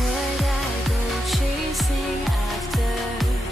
Would I go chasing after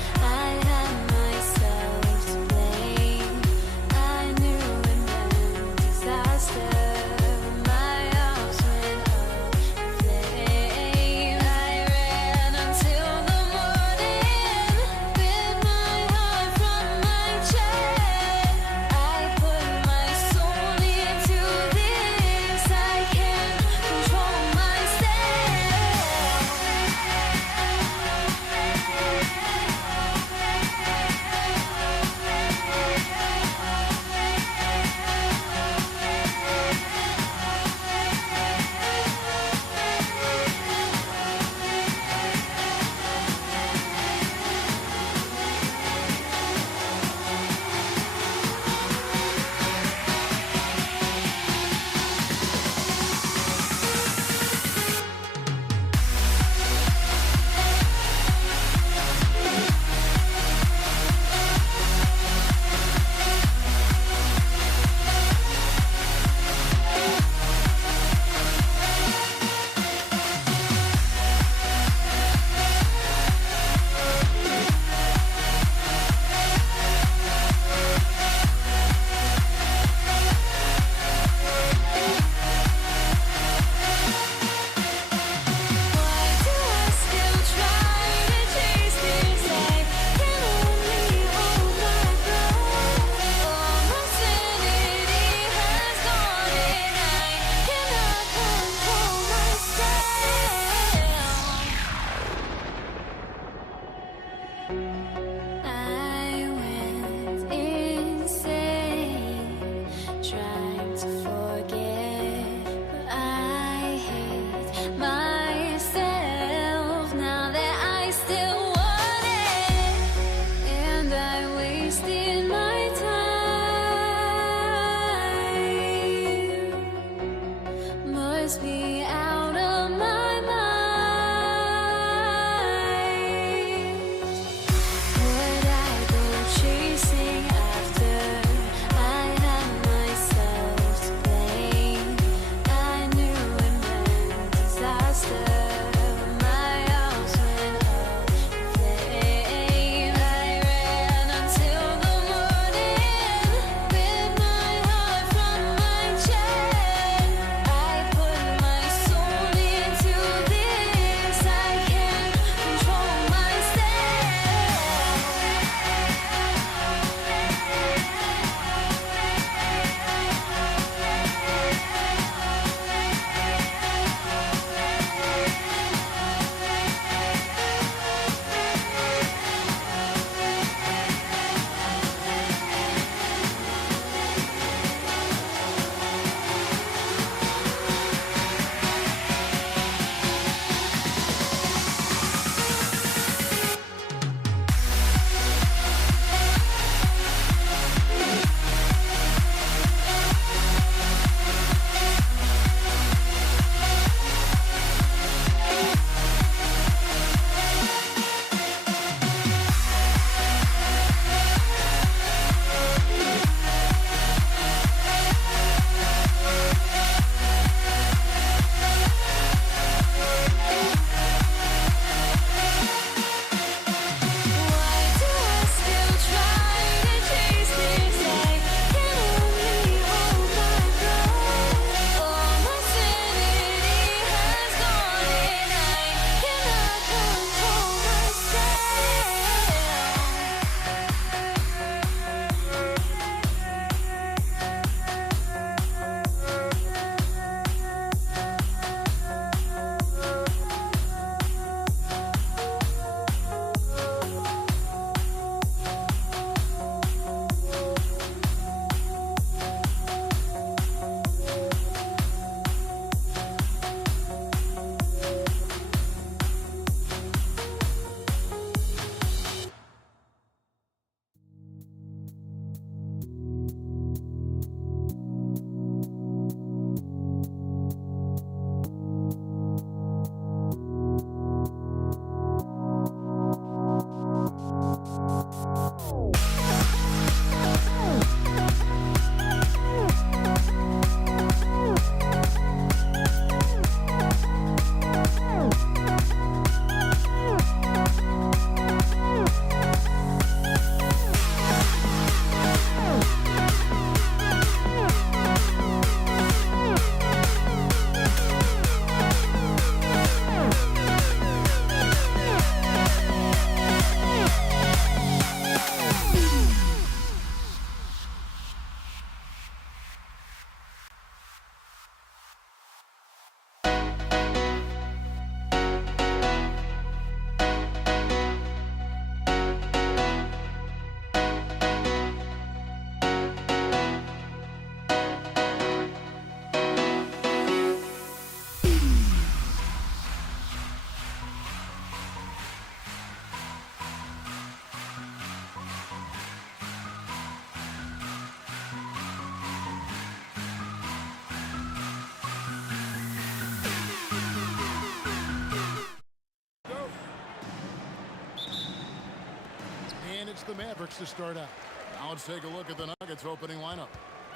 It's the Mavericks to start out. Now let's take a look at the Nuggets opening lineup.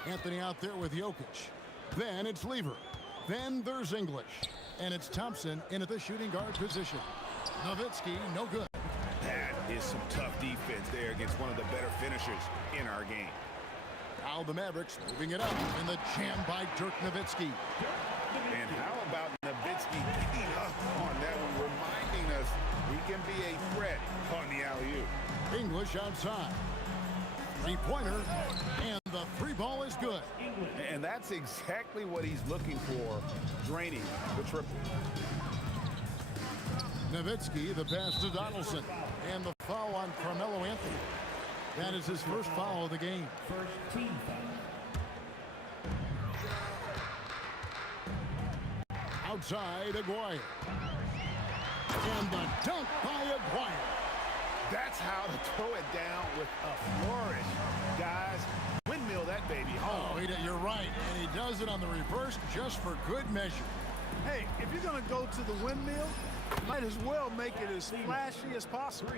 Anthony out there with Jokic. Then it's Lever. Then there's English. And it's Thompson in at the shooting guard position. Nowitzki, no good. That is some tough defense there against one of the better finishers in our game. Now the Mavericks moving it up in the jam by Dirk Nowitzki. And how about Nowitzki getting up on that one, reminding us he can be a threat on the alley-oop. English outside. Three-pointer, and the three ball is good. And that's exactly what he's looking for, draining the triple. Nowitzki, the pass to Donaldson, and the foul on Carmelo Anthony. That is his first foul of the game. First team foul. Outside, Aguirre. And the dunk by Aguirre. That's how to throw it down with a flourish. Guys, windmill that baby home. Oh, you're right. And he does it on the reverse just for good measure. Hey, if you're going to go to the windmill, might as well make it as flashy as possible.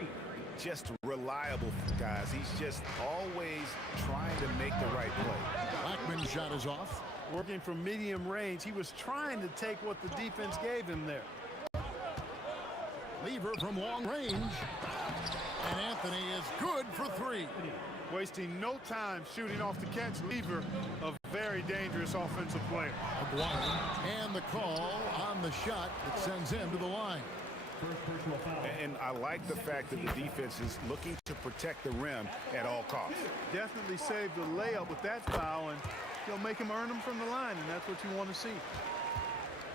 Just reliable, guys. He's just always trying to make the right play. Blackman's shot is off. Working from medium range, he was trying to take what the defense gave him there. Lever from long range. And Anthony is good for three. Wasting no time shooting off the catch. Lever, a very dangerous offensive player. Aguirre, and the call on the shot that sends him to the line. And I like the fact that the defense is looking to protect the rim at all costs. Definitely saved the layup with that foul, and he'll make him earn them from the line, and that's what you want to see.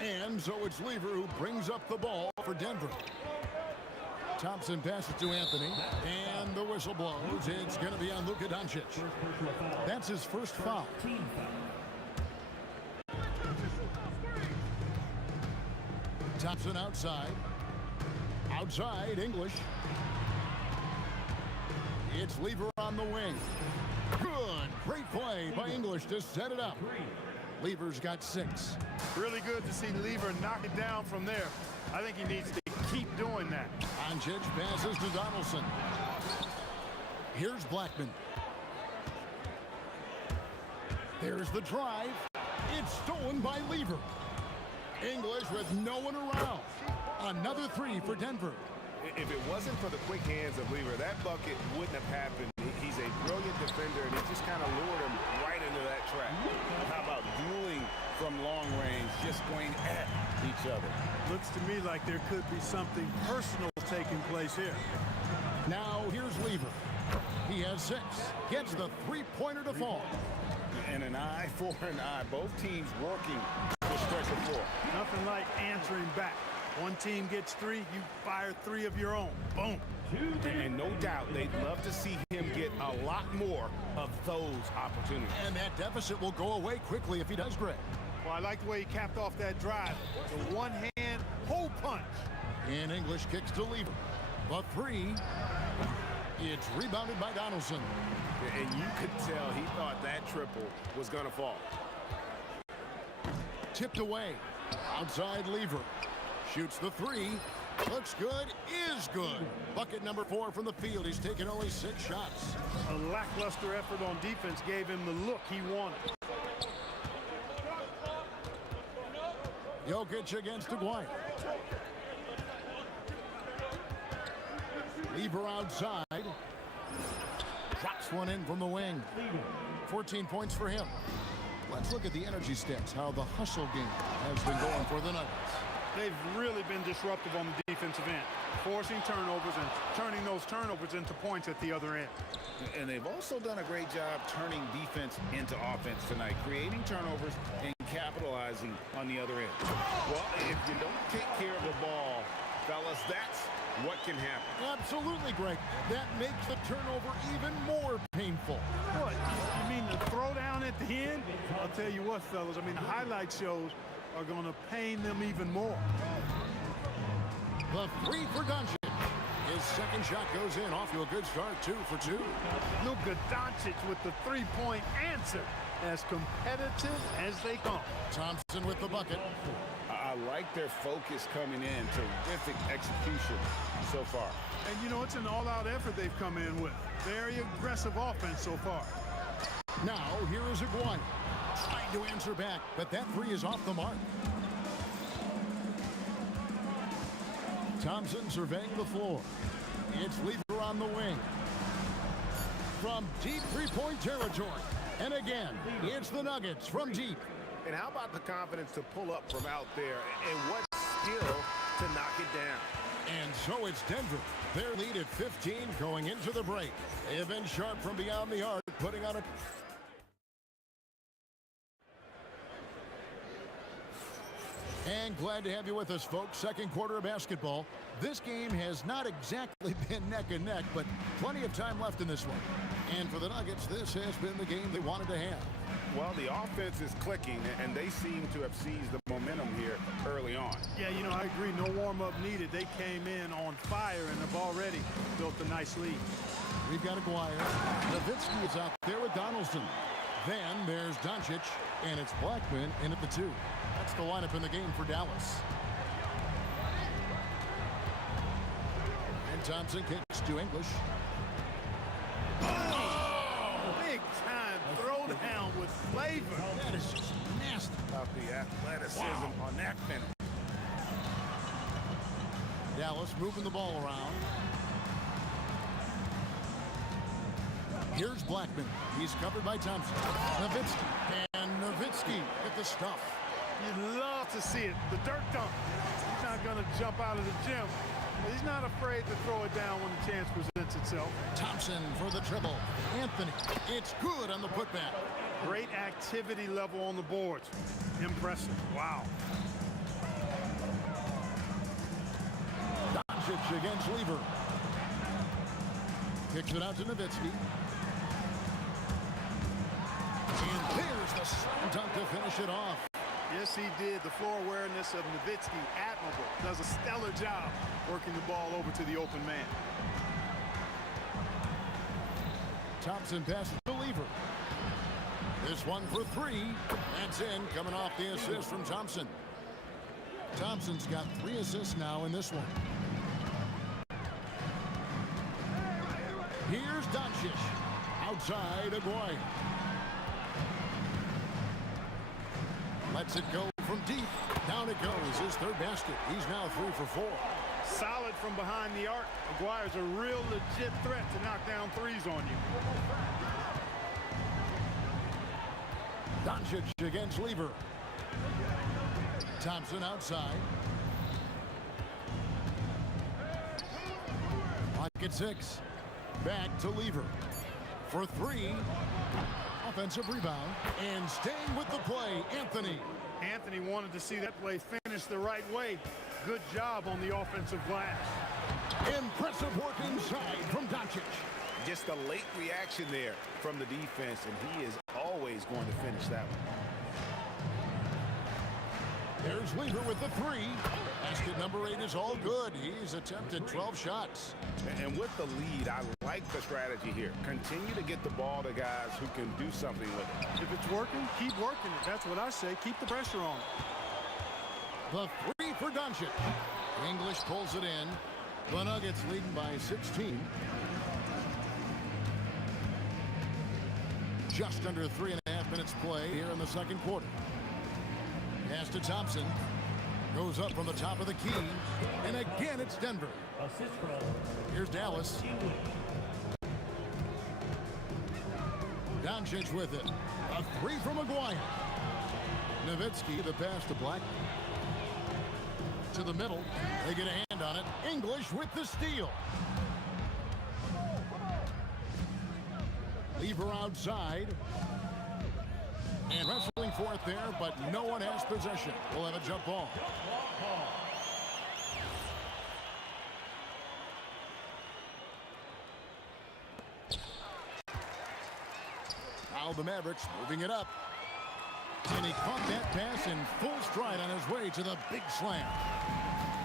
And so it's Lever who brings up the ball for Denver. Thompson passes to Anthony, and the whistle blows. It's going to be on Luka Doncic. That's his first foul. Thompson outside. Outside, English. It's Lever on the wing. Good. Great play by English to set it up. Lever's got 6. Really good to see Lever knock it down from there. I think he needs to keep doing that. Doncic passes to Donaldson. Here's Blackman. There's the drive. It's stolen by Lever. English with no one around. Another 3 for Denver. If it wasn't for the quick hands of Lever, that bucket wouldn't have happened. He's a brilliant defender, and he just kind of lured him right into that trap. How about dueling from long range, just going at each other? Looks to me like there could be something personal taking place here. Now here's Lever. He has 6. Gets the three-pointer to fall. And an eye for an eye. Both teams working to stretch the floor. Nothing like answering back. One team gets 3, you fire 3 of your own. Boom. And no doubt they'd love to see him get a lot more of those opportunities. And that deficit will go away quickly if he does, Greg. Well, I like the way he capped off that drive. The one-hand hole punch. And English kicks to Lever. The 3. It's rebounded by Donaldson. And you could tell he thought that triple was going to fall. Tipped away. Outside Lever. Shoots the 3. Looks good. Is good. Bucket number 4 from the field. He's taken only 6 shots. A lackluster effort on defense gave him the look he wanted. Jokic against Aguirre. Lever outside. Drops one in from the wing. 14 points for him. Let's look at the energy stats, how the hustle game has been going for the Nuggets. They've really been disruptive on the defensive end, forcing turnovers and turning those turnovers into points at the other end. And they've also done a great job turning defense into offense tonight, creating turnovers and capitalizing on the other end. Well, if you don't take care of the ball, fellas, that's what can happen. Absolutely, Greg. That makes the turnover even more painful. What? You mean the throwdown at the end? I'll tell you what, fellas. I mean, the highlight shows are going to pain them even more. The 3 for Doncic. His second shot goes in, off to a good start, 2 for 2. Luka Doncic with the three-point answer. As competitive as they come. Thompson with the bucket. I like their focus coming in. Terrific execution so far. And, you know, it's an all-out effort they've come in with. Very aggressive offense so far. Now, here is Aguayo. Trying to answer back, but that three is off the mark. Thompson surveying the floor. It's Lever on the wing. From deep three-point territory. And again, it's the Nuggets from deep. And how about the confidence to pull up from out there, and what skill to knock it down. And so it's Denver. Their lead at 15 going into the break. They have been sharp from beyond the arc, putting on a... And glad to have you with us, folks. Second quarter of basketball. This game has not exactly been neck and neck, but plenty of time left in this one. And for the Nuggets, this has been the game they wanted to have. Well, the offense is clicking, and they seem to have seized the momentum here early on. Yeah, you know, I agree. No warm-up needed. They came in on fire and have already built a nice lead. We've got Aguayo. Nowitzki is out there with Donaldson. Then there's Doncic, and it's Blackman in at the 2. That's the lineup in the game for Dallas. And Thompson kicks to English. Big time throwdown with flavor. That is just nasty. About the athleticism on that finish. Dallas moving the ball around. Here's Blackman. He's covered by Thompson. Nowitzki. And Nowitzki at the stuff. You'd love to see it. The dirt dunk. He's not going to jump out of the gym. But he's not afraid to throw it down when the chance presents itself. Thompson for the dribble. Anthony. It's good on the putback. Great activity level on the boards. Impressive. Wow. Doncic against Lever. Kicks it out to Nowitzki. And there's the slam dunk to finish it off. Yes, he did. The floor awareness of Nowitzki, admirable. Does a stellar job working the ball over to the open man. Thompson passes to Lever. This one for 3. That's in, coming off the assist from Thompson. Thompson's got 3 assists now in this one. Here's Doncic. Outside, Aguayo. Lets it go from deep. Down it goes. His third basket. He's now 3 for 4. Solid from behind the arc. Aguayo's a real legit threat to knock down threes on you. Doncic against Lever. Thompson outside. Pocket 6. Back to Lever. For 3. Offensive rebound. And staying with the play, Anthony. Anthony wanted to see that play finish the right way. Good job on the offensive glass. Impressive work inside from Doncic. Just a late reaction there from the defense, and he is always going to finish that one. There's Lever with the 3. Basket number 8 is all good. He's attempted 12 shots. And with the lead, I like the strategy here. Continue to get the ball to guys who can do something with it. If it's working, keep working it. That's what I say. Keep the pressure on. The 3 for Doncic. English pulls it in. The Nuggets leading by 16. Just under 3.5 minutes play here in the second quarter. Pass to Thompson. Goes up from the top of the key. And again, it's Denver. Here's Dallas. Doncic with it. A 3 from Aguayo. Nowitzki, the pass to Black. To the middle. They get a hand on it. English with the steal. Lever outside. And wrestling for it there, but no one has possession. We'll have a jump ball. Now the Mavericks moving it up. And he caught that pass in full stride on his way to the big slam.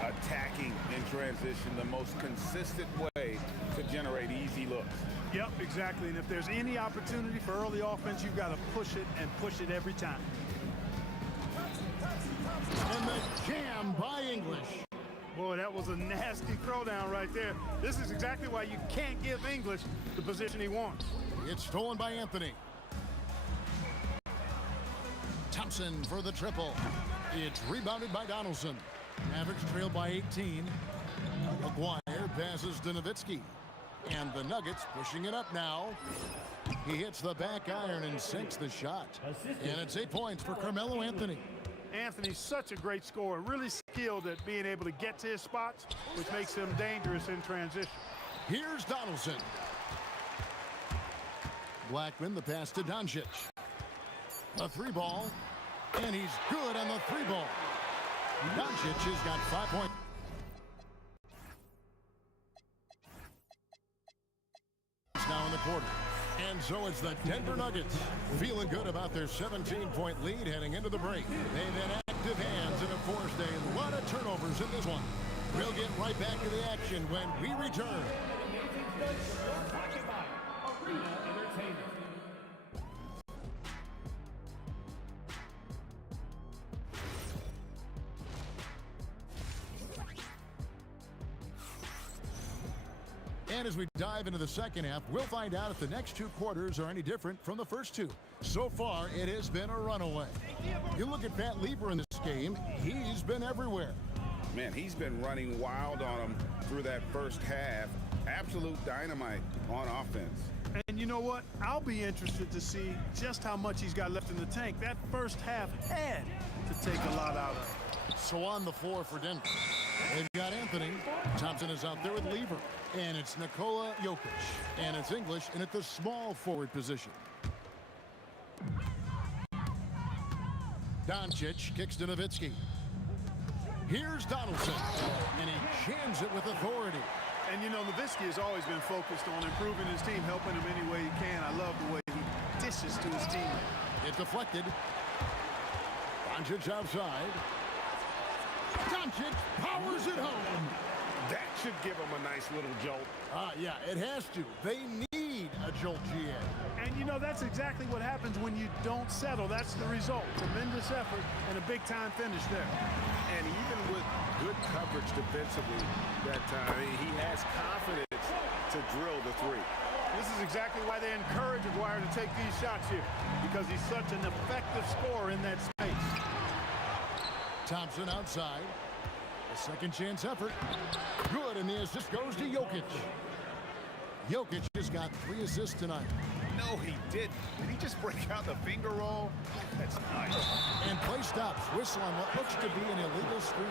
Attacking in transition, the most consistent way to generate easy looks. Yep, exactly. And if there's any opportunity for early offense, you've got to push it and push it every time. And the jam by English. Boy, that was a nasty throwdown right there. This is exactly why you can't give English the position he wants. It's stolen by Anthony. Thompson for the triple. It's rebounded by Donaldson. Mavericks trailed by 18. McGuire passes to Nowitzki. And the Nuggets pushing it up now. He hits the back iron and sinks the shot. And it's 8 points for Carmelo Anthony. Anthony's such a great scorer, really skilled at being able to get to his spots, which makes him dangerous in transition. Here's Donaldson. Blackman, the pass to Doncic. The three ball, and he's good on the three ball. Doncic has got 5 points. Now in the quarter. And so it's the Denver Nuggets feeling good about their 17-point lead heading into the break. They've had active hands and have forced a lot of turnovers in this one. We'll get right back to the action when we return. And as we dive into the second half, we'll find out if the next two quarters are any different from the first two. So far, it has been a runaway. You look at Pat Lieber in this game, he's been everywhere. Man, he's been running wild on him through that first half. Absolute dynamite on offense. And you know what? I'll be interested to see just how much he's got left in the tank. That first half had to take a lot out of it. So on the floor for Denver, they've got Anthony. Thompson is out there with Lieber. And it's Nikola Jokic. And it's English in at the small forward position. Doncic kicks to Nowitzki. Here's Donaldson. And he jams it with authority. And you know, Nowitzki has always been focused on improving his team, helping him any way he can. I love the way he dishes to his teammates. It's deflected. Doncic outside. Doncic powers it home. That should give him a nice little jolt. Yeah, it has to. They need a jolt, GA. And you know, that's exactly what happens when you don't settle. That's the result. Tremendous effort and a big-time finish there. And even with good coverage defensively that time, he has confidence to drill the three. This is exactly why they encourage McGuire to take these shots here, because he's such an effective scorer in that space. Thompson outside. A second chance effort. Good, and the assist goes to Jokic. Jokic has got 3 assists tonight. No, he didn't. Did he just break out the finger roll? That's nice. And play stops. Whistle on what looks to be an illegal screen.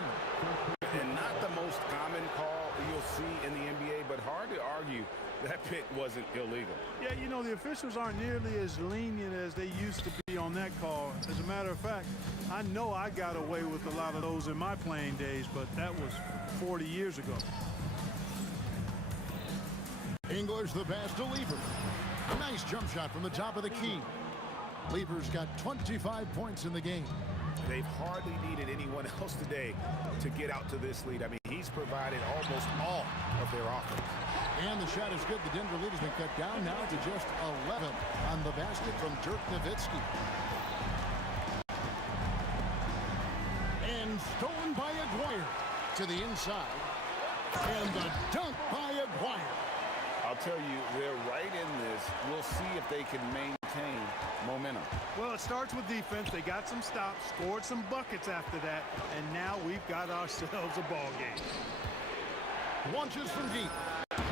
And not the most common call you'll see in the NBA, but hard to argue that pick wasn't illegal. Yeah, you know, the officials aren't nearly as lenient as they used to be on that call. As a matter of fact, I know I got away with a lot of those in my playing days, but that was 40 years ago. English the pass to Lieber. A nice jump shot from the top of the key. Lieber's got 25 points in the game. They've hardly needed anyone else today to get out to this lead. I mean, he's provided almost all of their offense. And the shot is good. The Denver lead has been cut down now to just 11 on the basket from Dirk Nowitzki. And stolen by Aguirre to the inside. And the dunk by Aguirre. I'll tell you, they're right in this. We'll see if they can maintain momentum. Well, it starts with defense. They got some stops, scored some buckets after that, and now we've got ourselves a ball game. Launches from deep.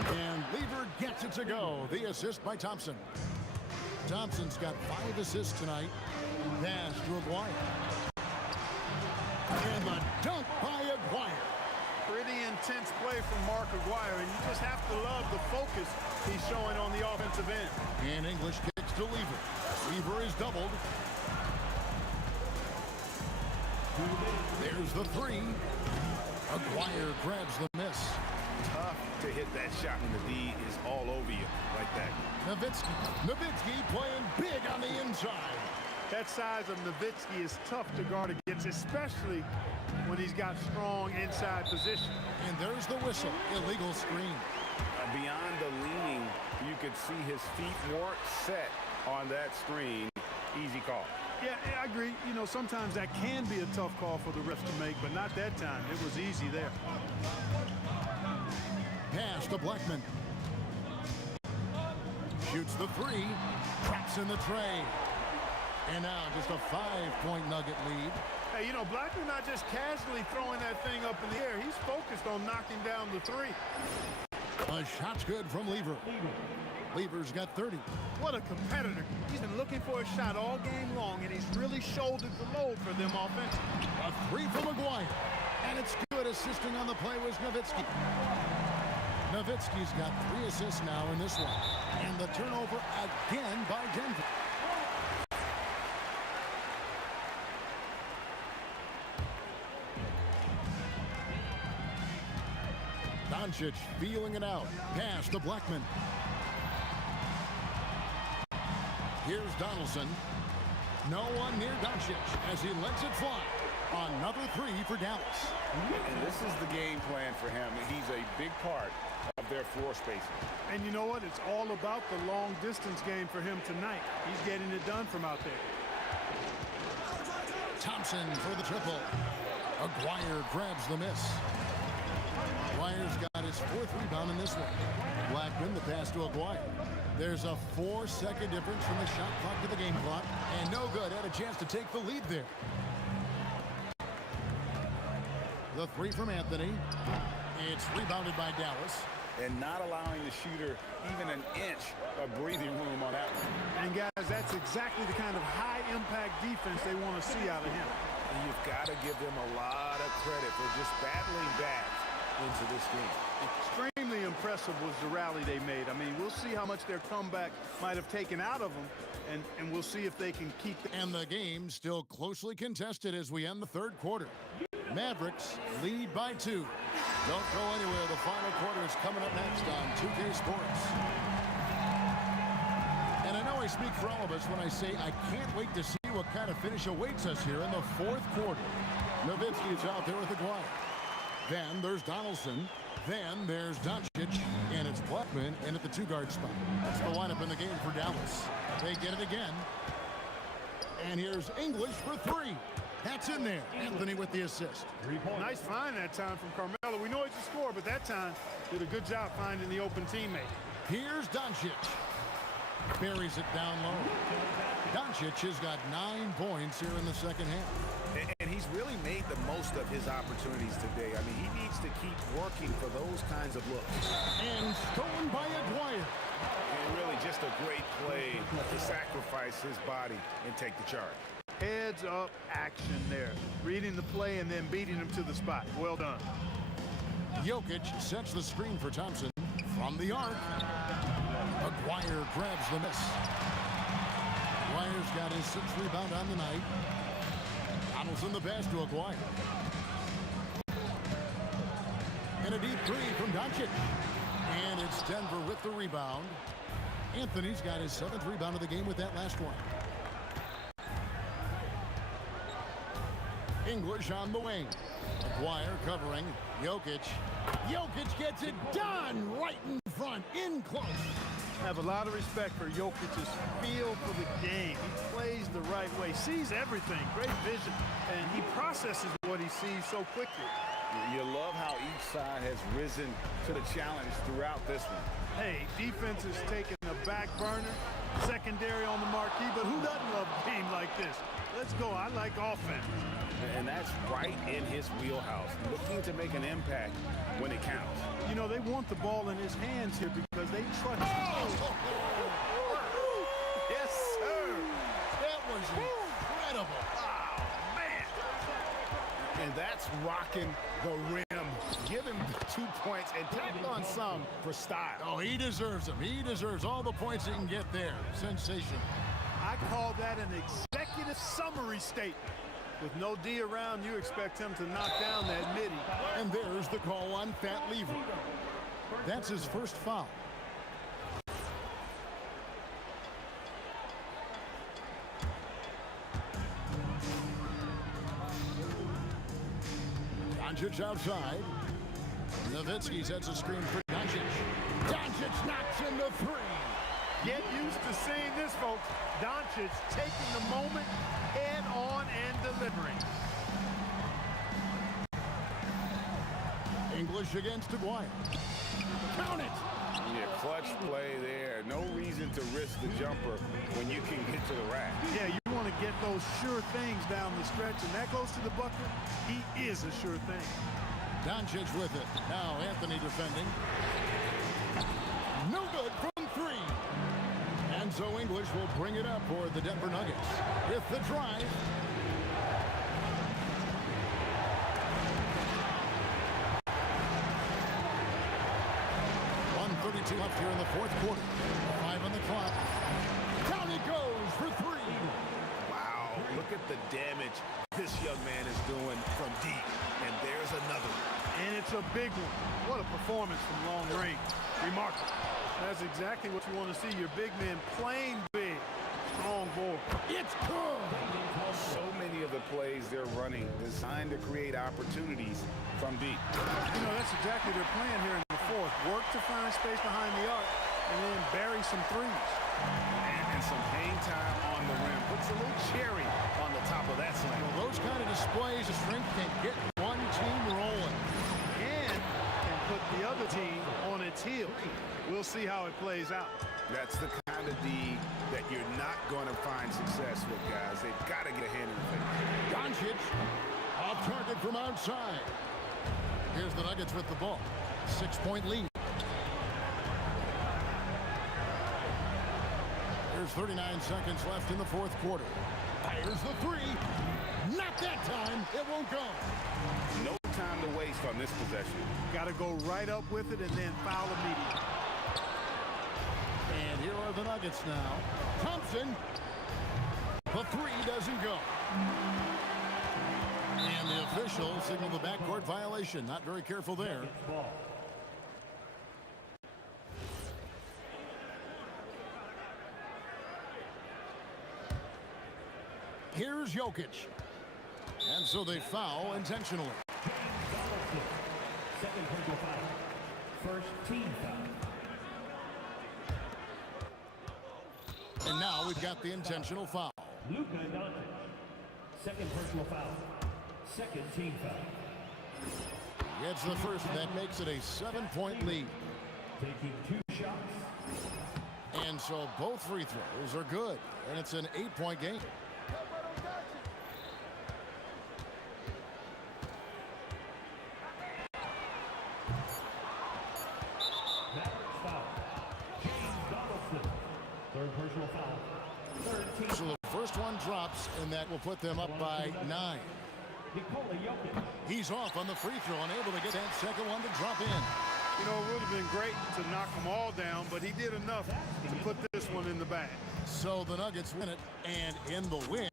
And Lieber gets it to go. The assist by Thompson. Thompson's got 5 assists tonight. Pass to Aguirre. And the dunk by Aguirre. Pretty intense play from Mark Aguirre, and you just have to love the focus he's showing on the offensive end. And English kicks to Lieber. Lieber is doubled. There's the 3. Aguirre grabs the miss. Tough to hit that shot when the D is all over you like that. Nowitzki playing big on the inside. That size of Nowitzki is tough to guard against, especially when he's got strong inside position. And there's the whistle. Illegal screen. Beyond the leaning, you could see his feet weren't set on that screen. Easy call. Yeah, I agree. You know, sometimes that can be a tough call for the refs to make, but not that time. It was easy there. Pass to Blackman. Shoots the three. Traps in the tray. And now just a 5-point Nugget lead. Hey, you know, Blackman not just casually throwing that thing up in the air. He's focused on knocking down the three. A shot's good from Lever. Lever's got 30. What a competitor. He's been looking for a shot all game long, and he's really shouldered the load for them offensively. A three from McGuire. And it's good. Assisting on the play was Nowitzki. Nowitzki's got 3 assists now in this one. And the turnover again by Denver. Doncic feeling it out. Pass to Blackman. Here's Donaldson. No one near Doncic as he lets it fly. Another three for Dallas. And this is the game plan for him. He's a big part of their floor spacing. And you know what? It's all about the long distance game for him tonight. He's getting it done from out there. Thompson for the triple. Aguirre grabs the miss. Aguirre's got his 4th rebound in this one. Blackman, the pass to Aguirre. There's a 4-second difference from the shot clock to the game clock. And no good. Had a chance to take the lead there. The three from Anthony. It's rebounded by Dallas. And not allowing the shooter even an inch of breathing room on that one. And guys, that's exactly the kind of high-impact defense they want to see out of him. And you've got to give them a lot of credit for just battling back into this game. Extremely impressive was the rally they made. I mean, we'll see how much their comeback might have taken out of them, and we'll see if they can keep it. And the game still closely contested as we end the 3rd quarter. Mavericks lead by 2. Don't go anywhere. The final quarter is coming up next on 2K Sports. And I know I speak for all of us when I say I can't wait to see what kind of finish awaits us here in the 4th quarter. Nowitzki is out there with Aguirre. Then there's Donaldson. Then there's Doncic. And it's Blackman in at the 2-guard spot. That's the lineup in the game for Dallas. They get it again. And here's English for 3. That's in there. Anthony with the assist. Nice find that time from Carmelo. We know he's a scorer, but that time did a good job finding the open teammate. Here's Doncic. Buries it down low. Doncic has got 9 points here in the 2nd half. And he's really made the most of his opportunities today. I mean, he needs to keep working for those kinds of looks. And stolen by Aguirre. And really just a great play to sacrifice his body and take the charge. Heads up action there. Reading the play and then beating him to the spot. Well done. Jokic sets the screen for Thompson from the arc. Aguirre grabs the miss. Aguirre's got his 6th rebound on the night. Donaldson the pass to Aguirre. And a deep three from Doncic. And it's Denver with the rebound. Anthony's got his 7th rebound of the game with that last one. English on the wing. Aguirre covering. Jokic. Jokic gets it done right in front, in close. I have a lot of respect for Jokic's feel for the game. He plays the right way, sees everything, great vision, and he processes what he sees so quickly. You love how each side has risen to the challenge throughout this one. Hey, defense is taking a back burner, secondary on the marquee, but who doesn't love a game like this? Let's go. I like offense. And that's right in his wheelhouse, looking to make an impact when it counts. You know, they want the ball in his hands here because they trust. Yes, sir. That was incredible. Oh, man. And that's rocking the rim. Give him the 2 points and tack on some for style. Oh, he deserves them. He deserves all the points he can get there. Sensation. I call that an executive summary statement. With no D around, you expect him to knock down that midi. And there's the call on Fat Lever. That's his 1st foul. Doncic outside. Nowitzki sets a screen for Doncic. Doncic knocks in the 3. Get used to seeing this, folks. Doncic taking the moment head on and delivering. English against Aguirre. Count it! Yeah, clutch play there. No reason to risk the jumper when you can get to the rack. Yeah, you want to get those sure things down the stretch, and that goes to the bucket. He is a sure thing. Doncic with it. Now Anthony defending. No good from three. And so English will bring it up for the Denver Nuggets with the drive. 1:32 left here in the fourth quarter. 5 on the clock. Down he goes for three. Wow, look at the damage this young man is doing from deep. And there's another. And it's a big one. What a performance from long range. Remarkable. That's exactly what you want to see. Your big men playing big. Strong ball. It's good. So many of the plays they're running designed to create opportunities from deep. You know, that's exactly their plan here in the fourth. Work to find space behind the arc and then bury some threes. And some hang time on the rim. Puts a little cherry on the top of that slam. Well, those kind of displays of strength can get one team rolling. And can put the other team on its heels. We'll see how it plays out. That's the kind of D that you're not going to find success with, guys. They've got to get a hand in the face. Doncic off target from outside. Here's the Nuggets with the ball. 6-point lead. There's 39 seconds left in the fourth quarter. Fires the three. Not that time. It won't go. No time to waste on this possession. Got to go right up with it and then foul immediately. And here are the Nuggets now. Thompson. The three doesn't go. And the official signaled the backcourt violation. Not very careful there. Here's Jokic. And so they foul intentionally. Second personal foul. First team foul. And now we've got the intentional foul. Luka Doncic. Second personal foul. Second team foul. Gets the first, and that makes it a 7-point lead. Taking 2 shots. And so both free throws are good. And it's an 8-point game. Third personal foul. Third team. So the first one drops, and that will put them up by 9. Nikola Jokic. He's off on the free throw, unable to get that second one to drop in. You know, it would have been great to knock them all down, but he did enough to put this one in the bag. So the Nuggets win it, and in the win.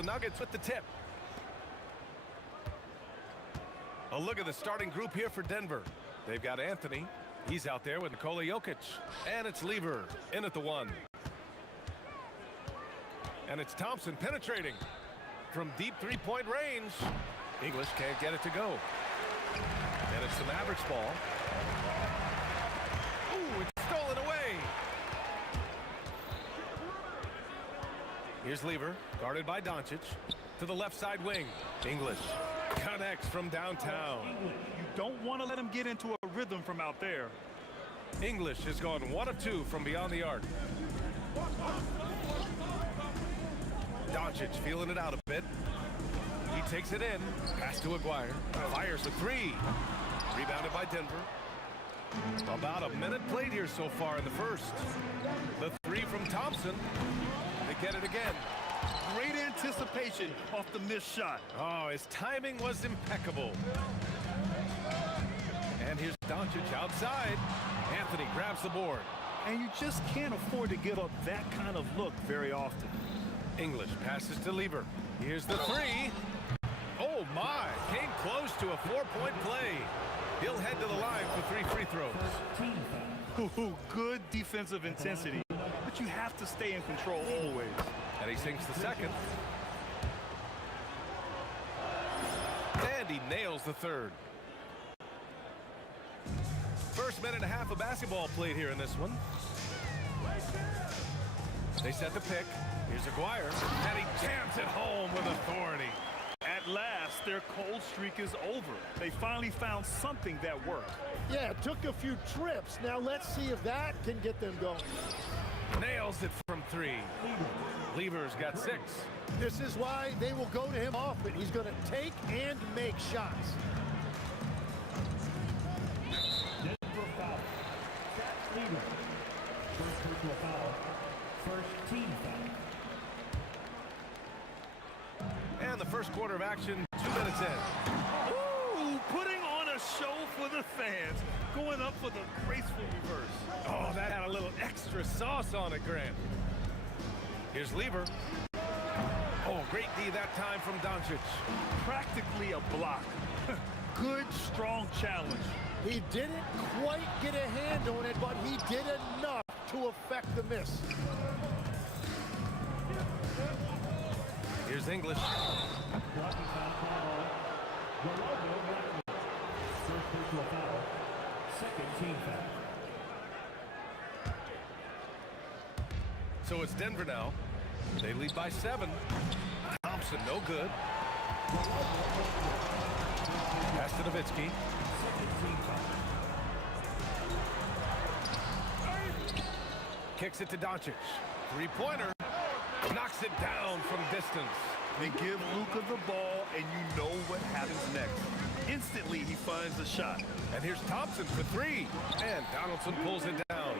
the Nuggets with the tip. A look at the starting group here for Denver. They've got Anthony. He's out there with Nikola Jokic. And it's Lever in at the 1. And it's Thompson penetrating from deep three-point range. English can't get it to go. And it's the Mavericks ball. Ooh, it's stolen away. Here's Lever, guarded by Doncic. To the left side wing. English connects from downtown. You don't want to let him get into a rhythm from out there. English has gone 1 of 2 from beyond the arc. Doncic feeling it out a bit. He takes it in. Pass to Aguirre. Fires a 3. Rebounded by Denver. About a minute played here so far in the first. The 3 from Thompson. They get it again. Great anticipation off the missed shot. Oh, his timing was impeccable. And here's Doncic outside. Anthony grabs the board. And you just can't afford to give up that kind of look very often. English passes to Lever. Here's the 3. Oh my, came close to a 4-point play. He'll head to the line for 3 free throws. Ooh, good defensive intensity, but you have to stay in control always. And he sinks the second. And he nails the third. First minute and a half of basketball played here in this one. They set the pick. Here's Aguirre, and he jams it home with authority. At last, their cold streak is over. They finally found something that worked. Yeah, it took a few trips. Now let's see if that can get them going. Nails it from 3. Lever's got 6. This is why they will go to him often. He's going to take and make shots. Denver foul. Lever. First personal foul. First team foul. And the first quarter of action, 2 minutes in. Ooh, putting on a show for the fans. Going up for the graceful reverse. Oh, that had a little extra sauce on it, Grant. Here's Lever. Oh, great D that time from Doncic. Practically a block. Good, strong challenge. He didn't quite get a hand on it, but he did enough to affect the miss. Here's English. Blocking foul call. Ronaldo. First personal foul. Second team foul. So it's Denver now. They lead by 7. Thompson, no good. Pass to Nowitzki. Second team foul. Kicks it to Doncic. 3-pointer. Knocks it down from distance. They give Luka the ball, and you know what happens next. Instantly, he finds the shot. And here's Thompson for 3. And Donaldson pulls it down.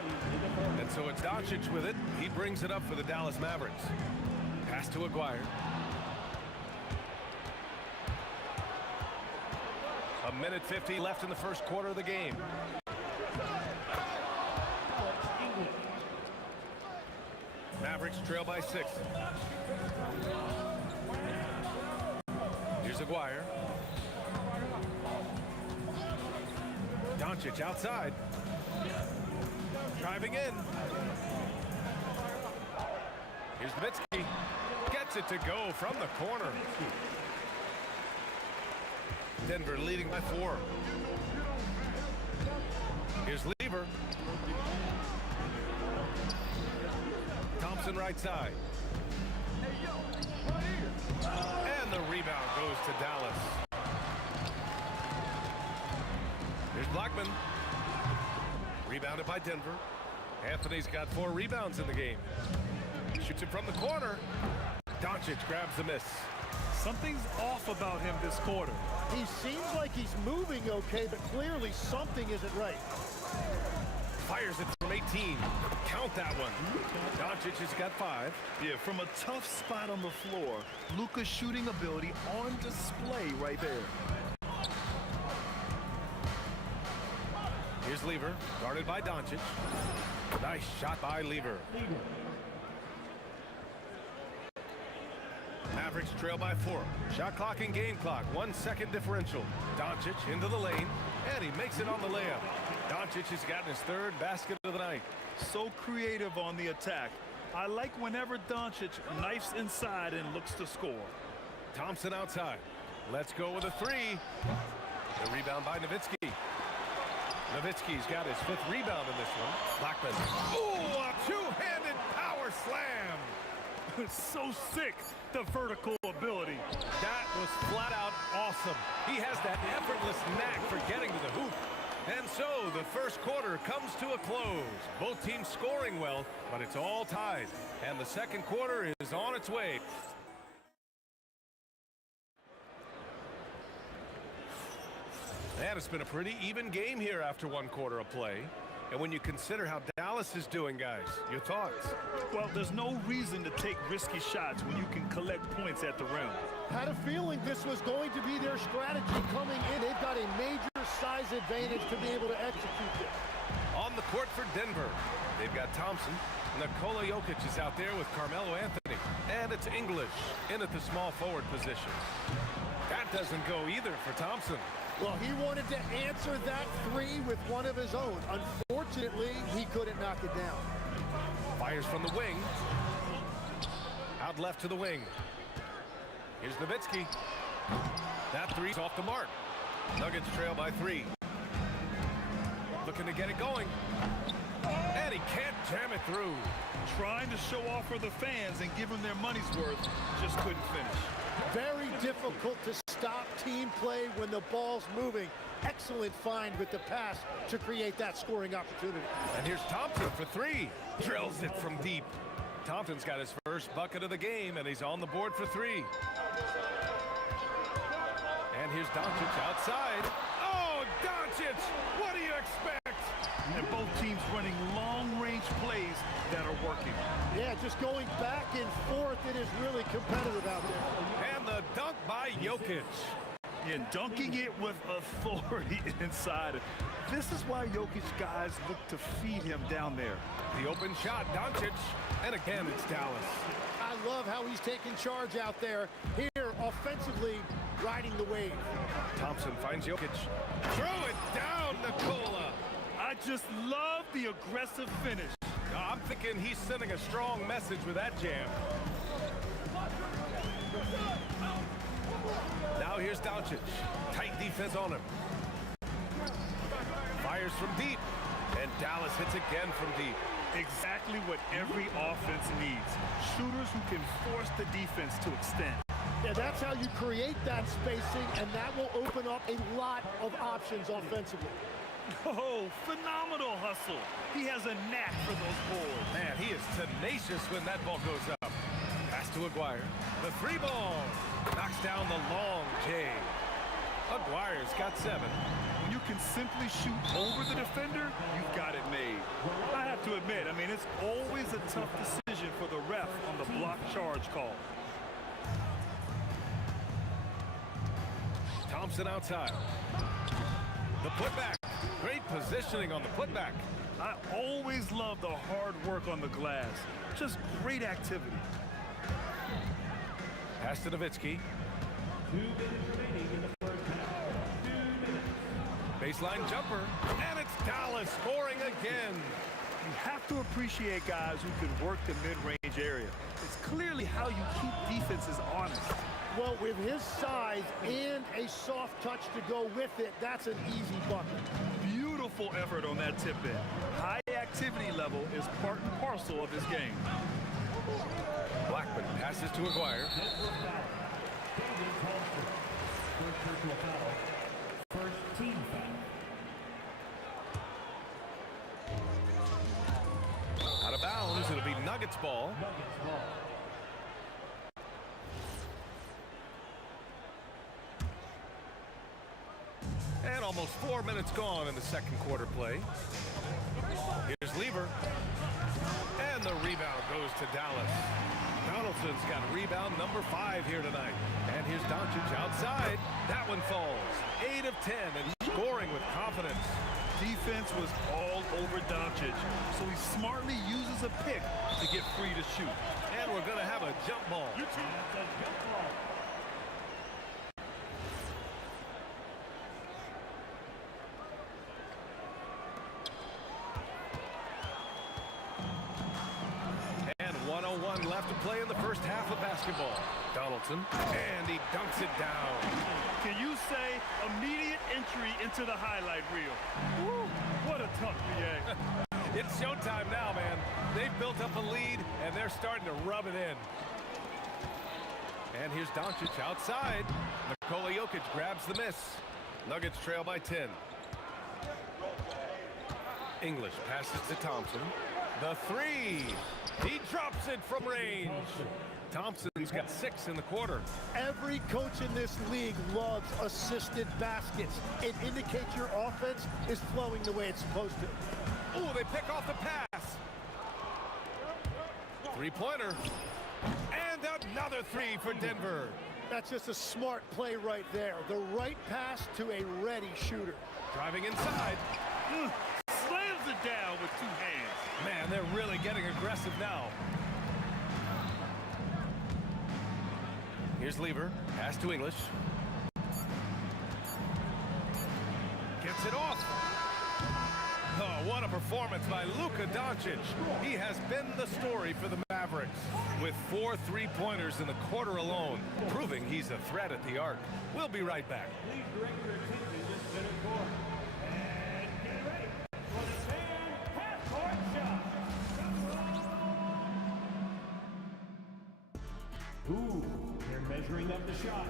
And so it's Doncic with it. He brings it up for the Dallas Mavericks. Pass to Aguirre. A minute 50 left in the first quarter of the game. Mavericks trail by 6. Here's Aguirre. Doncic outside. Driving in. Here's Nowitzki. Gets it to go from the corner. Denver leading by 4. Here's Lever. Thompson right side. And the rebound goes to Dallas. Here's Blackman. Rebounded by Denver. Anthony's got 4 rebounds in the game. Shoots it from the corner. Doncic grabs the miss. Something's off about him this quarter. He seems like he's moving okay, but clearly something isn't right. Fires it from 18. Count that one. Doncic has got 5. Yeah, from a tough spot on the floor, Luka's shooting ability on display right there. Here's Lever, guarded by Doncic. Nice shot by Lever. Mavericks Mavericks trail by 4. Shot clock and game clock, 1 second differential. Doncic into the lane, and he makes it on the layup. Doncic has gotten his 3rd basket of the night. So creative on the attack. I like whenever Doncic knifes inside and looks to score. Thompson outside. Let's go with a 3. The rebound by Nowitzki. Nowitzki's got his 5th rebound in this one. Blackman. Oh, a two-handed power slam. So sick, the vertical ability. That was flat out awesome. He has that effortless knack for getting to the hoop. And so the first quarter comes to a close. Both teams scoring well, but it's all tied. And the second quarter is on its way. And it's been a pretty even game here after 1 quarter of play. And when you consider how Dallas is doing, guys, your thoughts? Well, there's no reason to take risky shots when you can collect points at the rim. Had a feeling this was going to be their strategy coming in. They've got a major size advantage to be able to execute this. On the court for Denver, they've got Thompson. Nikola Jokic is out there with Carmelo Anthony. And it's English in at the small forward position. That doesn't go either for Thompson. Well, he wanted to answer that 3 with one of his own. Unfortunately, he couldn't knock it down. Fires from the wing. Out left to the wing. Here's Nowitzki. That 3's off the mark. Nuggets trail by 3. Looking to get it going. And he can't jam it through. Trying to show off for the fans and give them their money's worth, just couldn't finish. Very difficult to stop team play when the ball's moving. Excellent find with the pass to create that scoring opportunity. And here's Thompson for 3. Drills it from deep. Thompson's got his first bucket of the game, and he's on the board for 3. And here's Doncic outside. Oh, Doncic! What do you expect? And both teams running long-range plays that are working. Yeah, just going back and forth. It is really competitive out there. And the dunk by Jokic. And dunking it with authority inside. This is why Jokic guys look to feed him down there. The open shot, Doncic. And again, it's Dallas. I love how he's taking charge out there. Here, offensively, riding the wave. Thompson finds Jokic. Throw it down, Nikola. I just love the aggressive finish. I'm thinking he's sending a strong message with that jam. Now here's Doncic. Tight defense on him. Fires from deep. And Dallas hits again from deep. Exactly what every offense needs. Shooters who can force the defense to extend. Yeah, that's how you create that spacing, and that will open up a lot of options offensively. Oh, phenomenal hustle. He has a knack for those boards. Man, he is tenacious when that ball goes up. Pass to Aguirre. The 3 ball. Knocks down the long J. Aguirre's got 7. When you can simply shoot over the defender, you've got it made. I have to admit, I mean, it's always a tough decision for the ref on the block charge call. Thompson outside. The putback. Great positioning on the putback. I always love the hard work on the glass. Just great activity. Pass to Nowitzki. 2 minutes remaining in the first half. 2 minutes. Baseline jumper. And it's Dallas scoring again. You have to appreciate guys who can work the mid-range area. It's clearly how you keep defenses honest. Well, with his size and a soft touch to go with it, that's an easy bucket. Beautiful effort on that tip in. High activity level is part and parcel of his game. Blackman passes to Aguirre. First personal foul. First team foul. Out of bounds, it'll be Nuggets ball. Nuggets ball. And almost 4 minutes gone in the second quarter play. Here's Lever. And the rebound goes to Dallas. Donaldson's got rebound number 5 here tonight. And here's Doncic outside. That one falls. 8 of 10 and scoring with confidence. Defense was all over Doncic, so he smartly uses a pick to get free to shoot. And And we're going to have a jump ball. That's a jump ball. And 1:01 left to play in the first half of basketball. Donaldson, and he dunks it down. Can you say immediate entry into the highlight reel? Woo, what a tough PA. It's showtime now, man. They've built up a lead, and they're starting to rub it in. And here's Doncic outside. Nikola Jokic grabs the miss. Nuggets trail by 10. English passes to Thompson. The three. He drops it from range. Thompson's got 6 in the quarter. Every coach in this league loves assisted baskets. It indicates your offense is flowing the way it's supposed to. Ooh, they pick off the pass. Three-pointer. And another three for Denver. That's just a smart play right there. The right pass to a ready shooter. Driving inside. Slams it down with 2 hands. Man, they're really getting aggressive now. Here's Lever. Pass to English. Gets it off. Oh, what a performance by Luka Doncic. He has been the story for the Mavericks, with 4 three-pointers in the quarter alone, proving he's a threat at the arc. We'll be right back. Please direct your attention to this center court. And get ready for the fan half-court shot. Ooh, they're measuring up the shot.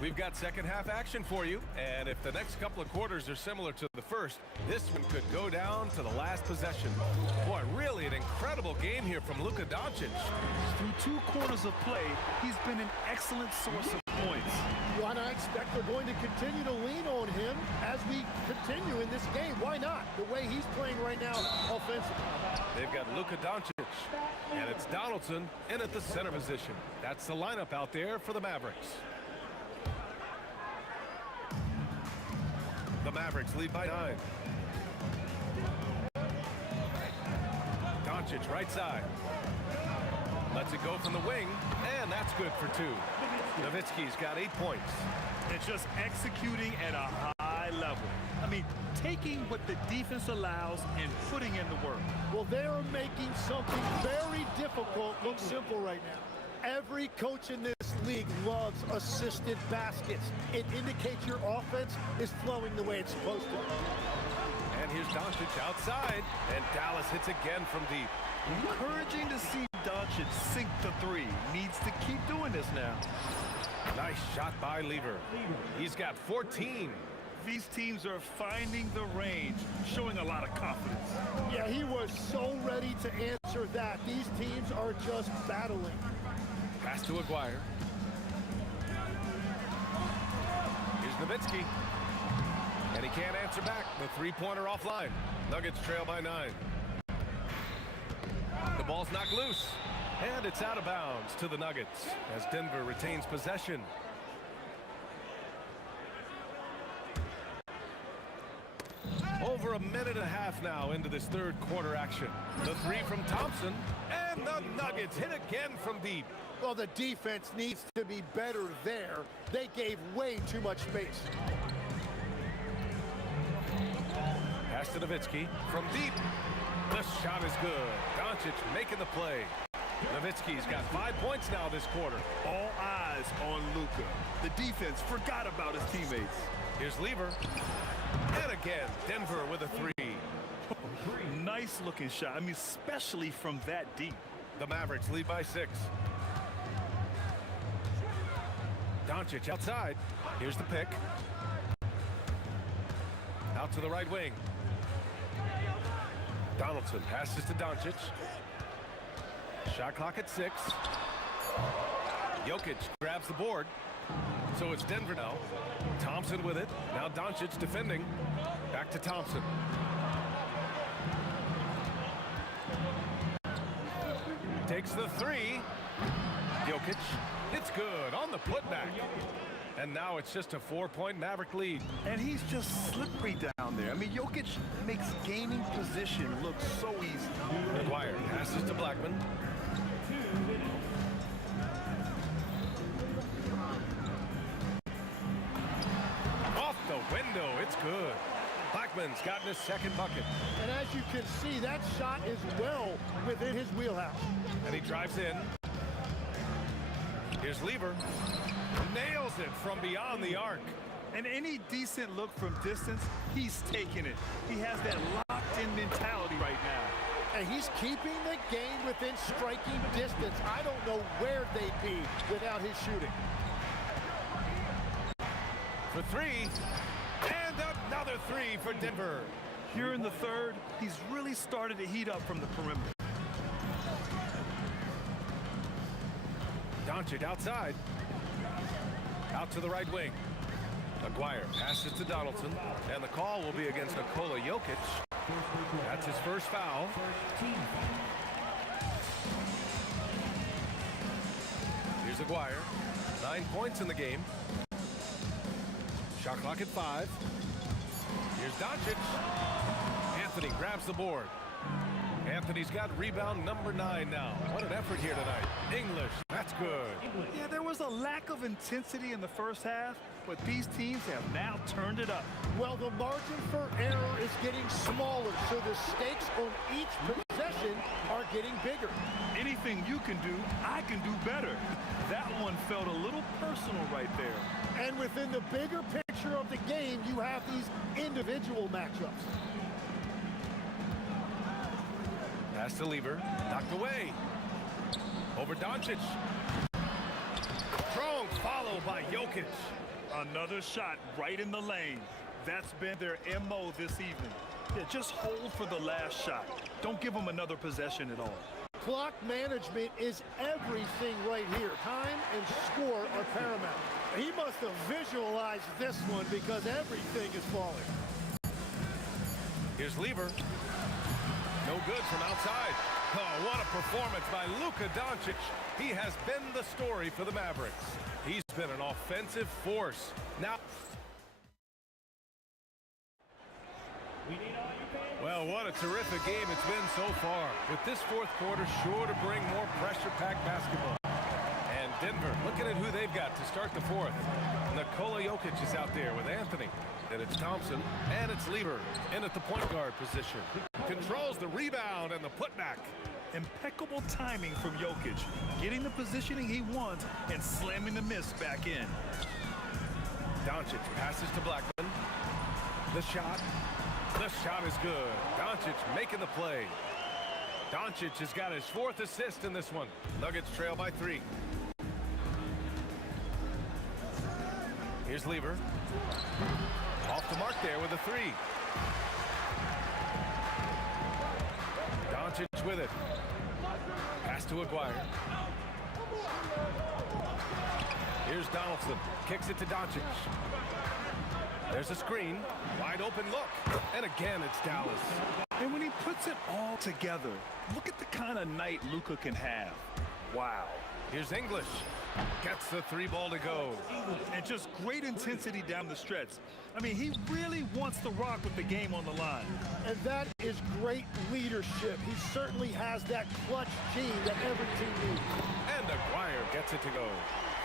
We've got second half action for you, and if the next couple of quarters are similar to the first, this one could go down to the last possession. Boy, really an incredible game here from Luka Doncic. Through 2 quarters of play, he's been an excellent source of points. Why not expect they're going to continue to lean on him as we continue in this game? Why not? The way he's playing right now offensively. They've got Luka Doncic, and it's Donaldson in at the center position. That's the lineup out there for the Mavericks. The Mavericks lead by 9. Doncic right side. Lets it go from the wing, and that's good for 2. Nowitzki's got 8 points. It's just executing at a high level. I mean, taking what the defense allows and putting in the work. Well, they're making something very difficult look simple right now. Every coach in this league loves assisted baskets. It indicates your offense is flowing the way it's supposed to. And here's Doncic outside, and Dallas hits again from deep. Encouraging to see Doncic sink the 3. Needs to keep doing this now. Nice shot by Lever. He's got 14. These teams are finding the range, showing a lot of confidence. Yeah, he was so ready to answer that. These teams are just battling. Pass to Aguirre. Here's Nowitzki. And he can't answer back. The three-pointer offline. Nuggets trail by 9. The ball's knocked loose. And it's out of bounds to the Nuggets as Denver retains possession. Over a minute and a half now into this third quarter action. The three from Thompson. And the Nuggets hit again from deep. Well, the defense needs to be better there. They gave way too much space. Pass to Nowitzki from deep. The shot is good. Doncic making the play. Nowitzki's got 5 points now this quarter. All eyes on Luka. The defense forgot about his teammates. Here's Lever. And again, Denver with a 3. Nice looking shot. I mean, especially from that deep. The Mavericks lead by 6. Doncic outside. Here's the pick. Out to the right wing. Donaldson passes to Doncic. Shot clock at 6. Jokic grabs the board. So it's Denver now. Thompson with it. Now Doncic defending. Back to Thompson. Takes the 3. Jokic. It's good on the putback. And now it's just a 4-point Maverick lead. And he's just slippery down there. I mean, Jokic makes gaining position look so easy. Aguirre passes to Blackman. Off the window, it's good. Blackman's gotten his second bucket. And as you can see, that shot is well within his wheelhouse. And he drives in. Here's Lever. Nails it from beyond the arc. And any decent look from distance, he's taking it. He has that locked-in mentality right now. And he's keeping the game within striking distance. I don't know where they'd be without his shooting. For three. And another three for Denver. Here in the third, he's really started to heat up from the perimeter. Doncic outside. Out to the right wing. Aguirre passes to Donaldson. And the call will be against Nikola Jokic. That's his first foul. Here's Aguirre. 9 points in the game. Shot clock at 5. Here's Doncic. Anthony grabs the board. Anthony's got rebound number 9 now. What an effort here tonight. English, that's good. Yeah, there was a lack of intensity in the first half, but these teams have now turned it up. Well, the margin for error is getting smaller, so the stakes on each possession are getting bigger. Anything you can do, I can do better. That one felt a little personal right there. And within the bigger picture of the game, you have these individual matchups. Pass to Lever. Knocked away. Over Doncic. Strong follow by Jokic. Another shot right in the lane. That's been their MO this evening. Yeah, just hold for the last shot. Don't give them another possession at all. Clock management is everything right here. Time and score are paramount. He must have visualized this one because everything is falling. Here's Lever. No good from outside. Oh, what a performance by Luka Doncic. He has been the story for the Mavericks. He's been an offensive force. Now, well, what a terrific game it's been so far. With this fourth quarter sure to bring more pressure-packed basketball. And Denver, looking at who they've got to start the fourth. Nikola Jokic is out there with Anthony. And it's Thompson, and it's Lever in at the point guard position. Controls the rebound and the putback. Impeccable timing from Jokic, getting the positioning he wants and slamming the miss back in. Doncic passes to Blackman. The shot is good. Doncic making the play. Doncic has got his 4th assist in this one. Nuggets trail by 3. Here's Lever. Off the mark there with a 3. Doncic with it. Pass to Aguirre. Here's Donaldson. Kicks it to Doncic. There's a screen. Wide open look. And again, it's Dallas. And when he puts it all together, look at the kind of night Luka can have. Wow. Here's English. Gets the 3 ball to go. And just great intensity down the stretch. I mean, he really wants to rock with the game on the line. And that is great leadership. He certainly has that clutch gene that every team needs. And Aguirre gets it to go.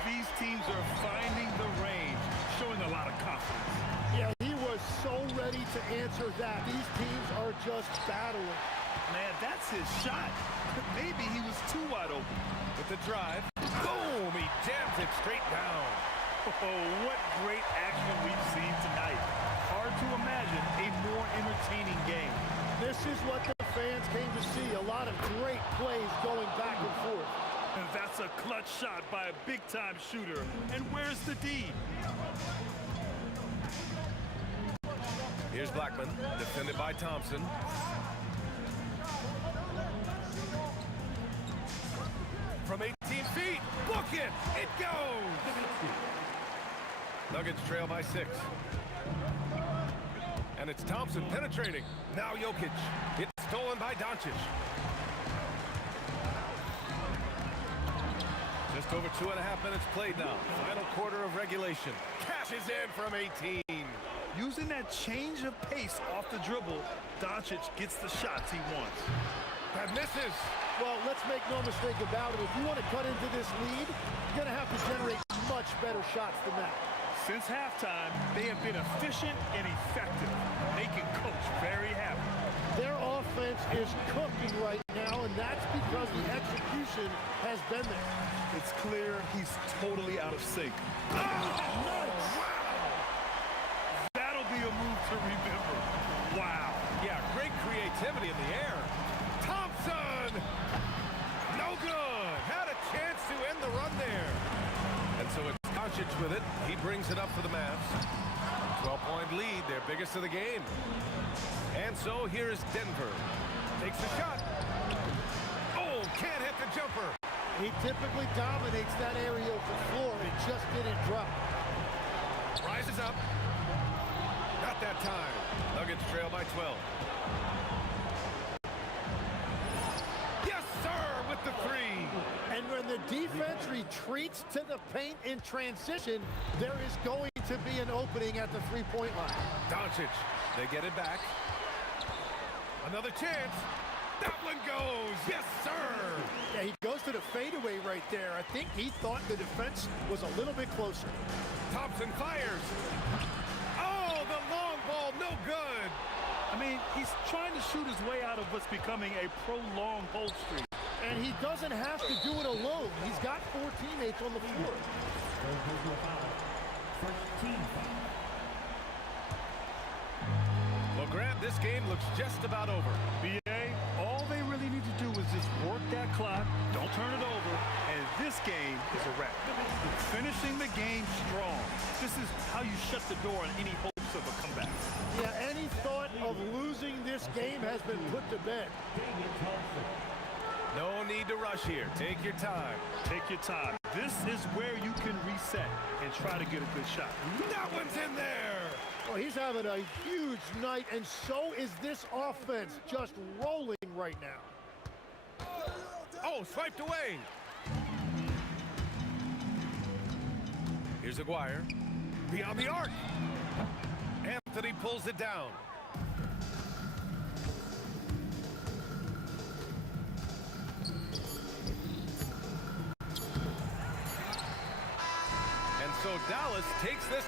These teams are finding the range, showing a lot of confidence. Yeah, he was so ready to answer that. These teams are just battling. Man, that's his shot. Maybe he was too wide open. With the drive. Boom! He jams it straight down. Oh, what great action we've seen tonight. Hard to imagine a more entertaining game. This is what the fans came to see. A lot of great plays going back and forth. And that's a clutch shot by a big-time shooter. And where's the D? Here's Blackman, defended by Thompson. From 18 feet, book it! It goes! Nuggets trail by 6. And it's Thompson penetrating. Now Jokic. It's stolen by Doncic. Just Just over 2.5 minutes played now. Final quarter of regulation. Cashes in from 18. Using that change of pace off the dribble, Doncic gets the shots he wants. That misses. Well, let's make no mistake about it. If you want to cut into this lead, you're going to have to generate much better shots than that. Since halftime, they have been efficient and effective, making Coach very happy. Their offense is cooking right now, and that's because the execution has been there. It's clear he's totally out of sync. That'll be a move to remember. Wow. Yeah, great creativity in the air. Thompson! No good. Had a chance to end the run there. And so it's Doncic with it. He brings it up for the Mavs. 12-point lead, their biggest of the game. And so here's Denver. Takes a shot. Oh, can't hit the jumper. He typically dominates that area of the floor. It just didn't drop. Rises up. Not that time. Nuggets trail by 12. Yes, sir, with the three. And when the defense retreats to the paint in transition, there is going to be an opening at the three-point line. Doncic, they get it back. Another chance. That one goes. Yes, sir. Yeah, he goes to the fadeaway right there. I think he thought the defense was a little bit closer. Thompson fires. Oh, the long ball, no good. I mean, he's trying to shoot his way out of what's becoming a prolonged hold streak. And he doesn't have to do it alone. He's got 4 teammates on the floor. Well, Grant, this game looks just about over. BA, all they really need to do is just work that clock, don't turn it over, and this game is a wrap. Finishing the game strong. This is how you shut the door on any hopes of a comeback. Yeah, any thought of losing this game has been put to bed. No need to rush here. Take your time. Take your time. This is where you can reset and try to get a good shot. That one's in there. Well, he's having a huge night, and so is this offense, just rolling right now. Oh, swiped away. Here's Aguirre. Beyond the arc. Anthony pulls it down. And so Dallas takes this.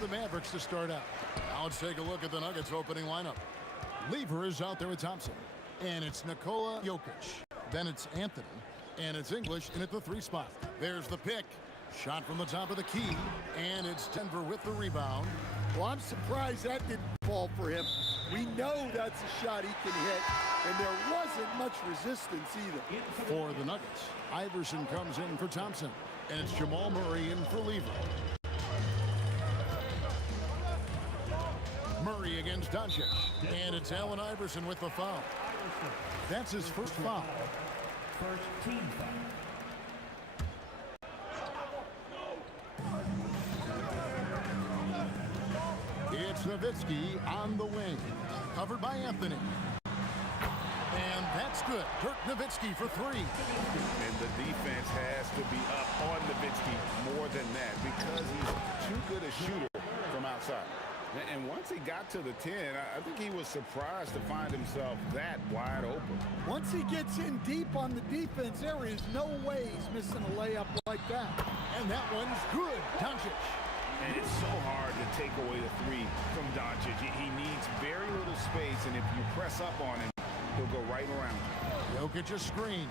The Mavericks to start out. Now let's take a look at the Nuggets opening lineup. Lever is out there with Thompson. And it's Nikola Jokic. Then it's Anthony. And it's English in at the 3 spot. There's the pick. Shot from the top of the key. And it's Denver with the rebound. Well, I'm surprised that didn't fall for him. We know that's a shot he can hit, and there wasn't much resistance either. For the Nuggets, Iverson comes in for Thompson. And it's Jamal Murray in for Lever. Murray against Doncic. And it's Allen Iverson with the foul. That's his first foul. First team foul. It's Nowitzki on the wing. Covered by Anthony. And that's good. Dirk Nowitzki for 3. And the defense has to be up on Nowitzki more than that because he's too good a shooter from outside. And once he got to the 10, I think he was surprised to find himself that wide open. Once he gets in deep on the defense, there is no way he's missing a layup like that. And that one's good. Doncic. And it's so hard to take away the 3 from Doncic. He needs very little space, and if you press up on him, he'll go right around. Jokic a screen.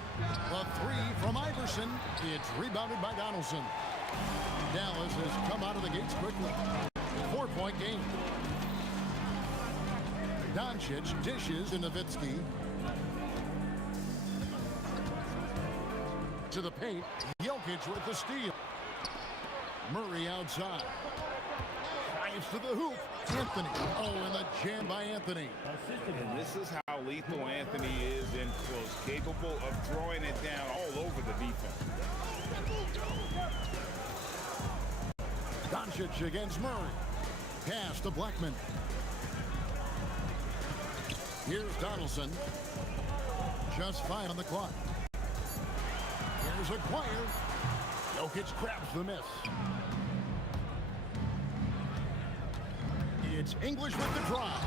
The 3 from Iverson. It's rebounded by Donaldson. Dallas has come out of the gates quickly. 4-point game. Doncic dishes to Nowitzki. To the paint. Jokic with the steal. Murray outside. Drives to the hoop. Anthony. Oh, and the jam by Anthony. And this is how lethal Anthony is in close. Capable of throwing it down all over the defense. Doncic against Murray. Pass to Blackman. Here's Donaldson. Just 5 on the clock. Here's Aguirre. Jokic grabs the miss. It's English with the drive.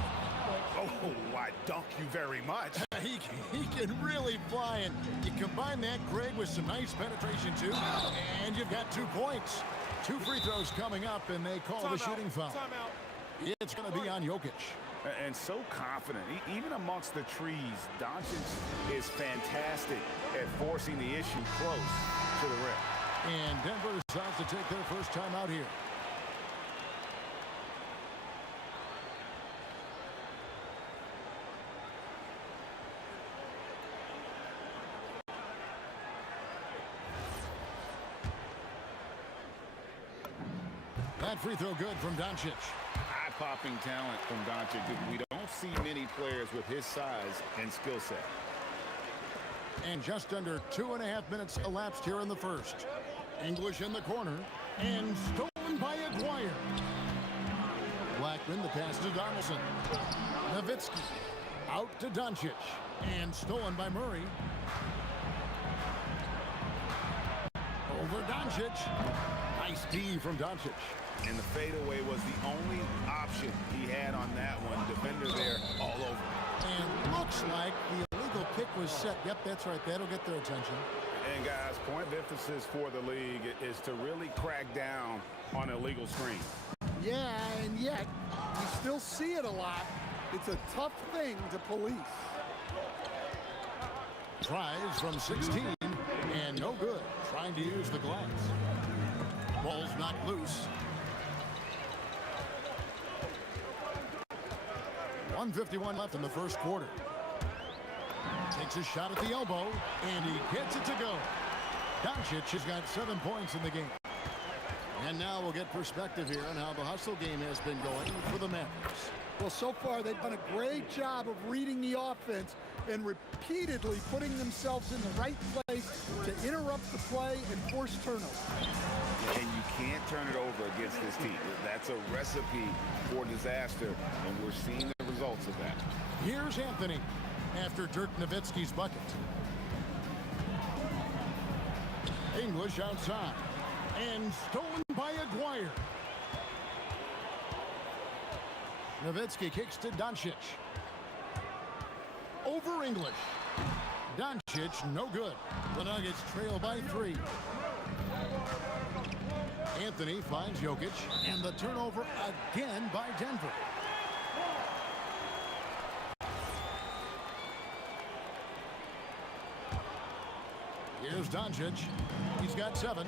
Oh, Oh, why, dunk you very much. He can really fly, and you combine that, Greg, with some nice penetration, too, and you've got 2 points. 2 free throws coming up, and they call the shooting foul. It's going to be on Jokic. And so confident. Even amongst the trees, Doncic is fantastic at forcing the issue close to the rim. And Denver decides to take their first time out here. That free throw good from Doncic. Eye-popping talent from Doncic. We don't see many players with his size and skill set. And just under 2.5 minutes elapsed here in the first. English in the corner, and stolen by Aguirre. Blackman, the pass to Donaldson. Nowitzki out to Doncic, and stolen by Murray. Over Doncic. Nice D from Doncic. And the fadeaway was the only option he had on that one. Defender there all over. And looks like the illegal kick was set. Yep, that's right. That'll get their attention. And guys, point of emphasis for the league is to really crack down on illegal screens. Yeah, and yet you still see it a lot. It's a tough thing to police. Tries from 16, and no good. Trying to use the glass. Ball's knocked loose. 1:51 left in the first quarter. Takes a shot at the elbow, and he gets it to go. Doncic has got 7 points in the game. And now we'll get perspective here on how the hustle game has been going for the Mavericks. Well, so far they've done a great job of reading the offense and repeatedly putting themselves in the right place to interrupt the play and force turnovers. And you can't turn it over against this team. That's a recipe for disaster, and we're seeing the results of that. Here's Anthony after Dirk Nowitzki's bucket. English outside, and stolen by Aguirre. Nowitzki kicks to Doncic. Over English. Doncic, no good. The Nuggets trail by 3. Anthony finds Jokic, and the turnover again by Denver. Here's Doncic. He's got 7.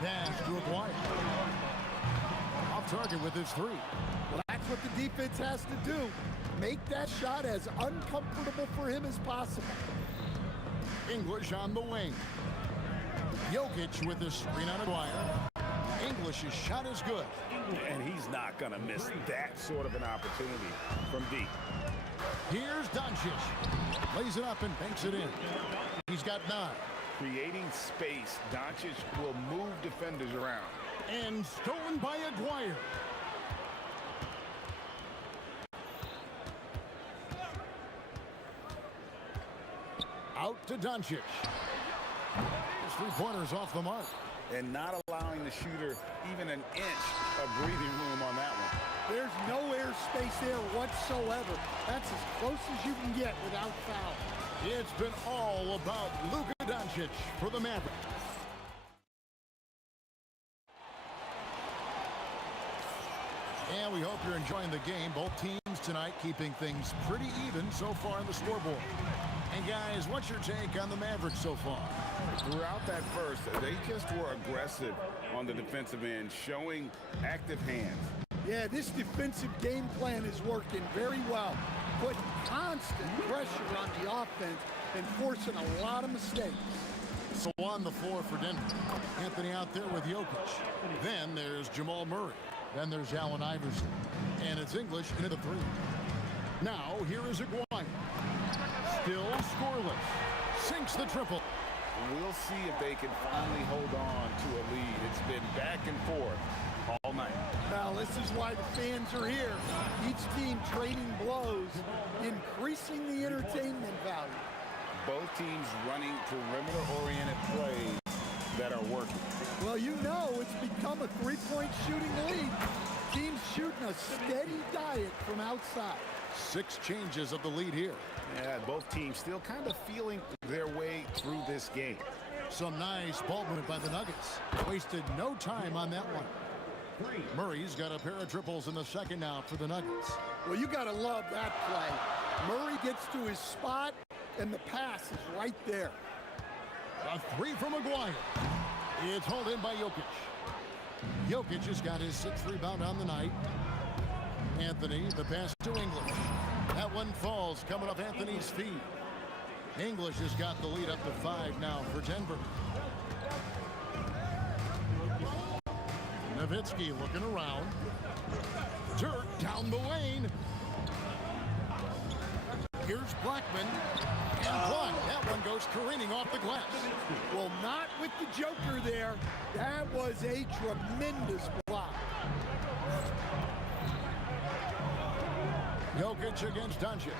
Pass to Aguirre. Off target with his 3. Well, that's what the defense has to do. Make that shot as uncomfortable for him as possible. English on the wing. Jokic with the screen on Aguirre. English's shot is good. And he's not going to miss that sort of an opportunity from deep. Here's Doncic. Lays it up and banks it in. He's got 9. Creating space, Doncic will move defenders around. And stolen by Aguirre. Out to Doncic. His three-pointer's off the mark. And not allowing the shooter even an inch of breathing room on that one. There's no airspace there whatsoever. That's as close as you can get without foul. It's been all about Luka Doncic for the Mavericks. And we hope you're enjoying the game. Both teams tonight keeping things pretty even so far on the scoreboard. And guys, what's your take on the Mavericks so far? Throughout that first, they just were aggressive on the defensive end, showing active hands. Yeah, this defensive game plan is working very well. Putting constant pressure on the offense and forcing a lot of mistakes. So on the floor for Denver. Anthony out there with Jokic. Then there's Jamal Murray. Then there's Allen Iverson. And it's English into the 3. Now, here is Aguirre. Still scoreless. Sinks the triple. We'll see if they can finally hold on to a lead. It's been back and forth all night. Now, this is why the fans are here. Each team trading blows, increasing the entertainment value. Both teams running perimeter-oriented plays that are working. Well, you know it's become a three-point shooting league. team's shooting a steady diet from outside. 6 changes of the lead here. Yeah, both teams still kind of feeling their way through this game. Some nice ball movement by the Nuggets. Wasted no time on that one. Murray's got a pair of triples in the second now for the Nuggets. Well, you got to love that play. Murray gets to his spot, and the pass is right there. A 3 from Maguire. It's hauled in by Jokic. Jokic has got his 6th rebound on the night. Anthony, the pass to English. That one falls coming off Anthony's feet. English has got the lead up to 5 now for Denver. Nowitzki looking around. Dirt down the lane. Here's Blackman. And blocked. That one goes careening off the glass. Well, not with the Joker there. That was a tremendous block. Jokic against Doncic.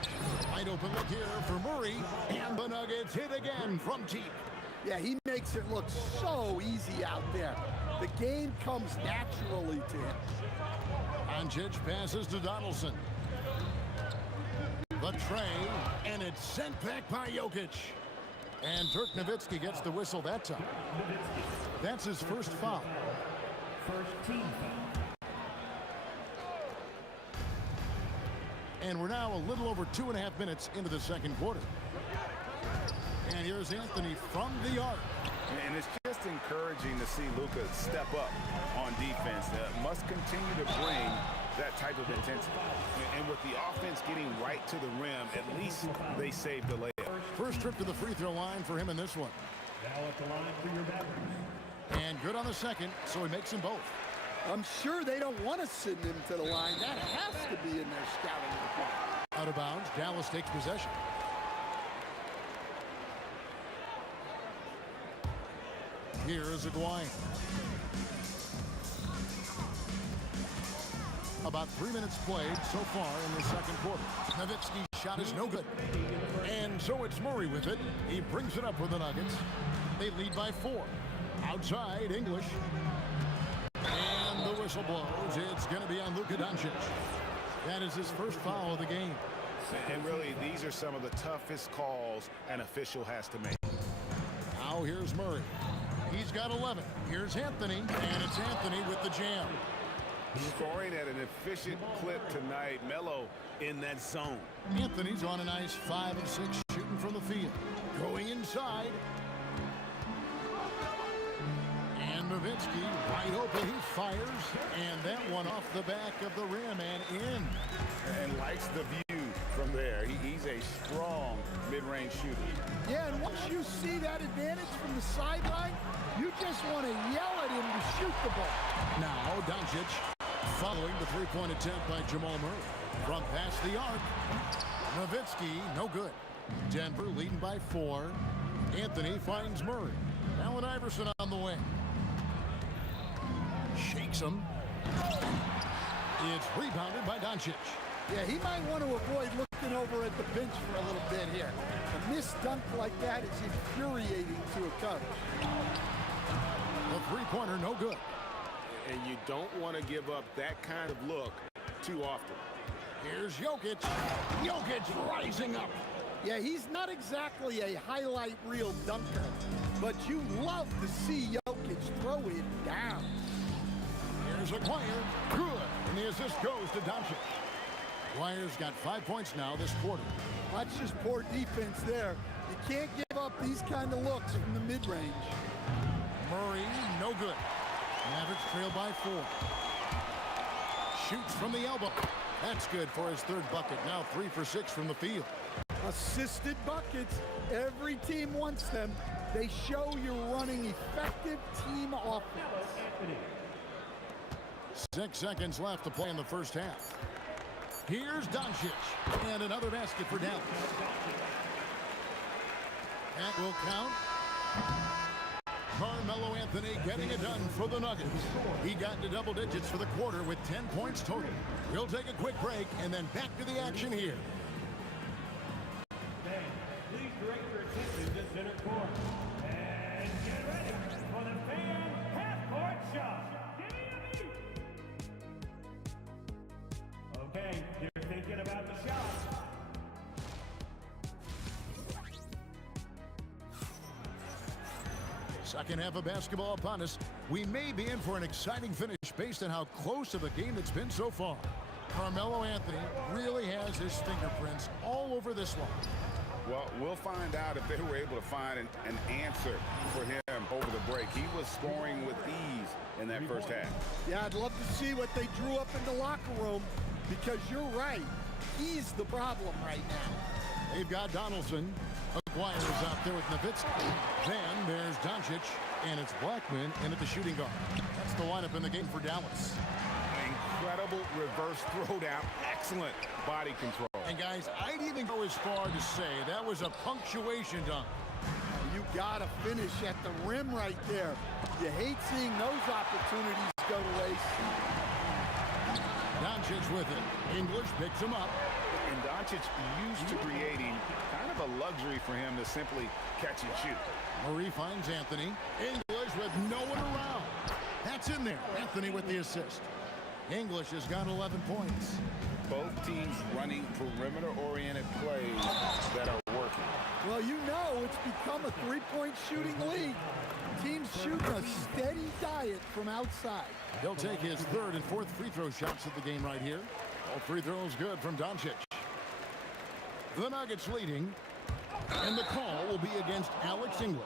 Wide open look here for Murray. And the Nuggets hit again from deep. Yeah, he makes it look so easy out there. The game comes naturally to him. Doncic passes to Donaldson. The tray, and it's sent back by Jokic. And Dirk Nowitzki gets the whistle that time. That's his first foul. First team foul. And we're now a little over 2.5 minutes into the second quarter. And here's Anthony from the arc. And it's just encouraging to see Luka step up on defense. Must continue to bring that type of intensity. And with the offense getting right to the rim, at least they saved the layup. First trip to the free throw line for him in this one. Now at the line for your batters. And good on the second, so he makes them both. I'm sure they don't want to send him to the line. That has to be in their scouting report. Out of bounds, Dallas takes possession. Here's Aguirre. About 3 minutes played so far in the second quarter. Nowitzki's shot is no good. And so it's Murray with it. He brings it up for the Nuggets. They lead by 4. Outside, English. And the whistle blows. It's going to be on Luka Doncic. That is his first foul of the game. And really, these are some of the toughest calls an official has to make. Now here's Murray. He's got 11. Here's Anthony, and it's Anthony with the jam. Scoring at an efficient clip tonight. Melo in that zone. Anthony's on a nice 5 of 6 shooting from the field. Going inside. And Nowitzki wide open. He fires. And that one off the back of the rim and in. And likes the view from there. He's a strong mid-range shooter. Yeah, and once you see that advantage from the sideline, you just want to yell at him to shoot the ball. Now Doncic following the three-point attempt by Jamal Murray. From past the arc. Nowitzki, no good. Denver leading by 4. Anthony finds Murray. Allen Iverson on the wing. Shakes him. It's rebounded by Doncic. Yeah, he might want to avoid looking over at the bench for a little bit here. A missed dunk like that is infuriating to a coach. The three-pointer, no good. And you don't want to give up that kind of look too often. Here's Jokic. Jokic rising up. Yeah, he's not exactly a highlight reel dunker, but you love to see Jokic throw it down. Here's Aguirre. Good. And the assist goes to Doncic. Aguirre's got 5 points now this quarter. That's just poor defense there. You can't give up these kind of looks from the mid-range. Murray, no good. Mavericks trail by 4. Shoots from the elbow. That's good for his third bucket. Now 3 for 6 from the field. Assisted buckets. Every team wants them. They show you're running effective team offense. 6 seconds left to play in the first half. Here's Doncic. And another basket for Dallas. That will count. Carmelo Anthony getting it done for the Nuggets. He got into double digits for the quarter with 10 points total. We'll take a quick break and then back to the action here. Fans, please direct your attention to center court. And get ready for the fan half-court shot. Give me a beat. Second half of basketball upon us. We may be in for an exciting finish based on how close of a game it's been so far. Carmelo Anthony really has his fingerprints all over this one. Well, we'll find out if they were able to find an answer for him over the break. He was scoring with ease in that first half. Yeah, I'd love to see what they drew up in the locker room because you're right. He's the problem right now. They've got Donaldson. Aguirre's out there with Nowitzki. Then there's Doncic, and it's Blackman in at the shooting guard. That's the lineup in the game for Dallas. Incredible reverse throwdown. Excellent body control. And guys, I'd even go as far to say that was a punctuation dunk. You got to finish at the rim right there. You hate seeing those opportunities go to waste. Doncic with it. English picks him up. And Doncic used to creating kind of a luxury for him to simply catch and shoot. Murray finds Anthony. English with no one around. That's in there. Anthony with the assist. English has got 11 points. Both teams running perimeter-oriented plays that are working. Well, you know it's become a three-point shooting league. Teams shooting a steady diet from outside. He'll take his third and fourth free throw shots of the game right here. All free throws good from Doncic. The Nuggets leading, and the call will be against Alex English.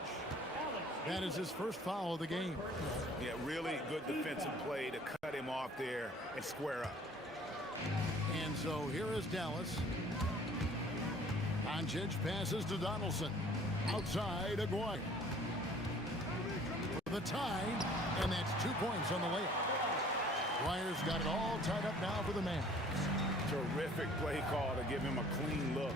That is his first foul of the game. Yeah, really good defensive play to cut him off there and square up. And so here is Dallas. Doncic passes to Donaldson. Outside, Aguirre. For the tie, and that's 2 points on the layup. Aguirre's got it all tied up now for the man. Terrific play call to give him a clean look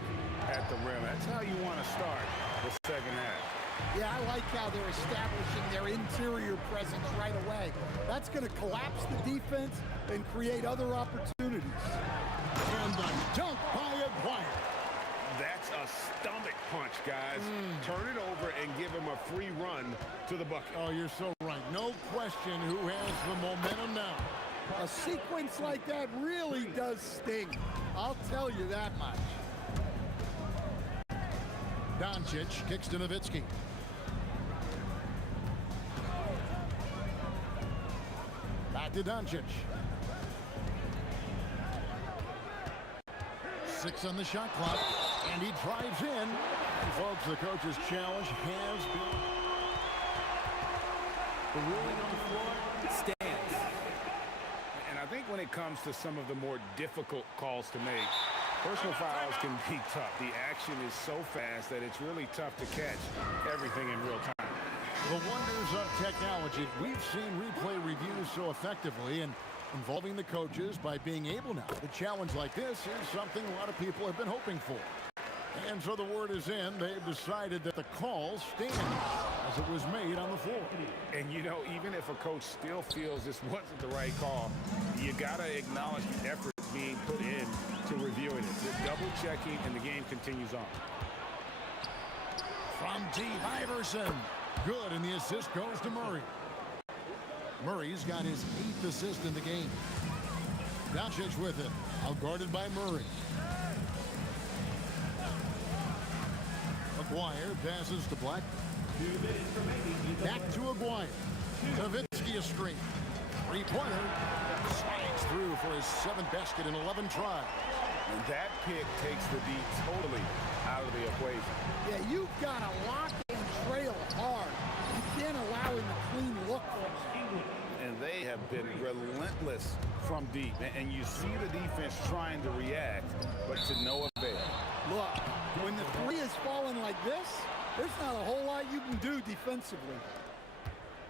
at the rim. That's how you want to start the second half. Yeah, I like how they're establishing their interior presence right away. That's going to collapse the defense and create other opportunities. And the dunk by Aguirre. That's a stomach punch, guys. Turn it over and give him a free run to the bucket. Oh, you're so right. No question who has the momentum now. A sequence like that really does sting. I'll tell you that much. Doncic kicks to Nowitzki. Back to Doncic. 6 on the shot clock, and he drives in. And folks, the coach's challenge has been. The ruling on the floor stands. And I think when it comes to some of the more difficult calls to make, personal fouls can be tough. The action is so fast that it's really tough to catch everything in real time. The wonders of technology. We've seen replay reviews so effectively and involving the coaches by being able now. The challenge like this is something a lot of people have been hoping for. And so the word is in. They've decided that the call stands as it was made on the floor. And, you know, even if a coach still feels this wasn't the right call, you got to acknowledge the effort being put in to reviewing it. The double checking, and the game continues on. From deep, Iverson. Good, and the assist goes to Murray. Murray's got his 8th assist in the game. Doncic with it. Outguarded by Murray. Aguirre passes to Black. Back to Aguirre. Nowitzki a screen. Three-pointer. Slides through for his 7th basket in 11 tries. And that pick takes the D totally out of the equation. Yeah, you've got to lock and trail hard. You can't allow him a clean look from him. And they have been relentless from deep. And you see the defense trying to react, but to no avail. Look, when the three is falling like this, there's not a whole lot you can do defensively.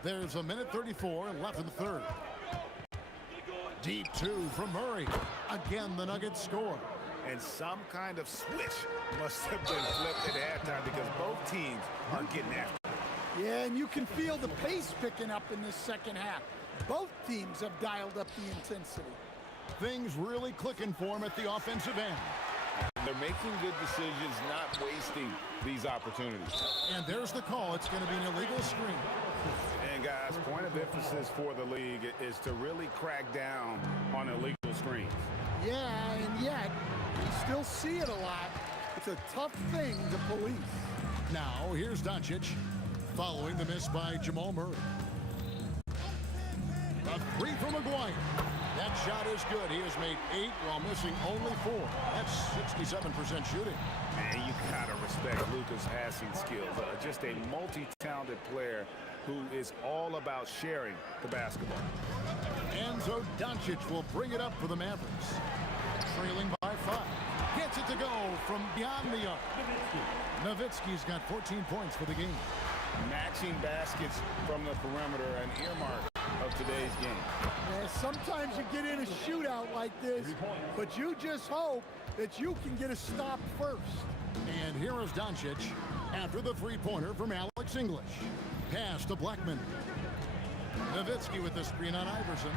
There's a minute 34 left in the third. Deep 2 from Murray. Again, the Nuggets score. And some kind of switch must have been flipped at halftime because both teams are getting after it. Yeah, and you can feel the pace picking up in this second half. Both teams have dialed up the intensity. Things really clicking for him at the offensive end. They're making good decisions, not wasting these opportunities. And there's the call. It's going to be an illegal screen. And guys, point of emphasis for the league is to really crack down on illegal screens. Yeah, and yet, we still see it a lot. It's a tough thing to police. Now, here's Doncic. following the miss by Jamal Murray. A three from Maguire. That shot is good. He has made 8 while missing only 4. That's 67% shooting. And you gotta respect Luka's passing skills. Just a multi-talented player who is all about sharing the basketball. And so Doncic will bring it up for the Mavericks. Trailing by 5. Gets it to go from beyond the arc. Nowitzki's got 14 points for the game. Matching baskets from the perimeter, an earmark of today's game. Man, sometimes you get in a shootout like this, but you just hope that you can get a stop first. And here is Doncic after the three-pointer from Alex English. Pass to Blackman. Nowitzki with the screen on Iverson.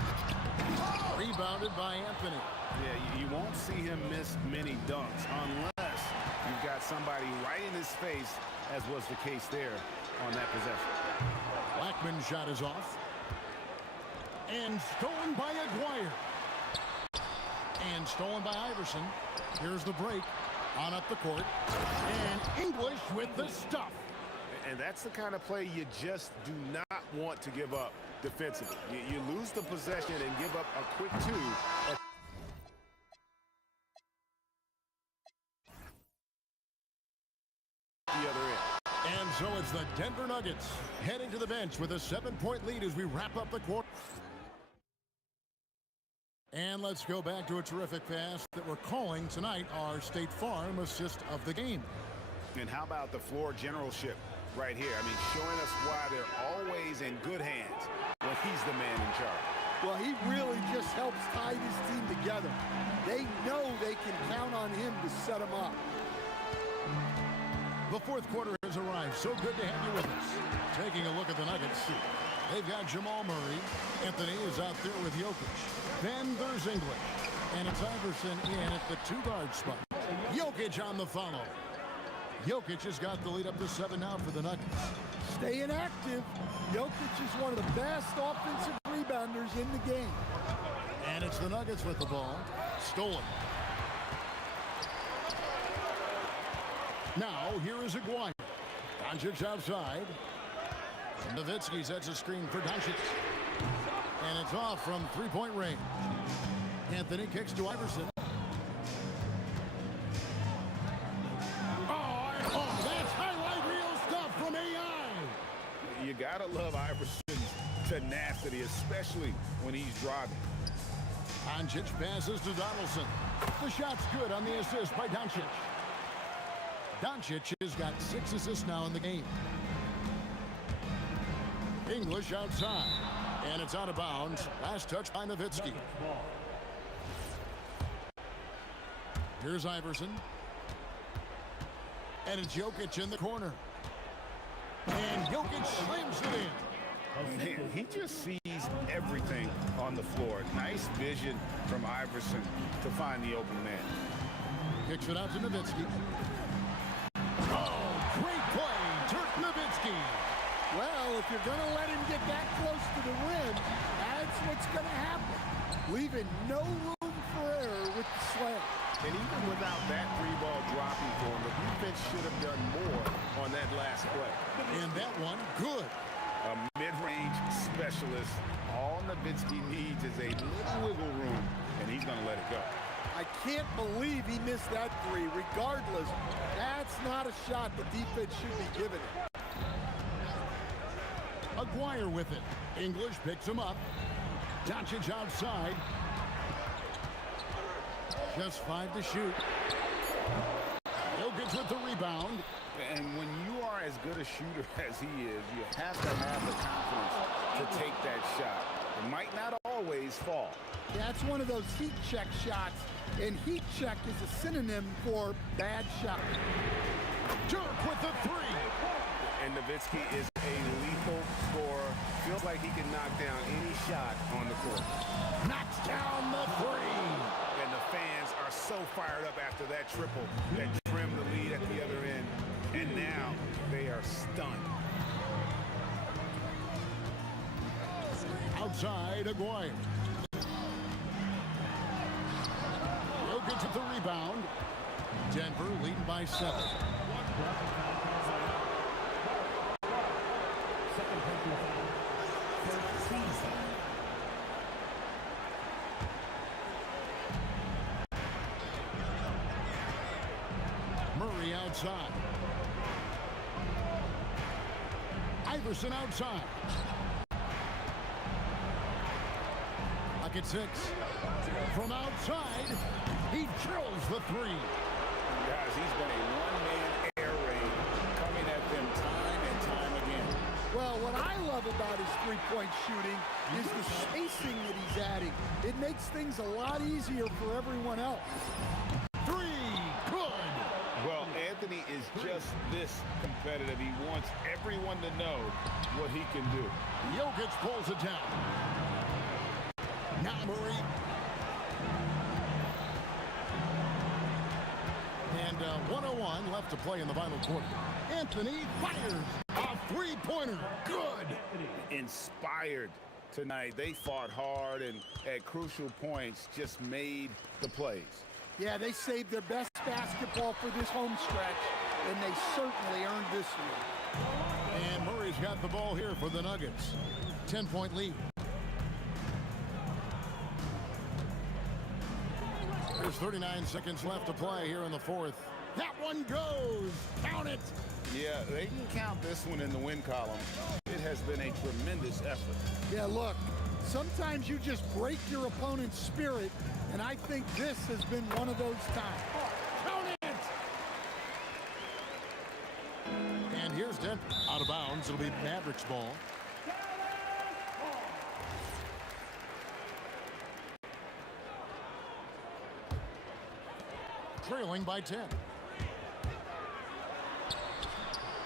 Rebounded by Anthony. Yeah, you won't see him miss many dunks unless you've got somebody right in his face, as was the case there on that possession. Blackman's shot is off. And stolen by Aguirre. And stolen by Iverson. Here's the break. On up the court. And English with the stuff. And that's the kind of play you just do not want to give up defensively. You lose the possession and give up a quick 2. The other end. And so it's the Denver Nuggets heading to the bench with a 7-point lead as we wrap up the quarter. And let's go back to a terrific pass that we're calling tonight our State Farm assist of the game. And how about the floor generalship right here? I mean, showing us why they're always in good hands when he's the man in charge. Well, he really just helps tie this team together. They know they can count on him to set them up. The fourth quarter has arrived. So good to have you with us. Taking a look at the Nuggets. They've got Jamal Murray. Anthony is out there with Jokic. Then there's English. And it's Iverson in at the 2-guard spot. Jokic on the follow. Jokic has got the lead up to 7 now for the Nuggets. Staying active. Jokic is one of the best offensive rebounders in the game. And it's the Nuggets with the ball. Stolen. Now, here is Aguirre. Doncic outside. Nowitzki sets a screen for Doncic. And it's off from 3-point range. Anthony kicks to Iverson. Oh, that's highlight reel stuff from AI. You gotta love Iverson's tenacity, especially when he's driving. Doncic passes to Donaldson. The shot's good on the assist by Doncic. Doncic has got 6 assists now in the game. English outside. And it's out of bounds. Last touch by Nowitzki. Here's Iverson. And it's Jokic in the corner. And Jokic slams it in. Man, he just sees everything on the floor. Nice vision from Iverson to find the open man. Kicks it out to Nowitzki. Oh, great play, Dirk Nowitzki. Well, if you're going to let him get that close to the rim, that's what's going to happen. Leaving no room for error with the slam. And even without that 3-ball dropping for him, the defense should have done more on that last play. And that one, good. A mid-range specialist. All Nowitzki needs is a little wiggle room, and he's going to let it go. I can't believe he missed that 3. Regardless, that's not a shot the defense should be giving him. Aguirre with it. English picks him up. Doncic outside. Just 5 to shoot. Jokic with the rebound. And when you are as good a shooter as he is, you have to have the confidence to take that shot. It might not always fall. That's one of those heat check shots, and heat check is a synonym for bad shot. Dirk with the 3. And Nowitzki is a lethal scorer. Feels like he can knock down any shot on the court. Knocks down the 3. And the fans are so fired up after that triple that trimmed the lead at the other end. And now they are stunned. Outside, Aguirre. Jokic with the rebound. Denver leading by 7. Murray outside. Iverson outside. Lock at 6. From outside, he drills the 3. Guys, he's been a one-man air raid coming at them time and time again. Well, what I love about his three-point shooting is the spacing that he's adding. It makes things a lot easier for everyone else. 3, good. Well, Anthony is just this competitive. He wants everyone to know what he can do. Jokic pulls it down. Now Murray. And 1:01 left to play in the final quarter. Anthony fires a three-pointer. Good. Inspired tonight. They fought hard and at crucial points just made the plays. Yeah, they saved their best basketball for this home stretch, and they certainly earned this one. And Murray's got the ball here for the Nuggets. 10-point lead. There's 39 seconds left to play here in the fourth. That one goes. Count it. Yeah, they can count this one in the win column. It has been a tremendous effort. Yeah, look, sometimes you just break your opponent's spirit, and I think this has been one of those times. Count it. And here's Denver. Out of bounds. It'll be Mavericks ball. Trailing by 10.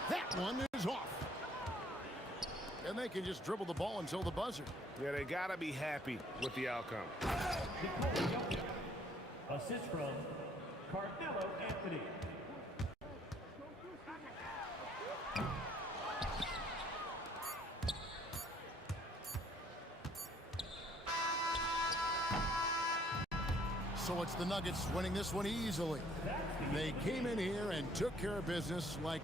That one is off. And they can just dribble the ball until the buzzer. Yeah, they got to be happy with the outcome. Assist from Carmelo Anthony. So it's the Nuggets winning this one easily. They came in here and took care of business like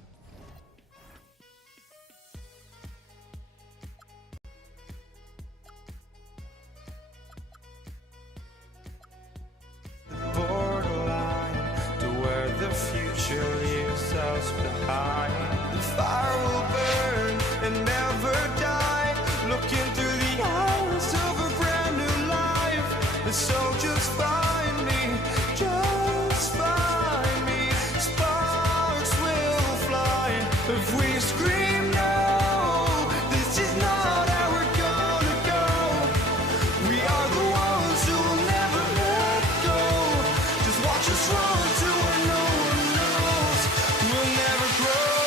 borderline to where the future leaves us behind. The fire will burn and never die, looking through the eyes of a brand new life. And so just find me, just find me. Sparks will fly if we scream no. This is not how we're gonna go. We are the ones who will never let go. Just watch us run to where no one knows. We'll never grow.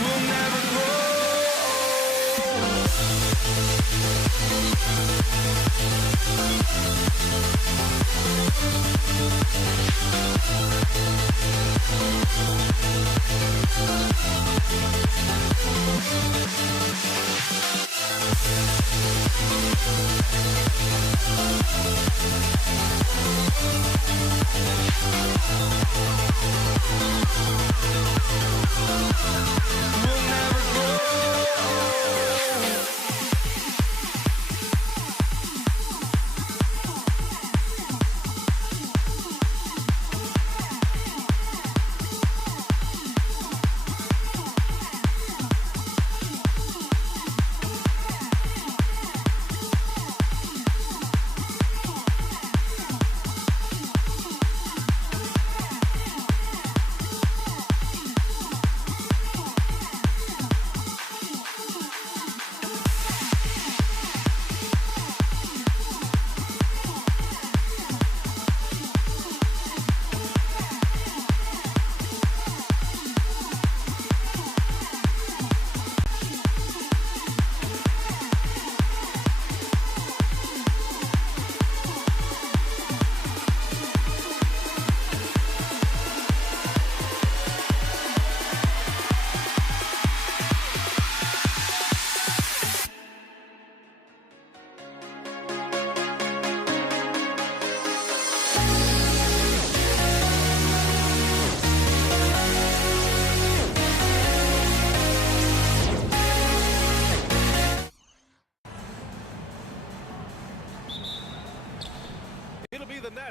We'll never grow.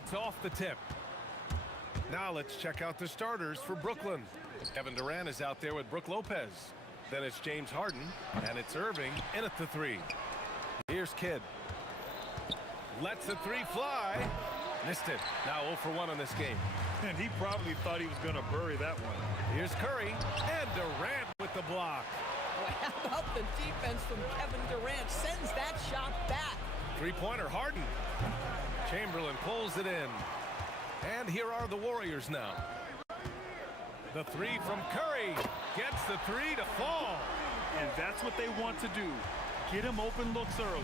gets off the tip. Now let's check out the starters for Brooklyn. Kevin Durant is out there with Brook Lopez. Then it's James Harden, and it's Irving in at the 3. Here's Kidd. Lets the 3 fly. Missed it. Now 0 for 1 on this game. And he probably thought he was going to bury that one. Here's Curry, and Durant with the block. Well, how about the defense from Kevin Durant? Sends that shot back. Three-pointer Harden. Chamberlain pulls it in. And here are the Warriors now. The 3 from Curry. Gets the 3 to fall. And that's what they want to do. Get him open looks early.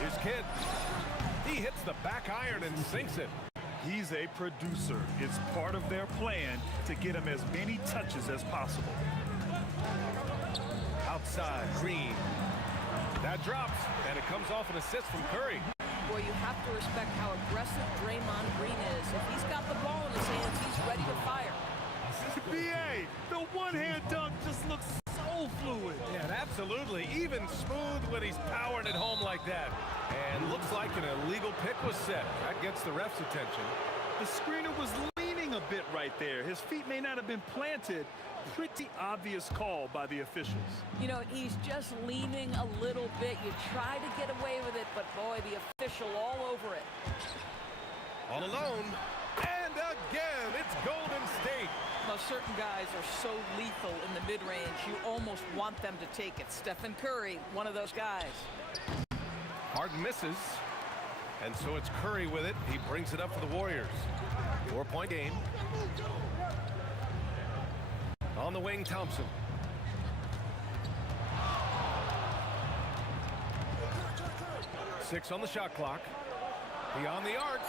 Here's Kidd. He hits the back iron and sinks it. He's a producer. It's part of their plan to get him as many touches as possible. Outside, Green. That drops, and it comes off an assist from Curry. Boy, you have to respect how aggressive Draymond Green is. If he's got the ball in his hands, he's ready to fire. B.A., the one-hand dunk just looks so fluid. Yeah, absolutely. Even smooth when he's powering it home like that. And looks like an illegal pick was set. That gets the ref's attention. The screener was leaning a bit right there. His feet may not have been planted. Pretty obvious call by the officials. You know, he's just leaning a little bit. You try to get away with it, but boy, the official all over it. All alone. And again, it's Golden State. Now, certain guys are so lethal in the mid-range, you almost want them to take it. Stephen Curry, one of those guys. Harden misses. And so it's Curry with it. He brings it up for the Warriors. 4-point game. On the wing, Thompson. Six on the shot clock. Beyond the arc.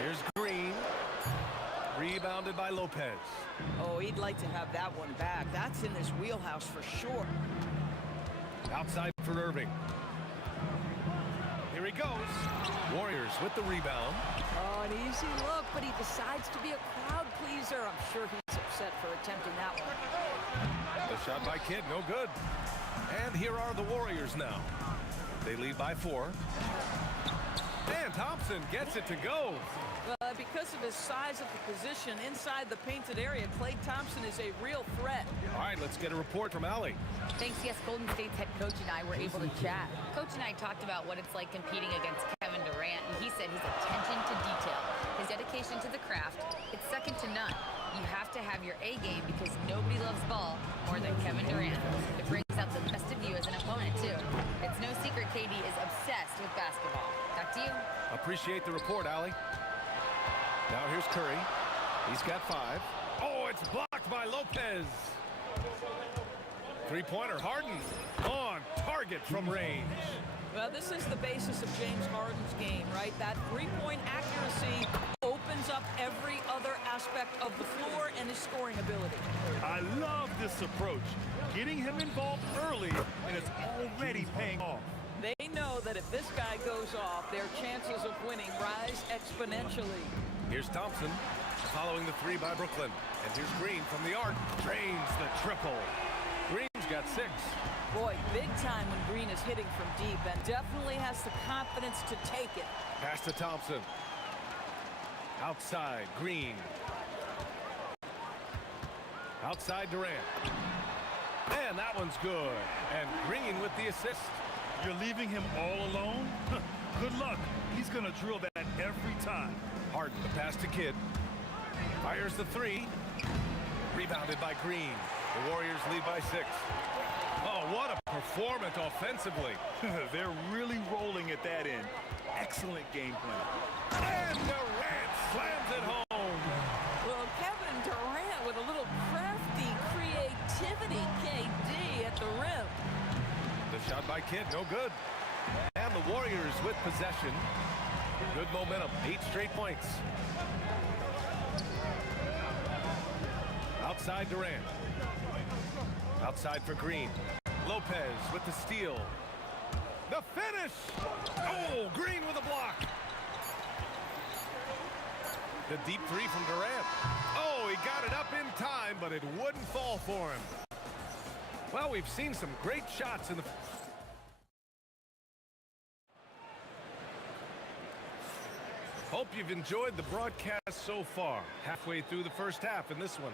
Here's Green. Rebounded by Lopez. Oh, he'd like to have that one back. That's in his wheelhouse for sure. Outside for Irving. Here he goes. Warriors with the rebound. Oh, an easy look, but he decides to be a crowd pleaser. I'm sure he's upset for attempting that one. The shot by Kidd, no good. And here are the Warriors now. They lead by 4. And Thompson gets it to go. Because of his size of the position inside the painted area, Klay Thompson is a real threat. All right, let's get a report from Allie. Thanks, yes, Golden State's head coach and I were able to chat. Coach and I talked about what it's like competing against Kevin Durant, and he said his attention to detail, his dedication to the craft, it's second to none. You have to have your A game because nobody loves ball more than Kevin Durant. It brings out the best of you as an opponent, too. It's no secret KD is obsessed with basketball. Back to you. Appreciate the report, Allie. Now here's Curry. He's got 5. Oh, it's blocked by Lopez. Three-pointer Harden on target from range. Well, this is the basis of James Harden's game, right? That three-point accuracy opens up every other aspect of the floor and his scoring ability. I love this approach. Getting him involved early, and it's already paying off. They know that if this guy goes off, their chances of winning rise exponentially. Here's Thompson following the 3 by Brooklyn. And here's Green from the arc. Drains the triple. Green's got 6. Boy, big time when Green is hitting from deep and definitely has the confidence to take it. Pass to Thompson. Outside, Green. Outside, Durant. And that one's good. And Green with the assist. You're leaving him all alone? Good luck. He's going to drill that every time. Harden, the pass to Kidd. Fires the 3. Rebounded by Green. The Warriors lead by 6. Oh, what a performance offensively. They're really rolling at that end. Excellent game plan. And Durant slams it home. Well, Kevin Durant with a little crafty creativity, KD at the rim. The shot by Kidd, no good. And the Warriors with possession. Good momentum, 8 straight points. Outside Durant. Outside for Green. Lopez with the steal. The finish! Oh, Green with a block. The deep 3 from Durant. Oh, he got it up in time, but it wouldn't fall for him. Well, we've seen some great shots in the... Hope you've enjoyed the broadcast so far. Halfway through the first half in this one.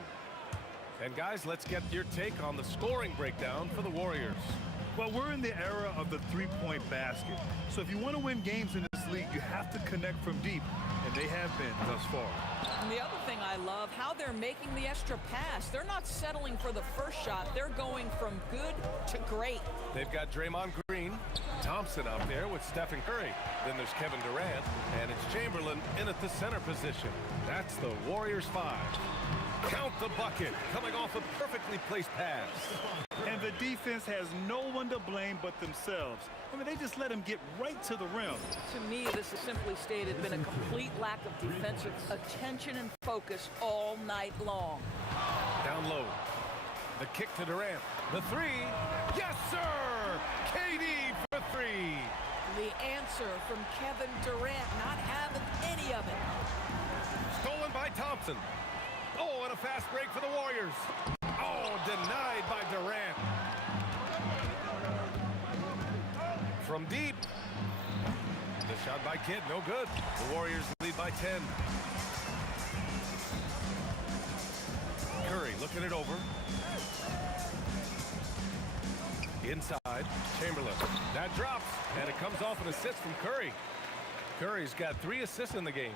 And guys, let's get your take on the scoring breakdown for the Warriors. Well, we're in the era of the three-point basket. So if you want to win games in this league, you have to connect from deep. And they have been thus far. And the other thing I love, how they're making the extra pass. They're not settling for the first shot. They're going from good to great. They've got Draymond Green, Thompson out there with Stephen Curry. Then there's Kevin Durant, and it's Chamberlain in at the center position. That's the Warriors 5. Count the bucket, coming off a perfectly placed pass. And the defense has no one to blame but themselves. I mean, they just let him get right to the rim. To me, this has simply stated been a complete lack of defensive attention and focus all night long. Down low. The kick to Durant. The three. Yes, sir! KD for three. The answer from Kevin Durant, not having any of it. Stolen by Thompson. Oh, and a fast break for the Warriors. Oh, denied by Durant. From deep. The shot by Kidd, no good. The Warriors lead by 10. Curry looking it over. Inside, Chamberlain. That drops, and it comes off an assist from Curry. Curry's got 3 assists in the game.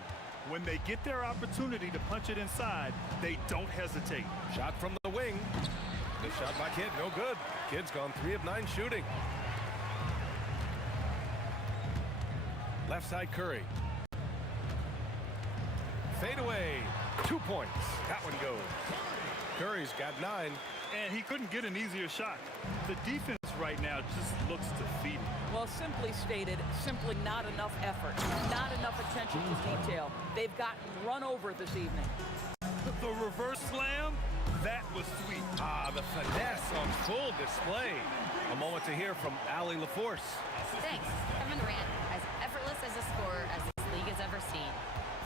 When they get their opportunity to punch it inside, they don't hesitate. Shot from the wing. The shot by Kidd, no good. Kidd's gone 3 of 9 shooting. Left side Curry. Fade away. 2 points. That one goes. Curry's got 9. And he couldn't get an easier shot. The defense right now just looks defeated. Well, simply stated, simply not enough effort, not enough attention to detail. They've gotten run over this evening. The reverse slam, that was sweet. Ah, the finesse on full display. A moment to hear from Allie LaForce. Thanks. Kevin Durant, as effortless as a scorer as this league has ever seen.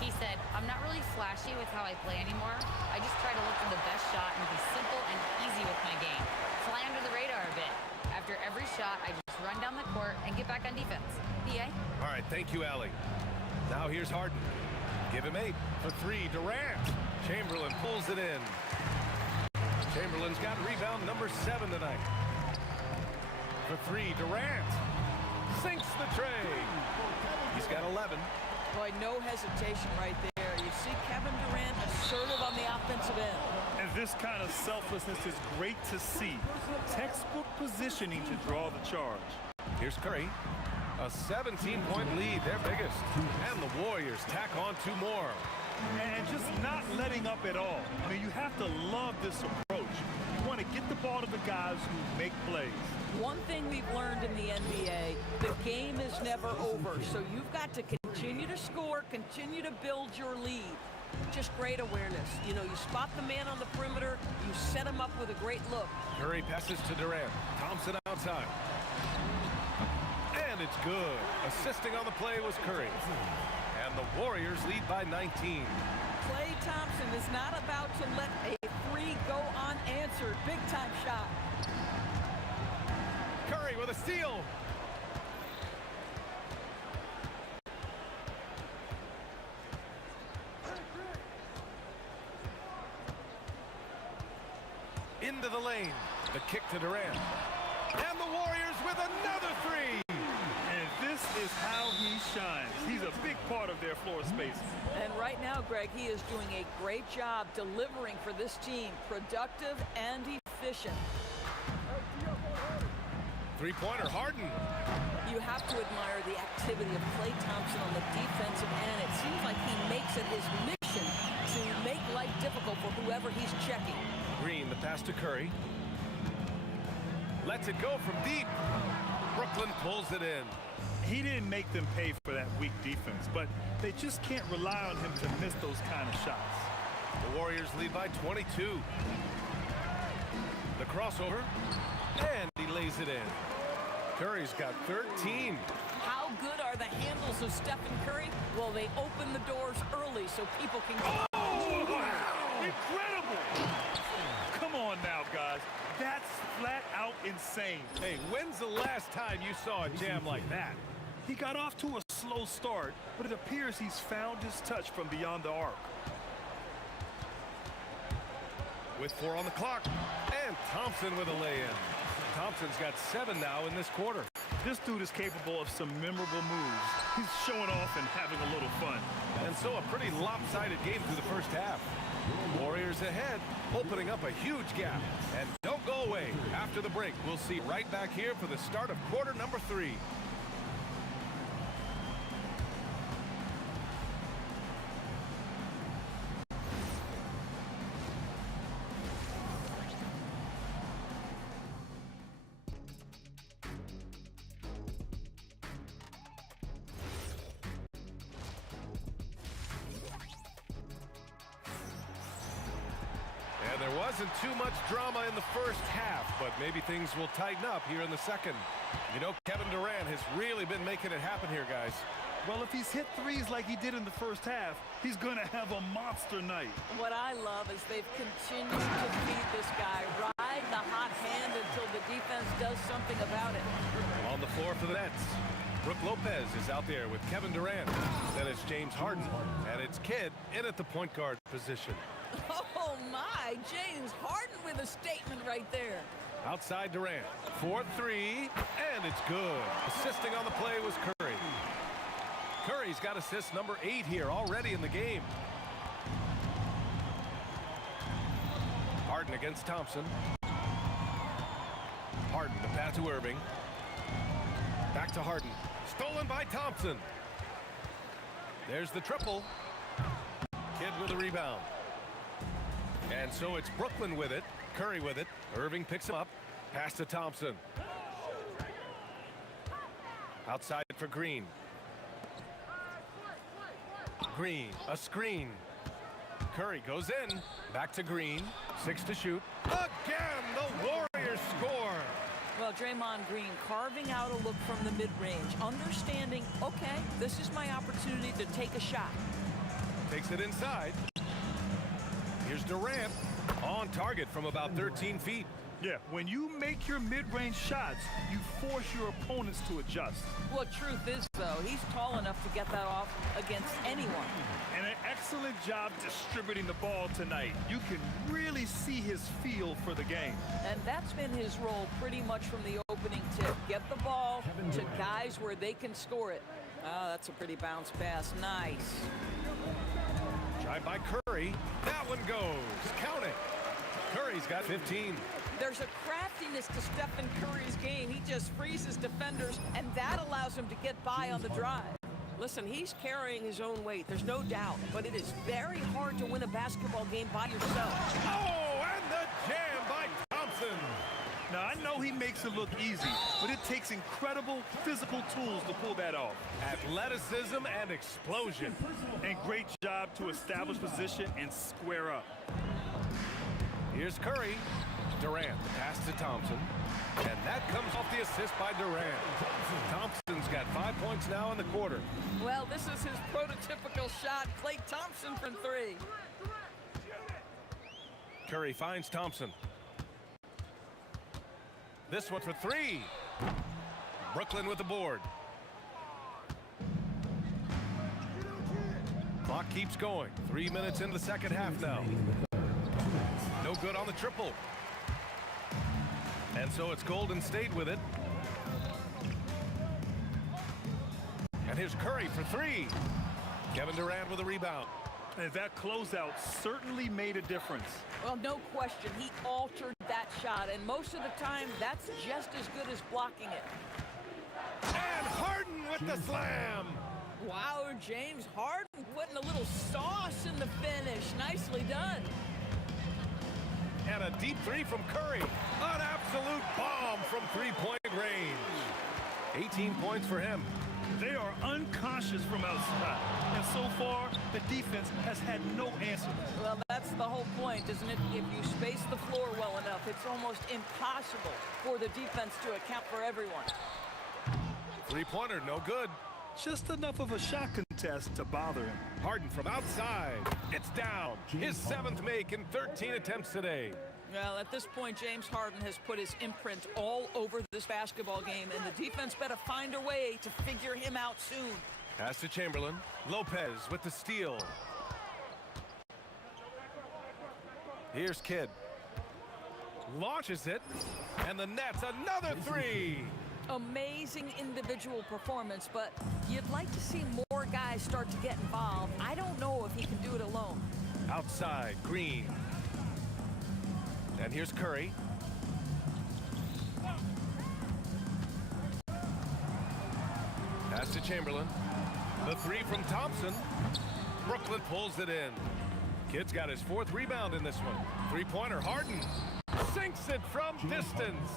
He said, I'm not really flashy with how I play anymore. I just try to look for the best shot and be simple and easy with my game. Fly under the radar a bit. After every shot, I just run down the court and get back on defense. PA? All right, thank you, Allie. Now here's Harden. Give him 8 for 3. Durant. Chamberlain pulls it in. Chamberlain's got rebound number 7 tonight. For 3, Durant. Sinks the tray. He's got 11. Boy, no hesitation right there. You see Kevin Durant assertive on the offensive end. And this kind of selflessness is great to see. Textbook positioning to draw the charge. Here's Curry. A 17-point lead, their biggest. And the Warriors tack on 2 more. And just not letting up at all. I mean, you have to love this approach. You want to get the ball to the guys who make plays. One thing we've learned in the NBA, the game is never over. So you've got to continue to score, continue to build your lead. Just great awareness. You know, you spot the man on the perimeter, you set him up with a great look. Curry passes to Durant. Thompson outside. And it's good. Assisting on the play was Curry. And the Warriors lead by 19. Klay Thompson is not about to let a 3 go unanswered. Big time shot. Curry with a steal. Into the lane. The kick to Durant. And the Warriors with another 3. And this is how he shines. He's a big part of their floor space. And right now, Greg, he is doing a great job delivering for this team. Productive and efficient. 3-pointer, Harden. You have to admire the activity of Klay Thompson on the defensive end. It seems like he makes it his mission to make life difficult for whoever he's checking. Green, the pass to Curry. Lets it go from deep. Brooklyn pulls it in. He didn't make them pay for that weak defense, but they just can't rely on him to miss those kind of shots. The Warriors lead by 22. The crossover, and he lays it in. Curry's got 13. How good are the handles of Stephen Curry? Well, they open the doors early so people can go. Oh, wow. Incredible! Come on now, guys. That's flat out insane. Hey, when's the last time you saw a jam like that? He got off to a slow slow start, but it appears he's found his touch from beyond the arc. With 4 on the clock, and Thompson with a lay-in. Thompson's got 7 now in this quarter. This dude is capable of some memorable moves. He's showing off and having a little fun. And so a pretty lopsided game through the first half. Warriors ahead, opening up a huge gap. And don't go away. After the break, we'll see right back here for the start of quarter number 3. There wasn't too much drama in the first half, but maybe things will tighten up here in the second. You know, Kevin Durant has really been making it happen here, guys. Well, if he's hit threes like he did in the first half, he's going to have a monster night. What I love is they've continued to feed this guy, ride the hot hand until the defense does something about it. On the floor for the Nets, Brooke Lopez is out there with Kevin Durant. Then it's James Harden, and it's Kidd in at the point guard position. Oh, my. James Harden with a statement right there. Outside Durant, 4-3, and it's good. Assisting on the play was Curry. Curry's got assist number 8 here already in the game. Harden against Thompson. Harden to pass to Irving. Back to Harden. Stolen by Thompson. There's the triple. Kidd with a rebound. And so it's Brooklyn with it. Curry with it. Irving picks him up. Pass to Thompson. Outside for Green. Green, a screen. Curry goes in. Back to Green. 6 to shoot. Again, the Warriors score. Well, Draymond Green carving out a look from the mid-range, understanding, okay, this is my opportunity to take a shot. Takes it inside. Here's Durant on target from about 13 feet. Yeah, when you make your mid-range shots, you force your opponents to adjust. Well, truth is, though, he's tall enough to get that off against anyone. And an excellent job distributing the ball tonight. You can really see his feel for the game. And that's been his role pretty much from the opening tip. Get the ball to guys where they can score it. Oh, that's a pretty bounce pass. Nice. Drive by Curry. That one goes. Count it. Curry's got 15. There's a craftiness to Stephen Curry's game. He just freezes defenders, and that allows him to get by on the drive. Listen, he's carrying his own weight. There's no doubt. But it is very hard to win a basketball game by yourself. Oh, and the jam by Thompson. Now, I know he makes it look easy, but it takes incredible physical tools to pull that off. Athleticism and explosion. And great job to establish position and square up. Here's Curry. Durant, pass to Thompson. And that comes off the assist by Durant. Thompson's got 5 points now in the quarter. Well, this is his prototypical shot. Klay Thompson from 3. Curry finds Thompson. This one for 3. Brooklyn with the board. Clock keeps going. 3 minutes into the second half now. No good on the triple. And so it's Golden State with it. And here's Curry for 3. Kevin Durant with a rebound. And that closeout certainly made a difference. Well, no question. He altered that shot, and most of the time, that's just as good as blocking it. And Harden with the slam. Wow, James Harden putting a little sauce in the finish. Nicely done. And a deep 3 from Curry. An absolute bomb from three-point range. 18 points for him. They are unconscious from outside. And so far, the defense has had no answer. Well, that's the whole point, isn't it? If you space the floor well enough, it's almost impossible for the defense to account for everyone. Three-pointer, no good. Just enough of a shot contest to bother him. Harden from outside. It's down. His 7th make in 13 attempts today. Well, at this point, James Harden has put his imprint all over this basketball game, and the defense better find a way to figure him out soon. Pass to Chamberlain. Lopez with the steal. Here's Kidd. Launches it, and the net's another three. Amazing individual performance, but you'd like to see more guys start to get involved. I don't know if he can do it alone. Outside, Green. And here's Curry. Pass to Chamberlain. The three from Thompson. Brooklyn pulls it in. Kidd's got his 4th rebound in this one. Three-pointer, Harden sinks it from distance.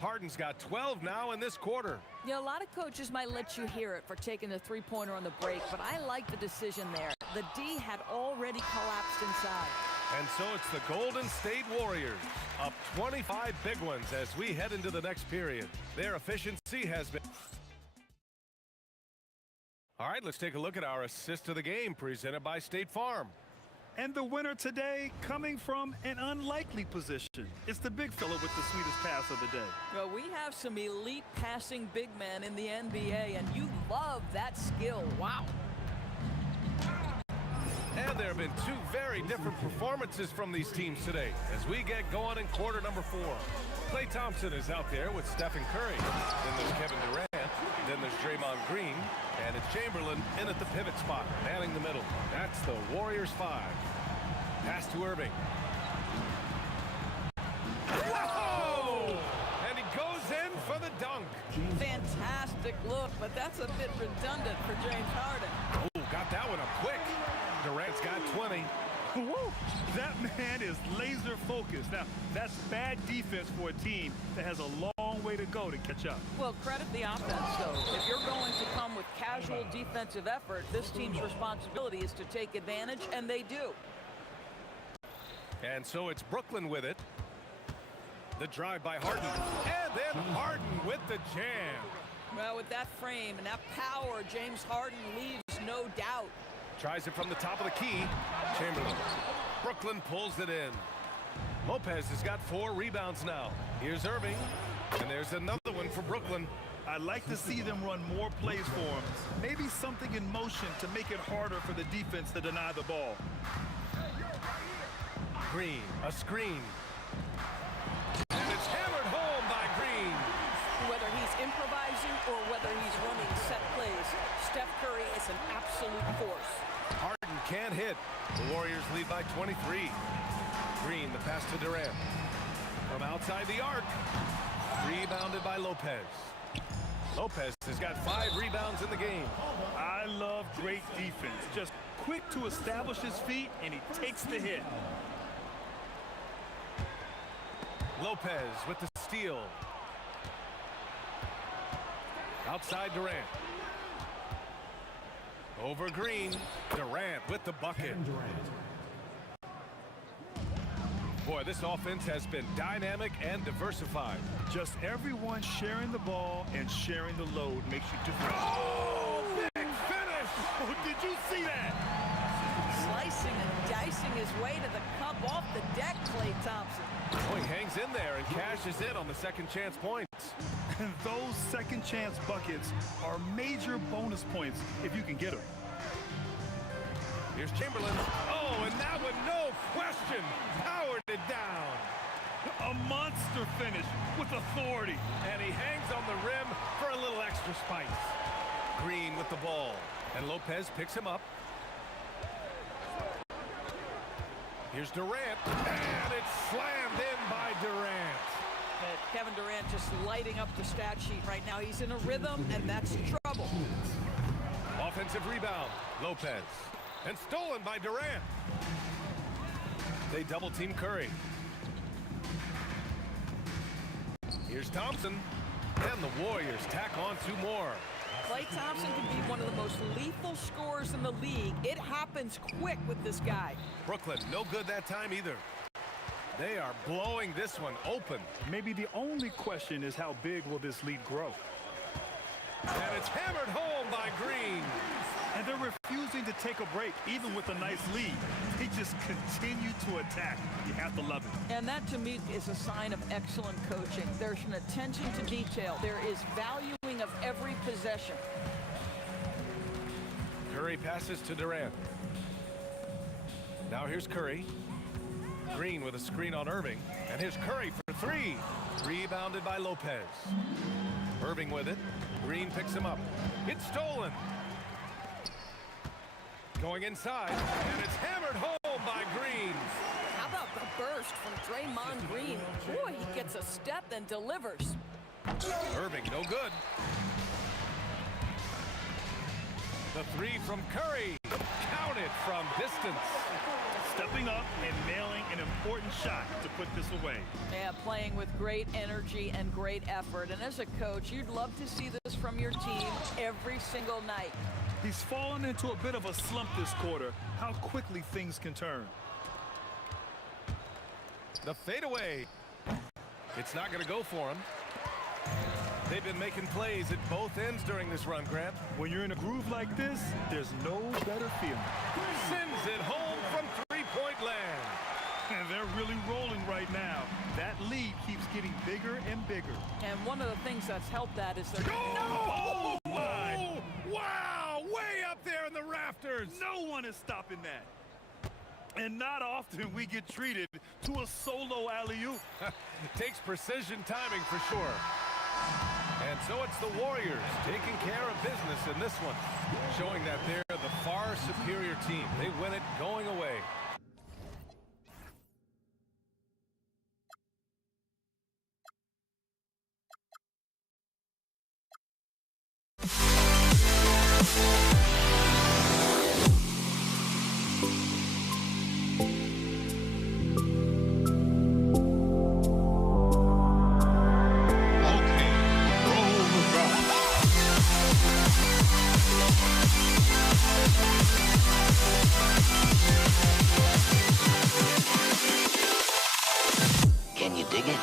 Harden's got 12 now in this quarter. Yeah, a lot of coaches might let you hear it for taking the three-pointer on the break, but I like the decision there. The D had already collapsed inside. And so it's the Golden State Warriors, up 25 big ones as we head into the next period. Their efficiency has been... All right, let's take a look at our assist of the game presented by State Farm. And the winner today coming from an unlikely position. It's the big fella with the sweetest pass of the day. Well, we have some elite passing big men in the NBA, and you love that skill. Wow. And there have been 2 very different performances from these teams today as we get going in quarter number 4. Klay Thompson is out there with Stephen Curry. Then there's Kevin Durant. Then there's Draymond Green. And it's Chamberlain in at the pivot spot, manning the middle. That's the Warriors 5. Pass to Irving. Whoa! And he goes in for the dunk. Fantastic look, but that's a bit redundant for James Harden. Oh, got that one up quick. Durant's got 20. Woo! That man is laser focused. Now, that's bad defense for a team that has a long way to go to catch up. Well, credit the offense, though. If you're going to come with casual defensive effort, this team's responsibility is to take advantage, and they do. And so it's Brooklyn with it. The drive by Harden. And then Harden with the jam. Well, with that frame and that power, James Harden leaves no doubt. Tries it from the top of the key. Chamberlain. Brooklyn pulls it in. Lopez has got 4 rebounds now. Here's Irving. And there's another one for Brooklyn. I'd like to see them run more plays for him. Maybe something in motion to make it harder for the defense to deny the ball. Green, a screen. And it's hammered home by Green. Whether he's improvising or whether he's running set plays, Steph Curry is an absolute force. Harden can't hit. The Warriors lead by 23. Green, the pass to Durant. From outside the arc. Rebounded by Lopez. Lopez has got 5 rebounds in the game. I love great defense. Just quick to establish his feet, and he takes the hit. Lopez with the steal. Outside Durant. Over Green. Durant with the bucket. Boy, this offense has been dynamic and diversified. Just everyone sharing the ball and sharing the load makes you different. Oh, big finish! Oh, did you see that? Slicing and dicing his way to the cup off the deck, Klay Thompson. Oh, he hangs in there and cashes in on the second chance points. And those second chance buckets are major bonus points if you can get them. Here's Chamberlain. Oh, and that one, no question, powered it down. A monster finish with authority. And he hangs on the rim for a little extra spice. Green with the ball. And Lopez picks him up. Here's Durant. And it's slammed in by Durant. Kevin Durant just lighting up the stat sheet right now. He's in a rhythm, and that's trouble. Offensive rebound. Lopez. And stolen by Durant. They double team Curry. Here's Thompson. And the Warriors tack on 2 more. Klay Thompson can be one of the most lethal scorers in the league. It happens quick with this guy. Brooklyn, no good that time either. They are blowing this one open. Maybe the only question is how big will this lead grow? And it's hammered home by Green. And they're refusing to take a break, even with a nice lead. They just continue to attack. You have to love it. And that, to me, is a sign of excellent coaching. There's an attention to detail. There is valuing of every possession. Curry passes to Durant. Now here's Curry. Green with a screen on Irving. And here's Curry for three. Rebounded by Lopez. Irving with it. Green picks him up. It's stolen. Going inside. And it's hammered home by Green. How about the burst from Draymond Green? Boy, he gets a step and delivers. Irving, no good. The three from Curry. Counted from distance. Stepping up and nailing an important shot to put this away. Yeah, playing with great energy and great effort. And as a coach, you'd love to see this from your team every single night. He's fallen into a bit of a slump this quarter. How quickly things can turn. The fadeaway. It's not going to go for him. They've been making plays at both ends during this run, Grant. When you're in a groove like this, there's no better feeling. Sends it home from three-point land. And they're really rolling right now. That lead keeps getting bigger and bigger. And one of the things that's helped that is they're... Oh, my! Wow! Way up there in the rafters! No one is stopping that. And not often we get treated to a solo alley-oop. Takes precision timing for sure. And so it's the Warriors taking care of business in this one, showing that they're the far superior team. They win it going away. Can you dig it?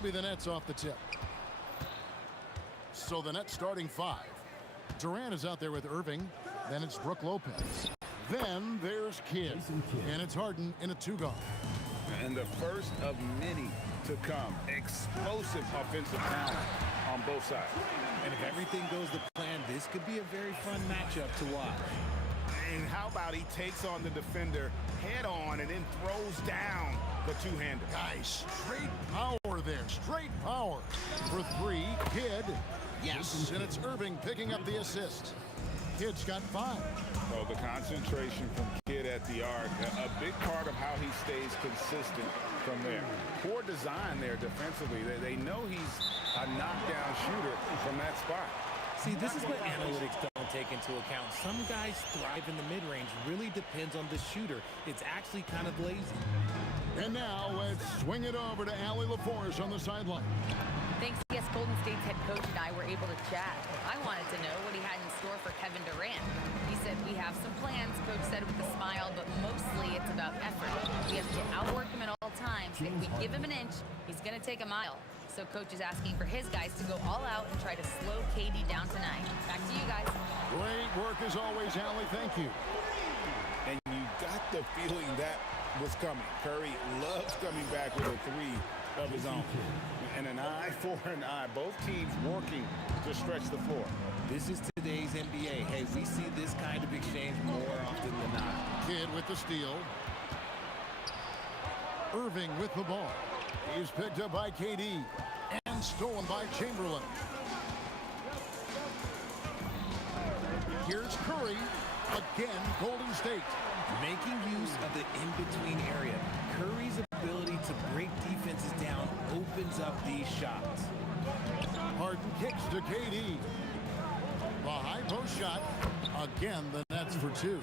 He'll be the Nets off the tip. So the Nets starting 5. Durant is out there with Irving. Then it's Brook Lopez. Then there's Kidd. And it's Harden in a 2-guard. And the first of many to come. Explosive offensive talent on both sides. And if everything goes to plan, this could be a very fun matchup to watch. And how about he takes on the defender head on and then throws down the two-hander. Guys, straight power there. Straight power. For 3, Kidd. Yes. And it's Irving picking up the assist. Kidd's got 5. Oh, the concentration from Kidd at the arc. A big part of how he stays consistent from there. Poor design there defensively. They know he's a knockdown shooter from that spot. See, this is what analytics don't take into account. Some guys thrive in the mid-range. Really depends on the shooter. It's actually kind of lazy. And now let's swing it over to Allie LaForce on the sideline. Thanks, yes, Golden State's head coach and I were able to chat. I wanted to know what he had in store for Kevin Durant. He said, we have some plans, Coach said with a smile, but mostly it's about effort. We have to outwork him at all times. If we give him an inch, he's going to take a mile. So Coach is asking for his guys to go all out and try to slow KD down tonight. Back to you guys. Great work as always, Allie. Thank you. And you got the feeling that was coming. Curry loves coming back with a 3 of his own. And an eye for an eye. Both teams working to stretch the floor. This is today's NBA. Hey, we see this kind of exchange more often than not. Kidd with the steal. Irving with the ball. He's picked up by KD and stolen by Chamberlain. Here's Curry. Again, Golden State. Making use of the in-between area. Curry's ability to break defenses down opens up these shots. Harden kicks to KD. The high post shot. Again, the Nets for two.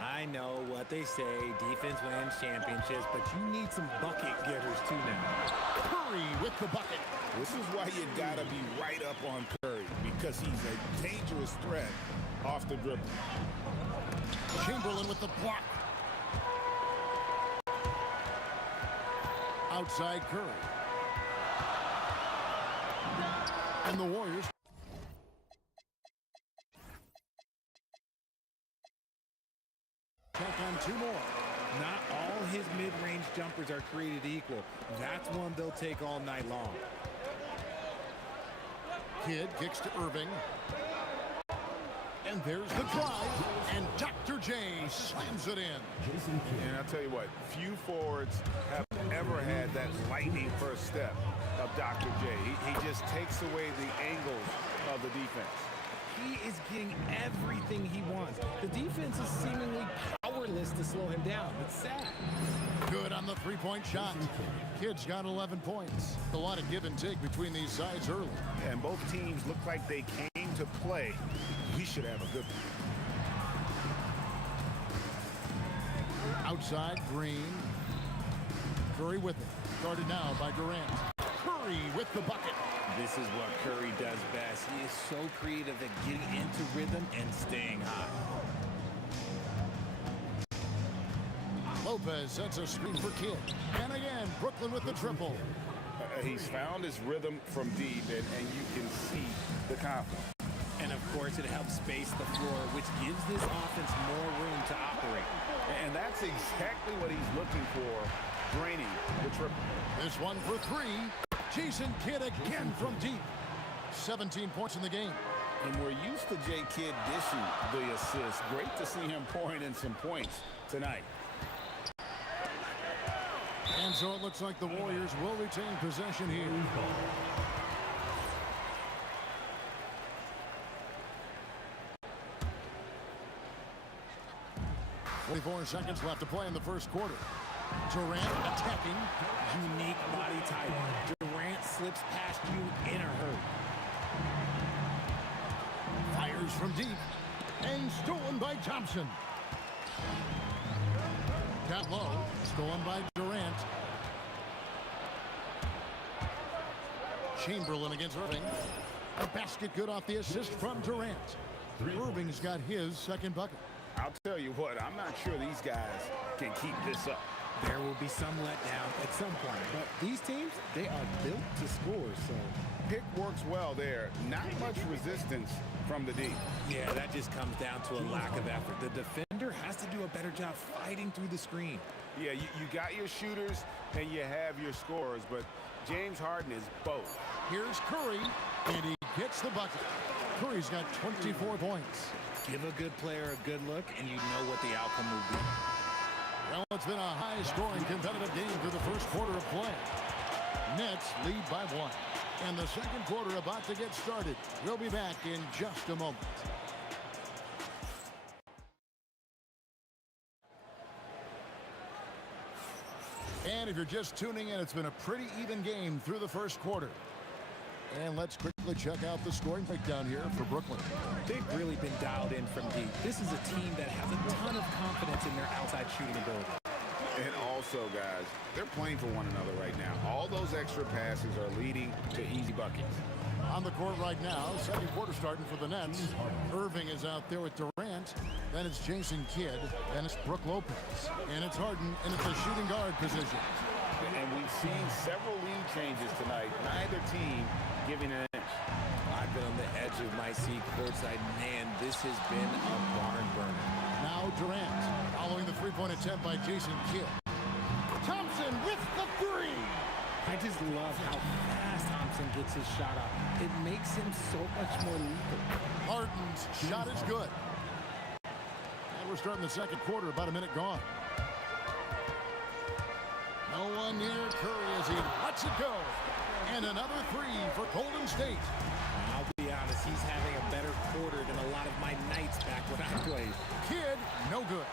I know what they say, defense wins championships, but you need some bucket getters too now. Curry with the bucket. This is why you got to be right up on Curry, because he's a dangerous threat off the dribble. Chamberlain with the block. Outside Curry. And the Warriors take on two more. Not all his mid-range jumpers are created equal. That's one they'll take all night long. Kidd kicks to Irving. And there's the drive. And Dr. J slams it in. And I'll tell you what, few forwards have ever had that lightning first step of Dr. J. He just takes away the angles of the defense. He is getting everything he wants. The defense is seemingly powerless to slow him down. It's sad. Good on the three-point shot. Kidd's got 11 points. A lot of give and take between these sides early. And both teams look like they came to play. We should have a good one. Outside, Green. Curry with it. Guarded now by Durant. Curry with the bucket. This is what Curry does best. He is so creative at getting into rhythm and staying hot. Lopez sets a screen for Kidd. And again, Brooklyn with the triple. He's found his rhythm from deep, and you can see the confidence. And of course, it helps space the floor, which gives this offense more room to operate. And that's exactly what he's looking for, draining the triple. This one for three. Jason Kidd again from deep. 17 points in the game. And we're used to J. Kidd dishing the assist. Great to see him pouring in some points tonight. And so it looks like the Warriors will retain possession here. 44 seconds left to play in the first quarter. Durant attacking. Unique body type. Durant slips past you in a hurry. Fires from deep. And stolen by Thompson. Got low. Stolen by Durant. Chamberlain against Irving. A basket good off the assist from Durant. Irving's got his second bucket. I'll tell you what, I'm not sure these guys can keep this up. There will be some letdown at some point, but these teams, they are built to score, so. Pick works well there. Not much resistance from the D. Yeah, that just comes down to a lack of effort. The defender has to do a better job fighting through the screen. Yeah, you got your shooters and you have your scorers, but James Harden is both. Here's Curry, and he gets the bucket. Curry's got 24 points. Give a good player a good look, and you know what the outcome will be. Well, it's been a high-scoring competitive game through the first quarter of play. Nets lead by 1. And the second quarter about to get started. We'll be back in just a moment. And if you're just tuning in, it's been a pretty even game through the first quarter. And let's quickly check out the scoring breakdown here for Brooklyn. They've really been dialed in from deep. This is a team that has a ton of confidence in their outside shooting ability. And also, guys, they're playing for one another right now. All those extra passes are leading to easy buckets. On the court right now, second quarter starting for the Nets. Irving is out there with Durant. Then it's Jason Kidd. Then it's Brook Lopez. And it's Harden in the shooting guard position. And we've seen several lead changes tonight. Neither team giving an inch. I've been on the edge of my seat courtside. Man, this has been a barn burner. Now Durant, following the three-point attempt by Jason Kidd. Thompson with the three. I just love how fast Thompson gets his shot up. It makes him so much more lethal. Harden's shot is good. And we're starting the second quarter, about a minute gone. No one near Curry as he lets it go. And another three for Golden State. I'll be honest, he's having a better quarter than a lot of my nights back when I played. Kidd, no good.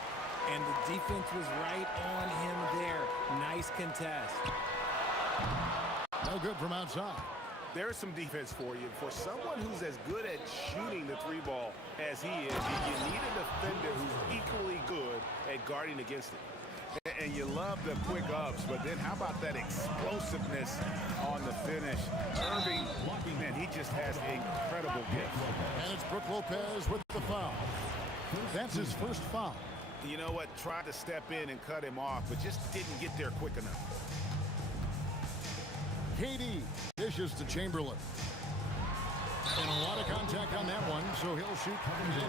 And the defense was right on him there. Nice contest. No good from outside. There's some defense for you. For someone who's as good at shooting the three ball as he is, you need a defender who's equally good at guarding against it. And you love the quick ups, but then how about that explosiveness on the finish? Irving, man, he just has an incredible gift. And it's Brook Lopez with the foul. That's his first foul. You know what? Tried to step in and cut him off, but just didn't get there quick enough. KD dishes to Chamberlain. And a lot of contact on that one, so he'll shoot.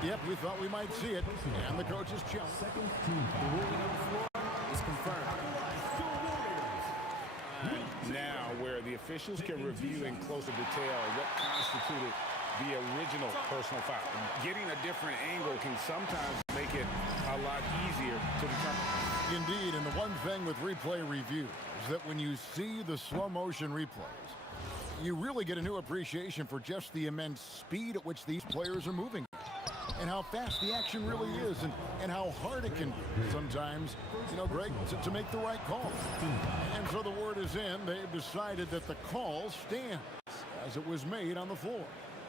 And yep, we thought we might see it. And the coach is chilling. Second team, the ruling on the floor is confirmed. Now, where the officials can review in closer detail what constituted the original personal foul. Getting a different angle can sometimes make it a lot easier to determine. Indeed, and the one thing with replay review is that when you see the slow motion replays, you really get a new appreciation for just the immense speed at which these players are moving and how fast the action really is and how hard it can be sometimes, you know, Greg, to make the right call. And so the word is in. They've decided that the call stands as it was made on the floor.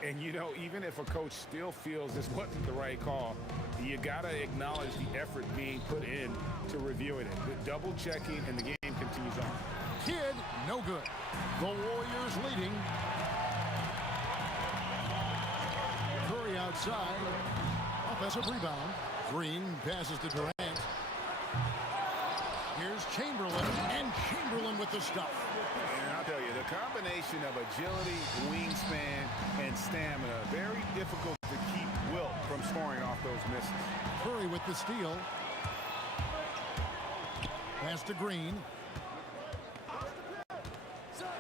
And, you know, even if a coach still feels this wasn't the right call, you got to acknowledge the effort being put in to reviewing it. The double checking, and the game continues on. Kid, no good. The Warriors leading. Curry outside. Offensive rebound. Green passes to Durant. Here's Chamberlain, and Chamberlain with the stuff. And I'll tell you, the combination of agility, wingspan, and stamina, very difficult to keep Wilt from scoring off those misses. Curry with the steal. Pass to Green.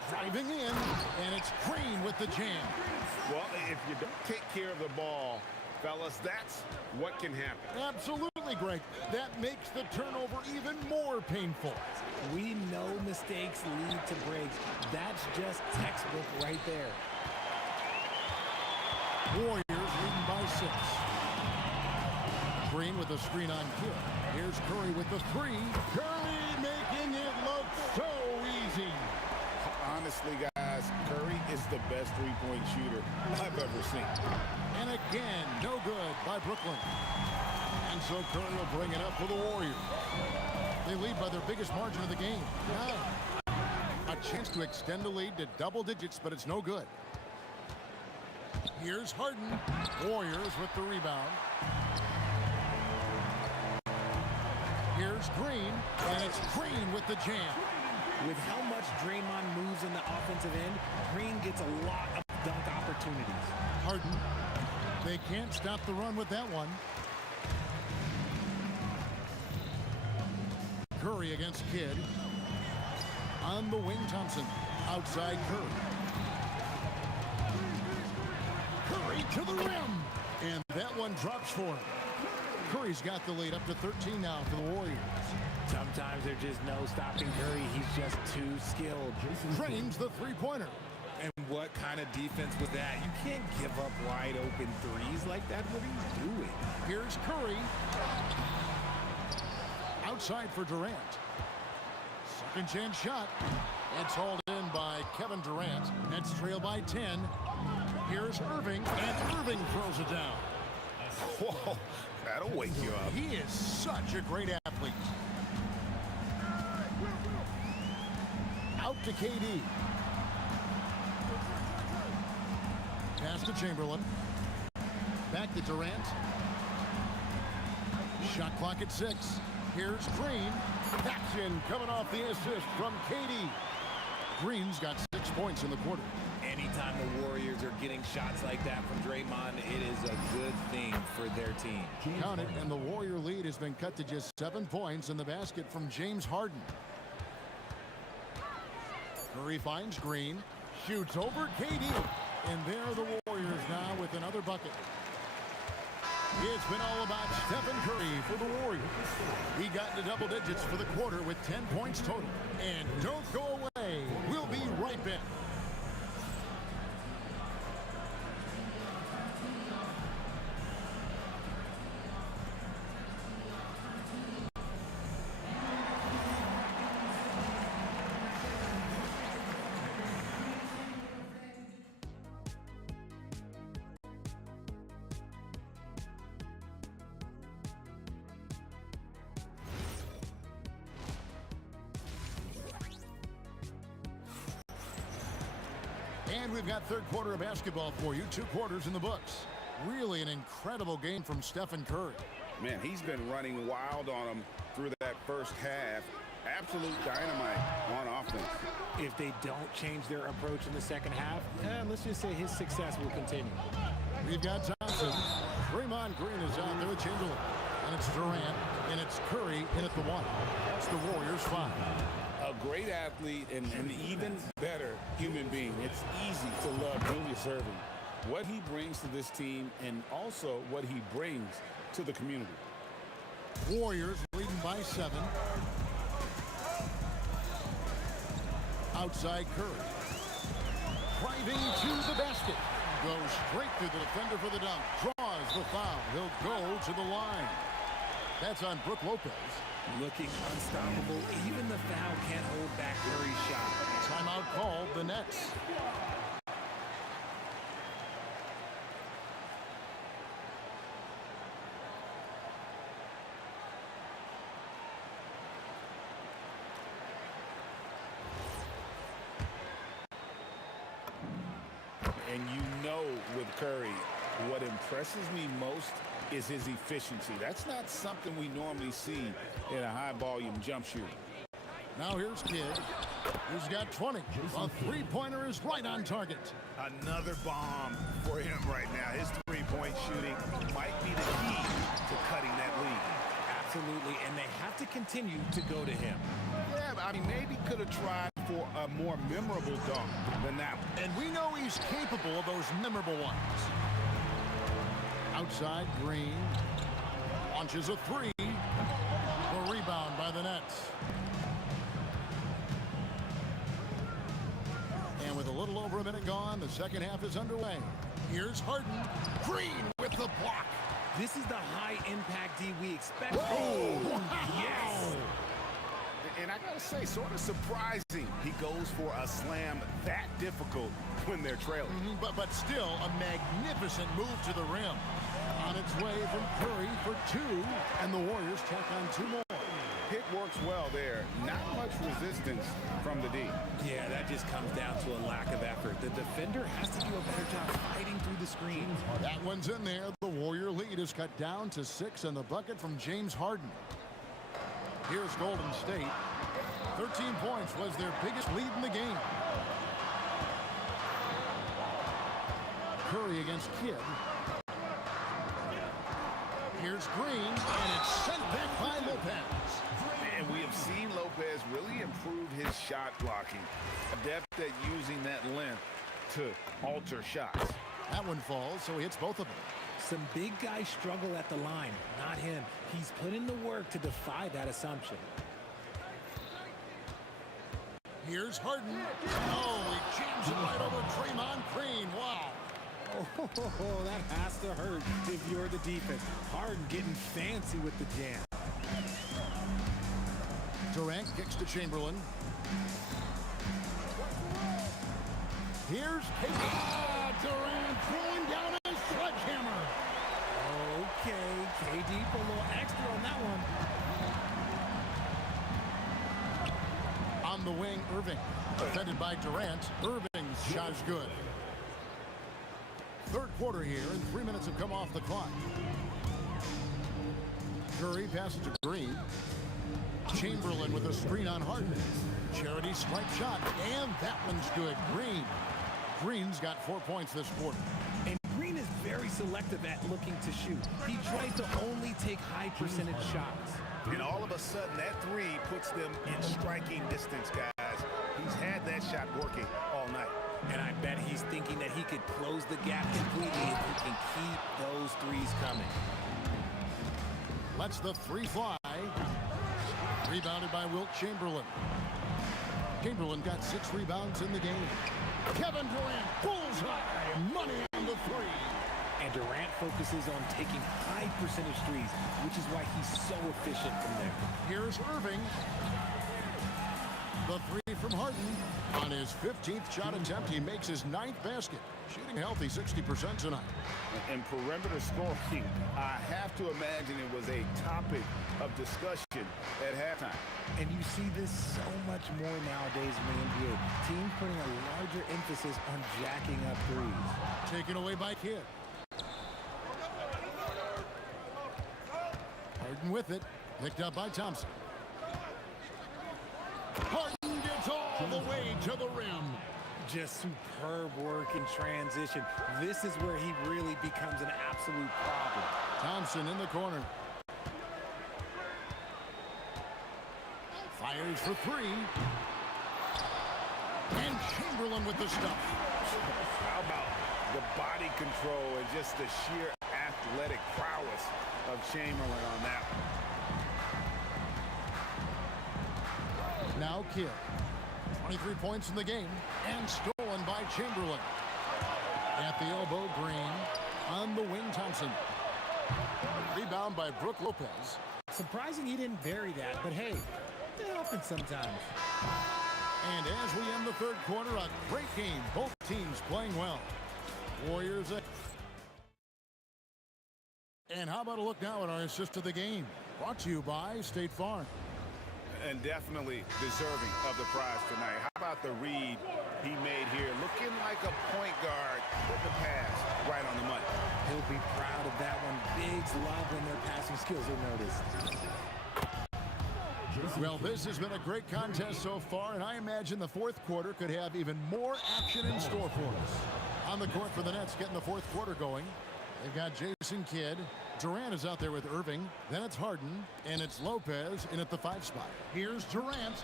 Driving in, and it's Green with the jam. Well, if you don't take care of the ball, fellas, that's what can happen. Absolutely, Greg. That makes the turnover even more painful. We know mistakes lead to breaks. That's just textbook right there. Warriors leading by 6. Green with a screen on Kidd. Here's Curry with the 3. Curry making it look so easy. Honestly, guys, Curry is the best three-point shooter I've ever seen. And again, no good by Brooklyn. And so Curry will bring it up for the Warriors. They lead by their biggest margin of the game. 9. A chance to extend the lead to double digits, but it's no good. Here's Harden. Warriors with the rebound. Here's Green, and it's Green with the jam. With how much Draymond moves in the offensive end, Green gets a lot of dunk opportunities. Harden. They can't stop the run with that one. Curry against Kidd. On the wing, Thompson. Outside Curry. Curry to the rim. And that one drops for him. Curry's got the lead up to 13 now for the Warriors. Sometimes there's just no stopping Curry. He's just too skilled. Drains the three-pointer. And what kind of defense was that? You can't give up wide open threes like that. What are you doing? Here's Curry. Outside for Durant. Second chance shot. It's hauled in by Kevin Durant. Nets trail by 10. Here's Irving, and Irving throws it down. Whoa, that'll wake you up. He is such a great athlete. Out to KD. Pass to Chamberlain. Back to Durant. Shot clock at 6. Here's Green. Action coming off the assist from KD. Green's got 6 points in the quarter. Anytime the Warriors are getting shots like that from Draymond, it is a good thing for their team. Count it, and the Warrior lead has been cut to just 7 points in the basket from James Harden. Curry finds Green, shoots over KD, and there are the Warriors now with another bucket. It's been all about Stephen Curry for the Warriors. He got into double digits for the quarter with 10 points total. And don't go away. We'll be right back. And we've got third quarter of basketball for you. 2 quarters in the books. Really an incredible game from Stephen Curry. Man, he's been running wild on them through that first half. Absolute dynamite on offense. If they don't change their approach in the second half, let's just say his success will continue. We've got Thompson. Draymond Green is out there with Chamberlain. And it's Durant, and it's Curry in at the 1. That's the Warriors 5. A great athlete and an even better human being. It's easy to love Julius Erving. What he brings to this team and also what he brings to the community. Warriors leading by 7. Outside Curry. Driving to the basket. Goes straight through the defender for the dunk. Draws the foul. He'll go to the line. That's on Brook Lopez. Looking unstoppable. Even the foul can't hold back Curry's shot. Timeout called the Nets. And you know with Curry, what impresses me most is his efficiency. That's not something we normally see in a high-volume jump shooter. Now here's Kidd. He's got 20. A three-pointer is right on target. Another bomb for him right now. His three-point shooting might be the key to cutting that lead. Absolutely, and they have to continue to go to him. Yeah, I mean, maybe could have tried for a more memorable dunk than that one. And we know he's capable of those memorable ones. Outside, Green launches a 3. The rebound by the Nets. And with a little over a minute gone, the second half is underway. Here's Harden. Green with the block. This is the high-impact D we expect. Oh, wow. yes! And I gotta say, sort of surprising he goes for a slam that difficult when they're trailing. But still a magnificent move to the rim. On its way from Curry for 2, and the Warriors tack on 2 more. Pick works well there. Not much resistance from the D. Yeah, that just comes down to a lack of effort. The defender has to do a better job fighting through the screen. That one's in there. The Warrior lead is cut down to 6 on the bucket from James Harden. Here's Golden State. 13 points was their biggest lead in the game. Curry against Kidd. Here's Green, and it's sent back by Lopez. And we have seen Lopez really improve his shot blocking. Adept at using that length to alter shots. That one falls, so he hits both of them. Some big guys struggle at the line, not him. He's put in the work to defy that assumption. Here's Harden. Oh, he jams it right over Draymond Green. Wow. Oh, that has to hurt if you're the defense. Harden getting fancy with the jam. Durant kicks to Chamberlain. Here's KD. Durant throwing down a sledgehammer. Okay, KD put a little extra on that one. On the wing, Irving. Defended by Durant. Irving's shot is good. Third quarter here, and 3 minutes have come off the clock. Curry passes to Green. Chamberlain with a screen on Harden. Charity stripe shot, and that one's good. Green's got 4 points this quarter. And Green is very selective at looking to shoot. He tries to only take high percentage shots. And all of a sudden, that 3 puts them in striking distance, guys. He's had that shot working all night. And I bet he's thinking that he could close the gap completely if he can keep those 3s coming. Lets the 3 fly. Rebounded by Wilt Chamberlain. Chamberlain got 6 rebounds in the game. Kevin Durant, bullseye, money on the 3. And Durant focuses on taking high percentage 3s, which is why he's so efficient from there. Here's Irving. The three from Harden. On his 15th shot attempt, he makes his 9th basket. Shooting healthy 60% tonight. And perimeter scoring, I have to imagine it was a topic of discussion at halftime. And you see this so much more nowadays in the NBA. Teams putting a larger emphasis on jacking up threes. Taken away by Kidd. Harden with it. Picked up by Thompson. Harden gets all the way to the rim. Just superb work in transition. This is where he really becomes an absolute problem. Thompson in the corner. Fires for three. And Chamberlain with the stuff. How about the body control and just the sheer athletic prowess of Chamberlain on that one. Now Kidd. 23 points in the game. And stolen by Chamberlain. At the elbow, Green. On the wing, Thompson. Rebound by Brook Lopez. Surprising he didn't bury that, but hey, it happens sometimes. And as we end the third quarter, a great game. Both teams playing well. Warriors. And how about a look now at our assist of the game? Brought to you by State Farm. And definitely deserving of the prize tonight. How about the read he made here? Looking like a point guard with the pass right on the money. He'll be proud of that one. Bigs love when their passing skills are noticed. Well, this has been a great contest so far, and I imagine the fourth quarter could have even more action in store for us. On the court for the Nets, getting the fourth quarter going. They've got Jason Kidd. Durant is out there with Irving. Then it's Harden, and it's Lopez in at the 5 spot. Here's Durant.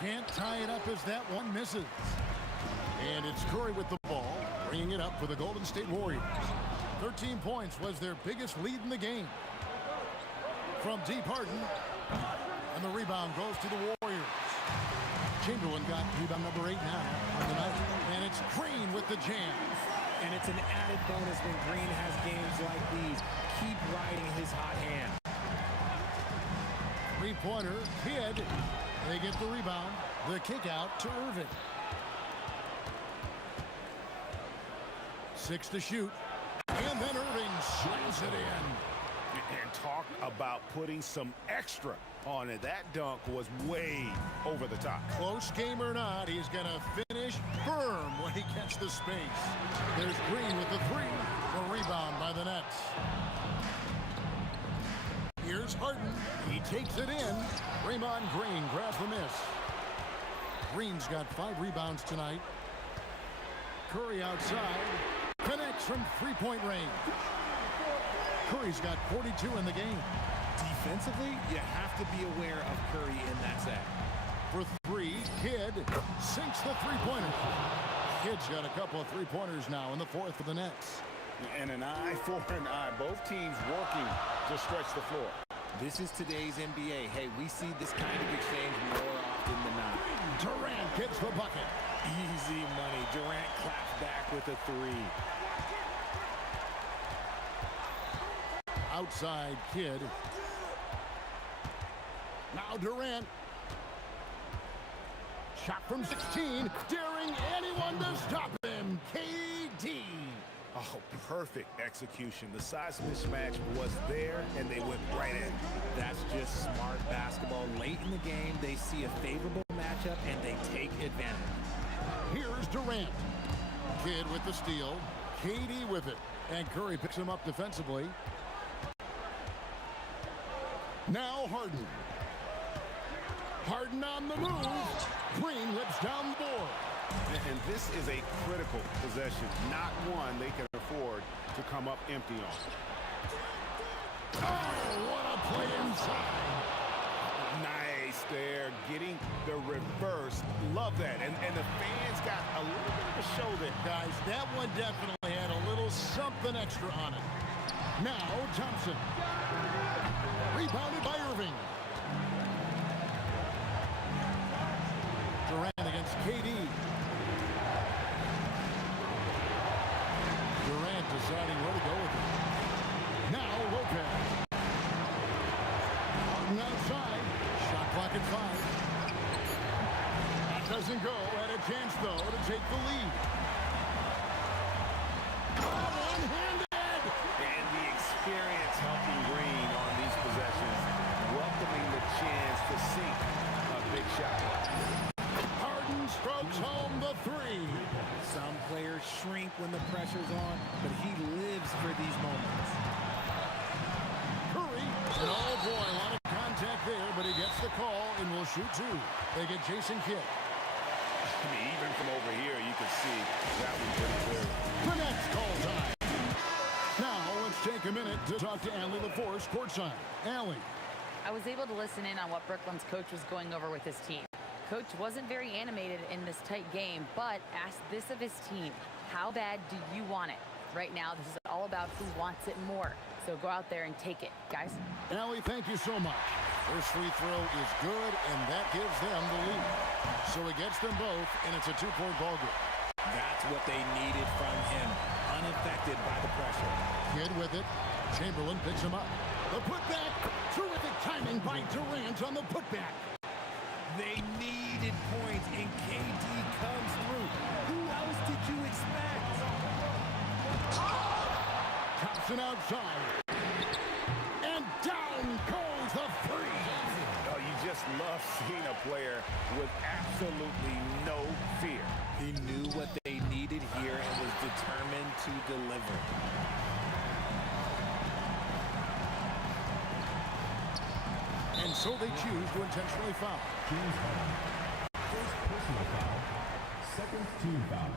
Can't tie it up as that one misses. And it's Curry with the ball, bringing it up for the Golden State Warriors. 13 points was their biggest lead in the game. From deep, Harden. And the rebound goes to the Warriors. Chamberlain got rebound number 8 now on the night. And it's Green with the jam. And it's an added bonus when Green has games like these. Keep riding his hot hand. Three-pointer, Kidd. They get the rebound. The kick out to Irving. 6 to shoot. And then Irving slams it in. And talk about putting some extra on it. That dunk was way over the top. Close game or not, he's going to finish firm when he gets the space. There's Green with the 3. The rebound by the Nets. Here's Harden. He takes it in. Draymond Green grabs the miss. Green's got 5 rebounds tonight. Curry outside. Connects from three-point range. Curry's got 42 in the game. Defensively, you have to be aware of Curry in that set. For 3, Kidd sinks the three-pointer. Kidd's got a couple of three-pointers now in the fourth for the Nets. And an eye for an eye. Both teams working to stretch the floor. This is today's NBA. Hey, we see this kind of exchange more often than not. Durant gets the bucket. Easy money. Durant claps back with a 3. Outside Kidd. Now Durant. Shot from 16. Daring anyone to stop him. KD. Oh, perfect execution. The size mismatch was there, and they went right in. That's just smart basketball. Late in the game, they see a favorable matchup, and they take advantage. Here's Durant. Kidd with the steal. KD with it. And Curry picks him up defensively. Now Harden. Harden on the move. Green whips down the board. And this is a critical possession, not one they can afford to come up empty on. Oh, what a play inside. Nice there, getting the reverse. Love that. And the fans got a little bit of a show there. Guys, that one definitely had a little something extra on it. Now Thompson. Rebounded by Irving. Durant against KD. Durant deciding where to go with it. Now Lopez. Harden outside. Shot clock at 5. Doesn't go. Had a chance, though, to take the lead. One-handed! And the experience helping Green on these possessions, welcoming the chance to sink a big shot. Harden strokes home the three. Some players shrink when the pressure's on, but he lives for these moments. Curry, and oh boy, a lot of contact there, but he gets the call and will shoot two. They get Jason Kidd. I mean, even from over here, you can see that was pretty clear. The next call time. Now, let's take a minute to talk to Allie LaForce courtside. Allie. I was able to listen in on what Brooklyn's coach was going over with his team. Coach wasn't very animated in this tight game, but asked this of his team: how bad do you want it? Right now, this is all about who wants it more. So go out there and take it, guys. Allie, thank you so much. First free throw is good, and that gives them the lead. So it gets them both, and it's a two-point ball game. That's what they needed from him, unaffected by the pressure. Kidd with it. Chamberlain picks him up. The putback. Terrific timing by Durant on the putback. They needed points, and KD comes through. Who else did you expect? Thompson outside. And down goes the three. Oh, you just love seeing a player with absolutely no fear. He knew what they needed here and was determined to deliver. And so they choose to intentionally foul. First personal foul. Second team foul.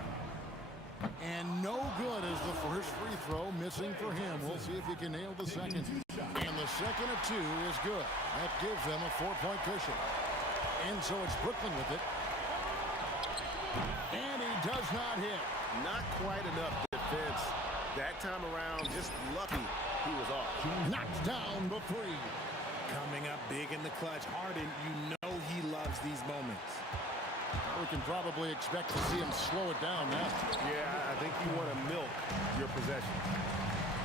And no good as the first free throw missing for him. We'll see if he can nail the second. And the second of two is good. That gives them a 4-point cushion. And so it's Brooklyn with it. And he does not hit. Not quite enough defense. That time around, just lucky he was off. Knocks down the three. Coming up big in the clutch, Harden, you know he loves these moments. We can probably expect to see him slow it down now. Yeah, I think you want to milk your possession.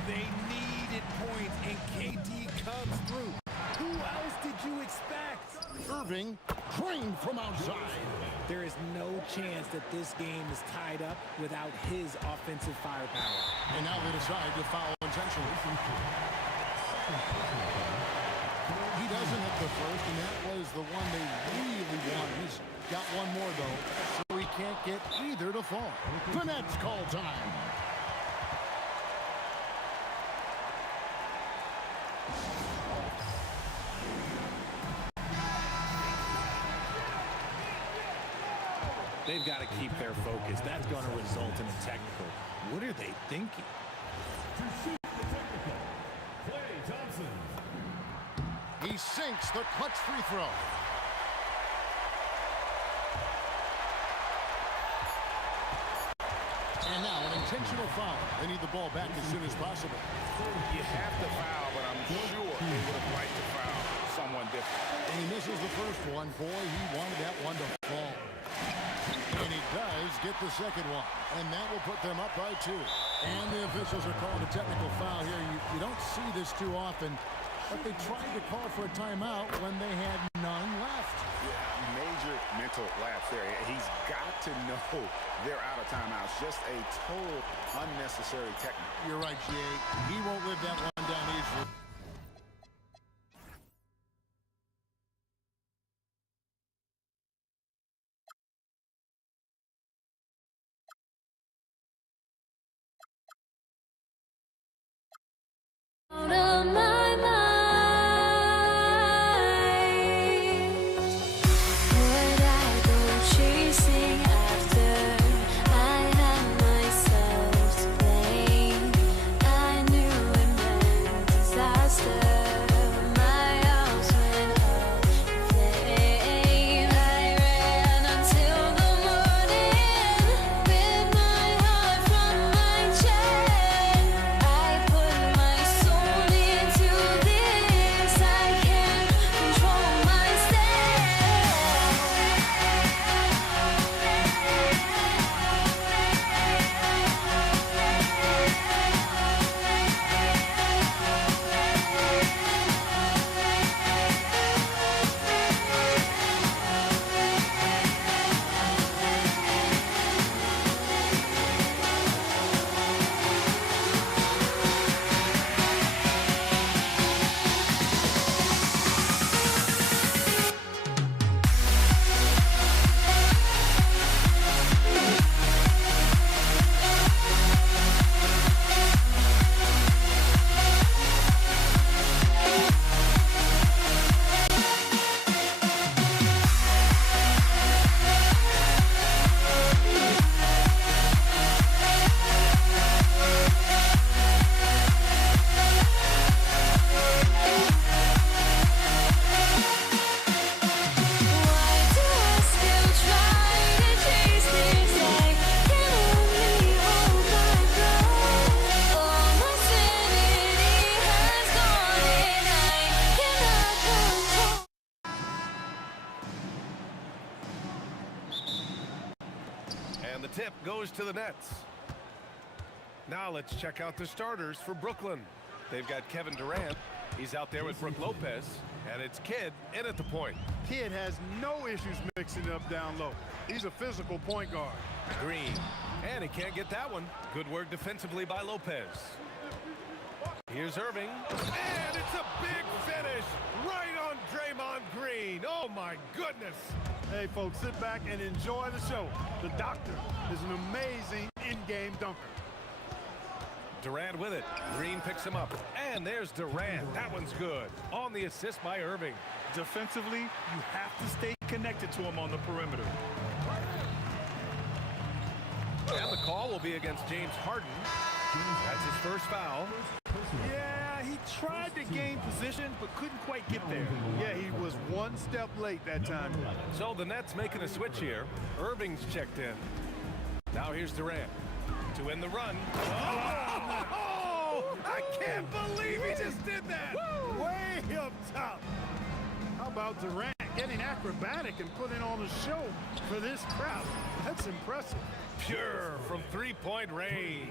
They needed points, and KD comes through. Who else did you expect? Irving drained from outside. There is no chance that this game is tied up without his offensive firepower. And now they decide to foul intentionally. He doesn't hit the first, and that was the one they really wanted. He's got one more, though, so he can't get either to fall. The next call time. They've got to keep their focus. That's going to result in a technical. What are they thinking? To shoot the technical. Klay Thompson. He sinks the clutch free throw. And now an intentional foul. They need the ball back as soon as possible. You have to foul, but I'm sure they would have liked to foul someone different. And he misses the first one. Boy, he wanted that one to fall. And he does get the second one. And that will put them up by 2. And the officials are calling a technical foul here. You don't see this too often. But they tried to call for a timeout when they had none left. Yeah, major mental lapse there. He's got to know they're out of timeouts. Just a total unnecessary technique. You're right, G.A. He won't live that one down easily. Out of my mind. Would I go chasing after I had myself to blame? I knew it meant desire. goes to the nets. Now let's check out the starters for Brooklyn. They've got Kevin Durant. He's out there with Brook Lopez. And it's Kidd in at the point. Kidd has no issues mixing it up down low. He's a physical point guard. Green. And he can't get that one. Good work defensively by Lopez. Here's Irving. And it's a big finish right on Draymond Green. Oh, my goodness. Hey, folks, sit back and enjoy the show. The doctor is an amazing in-game dunker. Durant with it. Green picks him up. And there's Durant. That one's good. On the assist by Irving. Defensively, you have to stay connected to him on the perimeter. And the call will be against James Harden. That's his first foul. Yeah, he tried to gain position, but couldn't quite get there. Yeah, he was one step late that time. So the Nets making a switch here. Irving's checked in. Now here's Durant to end the run. Oh, I can't believe he just did that. Way up top. How about Durant getting acrobatic and putting on a show for this crowd? That's impressive. Pure from three-point range.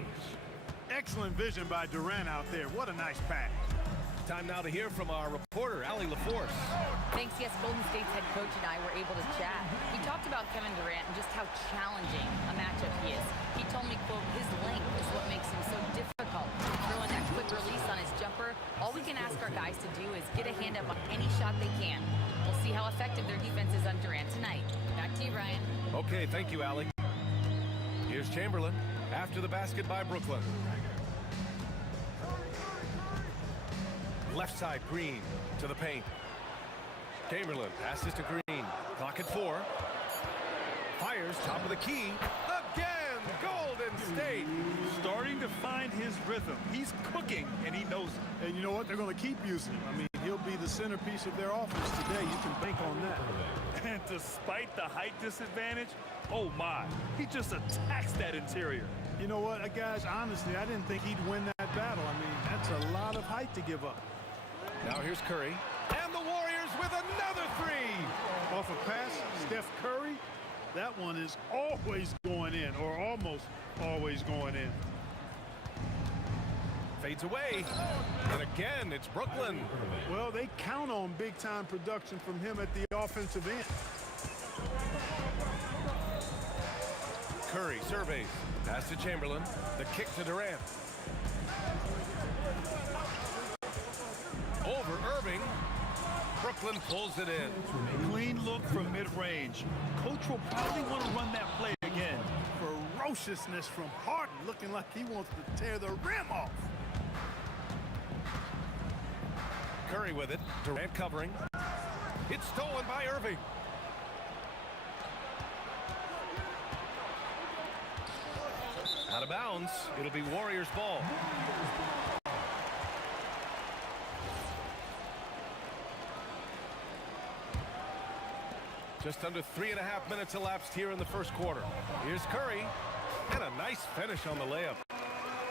Excellent vision by Durant out there. What a nice pass. Time now to hear from our reporter, Allie LaForce. Thanks, yes, Golden State's head coach and I were able to chat. We talked about Kevin Durant and just how challenging a matchup he is. He told me, quote, his length is what makes him so difficult. Throwing that quick release on his jumper, all we can ask our guys to do is get a hand up on any shot they can. We'll see how effective their defense is on Durant tonight. Back to you, Ryan. Okay, thank you, Allie. Here's Chamberlain after the basket by Brooklyn. Left side, Green to the paint. Chamberlain passes to Green. Clock at 4. Fires top of the key. Again, Golden State. Starting to find his rhythm. He's cooking, and he knows it. And you know what? They're going to keep using him. I mean, he'll be the centerpiece of their offense today. You can bank on that. And despite the height disadvantage, oh my, he just attacks that interior. You know what, guys, honestly, I didn't think he'd win that battle. I mean, that's a lot of height to give up. Now here's Curry. And the Warriors with another three. Off a pass, Steph Curry, that one is always going in, or almost always going in. Fades away. And again, it's Brooklyn. Well, they count on big-time production from him at the offensive end. Curry surveys. Pass to Chamberlain. The kick to Durant. Over Irving. Brooklyn pulls it in. Clean look from mid-range. Coach will probably want to run that play again. Ferociousness from Harden, looking like he wants to tear the rim off. Curry with it. Durant covering. It's stolen by Irving. Out of bounds. It'll be Warriors ball. Just under 3.5 minutes elapsed here in the first quarter. Here's Curry. And a nice finish on the layup.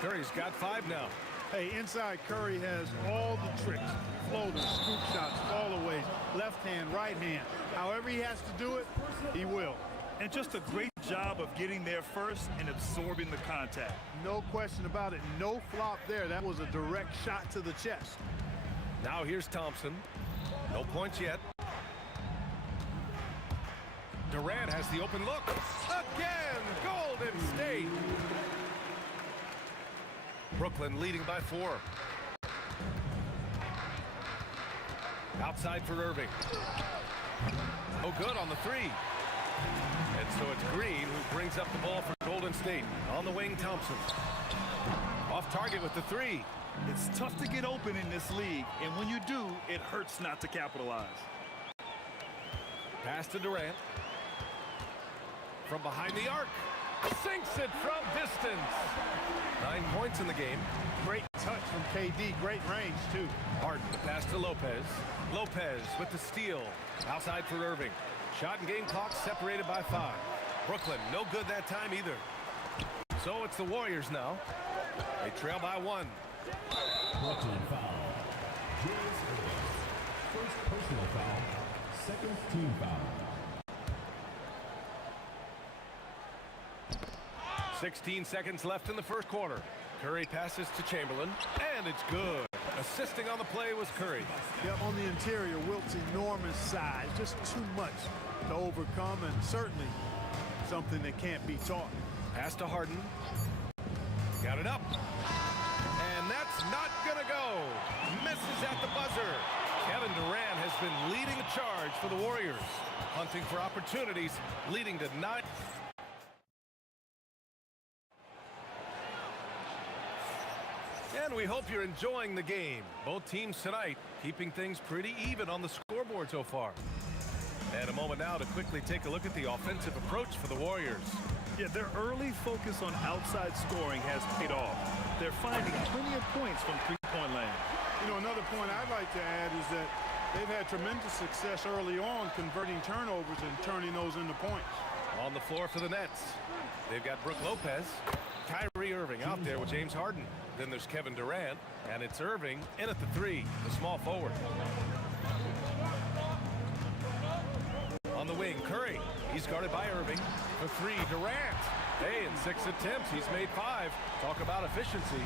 Curry's got 5 now. Hey, inside Curry has all the tricks. Floaters, scoop shots, fallaways, left hand, right hand. However he has to do it, he will. And just a great job of getting there first and absorbing the contact. No question about it. No flop there. That was a direct shot to the chest. Now here's Thompson. No points yet. Durant has the open look. Again, Golden State. Brooklyn leading by 4. Outside for Irving. Oh, good on the 3. And so it's Green who brings up the ball for Golden State. On the wing, Thompson. Off target with the 3. It's tough to get open in this league, and when you do, it hurts not to capitalize. Pass to Durant. From behind the arc. Sinks it from distance. 9 points in the game. Great touch from KD. Great range, too. Harden, the pass to Lopez. Lopez with the steal. Outside for Irving. Shot and game clock separated by 5. Brooklyn, no good that time either. So it's the Warriors now. They trail by 1. Brooklyn foul. James Harden. First personal foul. Second team foul. 16 seconds left in the first quarter. Curry passes to Chamberlain, and it's good. Assisting on the play was Curry. Yep, on the interior, Wilt's enormous size, just too much to overcome, and certainly something that can't be taught. Pass to Harden. Got it up. And that's not gonna go. Misses at the buzzer. Kevin Durant has been leading the charge for the Warriors. Hunting for opportunities, leading to 9. And we hope you're enjoying the game. Both teams tonight keeping things pretty even on the scoreboard so far. And a moment now to quickly take a look at the offensive approach for the Warriors. Yeah, their early focus on outside scoring has paid off. They're finding plenty of points from three-point land. You know, another point I'd like to add is that they've had tremendous success early on converting turnovers and turning those into points. On the floor for the Nets, they've got Brook Lopez, Kyrie Irving out there with James Harden. Then there's Kevin Durant, and it's Irving in at the 3, the small forward. On the wing, Curry. He's guarded by Irving. For 3, Durant. Hey, in 6 attempts, he's made 5. Talk about efficiency.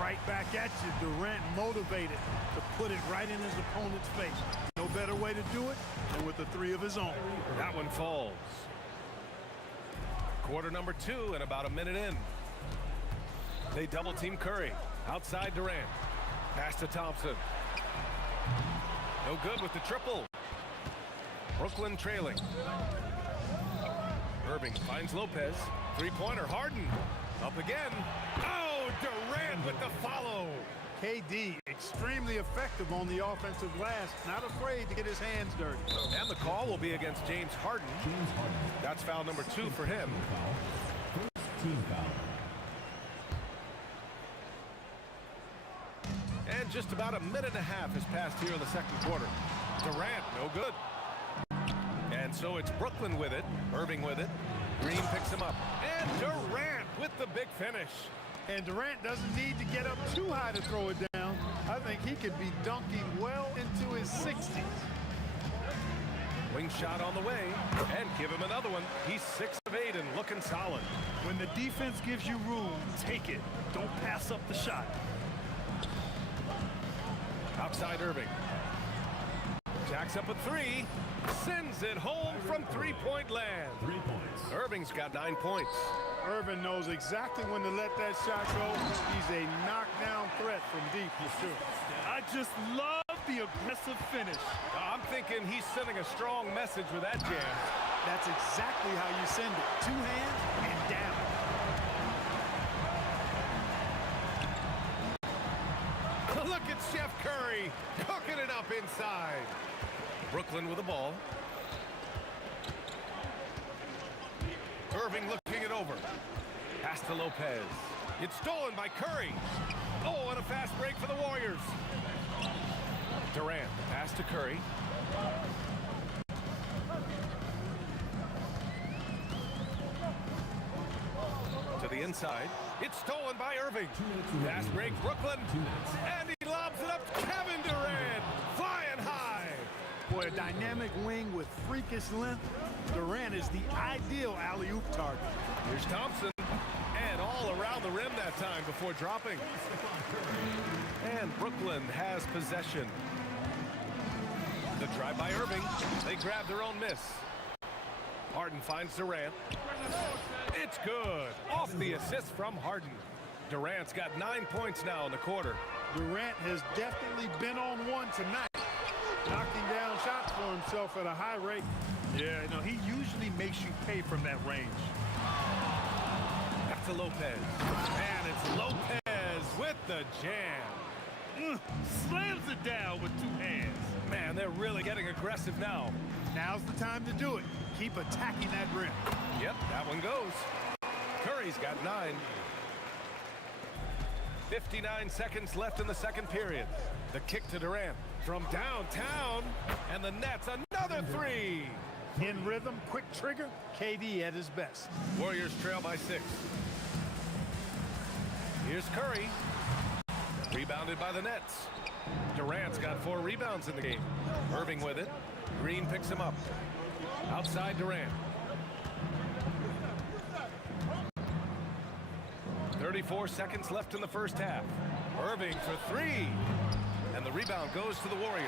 Right back at you, Durant motivated to put it right in his opponent's face. No better way to do it than with the 3 of his own. That one falls. Quarter number 2 and about a minute in. They double team Curry. Outside Durant. Pass to Thompson. No good with the triple. Brooklyn trailing. Irving finds Lopez. Three-pointer, Harden. Up again. Oh, Durant with the follow. KD, extremely effective on the offensive glass. Not afraid to get his hands dirty. And the call will be against James Harden. That's foul number 2 for him. First team foul. And just about a minute and a half has passed here in the second quarter. Durant, no good. And so it's Brooklyn with it. Irving with it. Green picks him up. And Durant with the big finish. And Durant doesn't need to get up too high to throw it down. I think he could be dunking well into his 60s. Wing shot on the way. And give him another one. He's 6 of 8 and looking solid. When the defense gives you room, take it. Don't pass up the shot. Outside Irving. Jacks up a 3. Sends it home from three-point land. 3 points. Irving's got 9 points. Irving knows exactly when to let that shot go. He's a knockdown threat from deep for sure. I just love the aggressive finish. I'm thinking he's sending a strong message with that jam. That's exactly how you send it. 2 hands and down. Look at Chef Curry cooking it up inside. Brooklyn with the ball. Irving looking it over. Pass to Lopez. It's stolen by Curry. Oh, and a fast break for the Warriors. Durant, pass to Curry. To the inside. It's stolen by Irving. Fast break, Brooklyn. And he lobs it up to Kevin Durant. Flying high. Boy, a dynamic wing with freakish length. Durant is the ideal alley-oop target. Here's Thompson. And all around the rim that time before dropping. And Brooklyn has possession. The drive by Irving. They grab their own miss. Harden finds Durant. It's good. Off the assist from Harden. Durant's got 9 points now in the quarter. Durant has definitely been on one tonight. Knocking down shots for himself at a high rate. Yeah, no, he usually makes you pay from that range. Back to Lopez. And it's Lopez with the jam. Slams it down with 2 hands. Man, they're really getting aggressive now. Now's the time to do it. Keep attacking that rim. Yep, that one goes. Curry's got 9. 59 seconds left in the second period. The kick to Durant from downtown. And the Nets, another 3. In rhythm, quick trigger, KD at his best. Warriors trail by 6. Here's Curry. Rebounded by the Nets. Durant's got 4 rebounds in the game. Irving with it. Green picks him up. Outside Durant. 34 seconds left in the first half. Irving for three. And the rebound goes to the Warriors.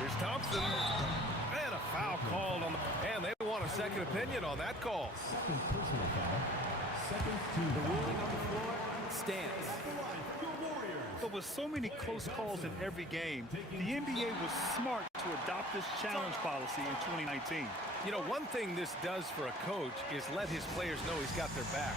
Here's Thompson. And a foul called on the... And they want a second opinion on that call. Second personal foul. Second team. The ruling on the floor stands. But with so many close calls in every game, the NBA was smart to adopt this challenge policy in 2019. You know, one thing this does for a coach is let his players know he's got their back.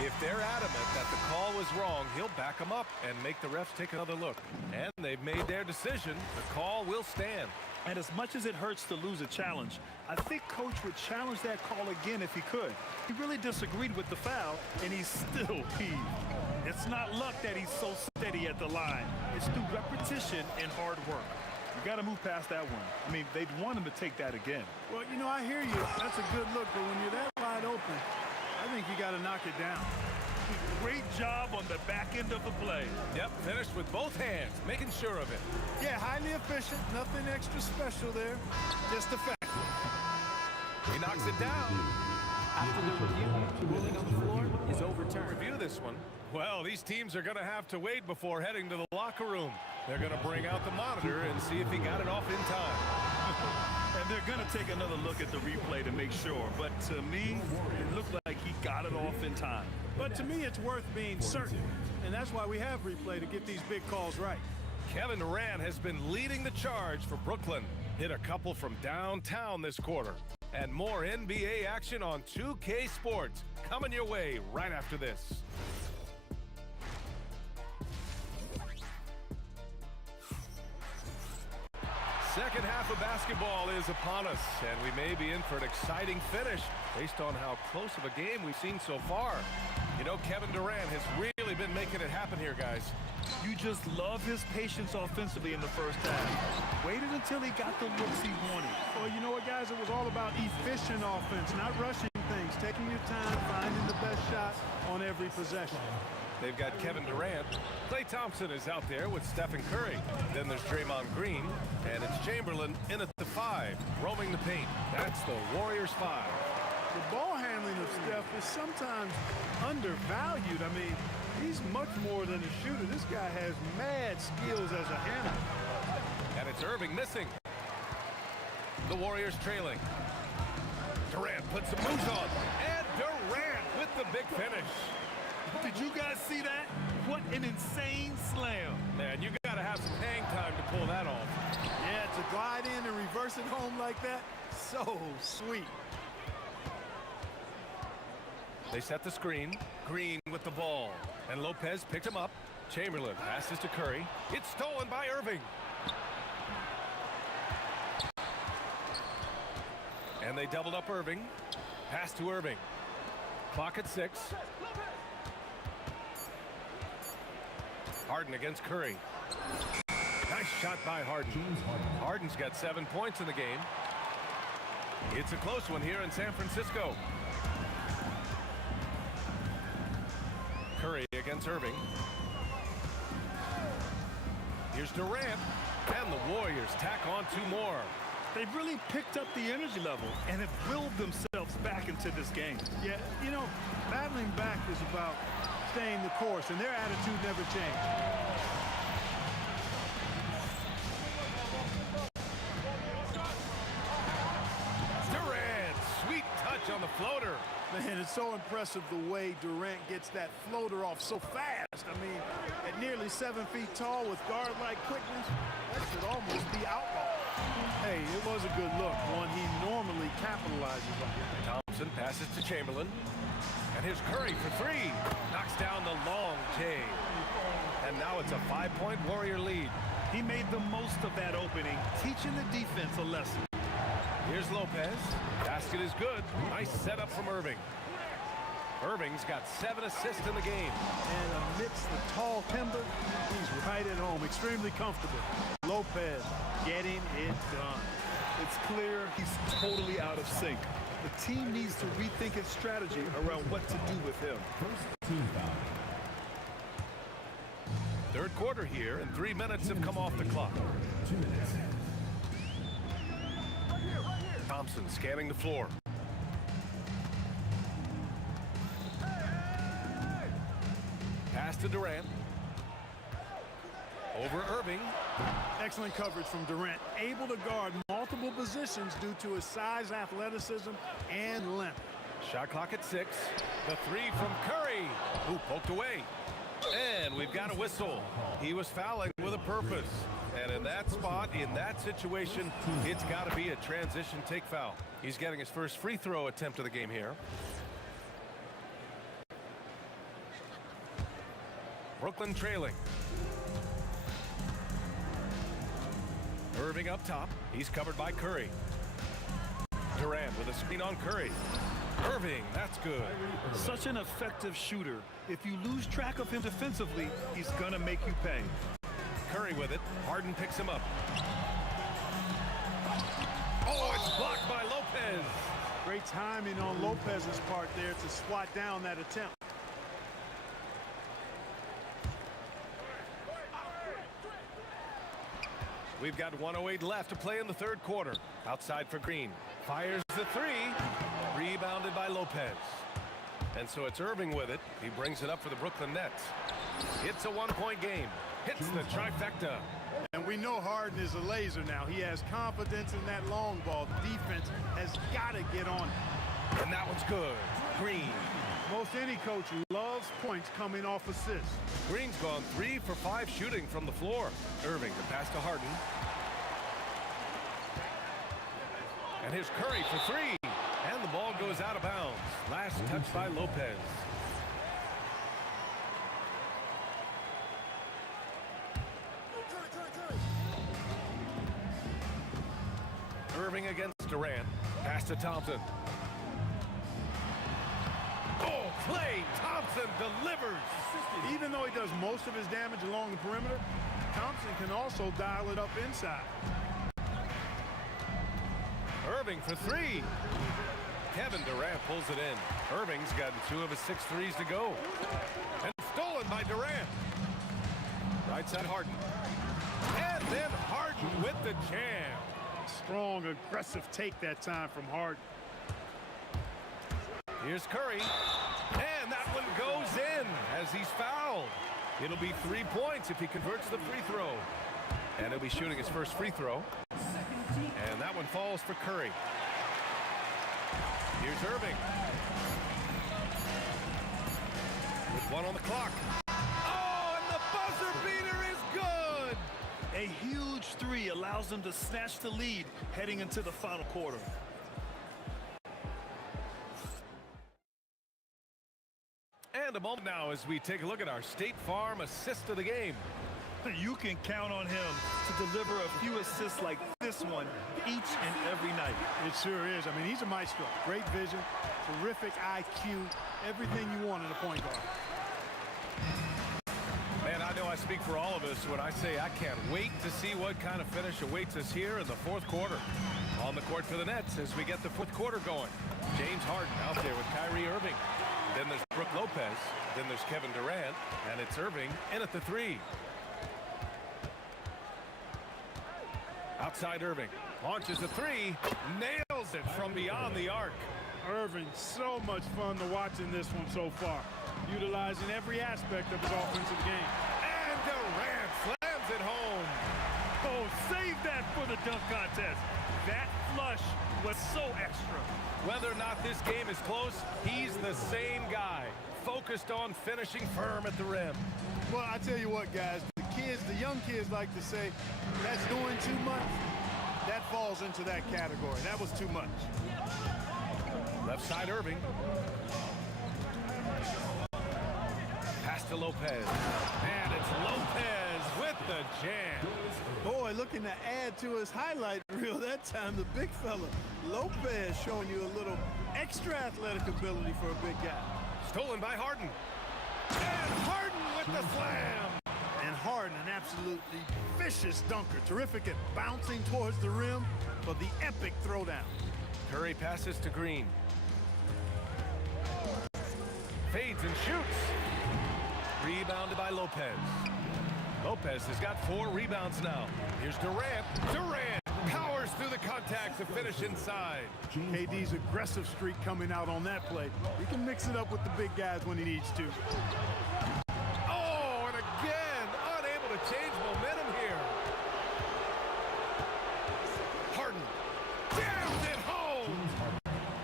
If they're adamant that the call was wrong, he'll back them up and make the refs take another look. And they've made their decision. The call will stand. And as much as it hurts to lose a challenge, I think Coach would challenge that call again if he could. He really disagreed with the foul, and he's still heaved. It's not luck that he's so steady at the line. It's through repetition and hard work. You got to move past that one. I mean, they'd want him to take that again. Well, you know, I hear you. That's a good look, but when you're that wide open, I think you got to knock it down. Great job on the back end of the play. Yep, finished with both hands, making sure of it. Yeah, highly efficient. Nothing extra special there. Just effective. He knocks it down. After the review, ruling on the floor is overturned. Review this one. Well, these teams are going to have to wait before heading to the locker room. They're going to bring out the monitor and see if he got it off in time. And they're going to take another look at the replay to make sure. But to me, it looked like he got it off in time. But to me, it's worth being certain. And that's why we have replay, to get these big calls right. Kevin Durant has been leading the charge for Brooklyn. Hit a couple from downtown this quarter. And more NBA action on 2K Sports coming your way right after this. Second half of basketball is upon us, and we may be in for an exciting finish based on how close of a game we've seen so far. You know, Kevin Durant has really been making it happen here, guys. You just love his patience offensively in the first half. Waited until he got the looks he wanted. Well, you know what, guys? It was all about efficient offense, not rushing things, taking your time, finding the best shot on every possession. They've got Kevin Durant. Klay Thompson is out there with Stephen Curry. Then there's Draymond Green, and it's Chamberlain in at the 5, roaming the paint. That's the Warriors 5. The ball handling of Steph is sometimes undervalued. I mean, he's much more than a shooter. This guy has mad skills as a handler. And it's Irving missing. The Warriors trailing. Durant puts some moves on. And Durant with the big finish. Did you guys see that? What an insane slam. Man, you got to have some hang time to pull that off. Yeah, to glide in and reverse it home like that, so sweet. They set the screen. Green with the ball. And Lopez picked him up. Chamberlain passes to Curry. It's stolen by Irving. And they doubled up Irving. Pass to Irving. Clock at 6. Harden against Curry. Nice shot by Harden. Harden's got 7 points in the game. It's a close one here in San Francisco. Curry against Irving. Here's Durant. And the Warriors tack on 2 more. They've really picked up the energy level and have willed themselves back into this game. Yeah, you know, battling back is about staying the course, and their attitude never changed. Durant, sweet touch on the floater. Man, it's so impressive the way Durant gets that floater off so fast. I mean, at nearly 7 feet tall with guard-like quickness, that should almost be outlawed. Hey, it was a good look, one he normally capitalizes on. Thompson passes to Chamberlain. And here's Curry for 3. Knocks down the long J. And now it's a 5-point Warrior lead. He made the most of that opening, teaching the defense a lesson. Here's Lopez. Basket is good. Nice setup from Irving. Irving's got 7 assists in the game. And amidst the tall timber, he's right at home, extremely comfortable. Lopez getting it done. It's clear he's totally out of sync. The team needs to rethink its strategy around what to do with him. First team foul. Third quarter here, and 3 minutes have come off the clock. 2 minutes. Thompson scanning the floor. Pass to Durant. Over Irving. Excellent coverage from Durant. Able to guard multiple positions due to his size, athleticism, and length. Shot clock at 6. The three from Curry. Who poked away. And we've got a whistle. He was fouling with a purpose. And in that spot, in that situation, it's got to be a transition take foul. He's getting his first free throw attempt of the game here. Brooklyn trailing. Irving up top. He's covered by Curry. Durant with a screen on Curry. Irving, that's good. Such an effective shooter. If you lose track of him defensively, he's gonna make you pay. Curry with it. Harden picks him up. Oh, it's blocked by Lopez. Great timing on Lopez's part there to swat down that attempt. We've got 1:08 left to play in the third quarter. Outside for Green. Fires the three. Rebounded by Lopez. And so it's Irving with it. He brings it up for the Brooklyn Nets. It's a one-point game. Hits the trifecta. And we know Harden is a laser now. He has confidence in that long ball. The defense has got to get on it. And that one's good. Green. Most any coach loves points coming off assists. Green's gone 3 for 5 shooting from the floor. Irving the pass to Harden. And here's Curry for 3. And the ball goes out of bounds. Last touch by Lopez. Irving against Durant. Pass to Thompson. Oh, Klay Thompson delivers. Even though he does most of his damage along the perimeter, Thompson can also dial it up inside. Irving for 3. Kevin Durant pulls it in. Irving's gotten 2 of his 6 threes to go. And stolen by Durant. Right side Harden. And then Harden with the jam. Strong, aggressive take that time from Harden. Here's Curry. And that one goes in as he's fouled. It'll be 3 points if he converts the free throw. And he'll be shooting his first free throw. And that one falls for Curry. Here's Irving. With 1 on the clock. Oh, and the buzzer beater is good! A huge 3 allows them to snatch the lead heading into the final quarter. And a moment now as we take a look at our State Farm assist of the game. You can count on him to deliver a few assists like this one each and every night. It sure is. I mean, he's a maestro. Great vision, terrific IQ, everything you want in a point guard. Man, I know I speak for all of us when I say I can't wait to see what kind of finish awaits us here in the fourth quarter. On the court for the Nets as we get the fourth quarter going. James Harden out there with Kyrie Irving. Then there's Brook Lopez. Then there's Kevin Durant. And it's Irving in at the 3. Outside Irving. Launches a 3. Nails it from beyond the arc. Irving, so much fun to watch in this one so far. Utilizing every aspect of his offensive game. And Durant slams it home. Oh, save that for the dunk contest. That flush was so extra. Whether or not this game is close, he's the same guy. Focused on finishing firm at the rim. Well, I tell you what, guys. The young kids like to say, that's doing too much. That falls into that category. That was too much. Left side Irving. Pass to Lopez. And it's Lopez with the jam. Boy, looking to add to his highlight reel that time, the big fella. Lopez showing you a little extra athletic ability for a big guy. Stolen by Harden. And Harden with the slam. And Harden, an absolutely vicious dunker. Terrific at bouncing towards the rim for the epic throwdown. Curry passes to Green. Fades and shoots. Rebounded by Lopez. Lopez has got 4 rebounds now. Here's Durant. Durant powers through the contact to finish inside. KD's aggressive streak coming out on that play. He can mix it up with the big guys when he needs to. Oh, change momentum here. Harden jams it home.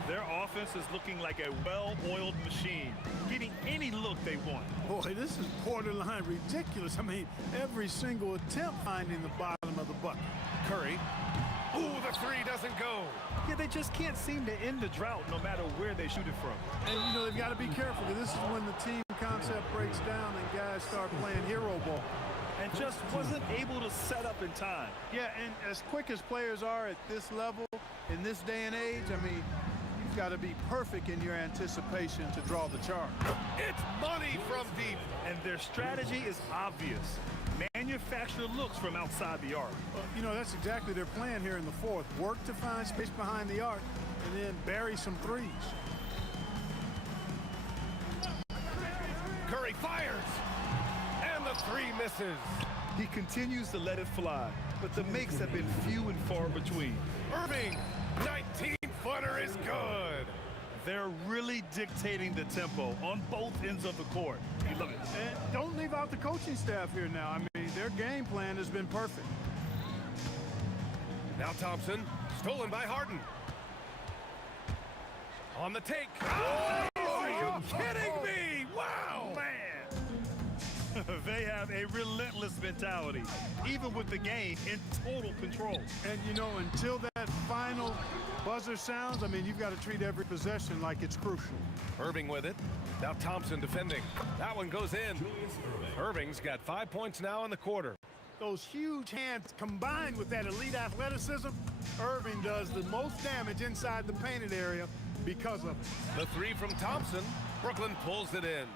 Their offense is looking like a well-oiled machine, getting any look they want. Boy, this is borderline ridiculous. I mean, every single attempt finding the bottom of the bucket. Curry. Ooh, the three doesn't go. Yeah, they just can't seem to end the drought no matter where they shoot it from. And, you know, they've got to be careful, because this is when the team concept breaks down and guys start playing hero ball. And just wasn't able to set up in time. Yeah, and as quick as players are at this level, in this day and age, I mean, you've got to be perfect in your anticipation to draw the charge. It's money from deep. And their strategy is obvious. Manufacture looks from outside the arc. You know, that's exactly their plan here in the fourth. Work to find space behind the arc and then bury some threes. Curry fires. And the three misses. He continues to let it fly, but the makes have been few and far between. Irving, 19-footer is good. They're really dictating the tempo on both ends of the court. You love it. And don't leave out the coaching staff here now. I mean, their game plan has been perfect. Now Thompson, stolen by Harden. On the take. Oh, are you kidding me? Wow. Man. They have a relentless mentality, even with the game in total control. And, you know, until that final buzzer sounds, I mean, you've got to treat every possession like it's crucial. Irving with it. Now Thompson defending. That one goes in. Irving's got 5 points now in the quarter. Those huge hands combined with that elite athleticism, Irving does the most damage inside the painted area because of it. The three from Thompson. Brooklyn pulls it in.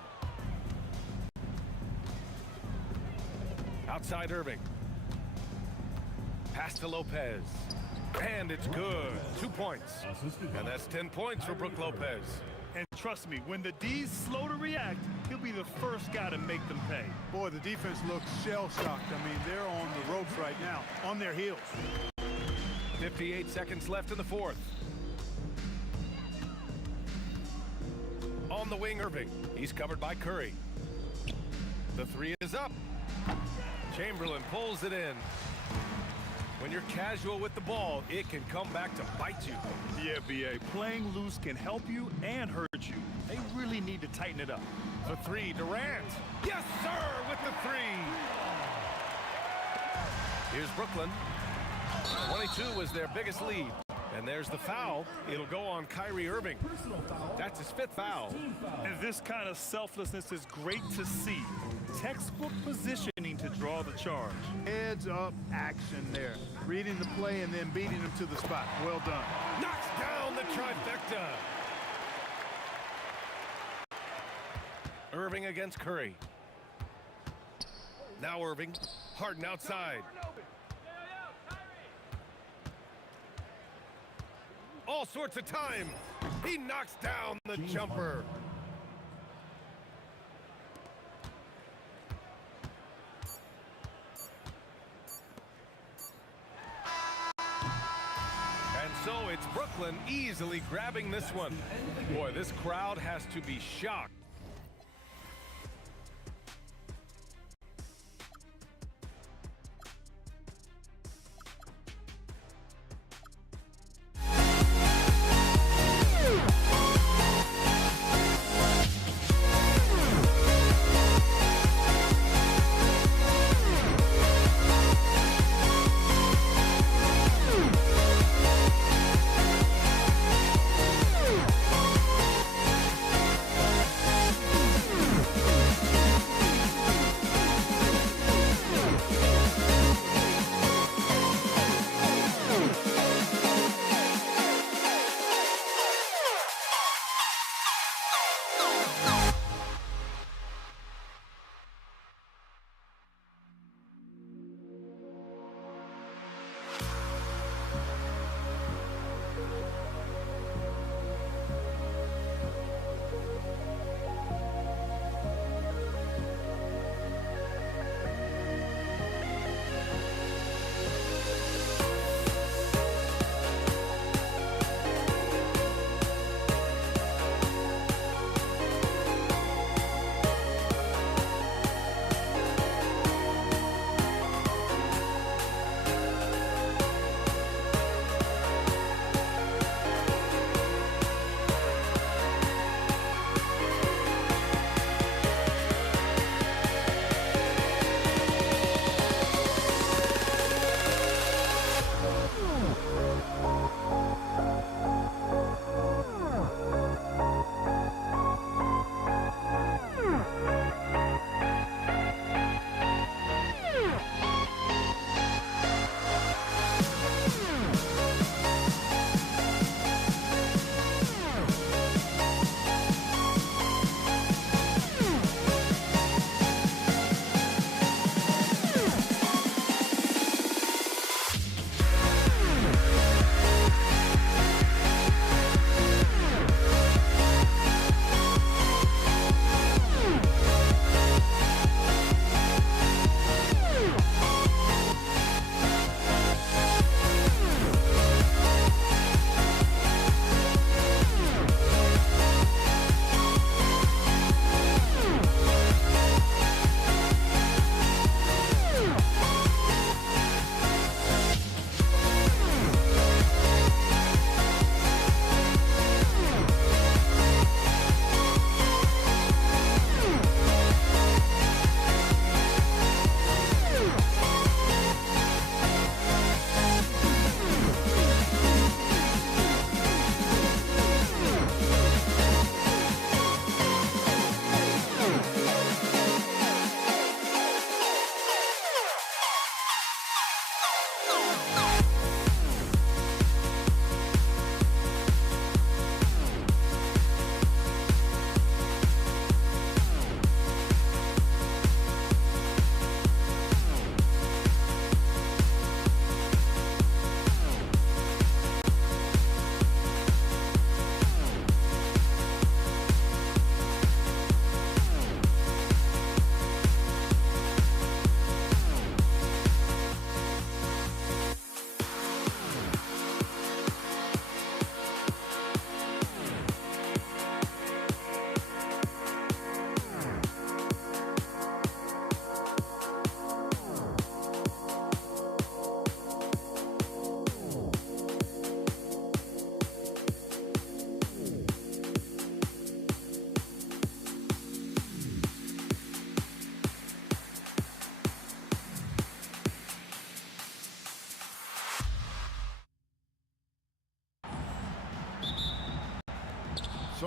Outside Irving. Pass to Lopez. And it's good. 2 points. And that's 10 points for Brook Lopez. And trust me, when the D's slow to react, he'll be the first guy to make them pay. Boy, the defense looks shell-shocked. I mean, they're on the ropes right now, on their heels. 58 seconds left in the fourth. On the wing, Irving. He's covered by Curry. The three is up. Chamberlain pulls it in. When you're casual with the ball, it can come back to bite you. Yeah, B.A. Playing loose can help you and hurt you. They really need to tighten it up. The three, Durant. Yes, sir, with the three. Here's Brooklyn. 22 was their biggest lead. And there's the foul. It'll go on Kyrie Irving. That's his fifth foul. And this kind of selflessness is great to see. Textbook positioning to draw the charge. Heads up action there. Reading the play and then beating him to the spot. Well done. Knocks down the trifecta. Irving against Curry. Now Irving. Harden outside. All sorts of time. He knocks down the jumper. And so it's Brooklyn easily grabbing this one. Boy, this crowd has to be shocked.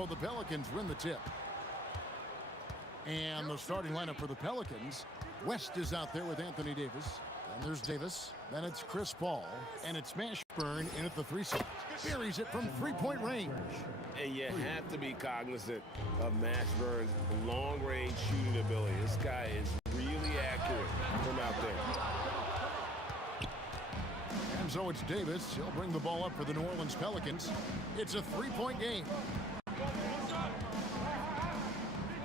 So the Pelicans win the tip. And the starting lineup for the Pelicans. West is out there with Anthony Davis. And there's Davis. Then it's Chris Paul. And it's Mashburn in at the 3 spot. Buries it from three-point range. And you have to be cognizant of Mashburn's long-range shooting ability. This guy is really accurate from out there. And so it's Davis. He'll bring the ball up for the New Orleans Pelicans. It's a 3-point game.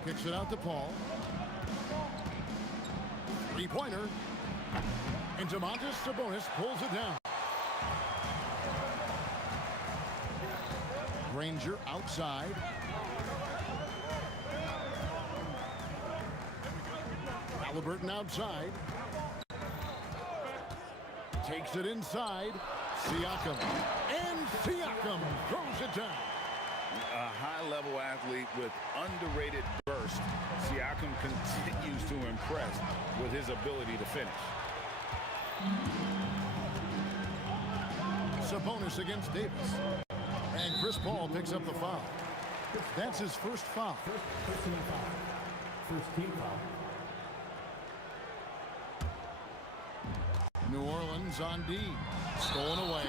Kicks it out to Paul. 3-pointer. And Domantas Sabonis pulls it down. Granger outside. Halliburton outside. Takes it inside. Siakam. And Siakam throws it down. A high-level athlete with underrated burst. Siakam continues to impress with his ability to finish. Sabonis against Davis. And Chris Paul picks up the foul. That's his first foul. Personal foul. First team foul. New Orleans on D. Stolen away.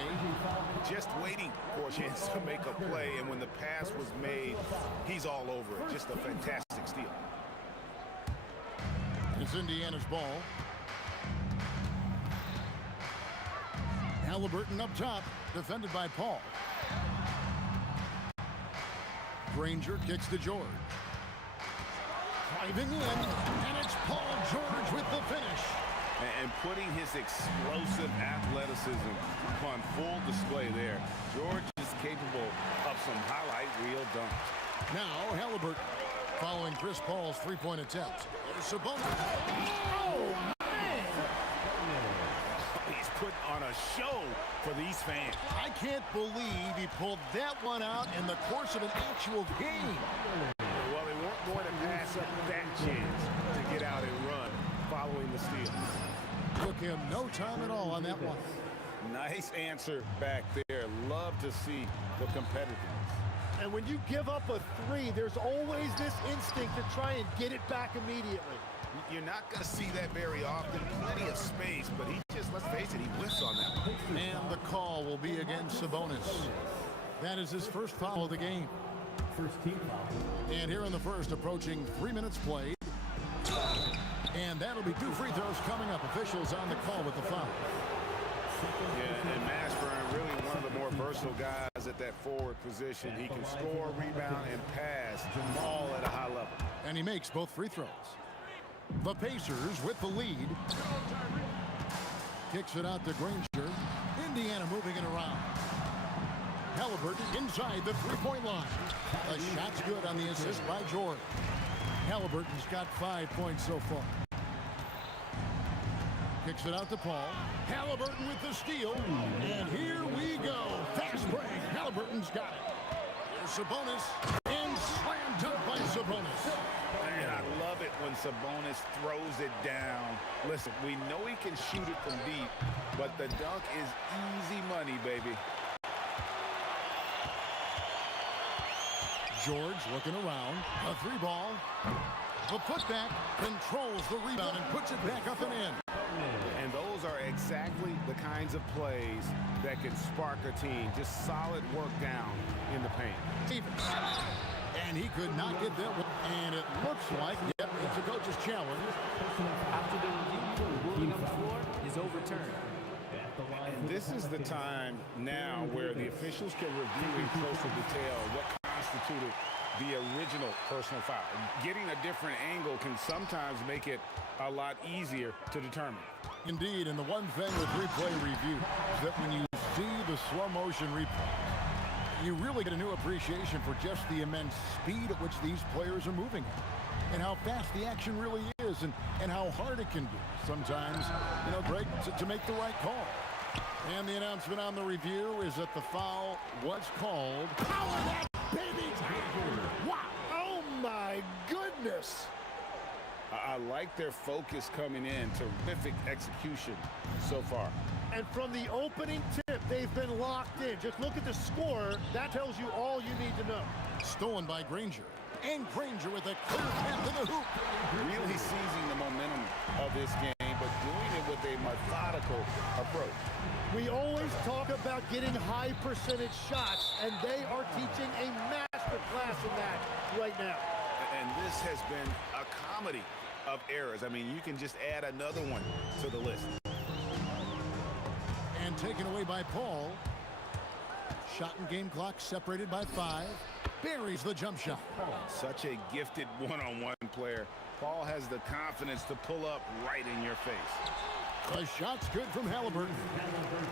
Just waiting for a chance to make a play, and when the pass was made, he's all over it. Just a fantastic steal. It's Indiana's ball. Halliburton up top, defended by Paul. Granger kicks to George. Driving in, and it's Paul George with the finish. And putting his explosive athleticism upon full display there. George is capable of some highlight reel dunks. Now Halliburton, following Chris Paul's three-point attempt. There's Sabonis. Oh, man! He's put on a show for these fans. I can't believe he pulled that one out in the course of an actual game. Well, they weren't going to pass up that chance to get out and run following the steal. Took him no time at all on that one. Nice answer back there. Love to see the competitiveness. And when you give up a 3, there's always this instinct to try and get it back immediately. You're not going to see that very often. Plenty of space, but he just, let's face it, he whiffs on that one. And the call will be against Sabonis. That is his first foul of the game. First team foul. And here in the first, approaching 3 minutes played. And that'll be 2 free throws coming up. Officials on the call with the foul. Yeah, and Mashburn, really one of the more versatile guys at that forward position. He can score, rebound, and pass all at a high level. And he makes both free throws. The Pacers with the lead. Kicks it out to Granger. Indiana moving it around. Halliburton inside the three-point line. A shot's good on the assist by Jordan. Halliburton's got 5 points so far. Kicks it out to Paul. Halliburton with the steal. And here we go. Fast break. Halliburton's got it. There's Sabonis. And slam dunk by Sabonis. And I love it when Sabonis throws it down. Listen, we know he can shoot it from deep, but the dunk is easy money, baby. George looking around. A 3-ball. The putback controls the rebound and puts it back up and in. And those are exactly the kinds of plays that can spark a team. Just solid work down in the paint. And he could not get that one. And it looks like, yep, it's a coach's challenge. After the review, ruling on the floor is overturned. And this is the time now where the officials can review in closer detail what constituted the original personal foul. Getting a different angle can sometimes make it a lot easier to determine. Indeed, and the one thing with replay review is that when you see the slow motion replay, you really get a new appreciation for just the immense speed at which these players are moving at, and how fast the action really is, and how hard it can be sometimes, you know, Greg, to make the right call. And the announcement on the review is that the foul was called. Power that baby! Wow! Oh my goodness! I like their focus coming in. Terrific execution so far. And from the opening tip, they've been locked in. Just look at the score. That tells you all you need to know. Stolen by Granger. And Granger with a clear path to the hoop. Really seizing the momentum of this game, but doing it with a methodical approach. We always talk about getting high percentage shots, and they are teaching a master class in that right now. And this has been a comedy of errors. I mean, you can just add another one to the list. And taken away by Paul. Shot and game clock separated by 5. Buries the jump shot. Such a gifted one-on-one player. Paul has the confidence to pull up right in your face. The shot's good from Halliburton.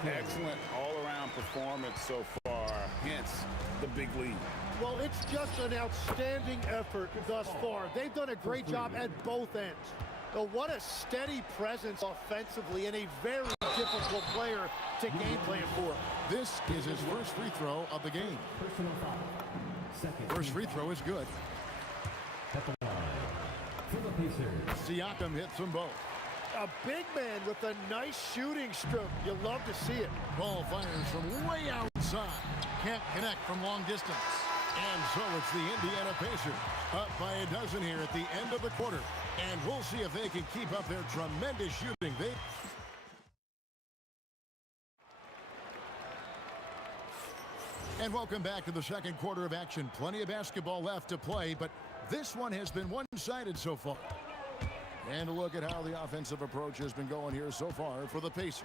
Excellent all-around performance so far, hence the big lead. Well, it's just an outstanding effort thus far. They've done a great job at both ends. So what a steady presence offensively and a very difficult player to game plan for. This is his first free throw of the game. Personal foul. Second. First free throw is good. At the line. For the Pacers. Siakam hits them both. A big man with a nice shooting stroke. You love to see it. Ball fires from way outside. Can't connect from long distance. And so it's the Indiana Pacers up by a dozen here at the end of the quarter. And we'll see if they can keep up their tremendous shooting. And welcome back to the second quarter of action. Plenty of basketball left to play, but this one has been one-sided so far. And a look at how the offensive approach has been going here so far for the Pacers.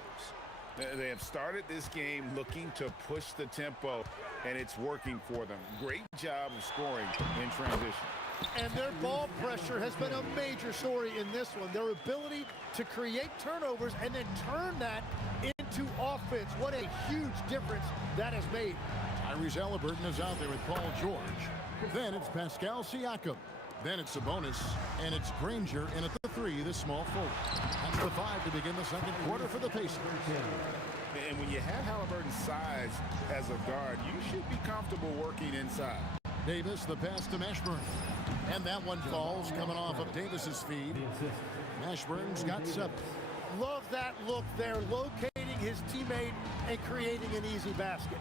They have started this game looking to push the tempo, and it's working for them. Great job of scoring in transition. And their ball pressure has been a major story in this one. Their ability to create turnovers and then turn that into offense. What a huge difference that has made. Tyrese Halliburton is out there with Paul George. Then it's Pascal Siakam. Then it's Sabonis, and it's Granger in at the 3, the small forward. That's the 5 to begin the second quarter for the Pacers. And when you have Halliburton's size as a guard, you should be comfortable working inside. Davis, the pass to Mashburn. And that one falls coming off of Davis's feed. Mashburn's got 7. Love that look there, locating his teammate and creating an easy basket.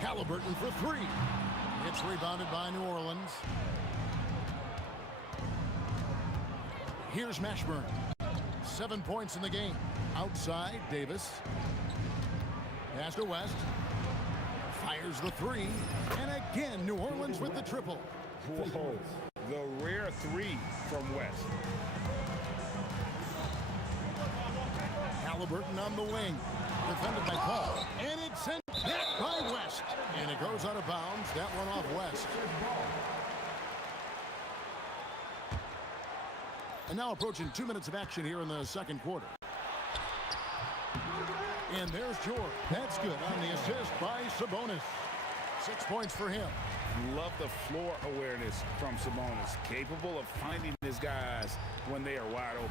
Halliburton for 3. It's rebounded by New Orleans. Here's Mashburn. 7 points in the game. Outside, Davis. Pass to West. Fires the 3. And again, New Orleans with the triple. Whoa, the rare 3 from West. Halliburton on the wing. Defended by Paul. And it's sent back by West. And it goes out of bounds. That one off West. And now approaching 2 minutes of action here in the second quarter. And there's George. That's good on the assist by Sabonis. 6 points for him. Love the floor awareness from Sabonis. Capable of finding his guys when they are wide open.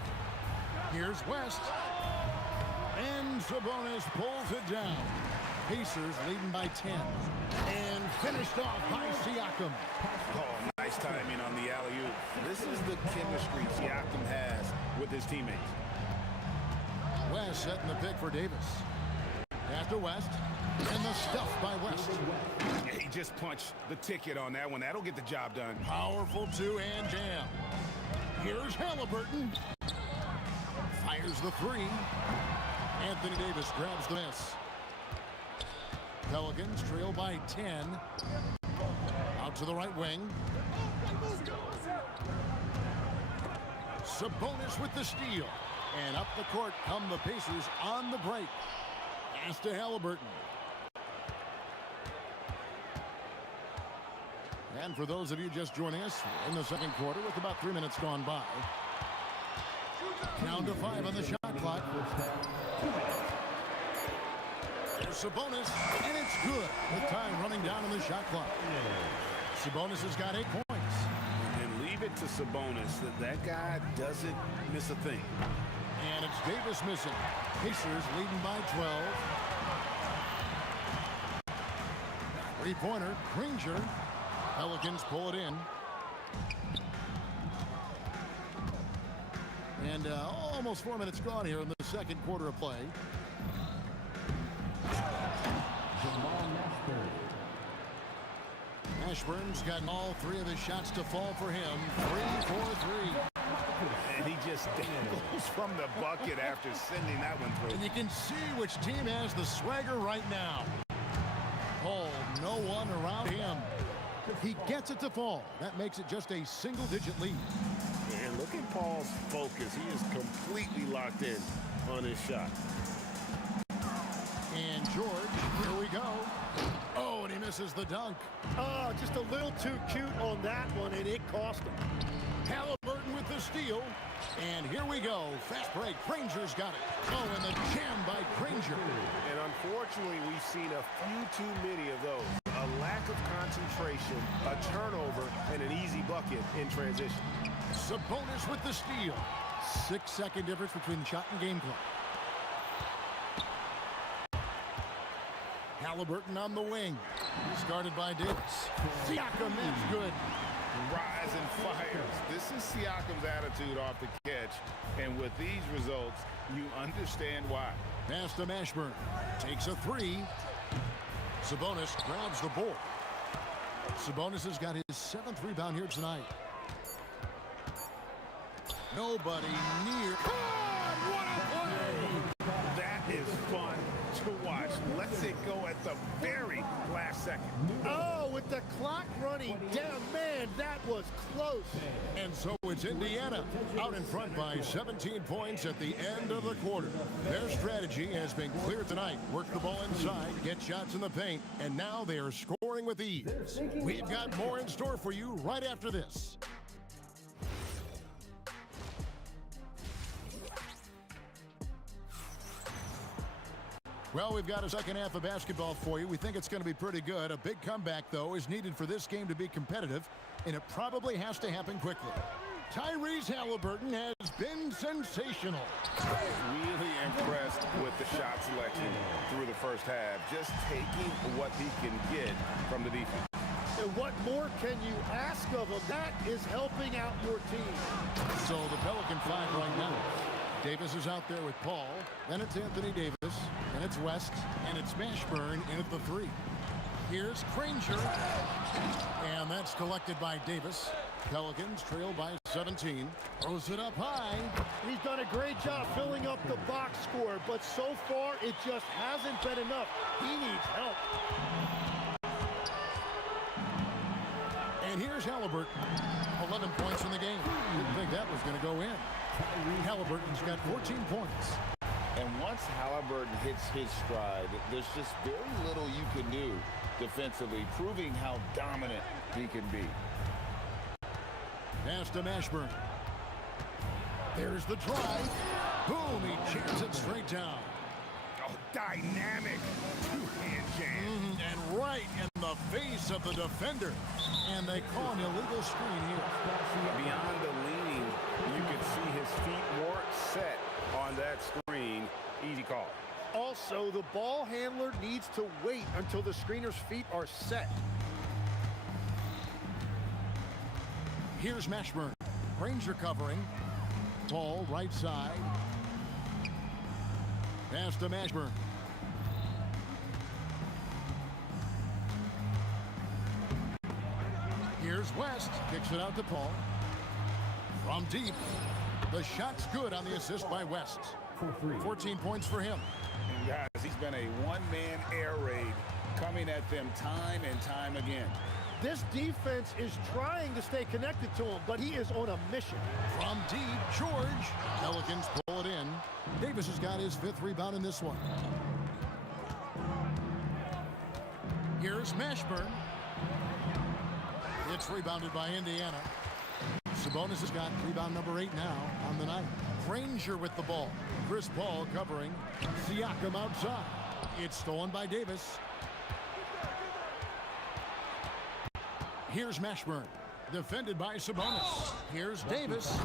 Here's West. And Sabonis pulls it down. Pacers leading by 10. And finished off by Siakam. Oh, nice timing on the alley-oop. This is the chemistry Siakam has with his teammates. West setting the pick for Davis. After West. And the stuff by West. He just punched the ticket on that one. That'll get the job done. Powerful two-hand jam. Here's Halliburton. Fires the 3. Anthony Davis grabs the miss. Pelicans trail by 10. Out to the right wing. Sabonis with the steal. And up the court come the Pacers on the break. Pass to Halliburton. And for those of you just joining us, we're in the second quarter with about 3 minutes gone by. Down to 5 on the shot clock. There's Sabonis, and it's good with time running down on the shot clock. Sabonis has got 8 points. And leave it to Sabonis. That guy doesn't miss a thing. And it's Davis missing. Pacers leading by 12. 3-pointer, Granger. Pelicans pull it in. And almost 4 minutes gone here in the second quarter of play. Ashburn's gotten all 3 of his shots to fall for him. 3 for 3. And he just dangles from the bucket after sending that one through. And you can see which team has the swagger right now. Paul, no one around him. He gets it to fall. That makes it just a single-digit lead. And look at Paul's focus. He is completely locked in on his shot. And George, here we go. Oh, and he misses the dunk. Oh, just a little too cute on that one, and it cost him. Halliburton with the steal. And here we go. Fast break. Granger's got it. Oh, and the jam by Granger. And unfortunately, we've seen a few too many of those. A lack of concentration, a turnover, and an easy bucket in transition. Sabonis with the steal. 6-second difference between the shot and game clock. Halliburton on the wing. He's guarded by Davis. Siakam, that's good. Rise and fires. This is Siakam's attitude off the catch. And with these results, you understand why. Pass to Mashburn. Takes a 3. Sabonis grabs the board. Sabonis has got his 7th rebound here tonight. Nobody near. God, what a play! That is fun to watch. Let's it go at the very last second. Oh, with the clock running down, man, that was close. And so it's Indiana out in front by 17 points at the end of the quarter. Their strategy has been clear tonight. Work the ball inside, get shots in the paint, and now they are scoring with ease. We've got more in store for you right after this. Well, we've got a second half of basketball for you. We think it's going to be pretty good. A big comeback, though, is needed for this game to be competitive, and it probably has to happen quickly. Tyrese Halliburton has been sensational. Really impressed with the shot selection through the first half. Just taking what he can get from the defense. And what more can you ask of him? That is helping out your team. So the Pelican 5 right now. Davis is out there with Paul. Then it's Anthony Davis. Then it's West. And it's Mashburn in at the 3. Here's Granger. And that's collected by Davis. Pelicans trail by 17. Throws it up high. He's done a great job filling up the box score, but so far it just hasn't been enough. He needs help. And here's Halliburton. 11 points in the game. Didn't think that was going to go in. Halliburton's got 14 points. And once Halliburton hits his stride, there's just very little you can do defensively, proving how dominant he can be. Pass to Mashburn. There's the drive. Boom, he jams it straight down. Oh, dynamic two-hand jam. And right in the face of the defender. And they call an illegal screen here. Beyond the leaning, you can see his feet weren't set on that screen. Easy call. Also, the ball handler needs to wait until the screener's feet are set. Here's Mashburn. Granger covering. Paul right side. Pass to Mashburn. Here's West. Kicks it out to Paul. From deep. The shot's good on the assist by West. 14 points for him. And guys, he's been a one-man air raid coming at them time and time again. This defense is trying to stay connected to him, but he is on a mission. From deep, George. Pelicans pull it in. Davis has got his 5th rebound in this one. Here's Mashburn. It's rebounded by Indiana. Sabonis has got rebound number 8 now on the night. Granger with the ball. Chris Paul covering. Siakam outside. It's stolen by Davis. Here's Mashburn. Defended by Sabonis. Here's Davis.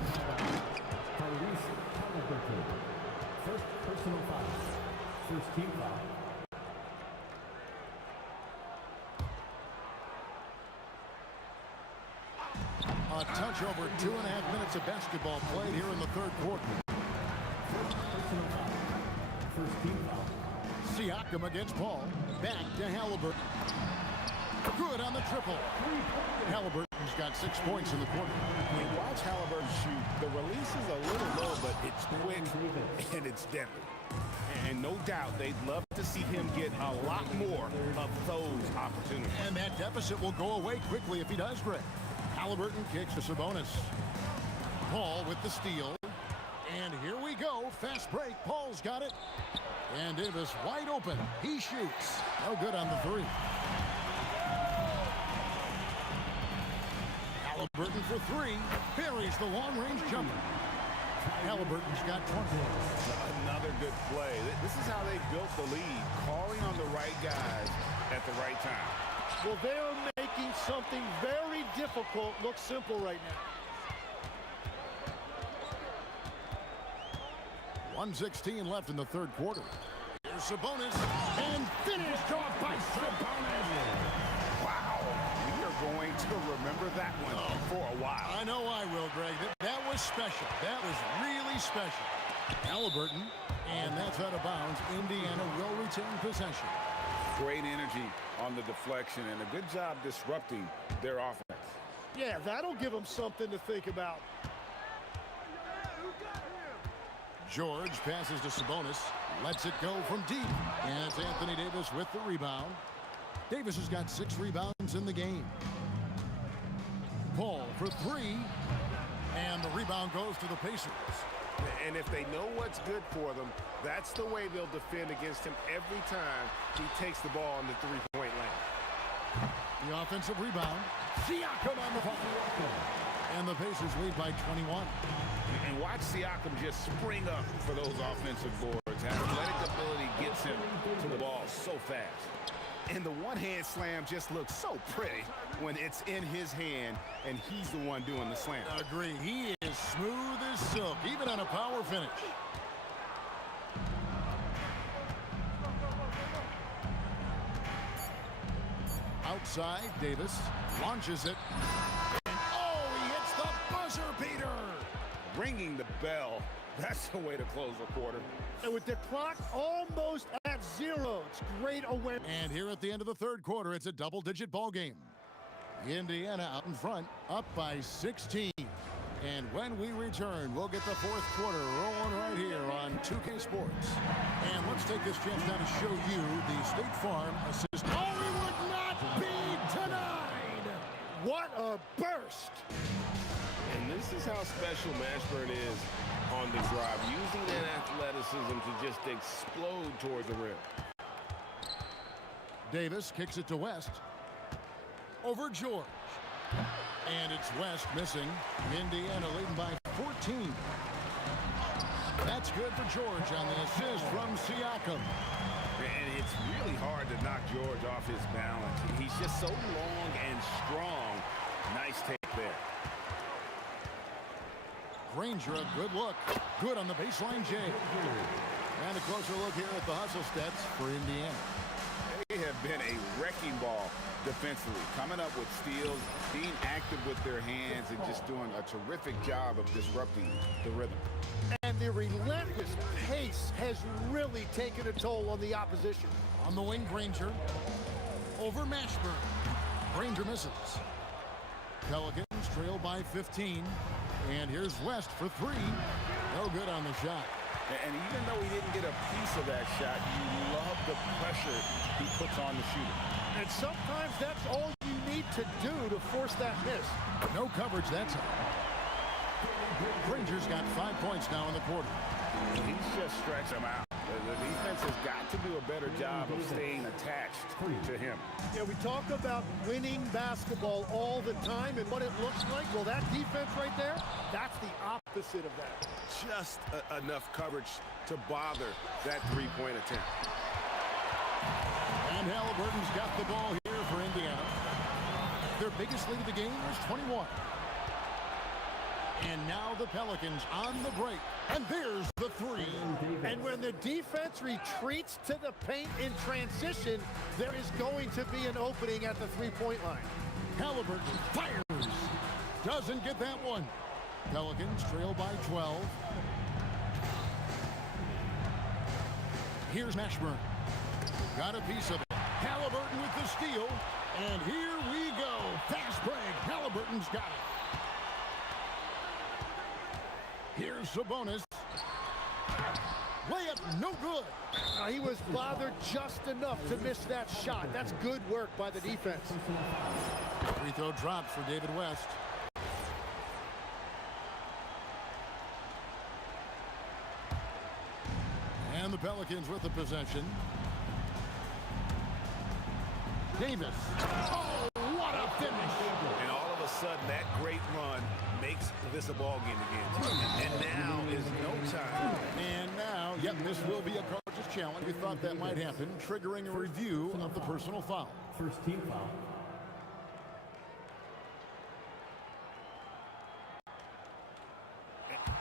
First personal foul. First team foul. A touch over 2.5 minutes of basketball played here in the third quarter. First team foul. Siakam against Paul. Back to Halliburton. Good on the triple. Halliburton's got 6 points in the quarter. When you watch Halliburton shoot, the release is a little low, but it's quick and it's deadly. And no doubt they'd love to see him get a lot more of those opportunities. And that deficit will go away quickly if he does, Greg. Halliburton kicks to Sabonis. Paul with the steal. And here we go. Fast break. Paul's got it. And Davis wide open. He shoots. No good on the three. Halliburton for three. Buries the long-range jumper. Halliburton's got 20. Another good play. This is how they built the lead, calling on the right guys at the right time. Well, they're making something very difficult look simple right now. 1:16 left in the third quarter. Here's Sabonis, and finished off by Sabonis. Wow, we are going to remember that one for a while. I know I will, Greg. That was special. That was really special. Halliburton, and that's out of bounds. Indiana will retain possession. Great energy on the deflection, and a good job disrupting their offense. Yeah, that'll give them something to think about. George passes to Sabonis, lets it go from deep, and it's Anthony Davis with the rebound. Davis has got 6 rebounds in the game. Paul for 3, and the rebound goes to the Pacers. And if they know what's good for them, that's the way they'll defend against him every time he takes the ball in the three-point lane. The offensive rebound, Siakam on the foul. And the Pacers lead by 21. And watch Siakam just spring up for those offensive boards. Athletic ability gets him to the ball so fast. And the one-hand slam just looks so pretty when it's in his hand and he's the one doing the slam. Agree. He is smooth as silk, even on a power finish. Outside, Davis launches it. And oh, he hits the buzzer beater. Ringing the bell. That's the way to close a quarter. And with the clock almost at 0, it's great awareness. And here at the end of the third quarter, it's a double-digit ball game. Indiana out in front, up by 16. And when we return, we'll get the fourth quarter rolling right here on 2K Sports. And let's take this chance now to show you the State Farm assistant. Oh, he would not be denied! What a burst! And this is how special Mashburn is on the drive, using that athleticism to just explode toward the rim. Davis kicks it to West. Over George. And it's West missing. Indiana leading by 14. That's good for George on the assist from Siakam. And it's really hard to knock George off his balance. He's just so long and strong. Nice take there. Granger, a good look. Good on the baseline, Jay. And a closer look here at the hustle stats for Indiana. They have been a wrecking ball defensively, coming up with steals, being active with their hands, and just doing a terrific job of disrupting the rhythm. And the relentless pace has really taken a toll on the opposition. On the wing, Granger. Over Mashburn. Granger misses. Pelicans trail by 15. And here's West for 3. No good on the shot. And even though he didn't get a piece of that shot, you love the pressure he puts on the shooter. And sometimes that's all you need to do to force that miss. No coverage that time. Granger's got 5 points now in the quarter. He's just stretched them out. The defense has got to do a better job of staying attached to him. Yeah, we talk about winning basketball all the time and what it looks like. Well, that defense right there, that's the opposite of that. Just enough coverage to bother that three-point attempt. And Halliburton's got the ball here for Indiana. Their biggest lead of the game is 21. And now the Pelicans on the break. And there's the 3. And when the defense retreats to the paint in transition, there is going to be an opening at the three-point line. Halliburton fires. Doesn't get that one. Pelicans trail by 12. Here's Mashburn. Got a piece of it. Halliburton with the steal. And here we go. Fast break. Halliburton's got it. Here's Sabonis. Layup, no good. He was bothered just enough to miss that shot. That's good work by the defense. Free throw drops for David West. And the Pelicans with the possession. Davis. Oh, what a finish. And all of a sudden, that great run makes this a ball game again. And now is no time. And now, yep, this will be a coach's challenge. We thought that might happen, triggering a review of the personal foul. First team foul.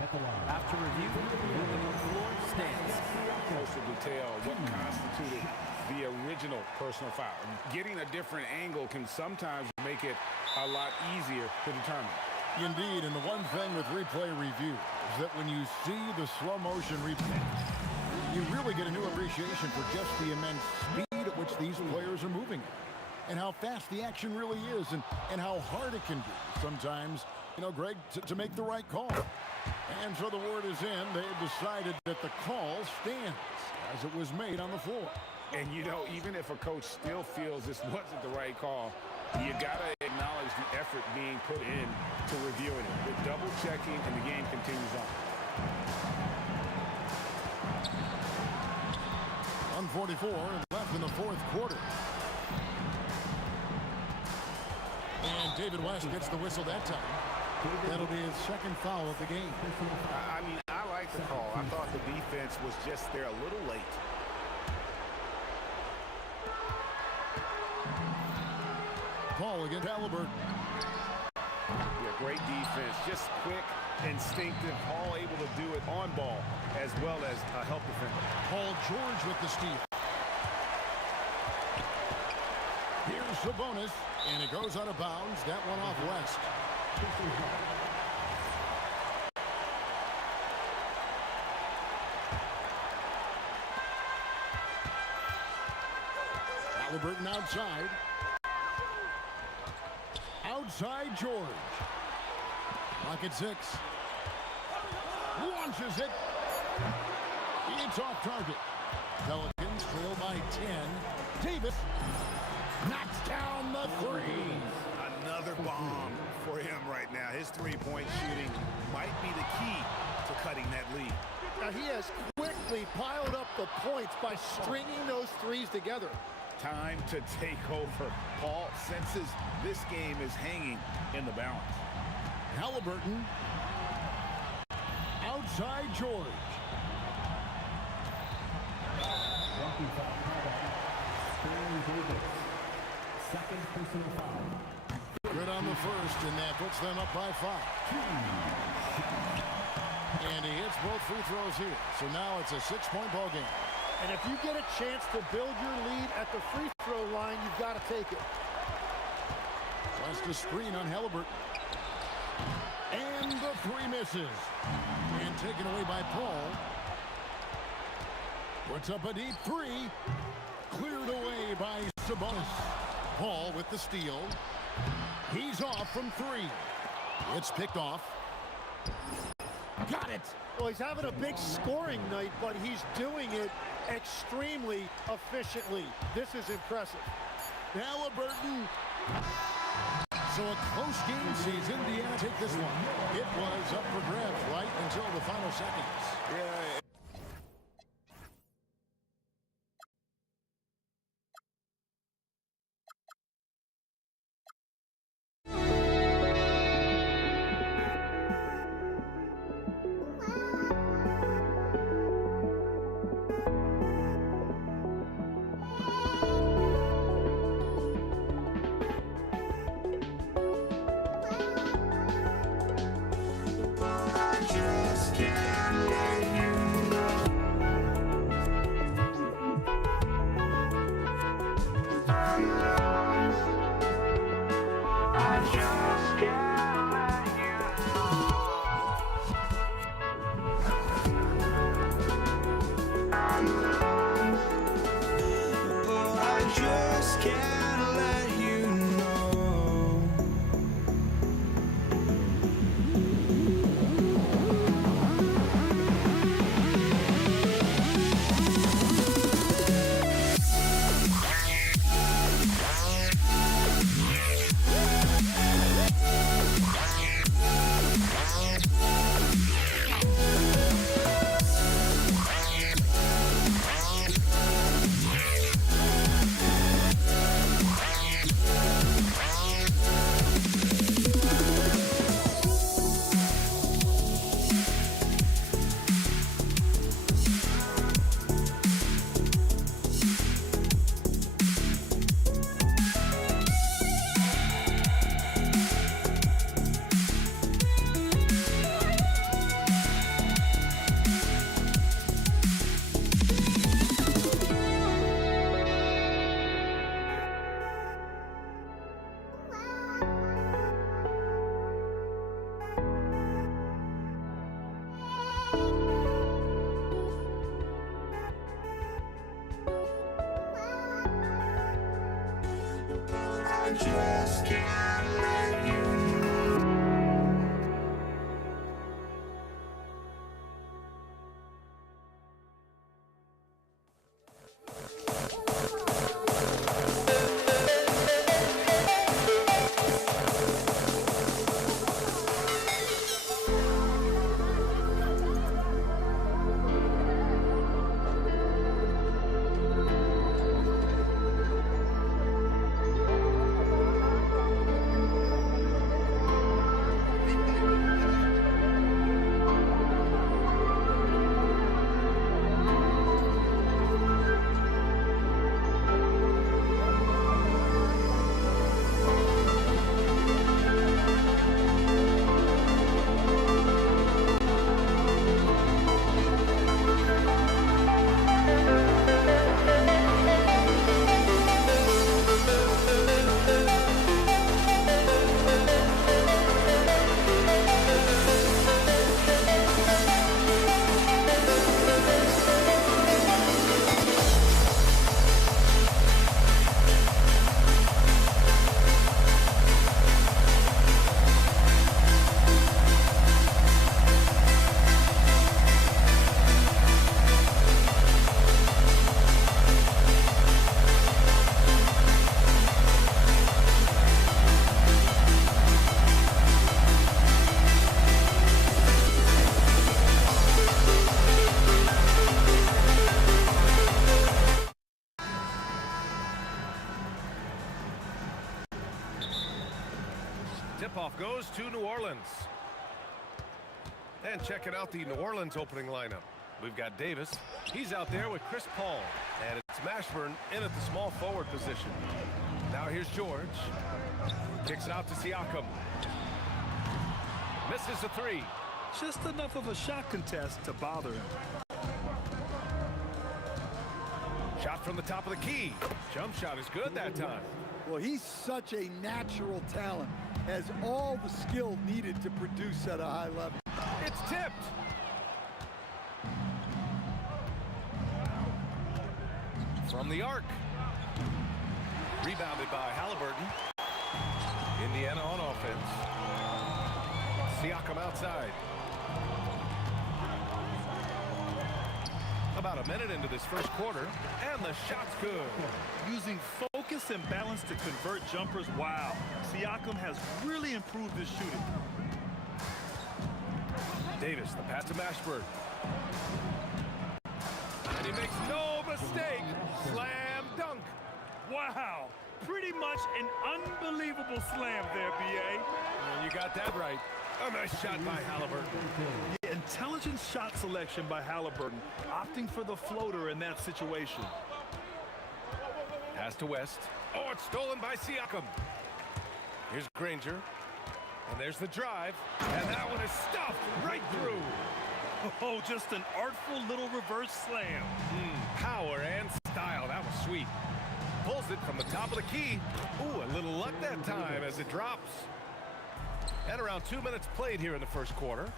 At the line. After review, moving on the floor, stands. Closer detail, what constituted the original personal foul. Getting a different angle can sometimes make it a lot easier to determine. Indeed, and the one thing with replay review is that when you see the slow motion replay, you really get a new appreciation for just the immense speed at which these players are moving and how fast the action really is and how hard it can be sometimes, you know, Greg, to make the right call. And so the word is in. They've decided that the call stands as it was made on the floor. And, you know, even if a coach still feels this wasn't the right call, you got to acknowledge the effort being put in to reviewing it. The double checking and the game continues on. 1:44 left in the fourth quarter. And David West gets the whistle that time. That'll be his second foul of the game. I mean, I like the call. I thought the defense was just there a little late. Paul against Halliburton. Yeah, great defense. Just quick, instinctive. Paul able to do it on ball as well as a help defender. Paul George with the steal. Here's Sabonis, and it goes out of bounds. That one off West. Halliburton outside. Outside George. Clock at 6. Launches it. It's off target. Pelicans trail by 10. Davis knocks down the three. Another bomb for him right now. His three-point shooting might be the key to cutting that lead. Now he has quickly piled up the points by stringing those threes together. Time to take over. Paul senses this game is hanging in the balance. Halliburton. Outside George. Second personal foul. Good on the first, and that puts them up by 5. And he hits both free throws here. So now it's a 6-point ball game. And if you get a chance to build your lead at the free throw line, you've got to take it. West a screen on Halliburton. And the three misses. And taken away by Paul. Puts up a deep three. Cleared away by Sabonis. Paul with the steal. He's off from 3. It's picked off. Got it. Well, he's having a big scoring night, but he's doing it extremely efficiently. This is impressive. Halliburton. So a close game sees Indiana take this one. It was up for grabs right until the final seconds. Yeah. I just can't let you can't let you know. I just can't let you know. Tip-off goes to New Orleans. And checking out the New Orleans opening lineup. We've got Davis. He's out there with Chris Paul. And it's Mashburn in at the small forward position. Now here's George. Kicks it out to Siakam. Misses the three. Just enough of a shot contest to bother him. Shot from the top of the key. Jump shot is good that time. Well, he's such a natural talent. Has all the skill needed to produce at a high level. It's tipped. From the arc. Rebounded by Halliburton. Indiana on offense. Siakam outside. About a minute into this first quarter, and the shot's good. Using focus and balance to convert jumpers, wow. Siakam has really improved his shooting. Davis, the pass to Mashburn. And he makes no mistake. Slam dunk. Wow. Pretty much an unbelievable slam there, B.A. And you got that right. A nice shot by Halliburton. The intelligent shot selection by Halliburton, opting for the floater in that situation. Pass to West. Oh, it's stolen by Siakam. Here's Granger. And there's the drive. And that one is stuffed right through. Oh, just an artful little reverse slam. Power and style. That was sweet. Pulls it from the top of the key. Ooh, a little luck that time as it drops. And around 2 minutes played here in the first quarter.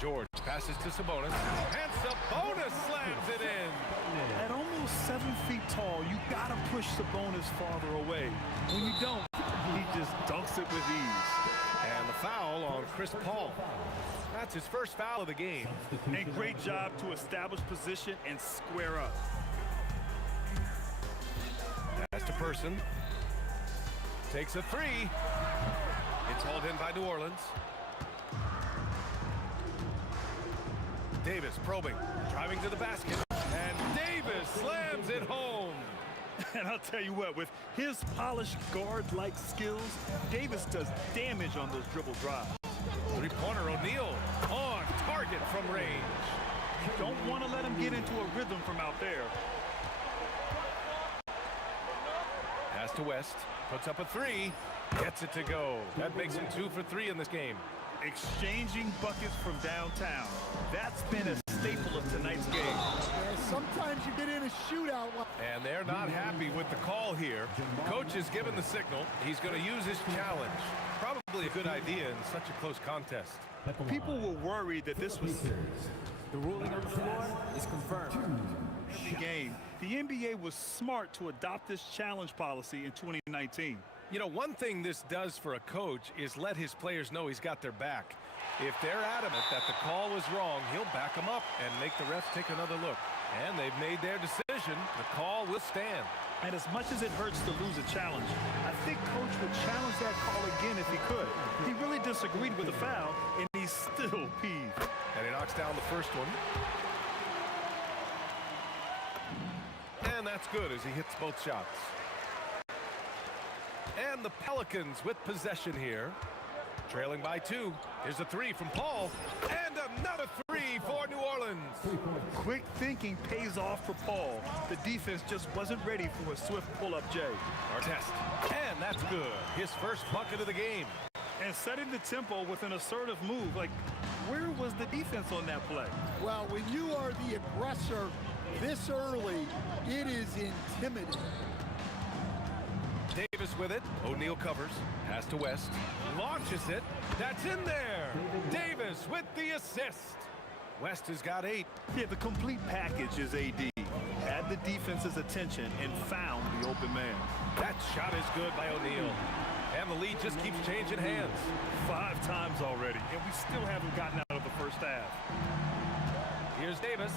George Passes to Sabonis. And Sabonis slams it in. At almost 7 feet tall, you gotta push Sabonis farther away. When you don't, he just dunks it with ease. And the foul on Chris Paul. That's his first foul of the game. And great job to establish position and square up. That's to Person. Takes a three. It's hauled in by New Orleans. Davis probing, driving to the basket. And Davis slams it home. And I'll tell you what, with his polished guard-like skills, Davis does damage on those dribble drives. Three-pointer O'Neal on target from range. You don't want to let him get into a rhythm from out there. Pass to West, puts up a three, gets it to go. That makes him 2 for 3 in this game. Exchanging buckets from downtown. That's been a staple of tonight's game. Yeah, sometimes you get in a shootout. And they're not happy with the call here. Coach has given the signal. He's going to use his challenge. Probably a good idea in such a close contest. People were worried that this was The ruling on the floor is confirmed. the game. The NBA was smart to adopt this challenge policy in 2019. You know, one thing this does for a coach is let his players know he's got their back. If they're adamant that the call was wrong, he'll back them up and make the refs take another look. And they've made their decision. The call will stand. And as much as it hurts to lose a challenge, I think Coach would challenge that call again if he could. He really disagreed with the foul, and he's still peeved. And he knocks down the first one. And that's good as he hits both shots. And the Pelicans with possession here. Trailing by 2. Here's a three from Paul. And another three for New Orleans. Quick thinking pays off for Paul. The defense just wasn't ready for a swift pull-up J. Artest. And that's good. His first bucket of the game. And setting the tempo with an assertive move. Like, where was the defense on that play? Well, when you are the aggressor this early, it is intimidating. Davis with it. O'Neal covers. Pass to West. Launches it. That's in there. Davis with the assist. West has got 8. Yeah, the complete package is AD. Had the defense's attention and found the open man. That shot is good by O'Neal. And the lead just keeps changing hands. 5 times already, and we still haven't gotten out of the first half. Here's Davis.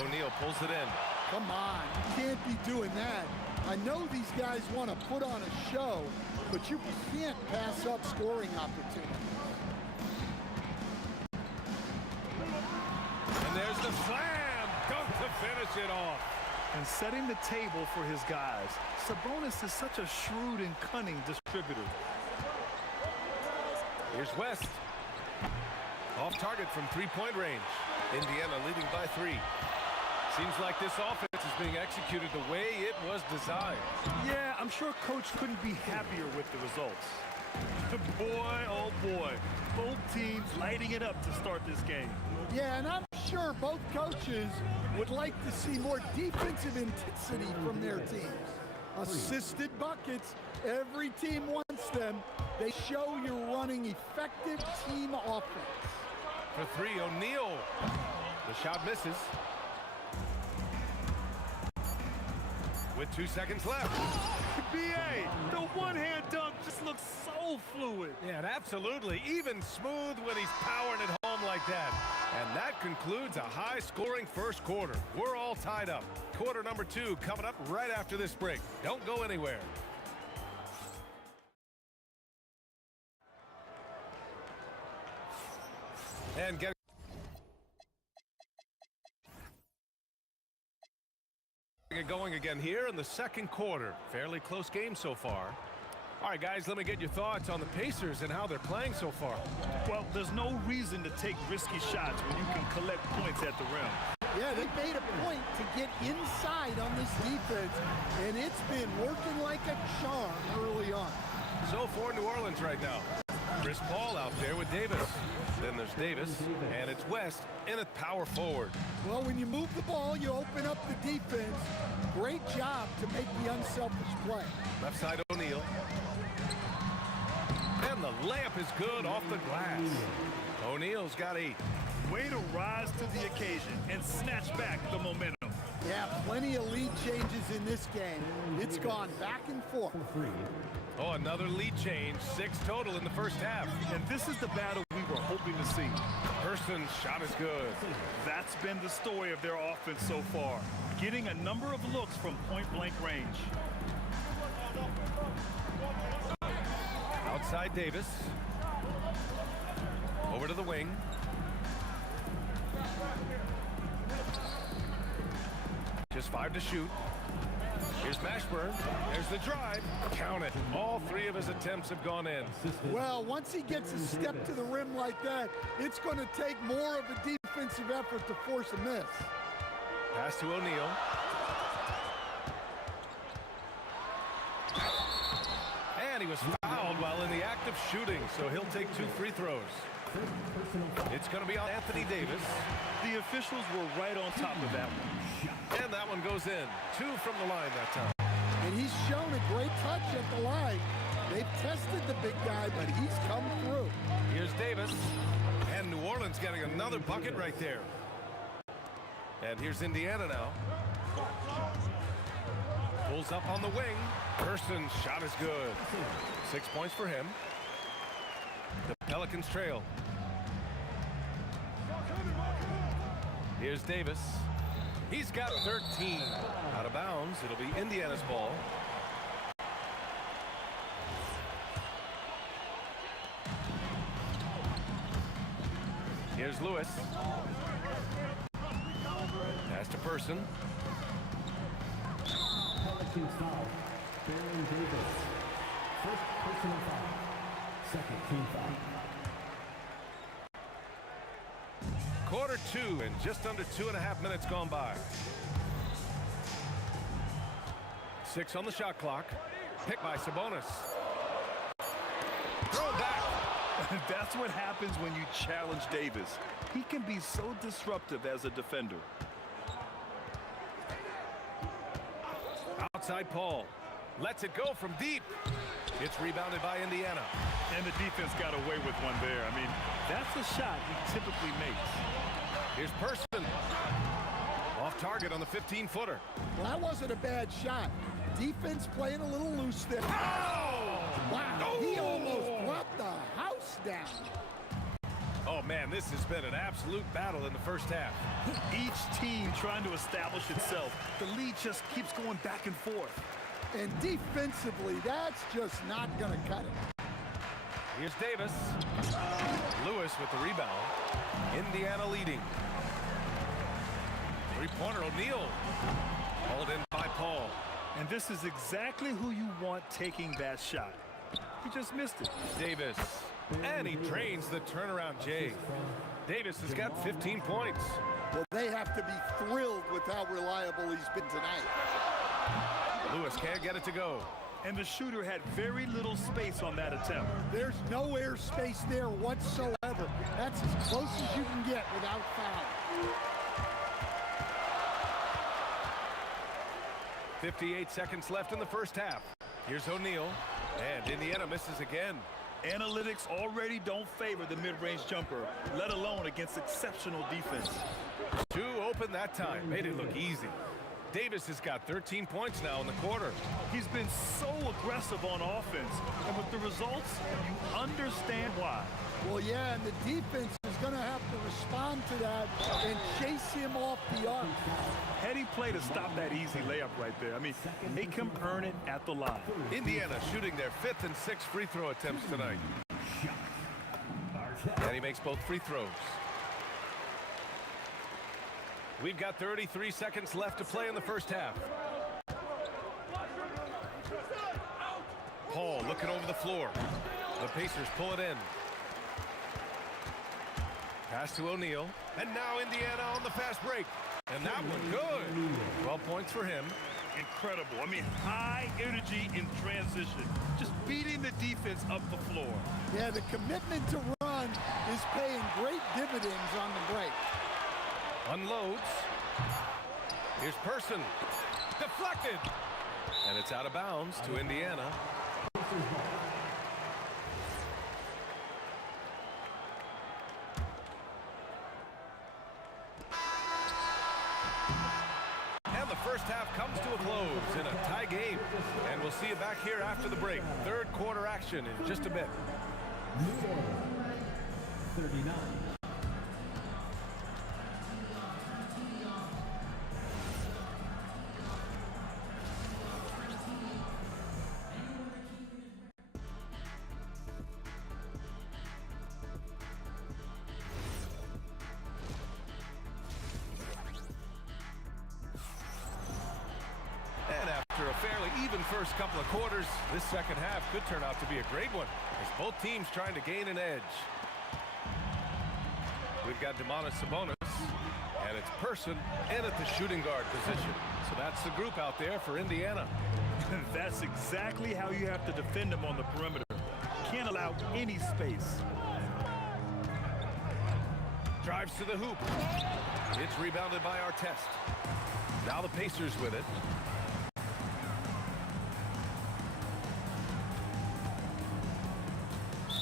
O'Neal pulls it in. Come on, you can't be doing that. I know these guys want to put on a show, but you can't pass up scoring opportunities. And there's the slam dunk to finish it off. And setting the table for his guys. Sabonis is such a shrewd and cunning distributor. Here's West. Off target from 3-point range. Indiana leading by 3. Seems like this offense is being executed the way it was designed. Yeah, I'm sure Coach couldn't be happier with the results. Boy, oh boy. Both teams lighting it up to start this game. Yeah, and I'm sure both coaches would like to see more defensive intensity from their teams. Assisted buckets, every team wants them. They show you're running effective team offense. For 3, O'Neal. The shot misses. With 2 seconds left. B.A., the one-hand dunk just looks so fluid. Yeah, absolutely. Even smooth when he's powering it home like that. And that concludes a high-scoring first quarter. We're all tied up. Quarter number 2 coming up right after this break. Don't go anywhere. And getting it going again here in the second quarter. Fairly close game so far. All right, guys, let me get your thoughts on the Pacers and how they're playing so far. Well, there's no reason to take risky shots when you can collect points at the rim. Yeah, they made a point to get inside on this defense, and it's been working like a charm early on. So for New Orleans right now, Chris Paul out there with Davis. Then there's Davis, and it's West in at power forward. Well, when you move the ball, you open up the defense. Great job to make the unselfish play. Left side O'Neal. And the layup is good off the glass. O'Neal's got 8. Way to rise to the occasion and snatch back the momentum. Yeah, plenty of lead changes in this game. It's gone back and forth. Oh, another lead change. 6 total in the first half. And this is the battle we were hoping to see. Person's shot is good. That's been the story of their offense so far, getting a number of looks from point-blank range. Outside Davis. Over to the wing. Just 5 to shoot. Here's Mashburn. There's the drive. Count it. All 3 of his attempts have gone in. Well, once he gets a step to the rim like that, it's going to take more of a defensive effort to force a miss. Pass to O'Neal. And he was fouled while in the act of shooting, so he'll take 2 free throws. It's going to be on Anthony Davis. The officials were right on top of that one. And that one goes in. 2 from the line that time. And he's shown a great touch at the line. They've tested the big guy, but he's come through. Here's Davis. And New Orleans getting another bucket right there. And here's Indiana now. Pulls up on the wing. Person's shot is good. 6 points for him. The Pelicans trail. Here's Davis. He's got 13. Out of bounds. It'll be Indiana's ball. Here's Lewis. Pass to Person. Pelicans foul. Baron Davis. First personal foul. Second team foul. Quarter 2 and just under 2.5 minutes gone by. 6 on the shot clock. Picked by Sabonis. Throw it back. That's what happens when you challenge Davis. He can be so disruptive as a defender. Outside Paul. Lets it go from deep. It's rebounded by Indiana. And the defense got away with one there. I mean, that's a shot he typically makes. Here's Person. Off target on the 15-footer. Well, that wasn't a bad shot. Defense playing a little loose there. Oh! Wow, he almost brought the house down. Oh, man, this has been an absolute battle in the first half. Each team trying to establish itself. The lead just keeps going back and forth. And defensively, that's just not going to cut it. Here's Davis. Lewis with the rebound. Indiana leading. Three-pointer O'Neal. Hauled in by Paul. And this is exactly who you want taking that shot. He just missed it. Davis. And he drains the turnaround J. Davis has got 15 points. Well, they have to be thrilled with how reliable he's been tonight. Lewis can't get it to go. And the shooter had very little space on that attempt. There's no air space there whatsoever. That's as close as you can get without foul. 58 seconds left in the first half. Here's O'Neal. And Indiana misses again. Analytics already don't favor the mid-range jumper, let alone against exceptional defense. 2 open that time. Made it look easy. Davis has got 13 points now in the quarter. He's been so aggressive on offense, and with the results, you understand why. Well, yeah, and the defense is going to have to respond to that and chase him off the arc. Heady play to stop that easy layup right there. I mean, make him earn it at the line. Indiana shooting their 5th and 6th free throw attempts tonight. And he makes both free throws. We've got 33 seconds left to play in the first half. Paul looking over the floor. The Pacers pull it in. Pass to O'Neal. And now Indiana on the fast break. And that one good. 12 points for him. Incredible. I mean, high energy in transition. Just beating the defense up the floor. Yeah, the commitment to run is paying great dividends on the break. Unloads. Here's Person. Deflected. And it's out of bounds to Indiana. first half comes to a close in a tie game. And we'll see you back here after the break. Third quarter action in just a bit. New Orleans, 39. And after a fairly even first couple of quarters, this second half could turn out to be a great one as both teams trying to gain an edge. We've got Sabonis, and it's Person in at the shooting guard position. So that's the group out there for Indiana. That's exactly how you have to defend them on the perimeter. Can't allow any space. Drives to the hoop. It's rebounded by Artest. Now the Pacers with it.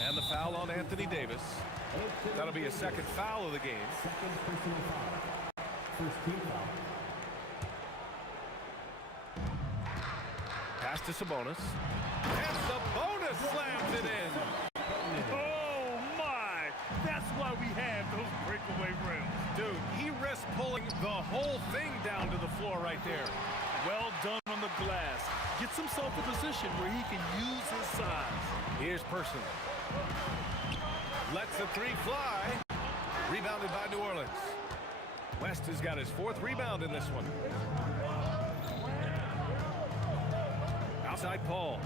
And the foul on Anthony Davis. That'll be a second foul of the game. Second personal foul. First team foul. Pass to Sabonis. And Sabonis slams it in. Oh, my! That's why we have those breakaway rims. Dude, he risked pulling the whole thing down to the floor right there. Well done on the glass. Gets himself a position where he can use his size. Here's Person. Lets the three fly. Rebounded by New Orleans. West has got his fourth rebound in this one. Outside Paul.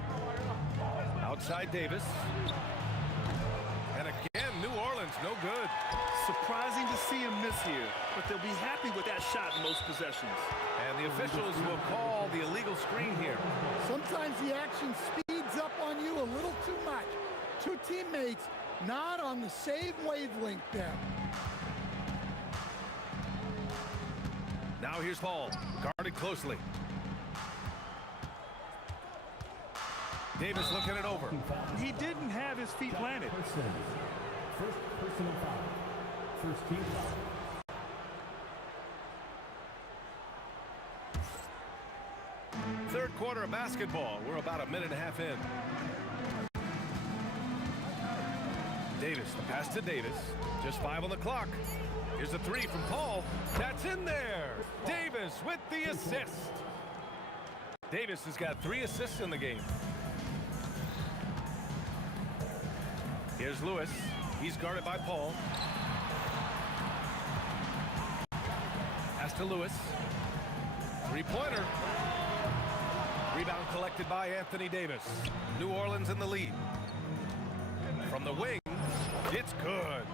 Outside Davis. And again, New Orleans, no good. Surprising to see him miss here, but they'll be happy with that shot in most possessions. And the officials will call the illegal screen here. Sometimes the action speeds up on you a little too much. Two teammates not on the same wavelength there. Now here's Paul, guarded closely. Davis looking it over. He didn't have his feet planted. First personal foul. First team foul. Third quarter of basketball. We're about a minute and a half in. Davis, the pass to Davis. Just 5 on the clock. Here's a three from Paul. That's in there. Davis with the assist. Davis has got 3 assists in the game. Here's Lewis. He's guarded by Paul. Pass to Lewis. Three-pointer. Rebound collected by Anthony Davis. New Orleans in the lead. From the wing, it's good.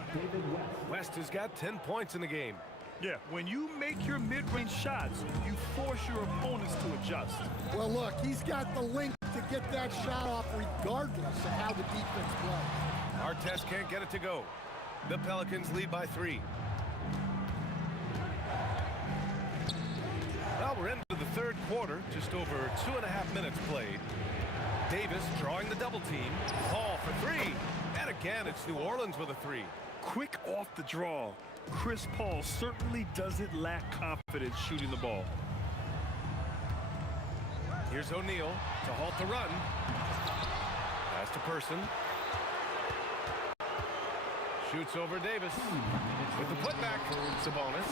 West has got 10 points in the game. Yeah, when you make your mid-range shots, you force your opponents to adjust. Well, look, he's got the length to get that shot off regardless of how the defense plays. Artest can't get it to go. The Pelicans lead by 3. Well, we're into the third quarter, just over 2.5 minutes played. Davis drawing the double team. Paul for 3. And again, it's New Orleans with a 3. Quick off the draw. Chris Paul certainly doesn't lack confidence shooting the ball. Here's O'Neal to halt the run. Pass to Person. Shoots over Davis. With the putback, Sabonis.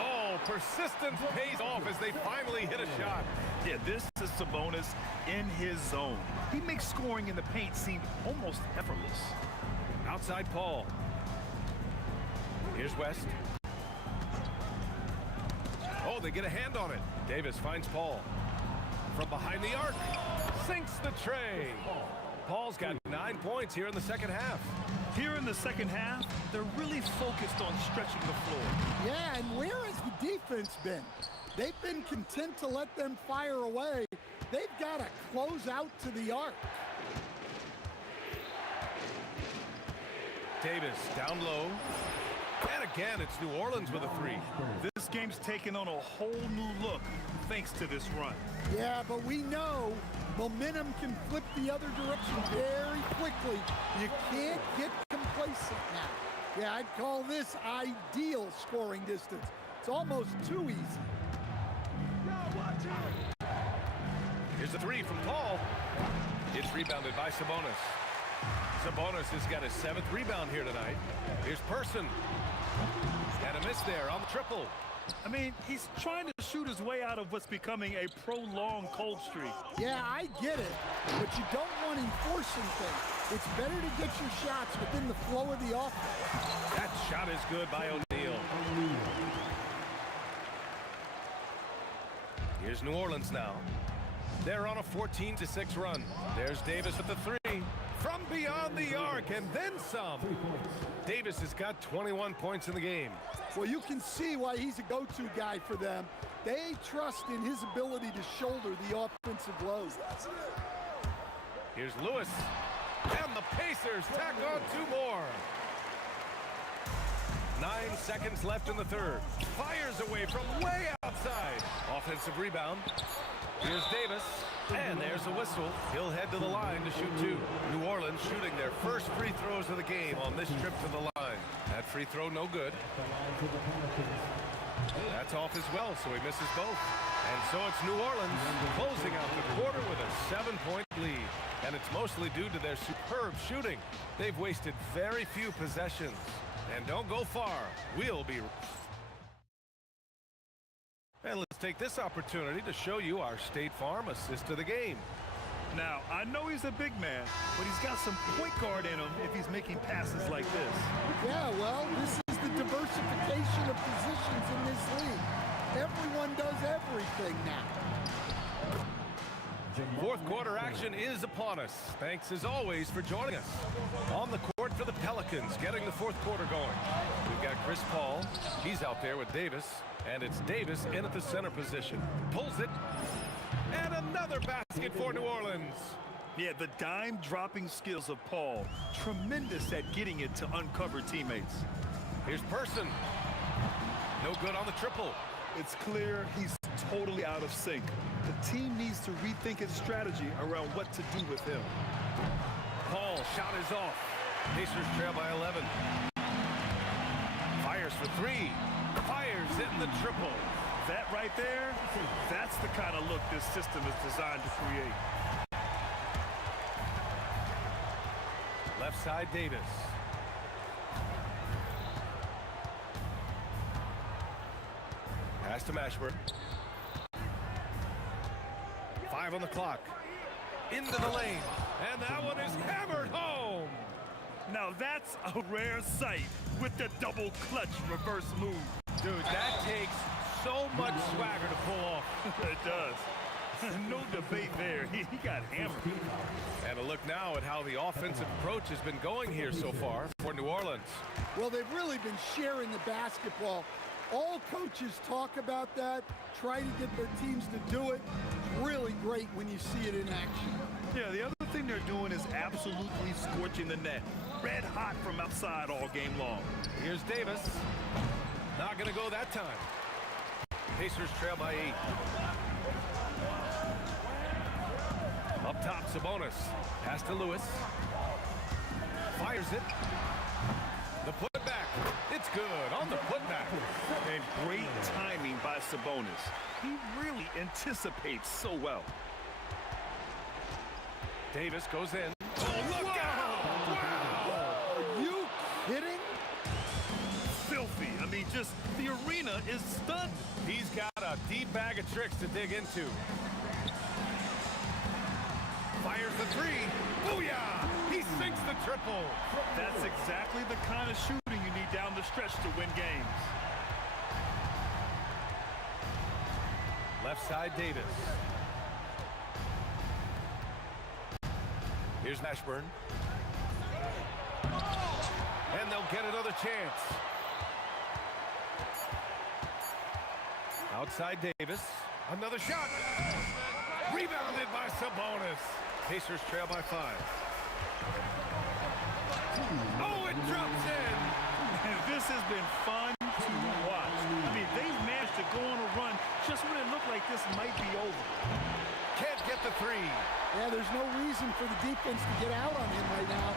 Oh, persistence pays off as they finally hit a shot. Yeah, this is Sabonis in his zone. He makes scoring in the paint seem almost effortless. Outside Paul. Here's West. Oh, they get a hand on it. Davis finds Paul. From behind the arc. Sinks the tray. Paul's got 9 points here in the second half. Here in the second half, they're really focused on stretching the floor. Yeah, and where has the defense been? They've been content to let them fire away. They've got to close out to the arc. Davis down low. And again, it's New Orleans with a 3. This game's taken on a whole new look thanks to this run. Yeah, but we know momentum can flip the other direction very quickly. You can't get complacent now. Yeah, I'd call this ideal scoring distance. It's almost too easy. Here's the three from Paul. It's rebounded by Sabonis. Sabonis has got his 7th rebound here tonight. Here's Person. And a miss there on the triple. I mean, he's trying to shoot his way out of what's becoming a prolonged cold streak. Yeah, I get it, but you don't want enforcing things. It's better to get your shots within the flow of the offense. That shot is good by O'Neal. Here's New Orleans now. They're on a 14-6 run. There's Davis with the three. From beyond the arc, and then some. Davis has got 21 points in the game. Well, you can see why he's a go-to guy for them. They trust in his ability to shoulder the offensive load. Here's Lewis. And the Pacers tack on 2 more. 9 seconds left in the third. Fires away from way outside. Offensive rebound. Here's Davis. And there's a whistle. He'll head to the line to shoot 2. New Orleans shooting their first free throws of the game on this trip to the line. That free throw no good. That's off as well, so he misses both. And so it's New Orleans closing out the quarter with a 7-point lead. And it's mostly due to their superb shooting. They've wasted very few possessions. And don't go far. We'll be... And let's take this opportunity to show you our State Farm assist of the game. Now, I know he's a big man, but he's got some point guard in him if he's making passes like this. Yeah, well, this is the diversification of positions in this league. Everyone does everything now. Fourth quarter action is upon us. Thanks as always for joining us. On the court for the Pelicans, getting the fourth quarter going. We've got Chris Paul. He's out there with Davis. And it's Davis in at the center position. Pulls it. And another basket for New Orleans. Yeah, the dime dropping skills of Paul. Tremendous at getting it to uncover teammates. Here's Person. No good on the triple. It's clear he's totally out of sync. The team needs to rethink its strategy around what to do with him. Paul, shot is off. Pacers trail by 11. Fires for 3. Fires hitting the triple. That right there, that's the kind of look this system is designed to create. Left side, Davis. Pass to Mashburn. 5 on the clock. Into the lane. And that one is hammered home. Now that's a rare sight with the double clutch reverse move. Dude, that takes so much swagger to pull off. It does. No debate there. He got hammered. And a look now at how the offensive approach has been going here so far for New Orleans. Well, they've really been sharing the basketball. All coaches talk about that, try to get their teams to do it. It's really great when you see it in action. Yeah, the other thing they're doing is absolutely scorching the net. Red hot from outside all game long. Here's Davis. Not going to go that time. Pacers trail by 8. Up top, Sabonis. Pass to Lewis. Fires it. The putback. It's good on the putback. And great timing by Sabonis. He really anticipates so well. Davis goes in. Oh, look out! Wow! Are you kidding? Filthy. I mean, just the arena is stunned. He's got a deep bag of tricks to dig into. Fires the 3. Booyah! He sinks the triple. That's exactly the kind of shooting you need down the stretch to win games. Left side, Davis. Here's Mashburn. And they'll get another chance. Outside Davis. Another shot. Rebounded by Sabonis. Pacers trail by 5. Oh, it drops in. And this has been fun to watch. I mean, they've managed to go on a run just when it looked like this might be over. Can't get the 3. Yeah, there's no reason for the defense to get out on him right now.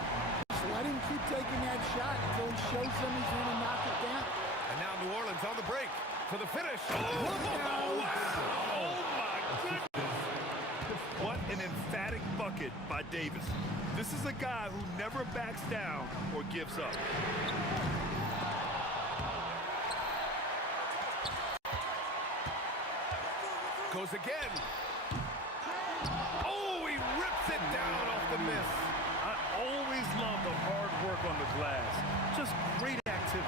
Just let him keep taking that shot until he shows them he's going to knock it down. And now New Orleans on the break for the finish. Oh, wow. Oh my emphatic bucket by Davis. This is a guy who never backs down or gives up. Goes again. Oh, he rips it down off the miss. I always love the hard work on the glass. Just great activity.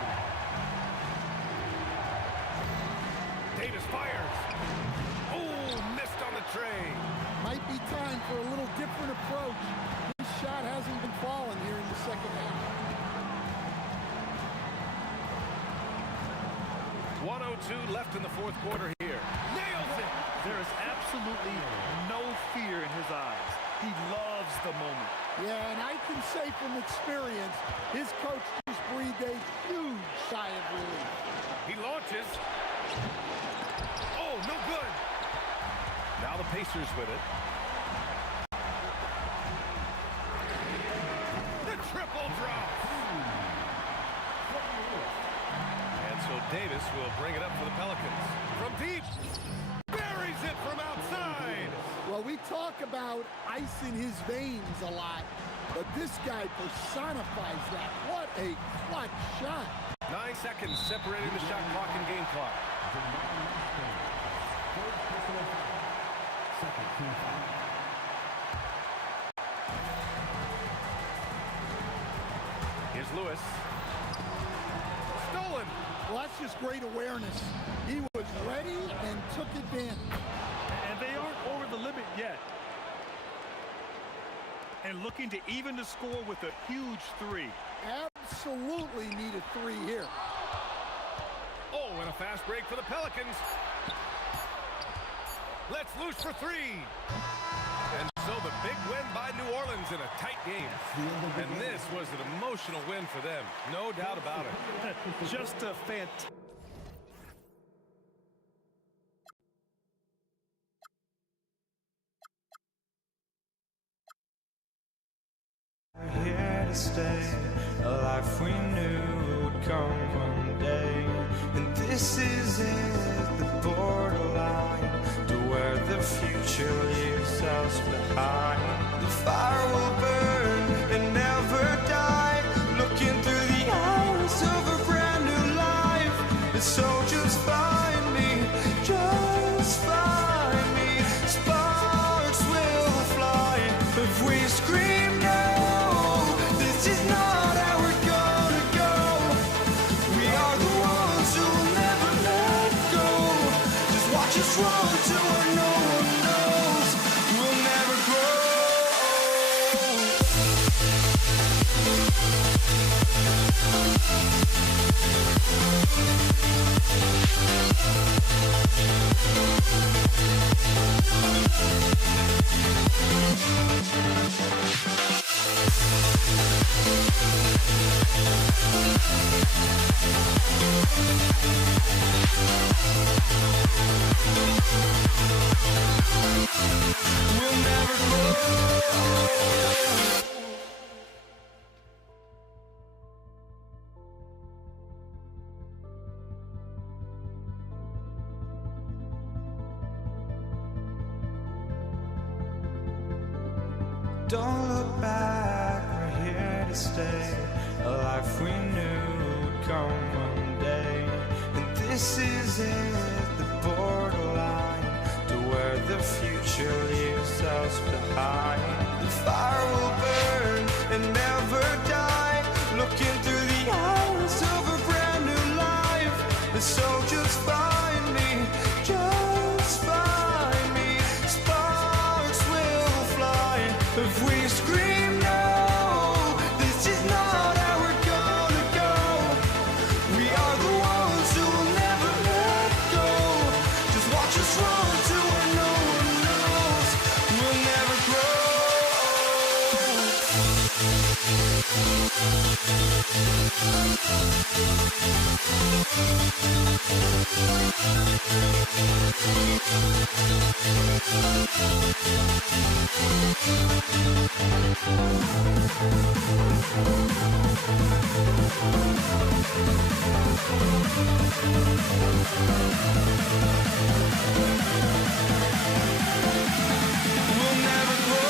Davis fires. Oh, missed on the tray. Might be time for a little different approach. This shot hasn't been falling here in the second half. 1:02 left in the fourth quarter here. Nails it. There is absolutely no fear in his eyes. He loves the moment. Yeah, and I can say from experience, his coach just breathed a huge sigh of relief. He launches. Oh, no good. Now the Pacers with it. The triple drop. And so Davis will bring it up for the Pelicans. From deep. Buries it from outside. Well, we talk about ice in his veins a lot, but this guy personifies that. What a clutch shot. 9 seconds separating the shot clock and game clock. Here's Lewis. Stolen. Well, that's just great awareness. He was ready and took advantage. And they aren't over the limit yet. And looking to even the score with a huge three. Absolutely need a three here. Oh, and a fast break for the Pelicans. Let's loose for three. And so the big win by New Orleans in a tight game. And this was an emotional win for them. No doubt about it. Just a fantastic. Here to stay, a life we knew would come one day. And this is it, the borderline to where the future leaves us behind. The fire will burn and never die, looking through the eyes of a brand new life. And so just find me, just find me. Sparks will fly if we scream now. This is not how we're gonna go. We are the ones who will never let go. Just watch us run to where no one knows. We'll never grow. We'll never grow. Don't look back, we're here to stay. A life we knew would come one day. And this is it, the borderline to where the future leaves us behind. The fire will burn and never die, looking through the eyes of a brand new life. And so just find me, just find me. Sparks will fly if we scream no. This is not how we're gonna go. We are the ones who will never let go. Just watch us run to where no one knows. We'll never grow. We'll never grow. We'll never grow.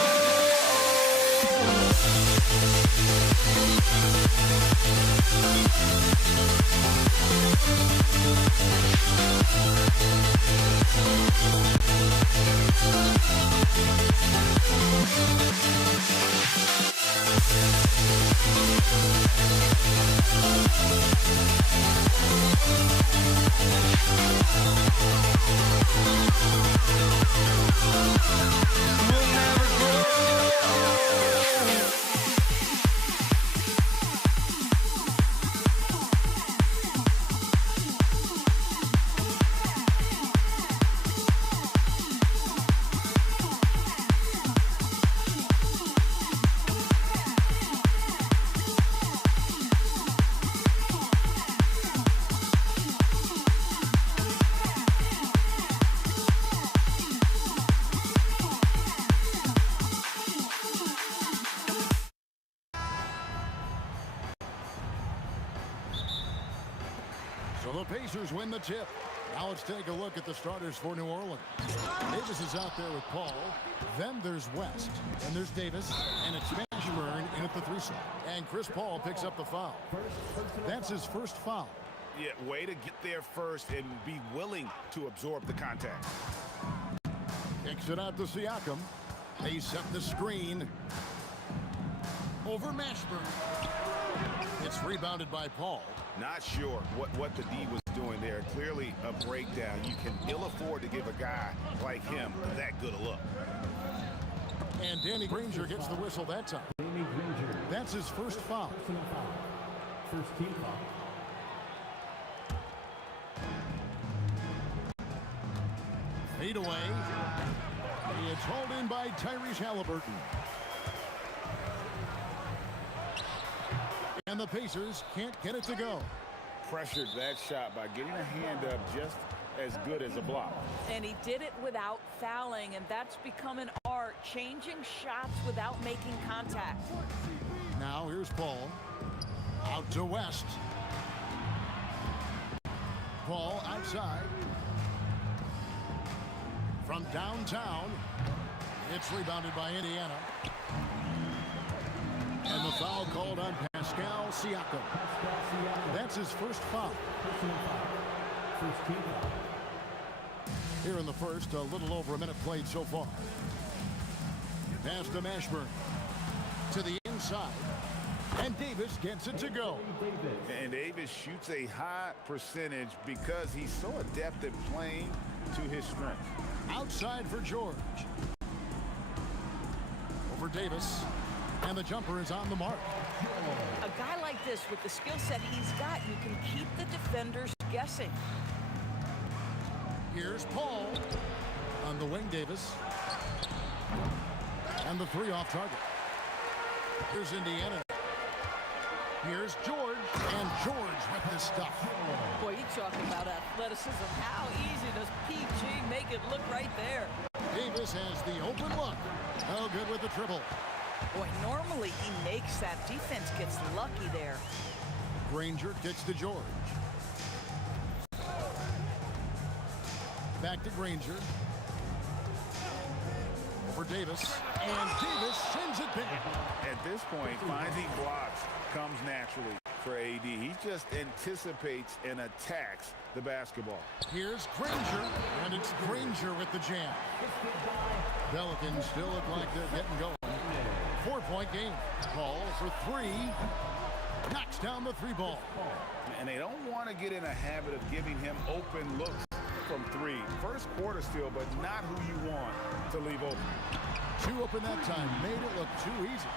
So the Pacers win the tip. Now let's take a look at the starters for New Orleans. Davis is out there with Paul. Then there's West. And there's Davis. And it's Mashburn in at the 3 slot. And Chris Paul picks up the foul. That's his first foul. Yeah, way to get there first and be willing to absorb the contact. Kicks it out to Siakam. They set the screen. Over Mashburn. It's rebounded by Paul. Not sure what the D was doing there. Clearly a breakdown. You can ill afford to give a guy like him that good a look. And Danny Granger gets the whistle that time. Danny Granger. That's his first foul. Personal foul. First team foul. Fade away. It's hauled in by Tyrese Halliburton. And the Pacers can't get it to go. Pressured that shot by getting a hand up just as good as a block. And he did it without fouling, and that's become an art, changing shots without making contact. Now here's Paul. Out to West. Paul outside. From downtown. It's rebounded by Indiana. And the foul called on Pascal Siakam. That's his first foul. First team foul. Here in the first, a little over a minute played so far. Pass to Mashburn. To the inside. And Davis gets it to go. And Davis shoots a high percentage because he's so adept at playing to his strength. Outside for George. Over Davis. And the jumper is on the mark. A guy like this, with the skill set he's got, you can keep the defenders guessing. Here's Paul. On the wing, Davis. And the 3 off target. Here's Indiana. Here's George. And George with the stuff. Boy, you talking about athleticism. How easy does PG make it look right there? Davis has the open look. Oh, good with the triple. Boy, normally he makes that. Defense gets lucky there. Granger kicks to George. Back to Granger. Over Davis. And Davis sends it back. At this point, finding blocks comes naturally for AD. He just anticipates and attacks the basketball. Here's Granger. And it's Granger with the jam. Pelicans still look like they're getting going. 4-point game. Paul for 3. Knocks down the 3 ball. And they don't want to get in a habit of giving him open looks from 3. First quarter still, but not who you want to leave open. 2 open that time. Made it look too easy.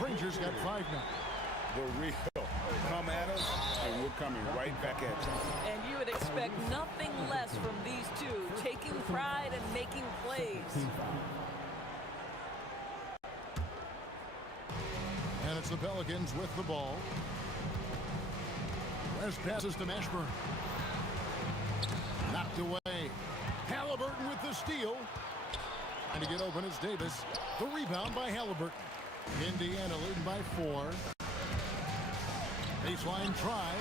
Granger's got 5 now. The real come at us, and we're coming right back at you. And you would expect nothing less from these two, taking pride and making plays. And it's the Pelicans with the ball. West passes to Mashburn. Knocked away. Halliburton with the steal. Trying to get open is Davis. The rebound by Halliburton. Indiana leading by 4. Baseline try.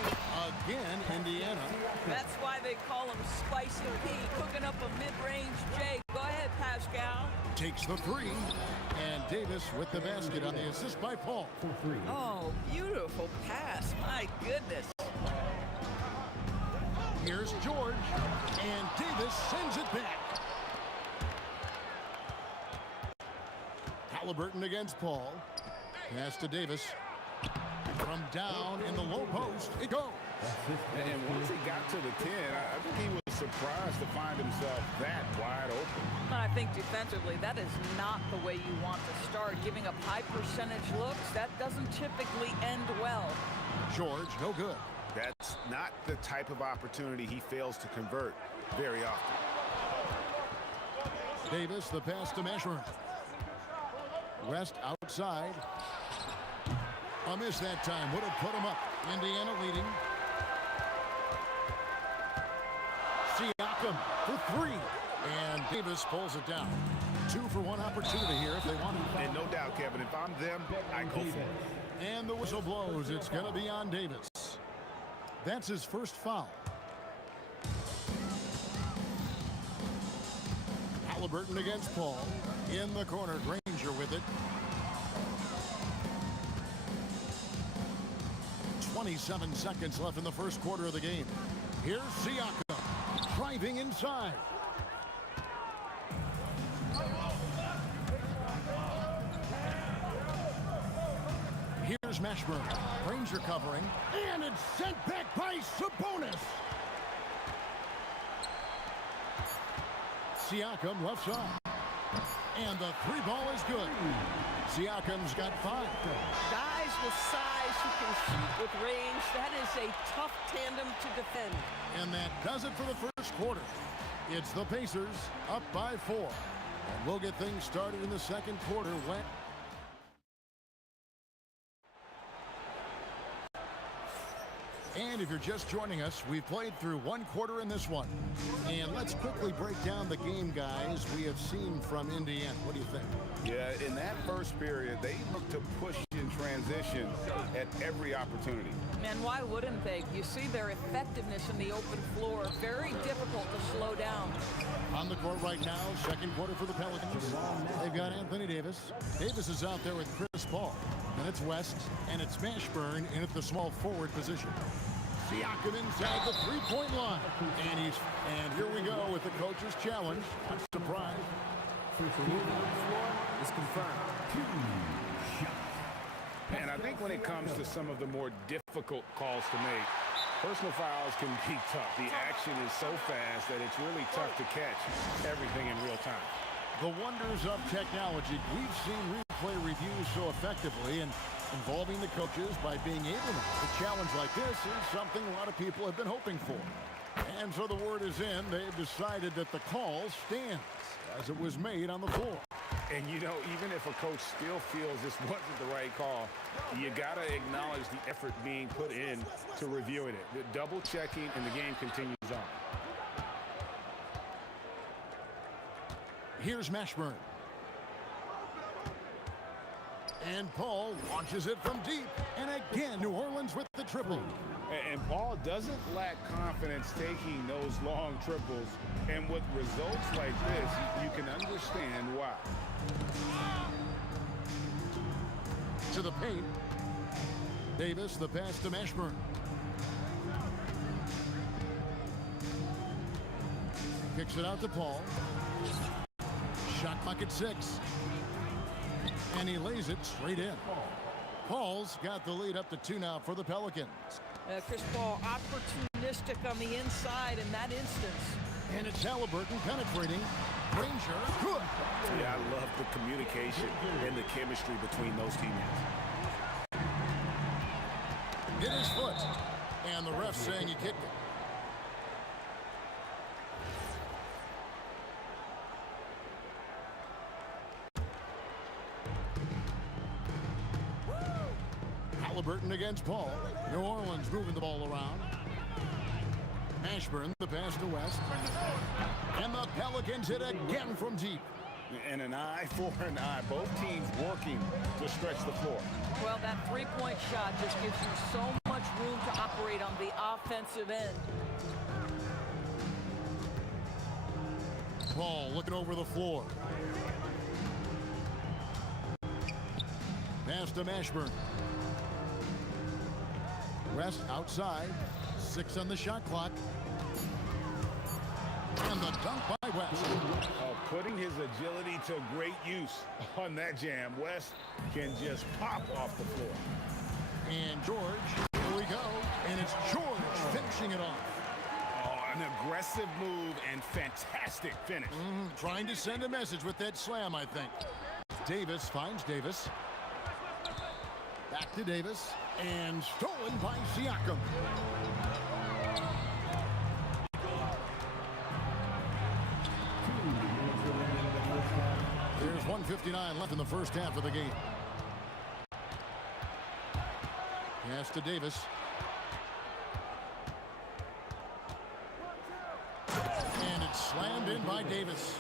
again, Indiana. That's why they call him Spicy P, cooking up a mid-range J. Go ahead, Pascal. Takes the three. And Davis with the basket on the assist by Paul. Oh, beautiful pass. My goodness. Here's George. And Davis sends it back. Halliburton against Paul. Pass to Davis. From down in the low post, it goes. And once he got to the 10, I think he was surprised to find himself that wide open. I think defensively, that is not the way you want to start. Giving up high percentage looks, that doesn't typically end well. George, no good. That's not the type of opportunity he fails to convert very often. Davis, the pass to Mashburn. West outside. A miss that time. Would have put him up. Indiana leading. Siakam for three. And Davis pulls it down. 2-for-1 opportunity here if they want it. And no doubt, Kevin, if I'm them, I go for it. And the whistle blows. It's going to be on Davis. That's his first foul. Halliburton against Paul. In the corner, Granger with it. 27 seconds left in the first quarter of the game. Here's Siakam driving inside. Here's Mashburn. Granger covering. And it's sent back by Sabonis. Siakam left side. And the three ball is good. Siakam's got 5. Guys with size who can shoot with range, that is a tough tandem to defend. And that does it for the first quarter. It's the Pacers up by 4. And we'll get things started in the second quarter when... And if you're just joining us, we've played through one quarter in this one. And let's quickly break down the game, guys, we have seen from Indiana. What do you think? Yeah, in that first period, they looked to push in transition at every opportunity. And why wouldn't they? You see their effectiveness in the open floor. Very difficult to slow down. On the court right now, second quarter for the Pelicans. They've got Anthony Davis. Davis is out there with Chris Paul. And it's West, and it's Mashburn in at the small forward position. Siakam inside the three-point line. And here we go with the coach's challenge. I'm surprised. Is confirmed. And I think when it comes to some of the more difficult calls to make, personal fouls can be tough. The action is so fast that it's really tough to catch everything in real time. The wonders of technology. We've seen replay reviews so effectively and involving the coaches by being able to. A challenge like this is something a lot of people have been hoping for. And so the word is in. They've decided that the call stands as it was made on the floor. And, you know, even if a coach still feels this wasn't the right call, you got to acknowledge the effort being put in to reviewing it. The double checking, and the game continues on. Here's Mashburn. And Paul launches it from deep. And again, New Orleans with the triple. And Paul doesn't lack confidence taking those long triples. And with results like this, you can understand why. To the paint. Davis, the pass to Mashburn. Kicks it out to Paul. Shot clock at 6. And he lays it straight in. Paul's got the lead up to 2 now for the Pelicans. Chris Paul opportunistic on the inside in that instance. And it's Halliburton penetrating. Granger, good. Yeah, I love the communication and the chemistry between those teammates. Hit his foot. And the ref saying he kicked it. Halliburton against Paul. New Orleans moving the ball around. Mashburn, the pass to West. And the Pelicans hit again from deep. And an eye for an eye. Both teams working to stretch the floor. Well, that three-point shot just gives you so much room to operate on the offensive end. Paul looking over the floor. Pass to Mashburn. West outside. 6 on the shot clock. And the dunk by West. Putting his agility to great use on that jam. West can just pop off the floor. And George, here we go. And it's George finishing it off. Oh, an aggressive move and fantastic finish. Trying to send a message with that slam, I think. Davis finds Davis. Back to Davis. And stolen by Siakam. There's 1:59 left in the first half of the game. Pass to Davis. And it's slammed in by Davis.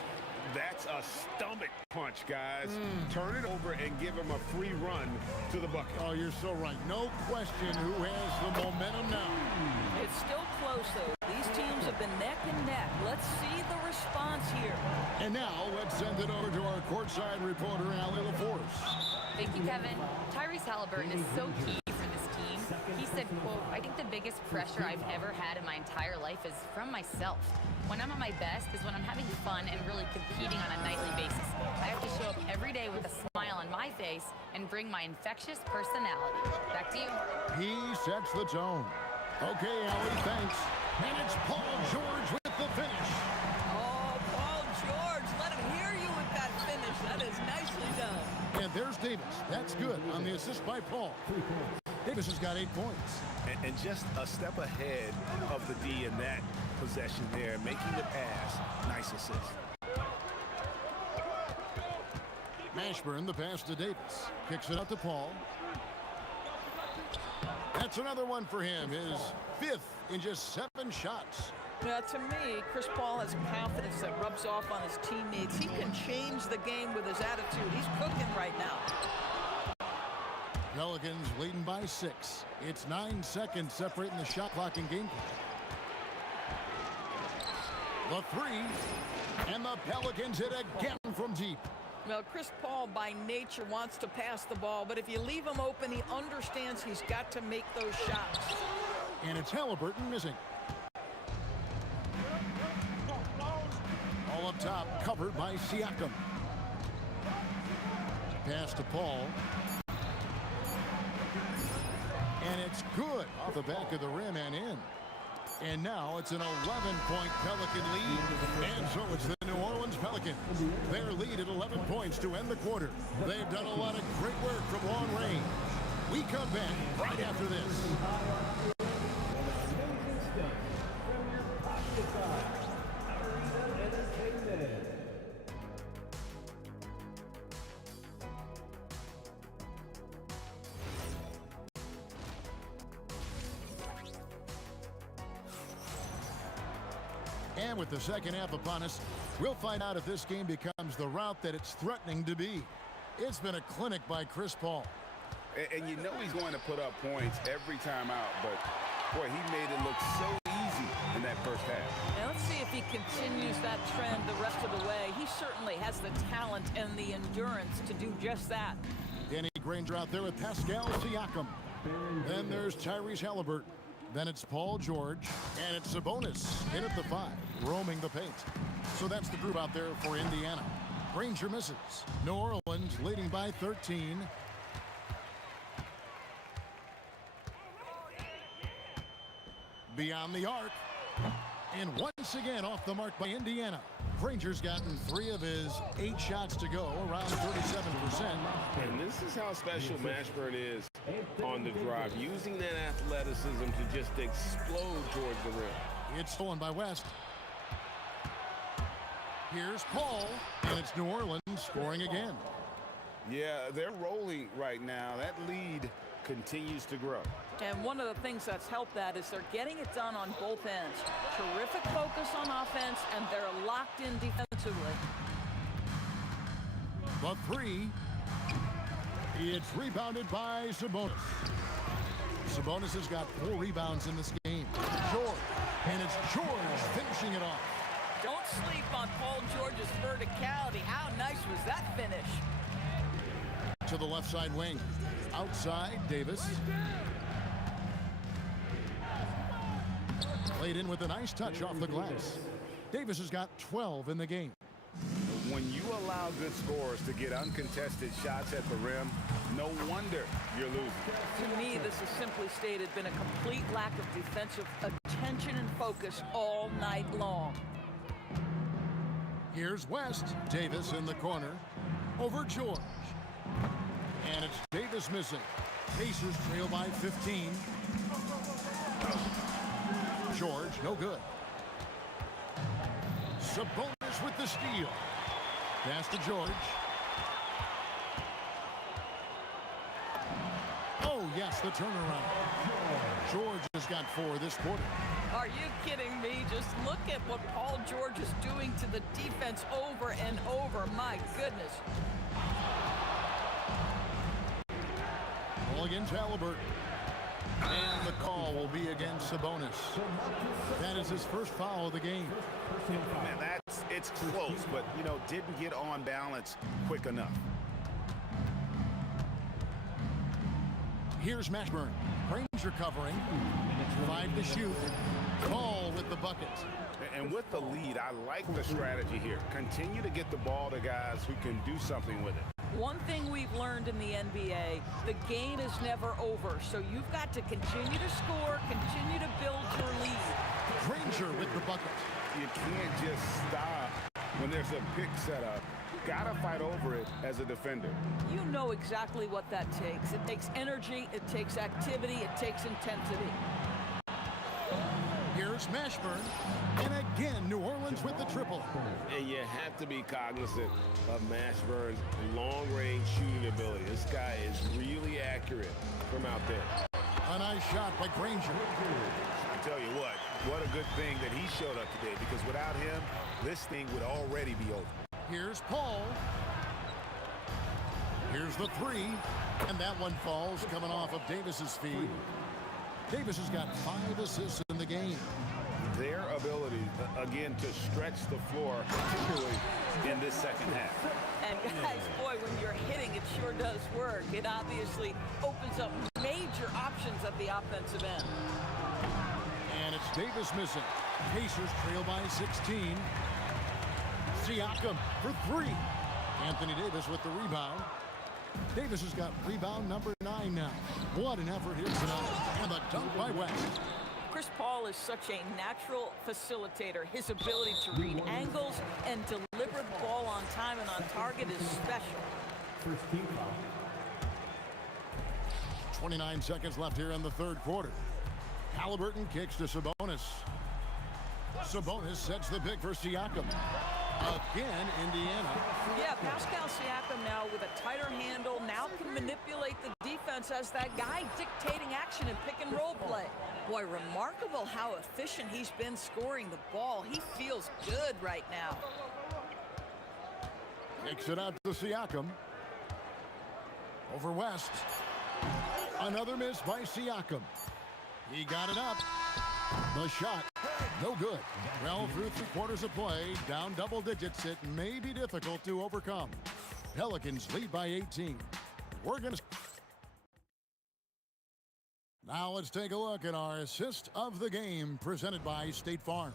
That's a stomach punch, guys. Turn it over and give him a free run to the bucket. Oh, you're so right. No question who has the momentum now. It's still close, though. These teams have been neck and neck. Let's see the response here. And now let's send it over to our courtside reporter, Allie LaForce. Thank you, Kevin. Tyrese Halliburton is so key for this team. He said, quote, "I think the biggest pressure I've ever had in my entire life is from myself. When I'm at my best is when I'm having fun and really competing on a nightly basis. I have to show up every day with a smile on my face and bring my infectious personality." Back to you. He sets the tone. Okay, Allie, thanks. And it's Paul George with the finish. Oh, Paul George, let him hear you with that finish. That is nicely done. And there's Davis. That's good on the assist by Paul. Davis has got 8 points. And just a step ahead of the D in that possession there, making the pass. Nice assist. Mashburn, the pass to Davis. Kicks it out to Paul. That's another one for him. His 5th in just 7 shots. Yeah, to me, Chris Paul has confidence that rubs off on his teammates. He can change the game with his attitude. He's cooking right now. Pelicans leading by 6. It's 9 seconds separating the shot clock and game clock. The 3. And the Pelicans hit again from deep. Well, Chris Paul by nature wants to pass the ball, but if you leave him open, he understands he's got to make those shots. And it's Halliburton missing. All up top, covered by Siakam. Pass to Paul. And it's good off the back of the rim and in. And now it's an 11-point Pelican lead. And so it's the New Orleans Pelicans. Their lead at 11 points to end the quarter. They've done a lot of great work from long range. We come back right after this. And with the second half upon us, we'll find out if this game becomes the route that it's threatening to be. It's been a clinic by Chris Paul. And you know he's going to put up points every time out, but boy, he made it look so easy in that first half. Now let's see if he continues that trend the rest of the way. He certainly has the talent and the endurance to do just that. Danny Granger out there with Pascal Siakam. Then there's Tyrese Halliburton. Then it's Paul George, and it's Sabonis in at the 5, roaming the paint. So that's the group out there for Indiana. Granger misses. New Orleans leading by 13. Beyond the arc. And once again off the mark by Indiana. Granger's gotten 3 of his 8 shots to go, around 37%. And this is how special Mashburn is on the drive, using that athleticism to just explode towards the rim. It's stolen by West. Here's Paul, and it's New Orleans scoring again. Yeah, they're rolling right now. That lead continues to grow. And one of the things that's helped that is they're getting it done on both ends. Terrific focus on offense, and they're locked in defensively. The 3. It's rebounded by Sabonis. Sabonis has got 4 rebounds in this game. George, and it's George finishing it off. Don't sleep on Paul George's verticality. How nice was that finish? To the left side wing. Outside, Davis. Played in with a nice touch off the glass. Davis has got 12 in the game. When you allow good scorers to get uncontested shots at the rim, no wonder you're losing. To me, this has simply stated been a complete lack of defensive attention and focus all night long. Here's West. Davis in the corner. Over George. And it's Davis missing. Pacers trail by 15. George, no good. Sabonis with the steal. Pass to George. Oh, yes, the turnaround. George has got 4 this quarter. Are you kidding me? Just look at what Paul George is doing to the defense over and over. My goodness. Ball against Halliburton. And the call will be against Sabonis. That is his first foul of the game. Man, it's close, but, you know, didn't get on balance quick enough. Here's Mashburn. Granger covering. 5 to shoot. Ball with the bucket. And with the lead, I like the strategy here. Continue to get the ball to guys who can do something with it. One thing we've learned in the NBA, the game is never over, so you've got to continue to score, continue to build your lead. Granger with the bucket. You can't just stop when there's a pick set up. You gotta fight over it as a defender. You know exactly what that takes. It takes energy, it takes activity, it takes intensity. Here's Mashburn. And again, New Orleans with the triple. And you have to be cognizant of Mashburn's long-range shooting ability. This guy is really accurate from out there. A nice shot by Granger. I tell you what a good thing that he showed up today, because without him, this thing would already be over. Here's Paul. Here's the 3. And that one falls coming off of Davis's feet. Davis has got 5 assists in the game. Their ability, again, to stretch the floor, particularly in this second half. And guys, boy, when you're hitting, it sure does work. It obviously opens up major options at the offensive end. And it's Davis missing. Pacers trail by 16. Siakam for 3. Anthony Davis with the rebound. Davis has got rebound number 9 now. What an effort here tonight. And the dunk by West. Chris Paul is such a natural facilitator. His ability to read angles and deliver the ball on time and on target is special. First team foul. 29 seconds left here in the third quarter. Halliburton kicks to Sabonis. Sabonis sets the pick for Siakam. Again, Indiana. Yeah, Pascal Siakam now with a tighter handle, now can manipulate the defense as that guy dictating action in pick and roll play. Boy, remarkable how efficient he's been scoring the ball. He feels good right now. Kicks it out to Siakam. Over West. Another miss by Siakam. He got it up. The shot, no good. Well, through 3 quarters of play, down double digits, it may be difficult to overcome. Pelicans lead by 18. We're going to... Now let's take a look at our assist of the game presented by State Farm.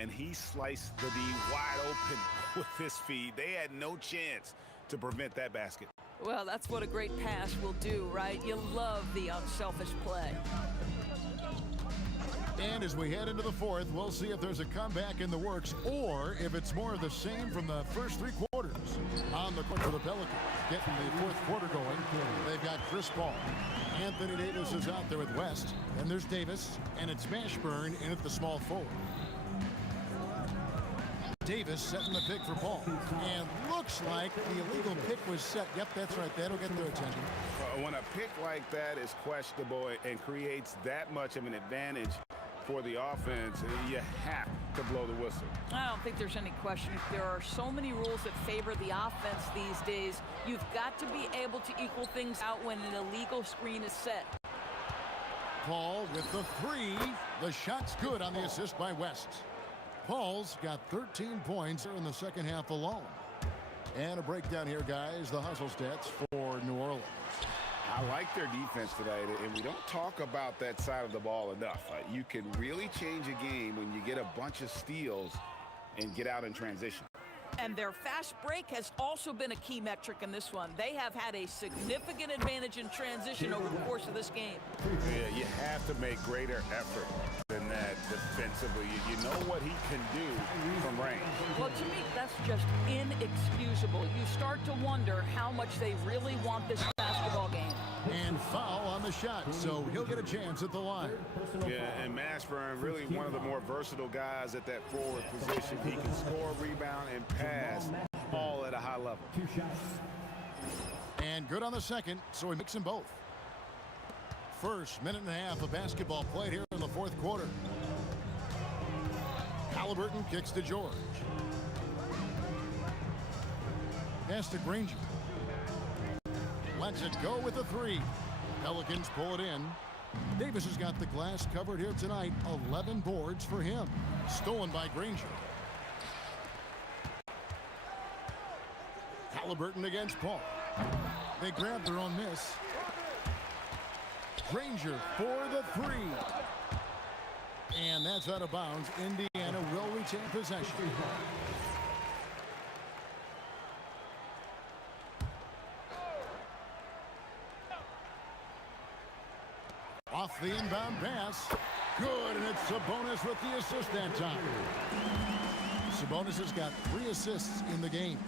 And he sliced the D wide open with his feed. They had no chance to prevent that basket. Well, that's what a great pass will do, right? You love the unselfish play. And as we head into the fourth, we'll see if there's a comeback in the works or if it's more of the same from the first 3 quarters. On the court for the Pelicans, getting the fourth quarter going. They've got Chris Paul. Anthony Davis is out there with West. Then there's Davis, and it's Mashburn in at the small forward. Davis setting the pick for Paul. And looks like the illegal pick was set. Yep, that's right. That'll get their attention. When a pick like that is questionable and creates that much of an advantage for the offense, you have to blow the whistle. I don't think there's any question. There are so many rules that favor the offense these days. You've got to be able to equal things out when an illegal screen is set. Paul with the three. The shot's good on the assist by West. Paul's got 13 points in the second half alone. And a breakdown here, guys. The hustle stats for New Orleans. I like their defense tonight, and we don't talk about that side of the ball enough. You can really change a game when you get a bunch of steals and get out in transition. And their fast break has also been a key metric in this one. They have had a significant advantage in transition over the course of this game. Yeah, you have to make greater effort than that defensively. You know what he can do from range. Well, to me, that's just inexcusable. You start to wonder how much they really want this basketball game. And foul on the shot, so he'll get a chance at the line. Yeah, and Mashburn, really one of the more versatile guys at that forward position. He can score, rebound, and pass all at a high level. 2 shots. And good on the second, so he makes them both. First minute and a half of basketball played here in the fourth quarter. Halliburton kicks to George. Pass to Granger. Lets it go with the three. Pelicans pull it in. Davis has got the glass covered here tonight. 11 boards for him. Stolen by Granger. Halliburton against Paul. They grab their own miss. Granger for the three. And that's out of bounds. Indiana will retain possession. Off the inbound pass. Good, and it's Sabonis with the assist that time. Sabonis has got 3 assists in the game.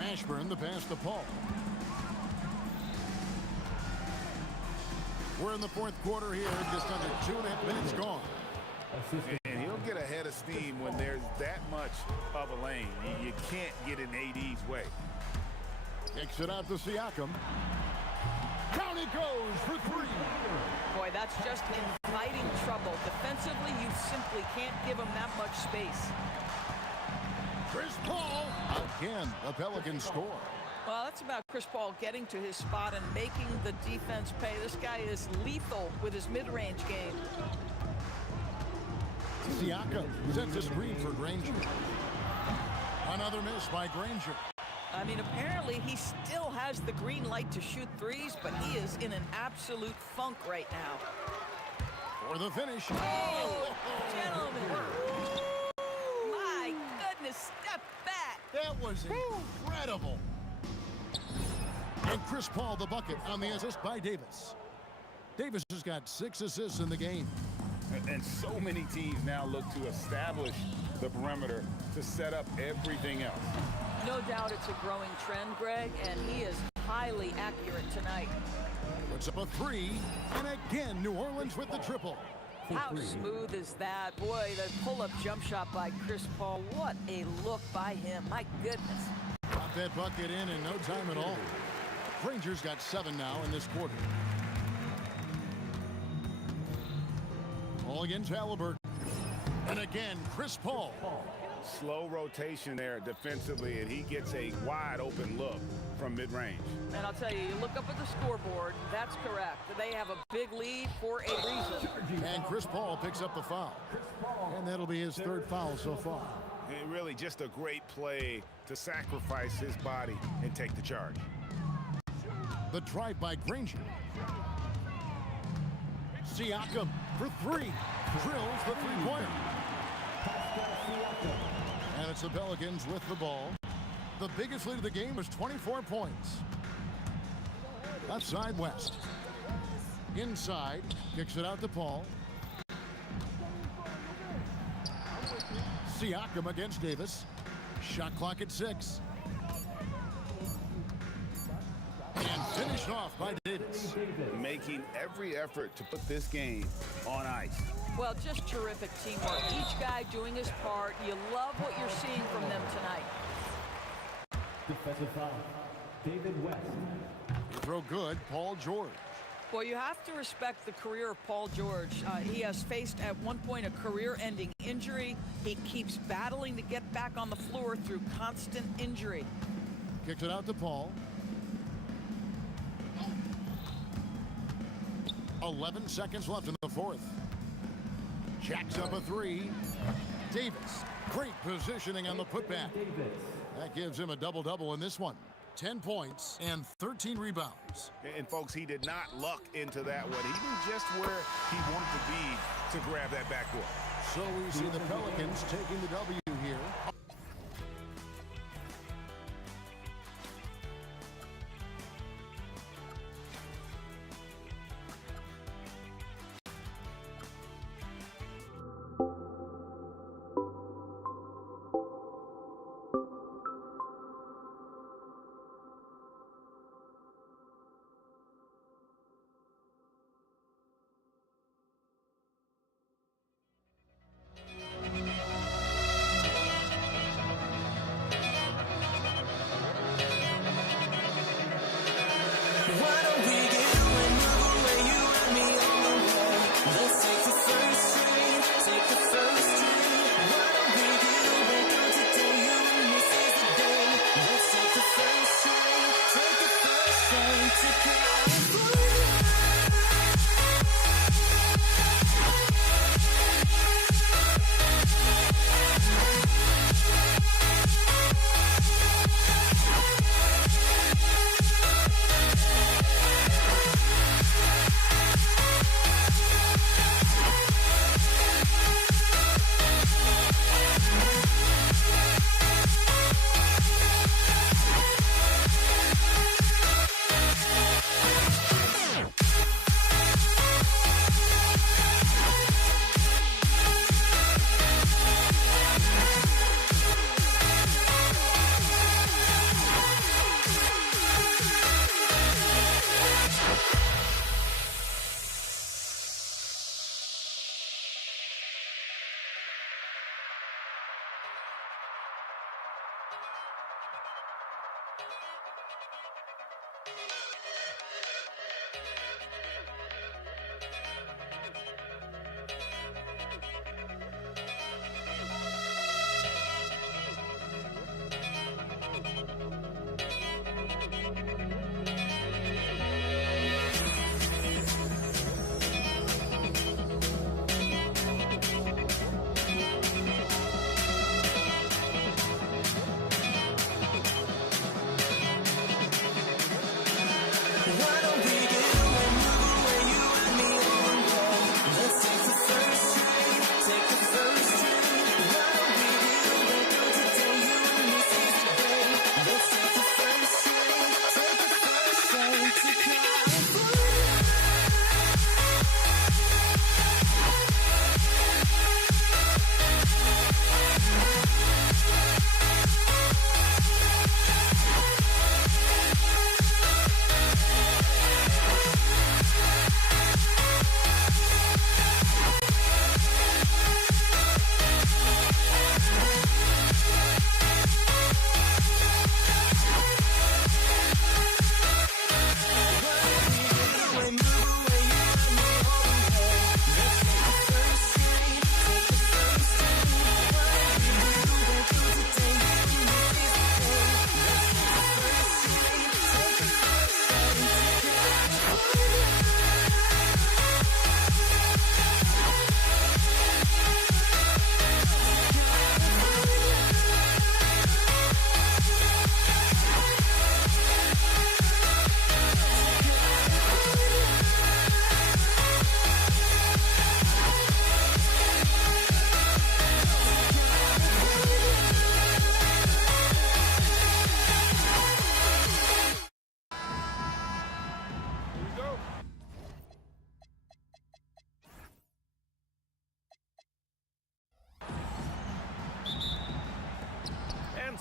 Mashburn, the pass to Paul. We're in the fourth quarter here, just under 2.5 minutes gone. And he'll get ahead of steam when there's that much of a lane. You can't get in AD's way. Kicks it out to Siakam. Down he goes for 3. Boy, that's just inviting trouble. Defensively, you simply can't give him that much space. Chris Paul. Again, the Pelicans score. Well, that's about Chris Paul getting to his spot and making the defense pay. This guy is lethal with his mid-range game. Siakam sets a screen for Granger. Another miss by Granger. I mean, apparently he still has the green light to shoot threes, but he is in an absolute funk right now. For the finish. Oh, gentlemen. My goodness, step back. That was incredible. And Chris Paul the bucket on the assist by Davis. Davis has got 6 assists in the game. And so many teams now look to establish the perimeter to set up everything else. No doubt it's a growing trend, Greg, and he is highly accurate tonight. Puts up a 3, and again, New Orleans with the triple. How smooth is that? Boy, the pull-up jump shot by Chris Paul. What a look by him. My goodness. Got that bucket in no time at all. Granger's got 7 now in this quarter. Ball against Halliburton. And again, Chris Paul. Slow rotation there defensively, and he gets a wide open look from mid-range. And I'll tell you, you look up at the scoreboard, that's correct. They have a big lead for a reason. And Chris Paul picks up the foul. And that'll be his 3rd foul so far. And really just a great play to sacrifice his body and take the charge. The drive by Granger. Siakam for 3. Drills the three-pointer. And it's the Pelicans with the ball. The biggest lead of the game was 24 points. Outside West. Inside. Kicks it out to Paul. Siakam against Davis. Shot clock at 6. And finished off by Davis. Making every effort to put this game on ice. Well, just terrific teamwork. Each guy doing his part. You love what you're seeing from them tonight. Defensive foul. David West. Throw good, Paul George. Well, you have to respect the career of Paul George. He has faced at one point a career-ending injury. He keeps battling to get back on the floor through constant injury. Kicks it out to Paul. 11 seconds left in the fourth. Jacks up a three. Davis, great positioning on the putback. That gives him a double-double in this one. 10 points and 13 rebounds. And folks, he did not luck into that one. He knew just where he wanted to be to grab that backboard. So we see the Pelicans taking the W here.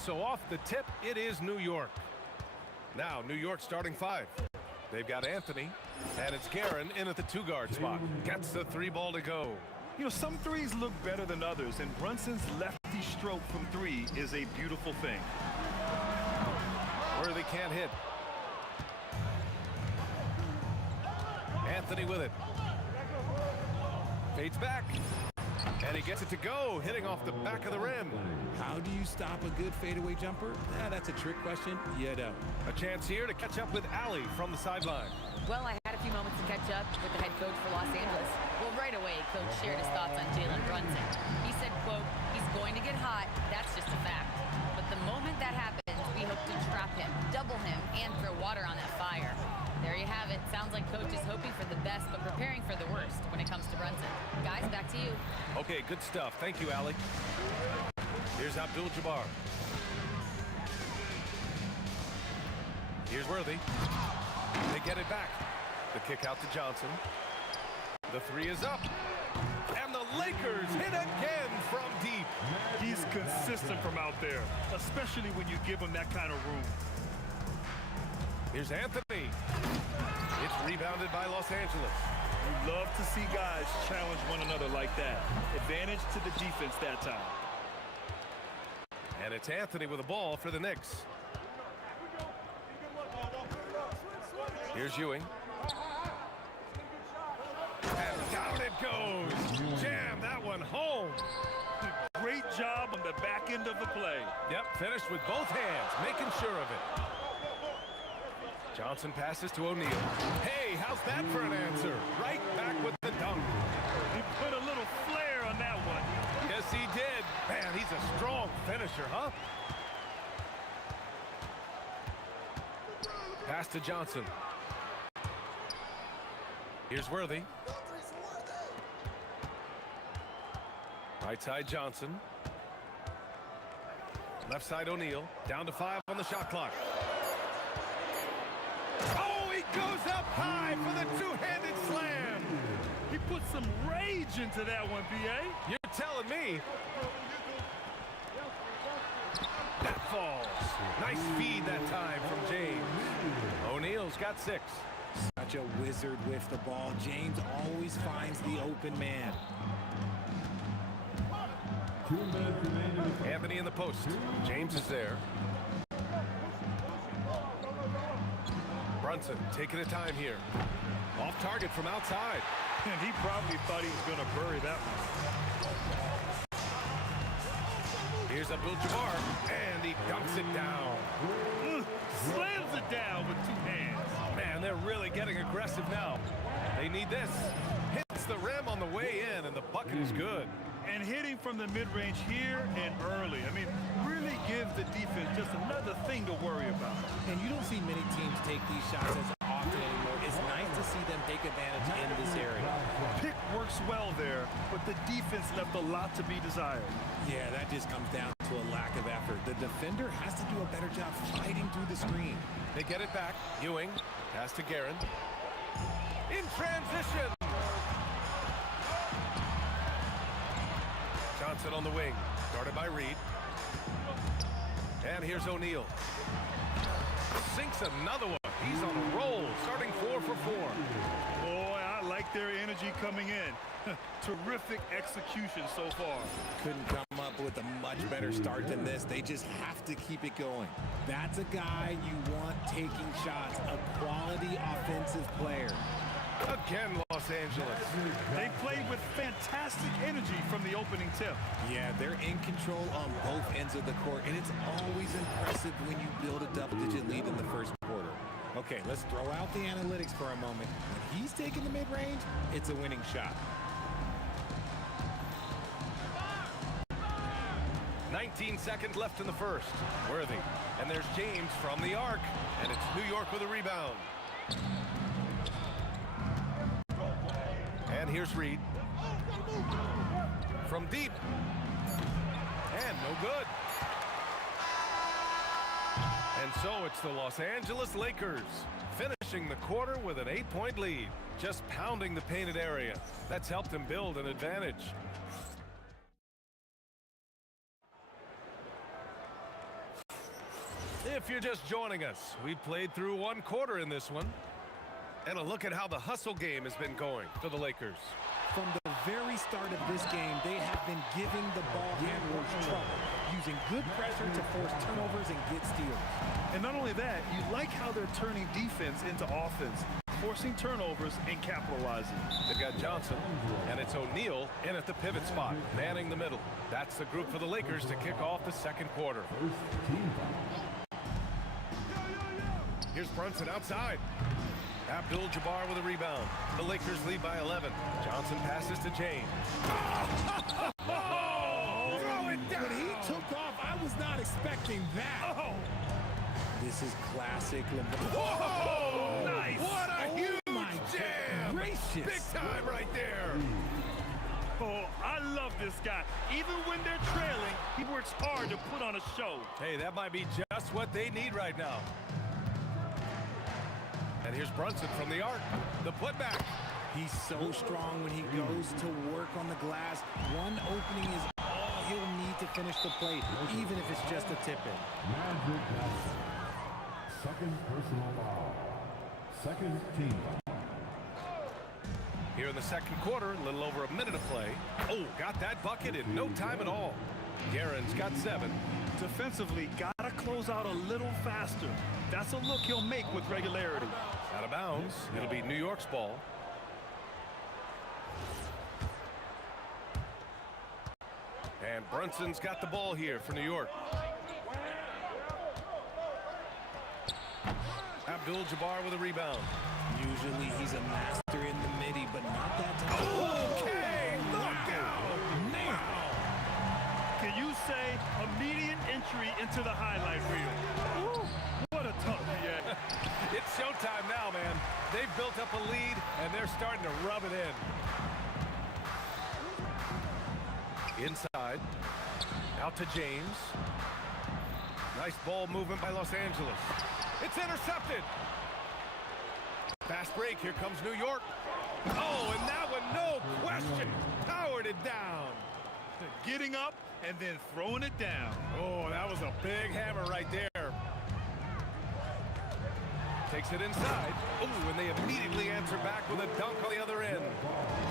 So off the tip, it is New York. Now, New York starting five. They've got Anthony, and it's Guerin in at the two-guard spot. Gets the three ball to go. You know, some threes look better than others, and Brunson's lefty stroke from three is a beautiful thing. Worthy can't hit. Anthony with it. Fades back. And he gets it to go, hitting off the back of the rim. How do you stop a good fadeaway jumper? That's a trick question. You don't. A chance here to catch up with Allie from the sideline. Well, I had a few moments to catch matchup with the head coach for Los Angeles. Well, right away, Coach shared his thoughts on Jalen Brunson. He said, quote, "He's going to get hot. That's just a fact. But the moment that happens, we hope to trap him, double him, and throw water on that fire." There you have it. Sounds like Coach is hoping for the best, but preparing for the worst when it comes to Brunson. Guys, back to you. Okay, good stuff. Thank you, Allie. Here's Abdul-Jabbar. Here's Worthy. They get it back. The kick out to Johnson. The three is up. And the Lakers hit again from deep. He's consistent from out there, especially when you give him that kind of room. Here's Anthony. It's rebounded by Los Angeles. You love to see guys challenge one another like that. Advantage to the defense that time. And it's Anthony with the ball for the Knicks. Here's Ewing. And down it goes. Jam that one home. Great job on the back end of the play. Yep, finished with both hands, making sure of it. Johnson passes to O'Neal. Hey, how's that for an answer? Right back with the dunk. He put a little flair on that one. Yes, he did. Man, he's a strong finisher, huh? Pass to Johnson. Here's Worthy. Right side Johnson. Left side O'Neal. Down to 5 on the shot clock. Oh, he goes up high for the two-handed slam. He put some rage into that one, B.A. You're telling me. That falls. Nice feed that time from James. O'Neal's got 6. Such a wizard with the ball. James always finds the open man. Anthony in the post. James is there. Brunson taking a time here. Off target from outside. And he probably thought he was going to bury that one. Here's Abdul-Jabbar, and he dumps it down. Slams it down with 2 hands. Man, they're really getting aggressive now. They need this. Hits the rim on the way in, and the bucket is good. And hitting from the mid-range here and early. I mean, really gives the defense just another thing to worry about. And you don't see many teams take these shots as often anymore. It's nice to see them take advantage in this area. Pick works well there, but the defense left a lot to be desired. Yeah, that just comes down to a lack of effort. The defender has to do a better job fighting through the screen. They get it back. Ewing, pass to Guerin. In transition. Johnson on the wing, guarded by Reed. And here's O'Neal. Sinks another one. He's on a roll, starting 4 for 4. Boy, I like their energy coming in. Terrific execution so far. Couldn't come up with a much better start than this. They just have to keep it going. That's a guy you want taking shots, a quality offensive player. Again, Los Angeles. They played with fantastic energy from the opening tip. Yeah, they're in control on both ends of the court, and it's always impressive when you build a double-digit lead in the first quarter. Okay, let's throw out the analytics for a moment. When he's taking the mid-range, it's a winning shot. 19 seconds left in the first. Worthy. And there's James from the arc. And it's New York with a rebound. And here's Reed. From deep. And no good. And so it's the Los Angeles Lakers finishing the quarter with an 8-point lead. Just pounding the painted area. That's helped them build an advantage. If you're just joining us, we played through 1 quarter in this one. And a look at how the hustle game has been going for the Lakers. From the very start of this game, they have been giving the ball handlers trouble, using good pressure to force turnovers and get steals. And not only that, you like how they're turning defense into offense, forcing turnovers and capitalizing. They've got Johnson, and it's O'Neal in at the pivot spot, manning the middle. That's the group for the Lakers to kick off the second quarter. Here's Brunson outside. Abdul-Jabbar with a rebound. The Lakers lead by 11. Johnson passes to James. Throw it down. When he took off, I was not expecting that. This is classic LeBron. Whoa! Nice! What a huge jam! Gracious. Big time right there. Oh, I love this guy. Even when they're trailing, he works hard to put on a show. Hey, that might be just what they need right now. And here's Brunson from the arc. The putback. He's so strong when he goes to work on the glass. One opening is all he'll need to finish the play, even if it's just a tip-in. Magic Johnson. Second personal foul. Second team foul. Here in the second quarter, a little over a minute of play. Oh, got that bucket in no time at all. Guerin's got 7. Defensively, gotta close out a little faster. That's a look he'll make with regularity. Out of bounds. It'll be New York's ball. And Brunson's got the ball here for New York. Abdul-Jabbar with a rebound. Usually he's a master in the midi, but not that time. Okay, knockout. Man. Can you say immediate entry into the highlight reel? Ooh, what a tough yeah. It's showtime now, man. They've built up a lead, and they're starting to rub it in. Inside. Out to James. Nice ball movement by Los Angeles. It's intercepted. Fast break. Here comes New York. Oh, and that one, no question, powered it down. Getting up and then throwing it down. Oh, that was a big hammer right there. Takes it inside. Oh, and they immediately answer back with a dunk on the other end.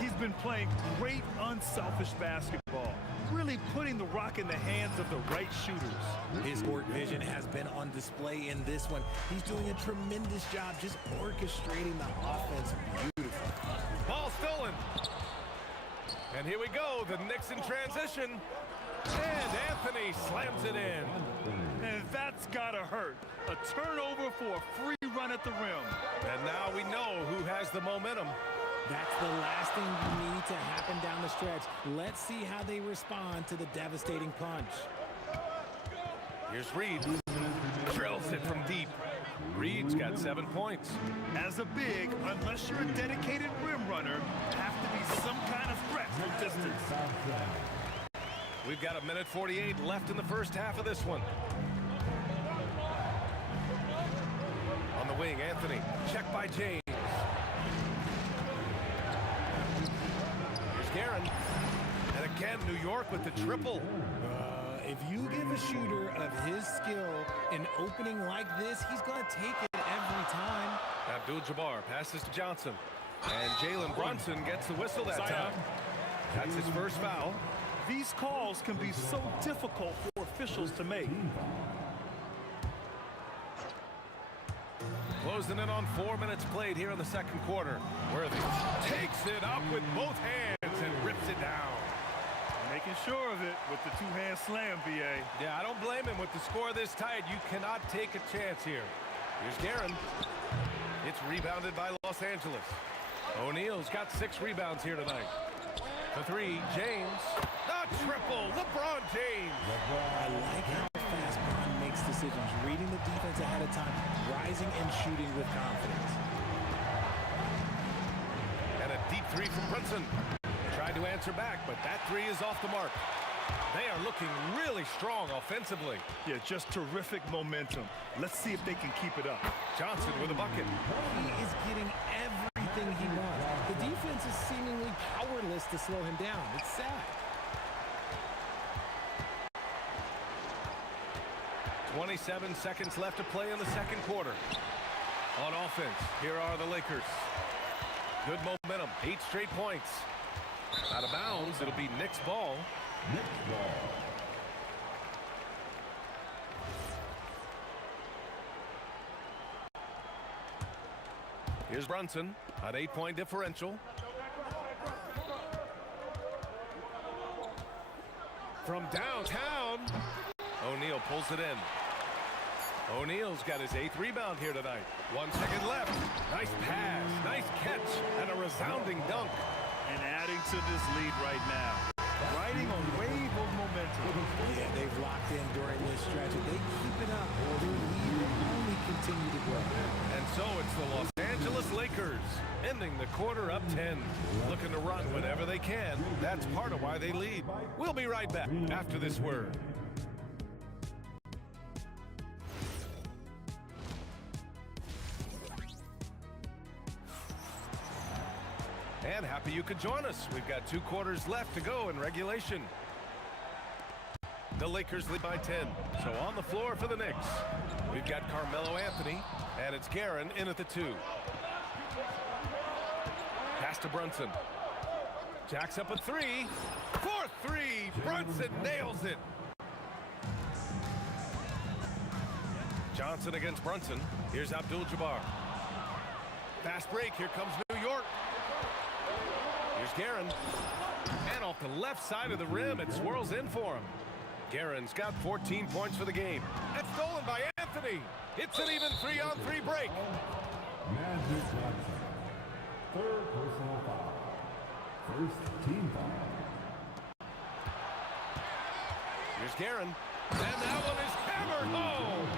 He's been playing great unselfish basketball, really putting the rock in the hands of the right shooters. His court vision has been on display in this one. He's doing a tremendous job just orchestrating the offense beautifully. Ball stolen. And here we go, the Knicks in transition. And Anthony slams it in. And that's gotta hurt. A turnover for a free run at the rim. And now we know who has the momentum. That's the last thing you need to happen down the stretch. Let's see how they respond to the devastating punch. Here's Reed. Drills it from deep. Reed's got 7 points. As a big, unless you're a dedicated rim runner, have to be some kind of threat from distance. We've got 1:48 left in the first half of this one. On the wing, Anthony. Checked by James. Here's Guerin. And again, New York with the triple. If you give a shooter of his skill an opening like this, he's going to take it every time. Abdul-Jabbar passes to Johnson. And Jalen Brunson gets the whistle that time. That's his first foul. These calls can be so difficult for officials to make. Closing in on 4 minutes played here in the second quarter. Worthy takes it up with both hands and rips it down. Making sure of it with the two-hand slam, BA. Yeah, I don't blame him. With the score this tight, you cannot take a chance here. Here's Guerin. It's rebounded by Los Angeles. O'Neal's got 6 rebounds here tonight. For 3, James. The triple, LeBron James. I like how fast Bron makes decisions, reading the defense ahead of time, rising and shooting with confidence. And a deep 3 from Brunson. Tried to answer back, but that 3 is off the mark. They are looking really strong offensively. Yeah, just terrific momentum. Let's see if they can keep it up. Johnson with a bucket. He is getting everything he wants. The defense is seemingly powerless to slow him down. It's sad. 27 seconds left to play in the second quarter. On offense, here are the Lakers. Good momentum, 8 straight points. Out of bounds, it'll be Knicks ball. Knicks ball. Here's Brunson, an 8-point differential. From downtown, O'Neal pulls it in. O'Neal's got his 8th rebound here tonight. 1 second left. Nice pass, nice catch, and a resounding dunk. And adding to this lead right now. Riding a wave of momentum. Yeah, they've locked in during this stretch. If they keep it up, their lead will only continue to grow. And so it's the Los Angeles Lakers, ending the quarter up 10. Looking to run whenever they can. That's part of why they lead. We'll be right back after this word. And happy you could join us. We've got 2 quarters left to go in regulation. The Lakers lead by 10. So on the floor for the Knicks, we've got Carmelo Anthony, and it's Guerin in at the 2. Pass to Brunson. Jacks up a 3. 4-3. Brunson nails it. Johnson against Brunson. Here's Abdul-Jabbar. Fast break. Here comes New York. Here's Guerin. And off the left side of the rim, it swirls in for him. Guerin's got 14 points for the game. And stolen by Anthony. It's an even 3-on-3 break. Magic Johnson. 3rd personal foul. 1st team foul. Here's Guerin. And that one is hammered home.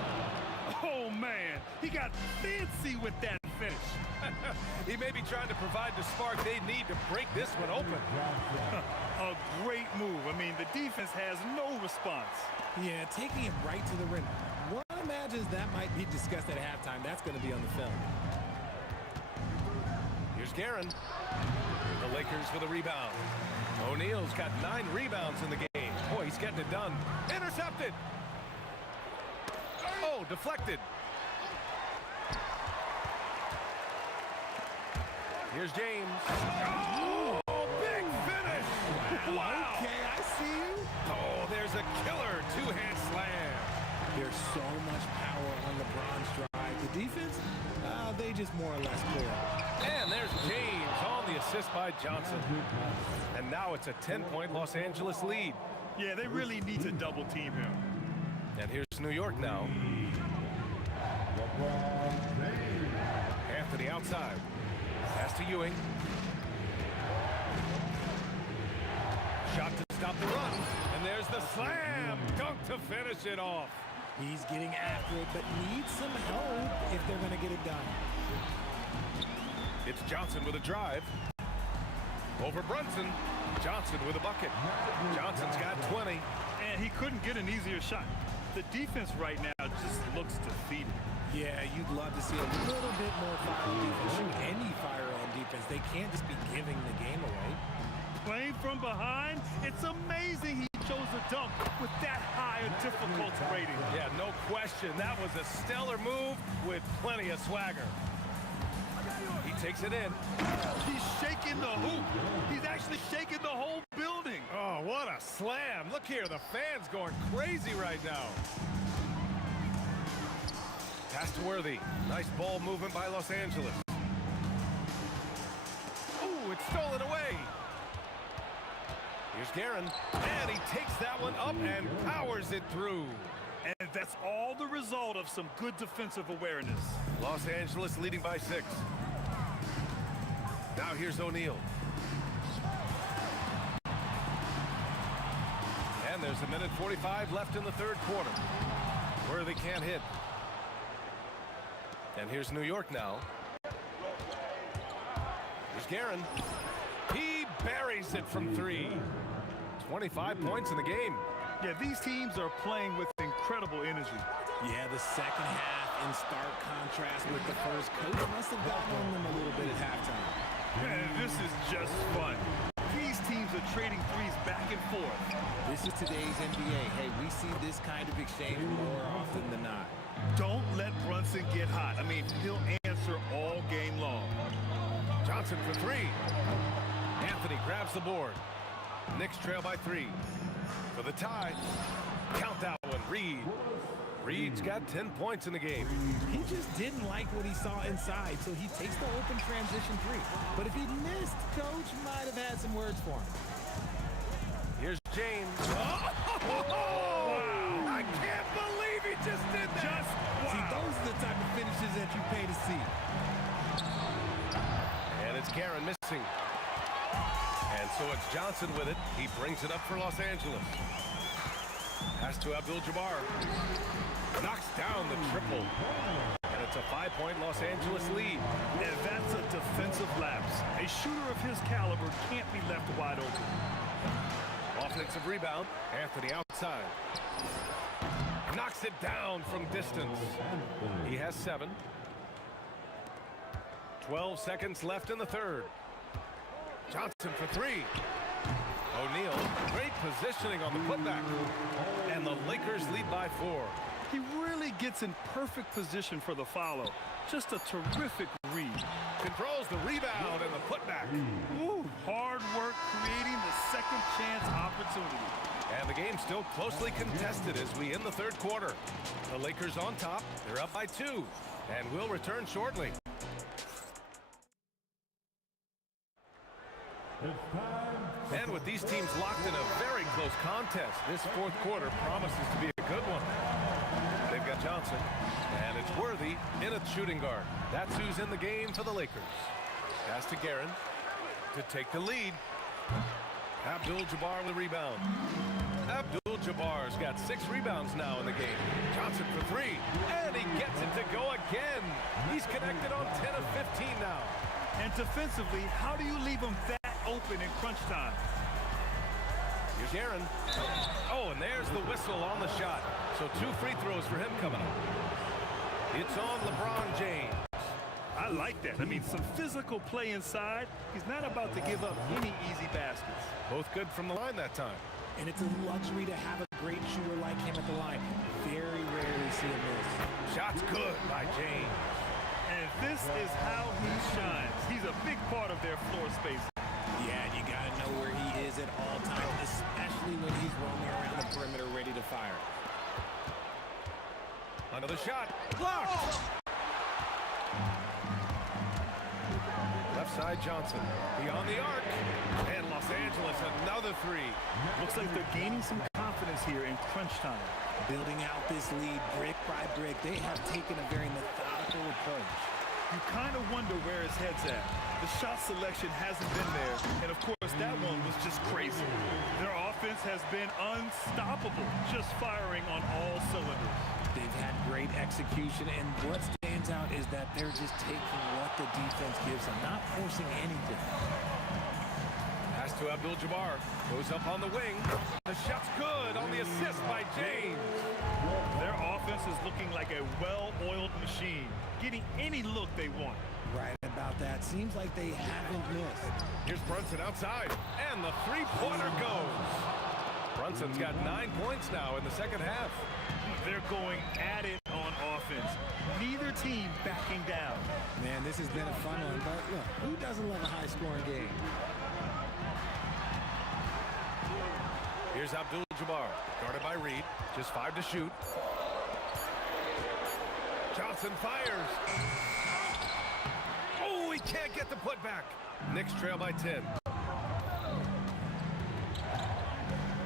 Oh, man. He got fancy with that finish. He may be trying to provide the spark they need to break this one open. A great move. I mean, the defense has no response. Yeah, taking it right to the rim. One imagines that might be discussed at halftime. That's going to be on the film. Here's Guerin. The Lakers for the rebound. O'Neal's got 9 rebounds in the game. Boy, he's getting it done. Intercepted. Oh, deflected. Here's James. Oh, big finish. Wow. Okay, I see you. Oh, there's a killer 2-hand slam. There's so much power on LeBron's drive. The defense, they just more or less clear. And there's James on the assist by Johnson. And now it's a 10-point Los Angeles lead. Yeah, they really need to double team him. And here's New York now. Anthony outside. Pass to Ewing. Shot to stop the run. And there's the slam. Dunk to finish it off. He's getting after it, but needs some help if they're going to get it done. It's Johnson with a drive. Over Brunson. Johnson with a bucket. Johnson's got 20. And he couldn't get an easier shot. The defense right now just looks defeated. Yeah, you'd love to see a little bit more fire on defense. Shoot, any fire on defense. They can't just be giving the game away. Playing from behind, it's amazing he chose a dunk with that high a difficulty rating. Yeah, no question. That was a stellar move with plenty of swagger. He takes it in. He's shaking the hoop. He's actually shaking the whole building. Oh, what a slam. Look here, the fans going crazy right now. Pass to Worthy. Nice ball movement by Los Angeles. Ooh, it's stolen away. Here's Guerin. And he takes that one up and powers it through. And that's all the result of some good defensive awareness. Los Angeles leading by 6. Now here's O'Neal. And there's 1:45 left in the 3rd quarter. Worthy can't hit. And here's New York now. Here's Guerin. He buries it from 3. 25 points in the game. Yeah, these teams are playing with incredible energy. Yeah, the second half in stark contrast with the first. Coach must have gotten on them a little bit at halftime. Man, this is just fun. These teams are trading threes back and forth. This is today's NBA. Hey, we see this kind of exchange more often than not. Don't let Brunson get hot. I mean, he'll answer all game long. Johnson for 3. Anthony grabs the board. Knicks trail by 3. For the tie. Count that one, Reed. Reed's got 10 points in the game. He just didn't like what he saw inside, so he takes the open transition 3. But if he missed, Coach might have had some words for him. Here's James. Oh! Wow. I can't believe he just did that. Just See, those are the type of finishes that you pay to see. And it's Guerin missing. And so it's Johnson with it. He brings it up for Los Angeles. Pass to Abdul-Jabbar. Knocks down the triple. And it's a 5-point Los Angeles lead. And that's a defensive lapse. A shooter of his caliber can't be left wide open. Offensive rebound. Anthony outside. Knocks it down from distance. He has 7. 12 seconds left in the third. Johnson for 3. O'Neal, great positioning on the putback. And the Lakers lead by 4. He really gets in perfect position for the follow. Just a terrific read. Controls the rebound and the putback. Ooh, hard work creating the second chance opportunity. And the game still closely contested as we end the third quarter. The Lakers on top. They're up by 2. And will return shortly. And with these teams locked in a very close contest, this fourth quarter promises to be a good one. They've got Johnson, and it's Worthy in a shooting guard. That's who's in the game for the Lakers. Pass to Guerin to take the lead. Abdul-Jabbar with the rebound. Abdul-Jabbar's got 6 rebounds now in the game. Johnson for 3, and he gets it to go again. He's connected on 10 of 15 now. And defensively, how do you leave him that open in crunch time? Here's Guerin. Oh, and there's the whistle on the shot. So 2 free throws for him coming up. It's on LeBron James. I like that. I mean, some physical play inside. He's not about to give up any easy baskets. Both good from the line that time. And it's a luxury to have a great shooter like him at the line. Very rarely see him miss. Shot's good by James. And this is how he shines. He's a big part of their floor space. Yeah, you got to know where he is at all times, especially when he's roaming around the perimeter ready to fire. Another shot. Blocked. Left side Johnson. Beyond the arc. And Los Angeles another 3. Looks like they're gaining some confidence here in crunch time. Building out this lead brick by brick. They have taken a very methodical approach. You kind of wonder where his head's at. The shot selection hasn't been there, and of course that one was just crazy. Their offense has been unstoppable, just firing on all cylinders. They've had great execution, and what stands out is that they're just taking what the defense gives them, not forcing anything. Pass to Abdul-Jabbar. Goes up on the wing. The shot's good on the assist by James. Their offense is looking like a well-oiled machine, getting any look they want. Right about that. Seems like they haven't missed. Here's Brunson outside, and the 3-pointer goes. Brunson's got 9 points now in the second half. They're going at it on offense. Neither team backing down. Man, this has been a fun one, but look, who doesn't love a high-scoring game? Here's Abdul-Jabbar, guarded by Reed. Just 5 to shoot. Johnson fires. Oh, he can't get the putback. Knicks trail by 10.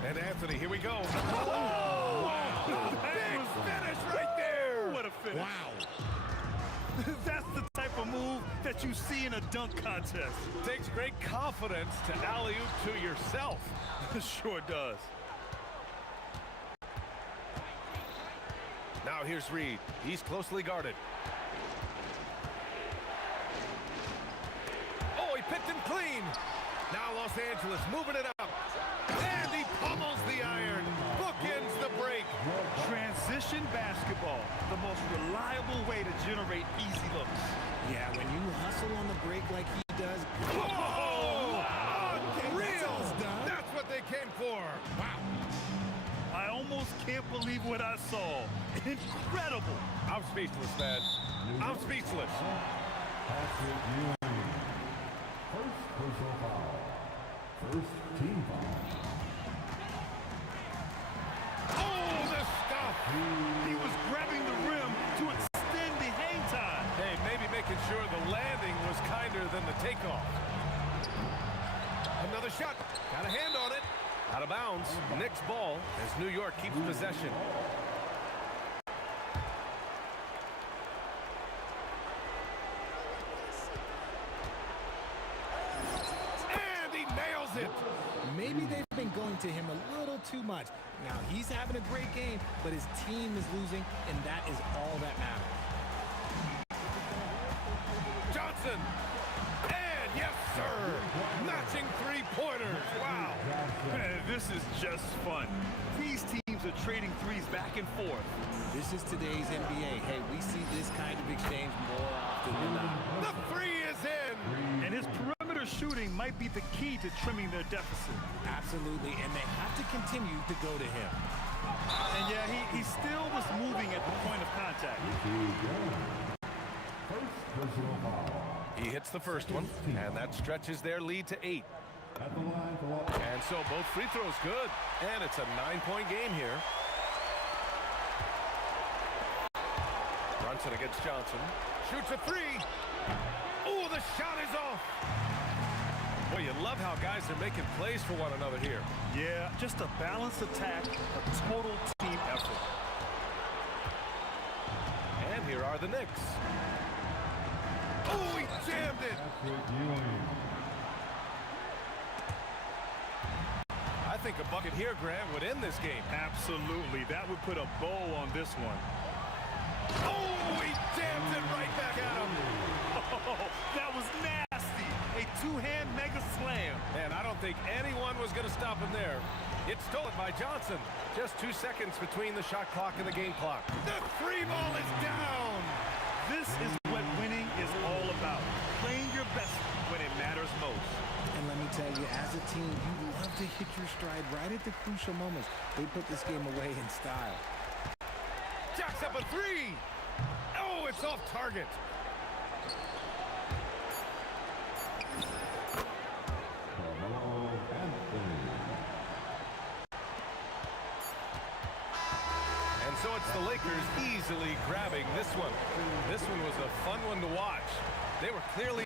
And Anthony, here we go. Oh, wow. Big finish right there. What a finish. Wow. That's the type of move that you see in a dunk contest. Takes great confidence to alley-oop to yourself. Sure does. Now here's Reed. He's closely guarded. Oh, he picked him clean. Now Los Angeles moving it up. And he pummels the iron. Bookends the break. Transition basketball, the most reliable way to generate easy looks. Yeah, when you hustle on the break like he does. Oh! Unreal! That's what they came for. Wow. I almost can't believe what I saw. Incredible. I'm speechless, man. I'm speechless. First personal foul. First team foul. Oh, the stuff! He was grabbing the rim to extend the hang time. Hey, maybe making sure the landing was kinder than the takeoff. Another shot. Got a hand on it. Out of bounds. Knicks ball as New York keeps possession. throwing to him a little too much. Now, he's having a great game, but his team is losing, and that is all that matters. Johnson. And yes, sir. Matching three-pointers. Wow. Man, this is just fun. These teams are trading threes back and forth. This is today's NBA. Hey, we see this kind of exchange more often than not. The three is in. And his perimeter shooting might be the key to trimming their deficit. Absolutely, and they have to continue to go to him. And yeah, he still was moving at the point of contact. He hits the first one, and that stretches their lead to 8. And so both free throws good, and it's a 9-point game here. Brunson against Johnson. Shoots a three. Oh, the shot is off. Boy, you love how guys are making plays for one another here. Yeah, just a balanced attack, a total team effort. And here are the Knicks. Oh, he jammed it. I think a bucket here, Grant, would end this game. Absolutely. That would put a bow on this one. Oh, he jammed it right back at him. Oh, that was nasty. A two-hand mega slam. And I don't think anyone was going to stop him there. It's stolen by Johnson. Just 2 seconds between the shot clock and the game clock. The three ball is down. This is what winning is all about. Playing your best when it matters most. And let me tell you, as a team, you love to hit your stride right at the crucial moments. They put this game away in style. Jacks up a three. Oh, it's off target. And so it's the Lakers easily grabbing this one. This one was a fun one to watch. They were clearly...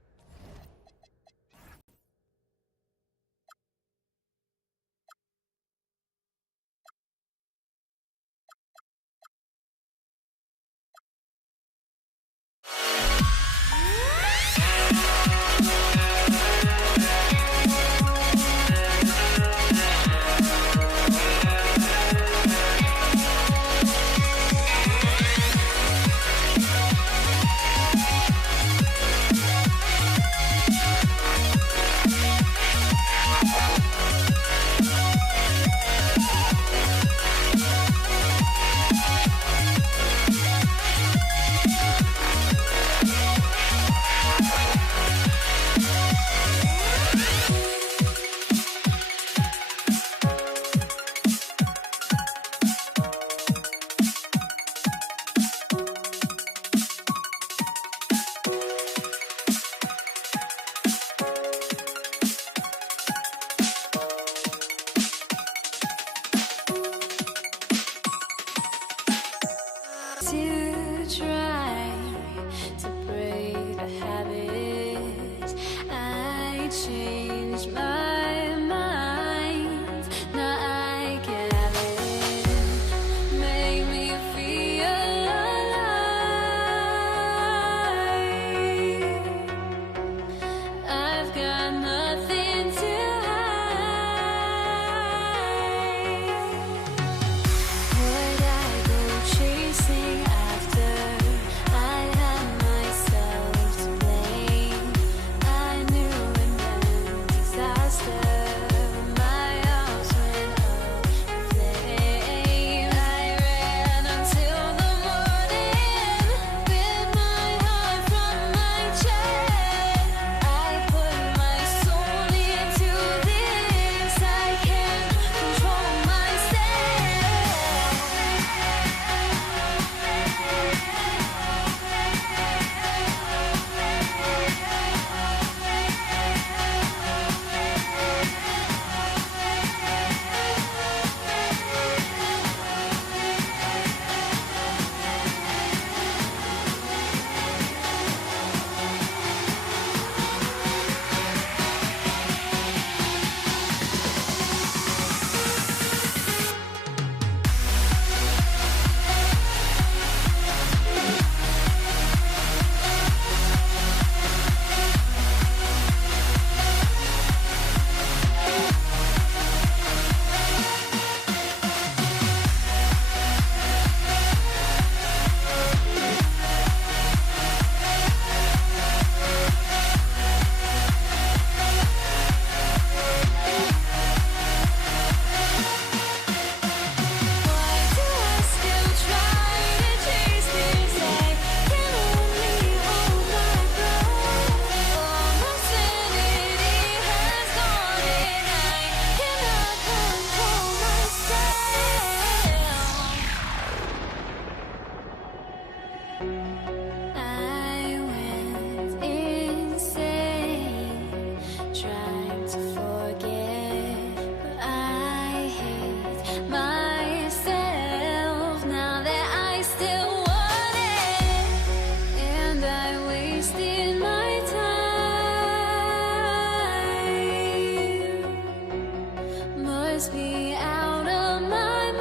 must be out of my mind.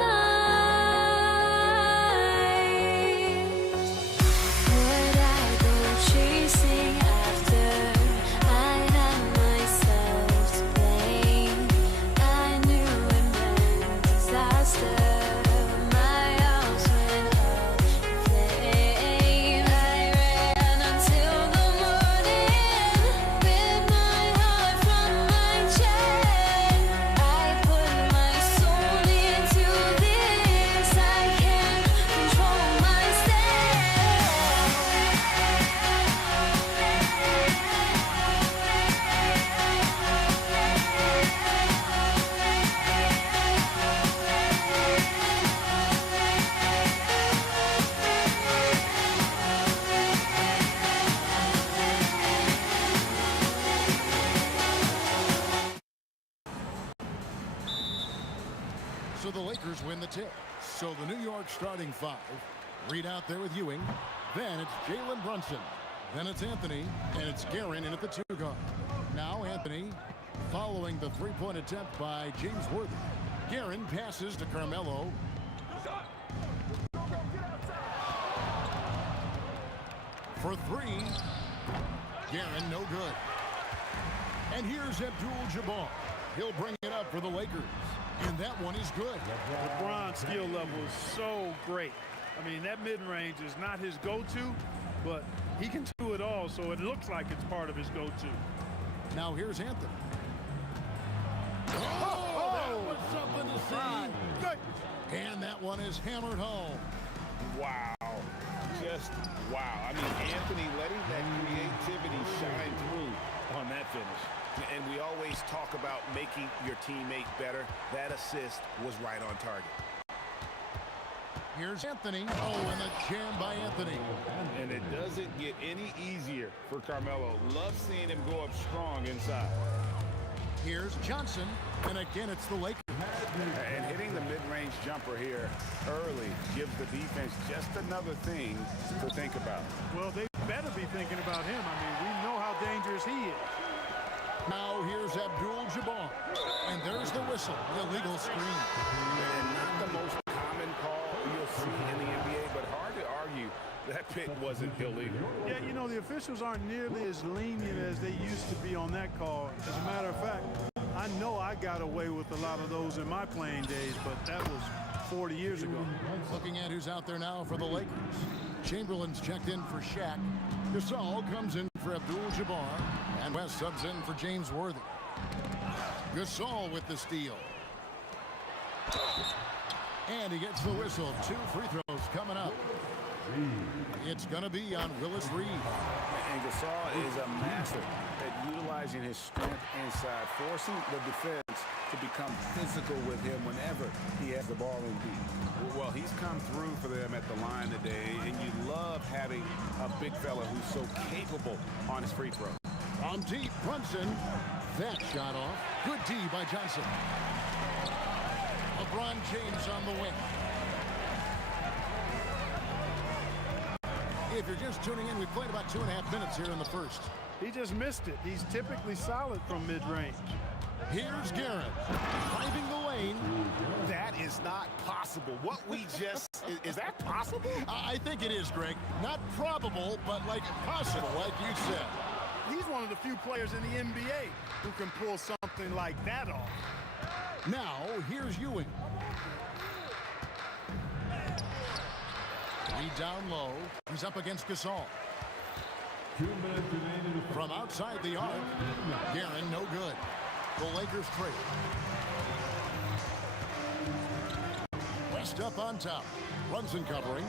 Would I go chasing after? I had myself to blame. I knew it meant disaster. My house went up in flames. I ran until the morning with my heart from my chest. I put my soul into this. I can't control So the Lakers win the tip. So the New York starting five. Reed out there with Ewing. Then it's Jalen Brunson. Then it's Anthony. And it's Guerin in at the 2 guard. Now Anthony following the three-point attempt by James Worthy. Guerin passes to Carmelo. For 3. Guerin no good. And here's Abdul-Jabbar. He'll bring it up for the Lakers. And that one is good. LeBron's skill level is so great. I mean, that mid-range is not his go-to, but he can do it all, so it looks like it's part of his go-to. Now here's Anthony. Oh, that was something to see. Good. And that one is hammered home. Wow. Just wow. I mean, Anthony letting that creativity shine through on that finish. And we always talk about making your teammate better. That assist was right on target. Here's Anthony. Oh, and a jam by Anthony. And it doesn't get any easier for Carmelo. Love seeing him go up strong inside. Here's Johnson. And again, it's the Lakers. And hitting the mid-range jumper here early gives the defense just another thing to think about. Well, they better be thinking about him. I mean, we know how dangerous he is. Now here's Abdul-Jabbar. And there's the whistle, the illegal screen. And not the most common call you'll see in the NBA, but hard to argue that pick wasn't illegal. Yeah, you know, the officials aren't nearly as lenient as they used to be on that call. As a matter of fact, I know I got away with a lot of those in my playing days, but that was 40 years ago. Looking at who's out there now for the Lakers. Chamberlain's checked in for Shaq. Gasol comes in for Abdul-Jabbar. And West subs in for James Worthy. Gasol with the steal. And he gets the whistle. 2 free throws coming up. It's going to be on Willis Reed. And Gasol is a master at utilizing his strength inside, forcing the defense to become physical with him whenever he has the ball in deep. Well, he's come through for them at the line today, and you love having a big fella who's so capable on his free throw. On deep, Brunson. That shot off. Good D by Johnson. LeBron James on the wing. If you're just tuning in, we played about 2.5 minutes here in the first. He just missed it. He's typically solid from mid-range. Here's Guerin driving the lane. That is not possible. What we just, is that possible? I think it is, Greg. Not probable, but like possible, like you said. He's one of the few players in the NBA who can pull something like that off. Now, here's Ewing. Reed down low. He's up against Gasol. 2 minutes remaining. From outside the arc, Guerin no good. The Lakers trade. West up on top. Brunson covering.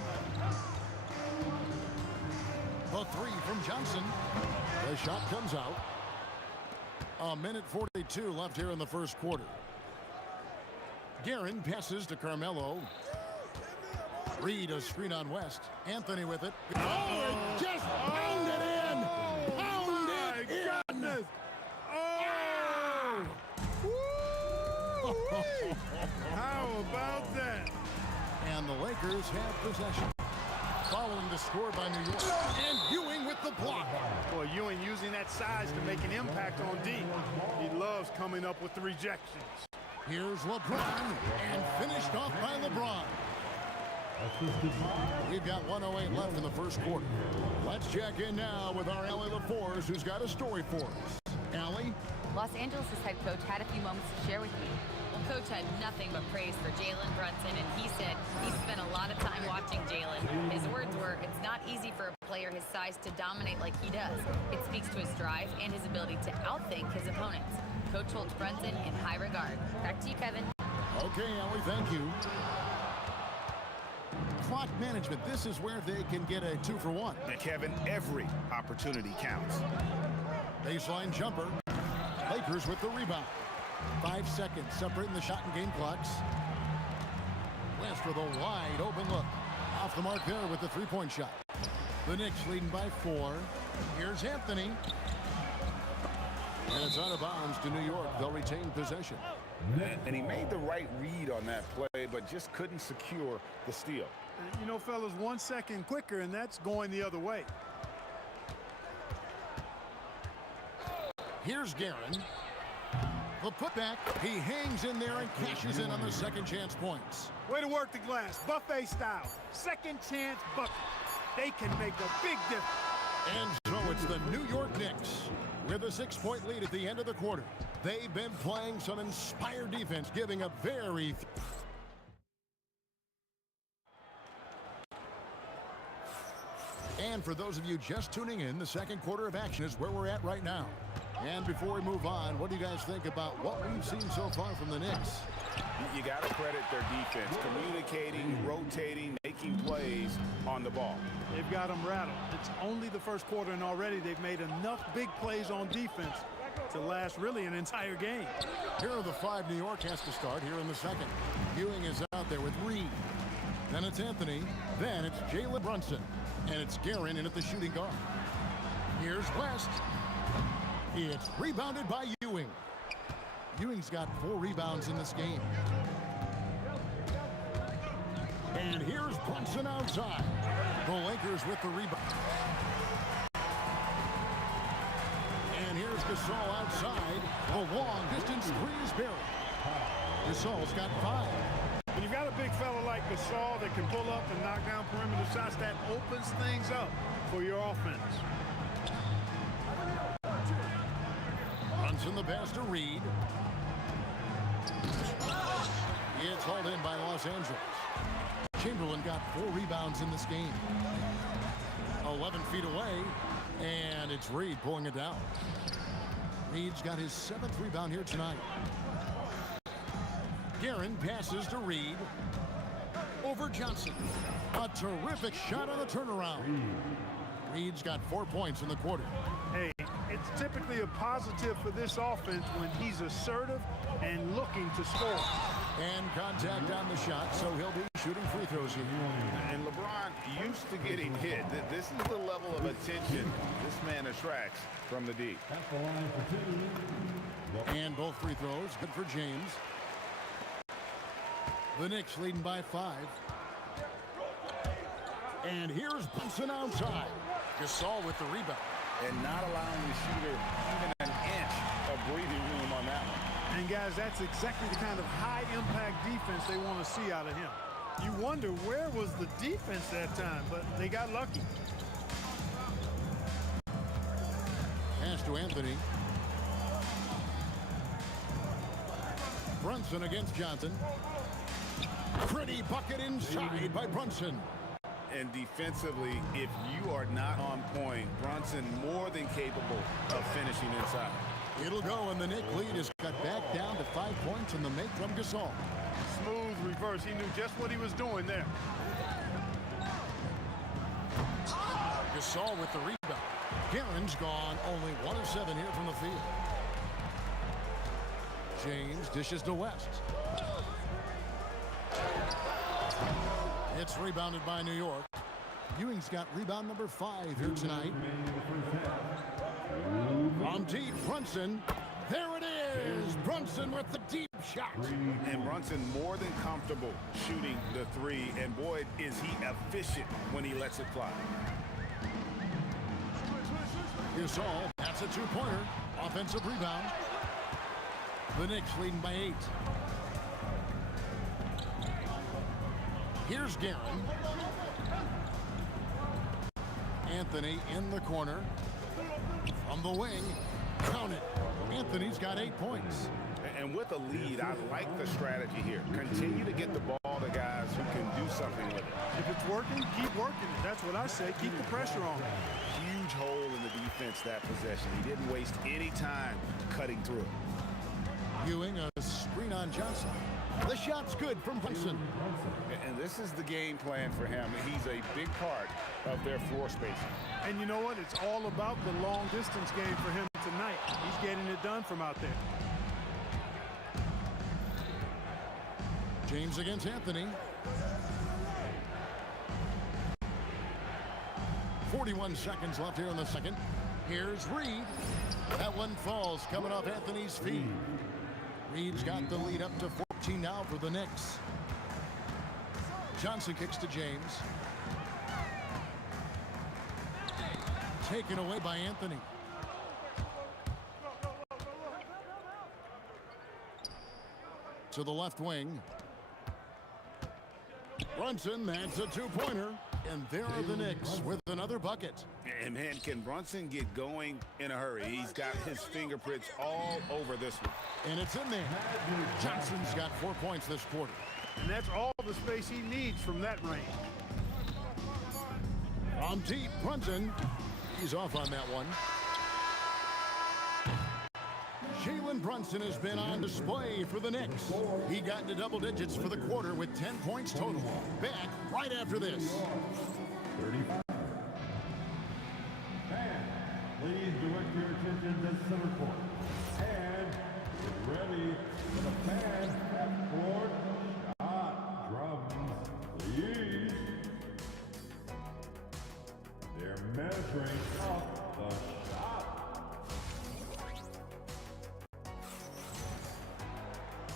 The 3 from Johnson. The shot comes out. 1:42 left here in the first quarter. Guerin passes to Carmelo. Reed a screen on West. Anthony with it. Oh, just pound it in. Pound it in. Goodness. Oh! How about that? And the Lakers have possession. Following the score by New York. And Ewing with the block. Boy, Ewing using that size to make an impact on D. He loves coming up with the rejections. Here's LeBron, and finished off by LeBron. We've got 1:08 left in the first quarter. Let's check in now with our Allie LaForce, who's got a story for us. Allie? Los Angeles' head coach had a few moments to share with me. Well, coach had nothing but praise for Jalen Brunson, and he said he spent a lot of time watching Jalen. His words were, "It's not easy for a player his size to dominate like he does. It speaks to his drive and his ability to outthink his opponents." Coach holds Brunson in high regard. Back to you, Kevin. Okay, Allie, thank you. Clock management, this is where they can get a 2-for-1. And Kevin, every opportunity counts. Baseline jumper. Lakers with the rebound. 5 seconds separating the shot and game clocks. West with a wide open look. Off the mark there with the three-point shot. The Knicks leading by 4. Here's Anthony. And it's out of bounds to New York. They'll retain possession. And he made the right read on that play, but just couldn't secure the steal. You know, fellas, 1 second quicker, and that's going the other way. Here's Guerin. The putback. He hangs in there and cashes in on the second chance points. Way to work the glass, buffet style. Second chance bucket. They can make a big difference. And so it's the New York Knicks with a 6-point lead at the end of the quarter. They've been playing some inspired defense, giving up very... And for those of you just tuning in, the second quarter of action is where we're at right now. And before we move on, what do you guys think about what we've seen so far from the Knicks? You got to credit their defense, communicating, rotating, making plays on the ball. They've got them rattled. It's only the first quarter, and already they've made enough big plays on defense to last really an entire game. Here are the 5 New York has to start here in the second. Ewing is out there with Reed. Then it's Anthony. Then it's Jalen Brunson. And it's Guerin in at the shooting guard. Here's West. It's rebounded by Ewing. Ewing's got 4 rebounds in this game. And here's Brunson outside. The Lakers with the rebound. And here's Gasol outside. The long distance three is buried. Gasol's got 5. When you've got a big fella like Gasol that can pull up and knock down perimeter shots, that opens things up for your offense. Brunson the pass to Reed. It's hauled in by Los Angeles. Chamberlain got 4 rebounds in this game. 11 feet away, and it's Reed pulling it down. Reed's got his 7th rebound here tonight. Guerin passes to Reed. Over Johnson. A terrific shot on the turnaround. Reed's got 4 points in the quarter. Hey, it's typically a positive for this offense when he's assertive and looking to score. And contact on the shot, so he'll be shooting free throws here. And LeBron used to getting hit. This is the level of attention this man attracts from the deep. And both free throws, good for James. The Knicks leading by 5. And here's Brunson outside. Gasol with the rebound. And not allowing the shooter even an inch of breathing room on that one. And guys, that's exactly the kind of high-impact defense they want to see out of him. You wonder where was the defense that time, but they got lucky. Pass to Anthony. Brunson against Johnson. Pretty bucket inside by Brunson. And defensively, if you are not on point, Brunson more than capable of finishing inside. It'll go, and the Knick lead is cut back down to 5 points in the make from Gasol. Smooth reverse. He knew just what he was doing there. Gasol with the rebound. Guerin's gone only 1 of 7 here from the field. James dishes to West. It's rebounded by New York. Ewing's got rebound number 5 here tonight. From deep, Brunson. There it is. Brunson with the deep shot. And Brunson more than comfortable shooting the 3. And boy, is he efficient when he lets it fly. Gasol, that's a 2-pointer. Offensive rebound. The Knicks leading by 8. Here's Guerin. Anthony in the corner. From the wing. Count it. Anthony's got 8 points. And with a lead, I like the strategy here. Continue to get the ball to guys who can do something with it. If it's working, keep working it. That's what I say. Keep the pressure on. Huge hole in the defense that possession. He didn't waste any time cutting through it. Ewing, a screen on Johnson. The shot's good from Brunson. And this is the game plan for him. He's a big part of their floor spacing. And you know what? It's all about the long distance game for him tonight. He's getting it done from out there. James against Anthony. 41 seconds left here in the second. Here's Reed. That one falls coming off Anthony's feet. Reed's got the lead up to 14 now for the Knicks. Johnson kicks to James. Taken away by Anthony. To the left wing. Brunson, that's a two-pointer. And there are the Knicks with another bucket. And man, can Brunson get going in a hurry? He's got his fingerprints all over this one. And it's in there. Johnson's got 4 points this quarter. And that's all the space he needs from that range. From deep, Brunson. He's off on that one. Jalen Brunson has been on display for the Knicks. He got into double digits for the quarter with 10 points total. Back right after this. 35. And please direct your attention to center court. And get ready for the fan half-court shot drums, please. They're measuring up the shot.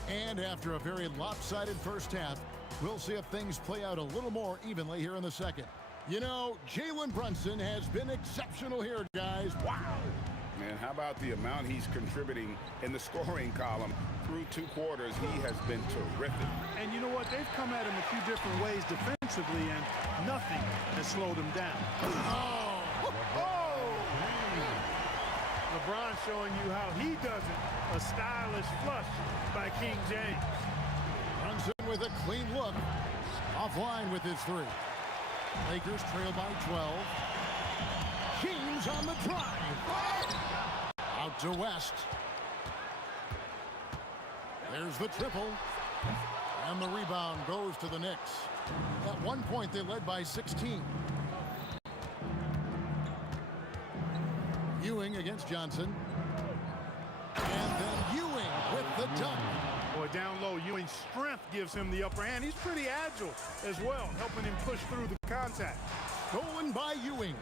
And after a very lopsided first half, we'll see if things play out a little more evenly here in the second. You know, Jalen Brunson has been exceptional here, guys. Wow. Man, how about the amount he's contributing in the scoring column? Through 2 quarters, he has been terrific. And you know what? They've come at him a few different ways defensively, and nothing has slowed him down. Oh! LeBron showing you how he does it. A stylish flush by King James. Brunson with a clean look. Offline with his 3. Lakers trail by 12. James on the drive. Out to West. There's the triple. And the rebound goes to the Knicks. At one point, they led by 16. Ewing against Johnson. And then Ewing with the dunk. Boy, down low, Ewing's strength gives him the upper hand. He's pretty agile as well, helping him push through the contact. Stolen by Ewing.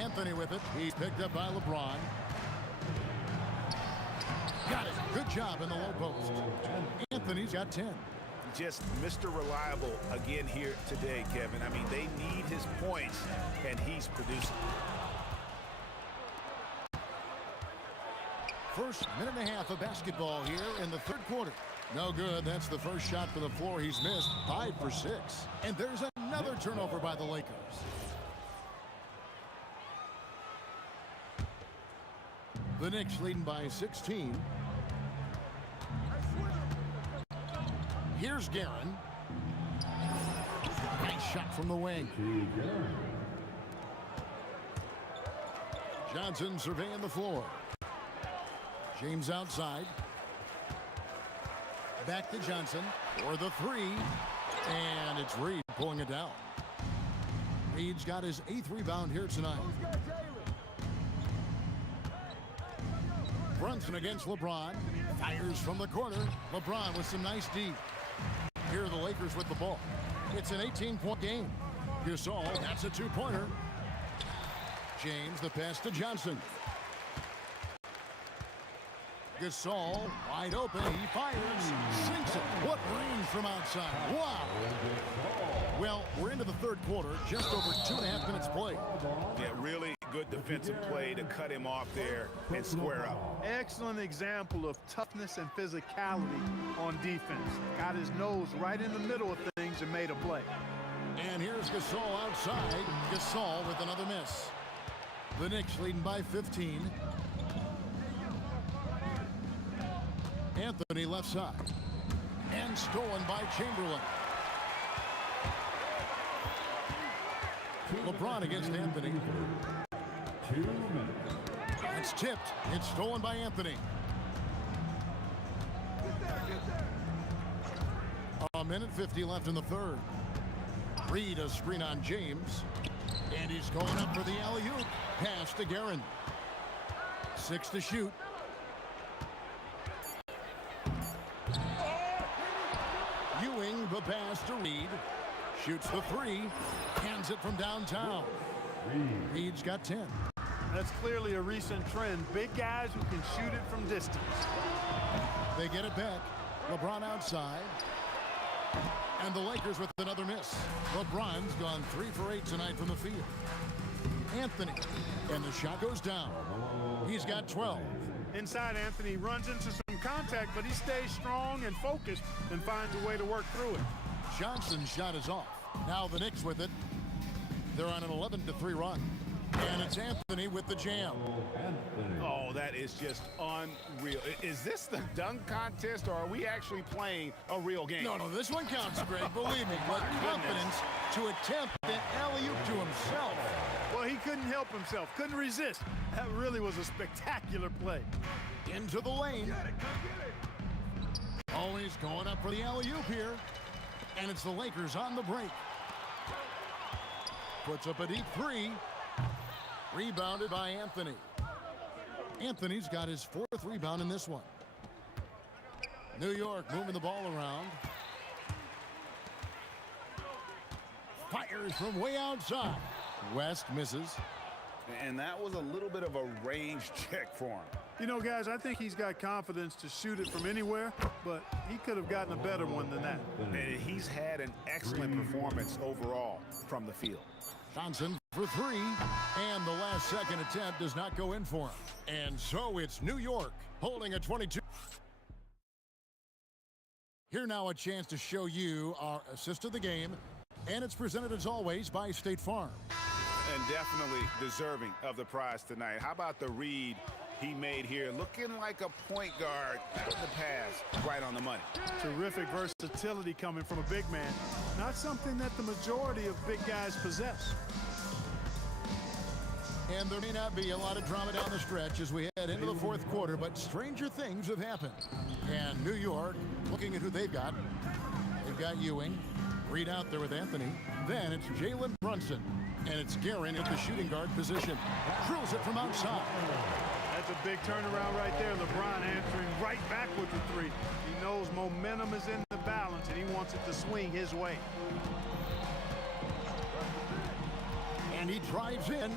Anthony with it. He's picked up by LeBron. Got it. Good job in the low post. Anthony's got 10. Just Mr. Reliable again here today, Kevin. I mean, they need his points, and he's producing. First minute and a half of basketball here in the third quarter. No good. That's the first shot for the floor he's missed. 5 for 6. And there's another turnover by the Lakers. The Knicks leading by 16. Here's Guerin. Nice shot from the wing. Johnson surveying the floor. James outside. Back to Johnson for the 3. And it's Reed pulling it down. Reed's got his 8th rebound here tonight. Brunson against LeBron. Fires from the corner. LeBron with some nice D. Here are the Lakers with the ball. It's an 18-point game. Gasol, that's a 2-pointer. James, the pass to Johnson. Gasol, wide open. He fires. Sinks it. What range from outside. Wow. Well, we're into the third quarter. Just over 2.5 minutes played. Yeah, really Good defensive play to cut him off there and square up. Excellent example of toughness and physicality on defense. Got his nose right in the middle of things and made a play. And here's Gasol outside. Gasol with another miss. The Knicks leading by 15. Anthony left side. And stolen by Chamberlain. LeBron against Anthony. 2 minutes. It's tipped. It's stolen by Anthony. A minute 50 left in the third. Reed a screen on James. And he's going up for the alley-oop. Pass to Guerin. 6 to shoot. Ewing the pass to Reed. Shoots the 3. Hands it from downtown. Reed's got 10. That's clearly a recent trend. Big guys who can shoot it from distance. They get it back. LeBron outside. And the Lakers with another miss. LeBron's gone 3 for 8 tonight from the field. Anthony. And the shot goes down. He's got 12. Inside, Anthony runs into some contact, but he stays strong and focused and finds a way to work through it. Johnson's shot is off. Now the Knicks with it. They're on an 11-3 run. And it's Anthony with the jam. Oh, that is just unreal. Is this the dunk contest, or are we actually playing a real game? No, this one counts, Greg. Believe me. What confidence to attempt an alley-oop to himself. Well, he couldn't help himself. Couldn't resist. That really was a spectacular play. Into the lane. Oh, he's going up for the alley-oop here. And it's the Lakers on the break. Puts up a deep 3. Rebounded by Anthony. Anthony's got his 4th rebound in this one. New York moving the ball around. Fires from way outside. West misses. And that was a little bit of a range check for him. You know, guys, I think he's got confidence to shoot it from anywhere, but he could have gotten a better one than that. And he's had an excellent performance overall from the field. Johnson for 3, and the last second attempt does not go in for him. And so it's New York holding a 22. Here now a chance to show you our assist of the game, and it's presented as always by State Farm. And definitely deserving of the prize tonight. How about the read he made here? Looking like a point guard with the pass right on the money. Terrific versatility coming from a big man. Not something that the majority of big guys possess. And there may not be a lot of drama down the stretch as we head into the 4th quarter, but stranger things have happened. And New York, looking at who they've got Ewing. Reed out there with Anthony. Then it's Jalen Brunson. And it's Guerin at the shooting guard position. Drills it from outside. That's a big turnaround right there. LeBron answering right back with the 3. He knows momentum is in the balance, and he wants it to swing his way. And he drives in.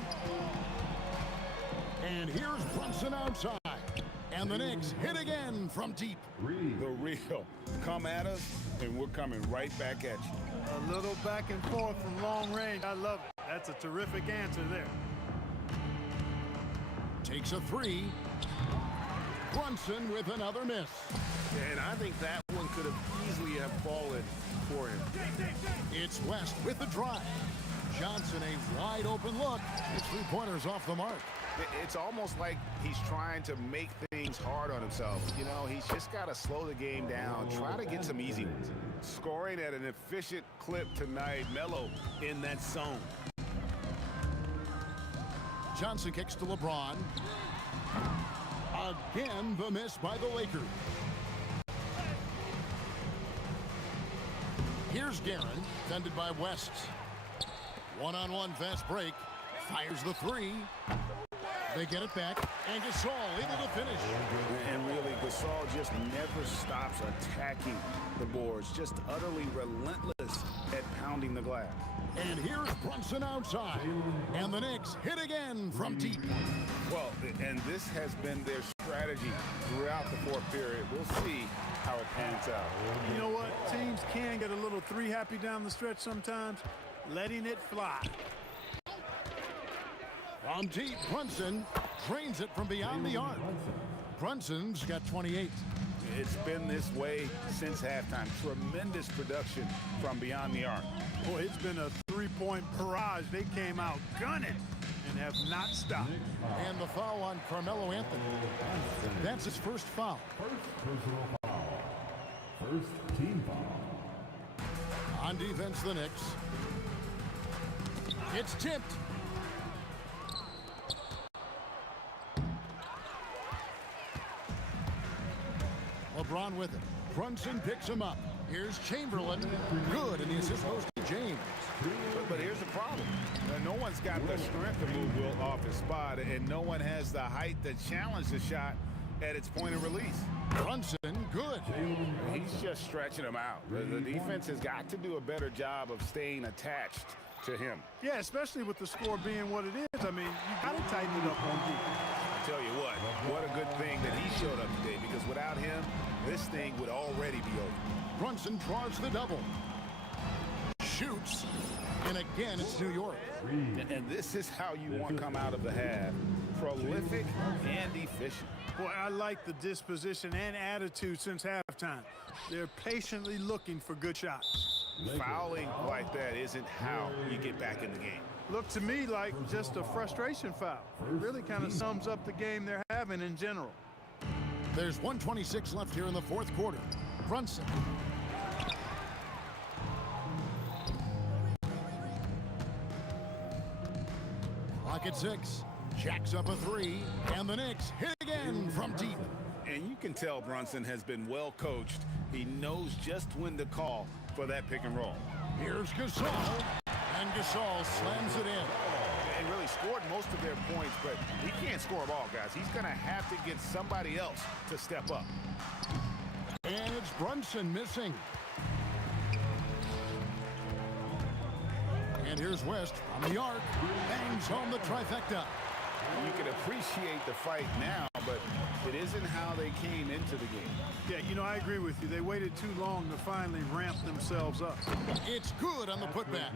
And here's Brunson outside. And the Knicks hit again from deep. The real. Come at us, and we're coming right back at you. A little back and forth from long range. I love it. That's a terrific answer there. Takes a 3. Brunson with another miss. And I think that one could have easily have fallen for him. It's West with the drive. Johnson a wide open look. His 3-pointers off the mark. It's almost like he's trying to make things hard on himself. You know, he's just got to slow the game down, try to get some easy ones. Scoring at an efficient clip tonight. Melo in that zone. Johnson kicks to LeBron. Again, the miss by the Lakers. Here's Guerin, defended by West. One-on-one fast break. Fires the 3. They get it back, and Gasol able to finish. And really, Gasol just never stops attacking the boards, just utterly relentless at pounding the glass. And here's Brunson outside, and the Knicks hit again from deep. Well, and this has been their strategy throughout the 4th period. We'll see how it pans out. You know what? Teams can get a little 3-happy down the stretch sometimes, letting it fly. From deep, Brunson drains it from beyond the arc. Brunson's got 28. It's been this way since halftime. Tremendous production from beyond the arc. Boy, it's been a three-point barrage. They came out gunning and have not stopped. And the foul on Carmelo Anthony. That's his first foul. First personal foul. First team foul. On defense, the Knicks. It's tipped. LeBron with it. Brunson picks him up. Here's Chamberlain. Good, and the assist goes to James. But here's the problem. No one's got the strength to move Wilt off his spot, and no one has the height to challenge the shot at its point of release. Brunson, good. He's just stretching him out. The defense has got to do a better job of staying attached to him. Yeah, especially with the score being what it is. I mean, you got to tighten it up on defense. I tell you what a good thing that he showed up today, because without him, this thing would already be over. Brunson draws the double. Shoots. And again, it's New York. And this is how you want to come out of the half. Prolific and efficient. Boy, I like the disposition and attitude since halftime. They're patiently looking for good shots. Fouling like that isn't how you get back in the game. Looked to me like just a frustration foul. It really kind of sums up the game they're having in general. There's 1:26 left here in the fourth quarter. Brunson. Clock at 6. Jacks up a three, and the Knicks hit again from deep. And you can tell Brunson has been well coached. He knows just when to call for that pick and roll. Here's Gasol, and Gasol slams it in. And really scored most of their points, but he can't score them all, guys. He's going to have to get somebody else to step up. And it's Brunson missing. And here's West on the arc. Bangs home the trifecta. You can appreciate the fight now, but it isn't how they came into the game. Yeah, you know, I agree with you. They waited too long to finally ramp themselves up. It's good on the putback.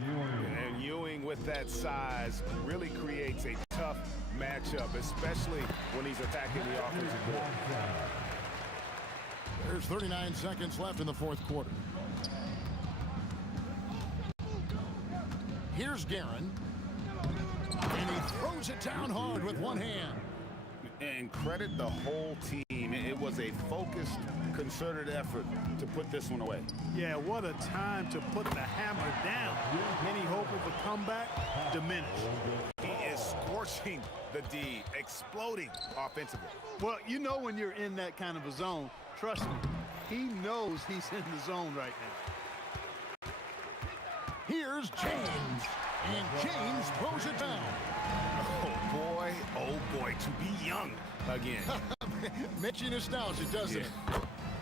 And Ewing with that size really creates a tough matchup, especially when he's attacking the offensive board. There's 39 seconds left in the fourth quarter. Here's Guerin. And he throws it down hard with one hand. And credit the whole team. It was a focused, concerted effort to put this one away. Yeah, what a time to put the hammer down. Any hope of a comeback diminished. He is scorching the D, exploding offensively. Well, you know when you're in that kind of a zone, trust me, he knows he's in the zone right now. Here's James. And James throws it down. Oh boy, to be young again. Makes you nostalgic, doesn't it?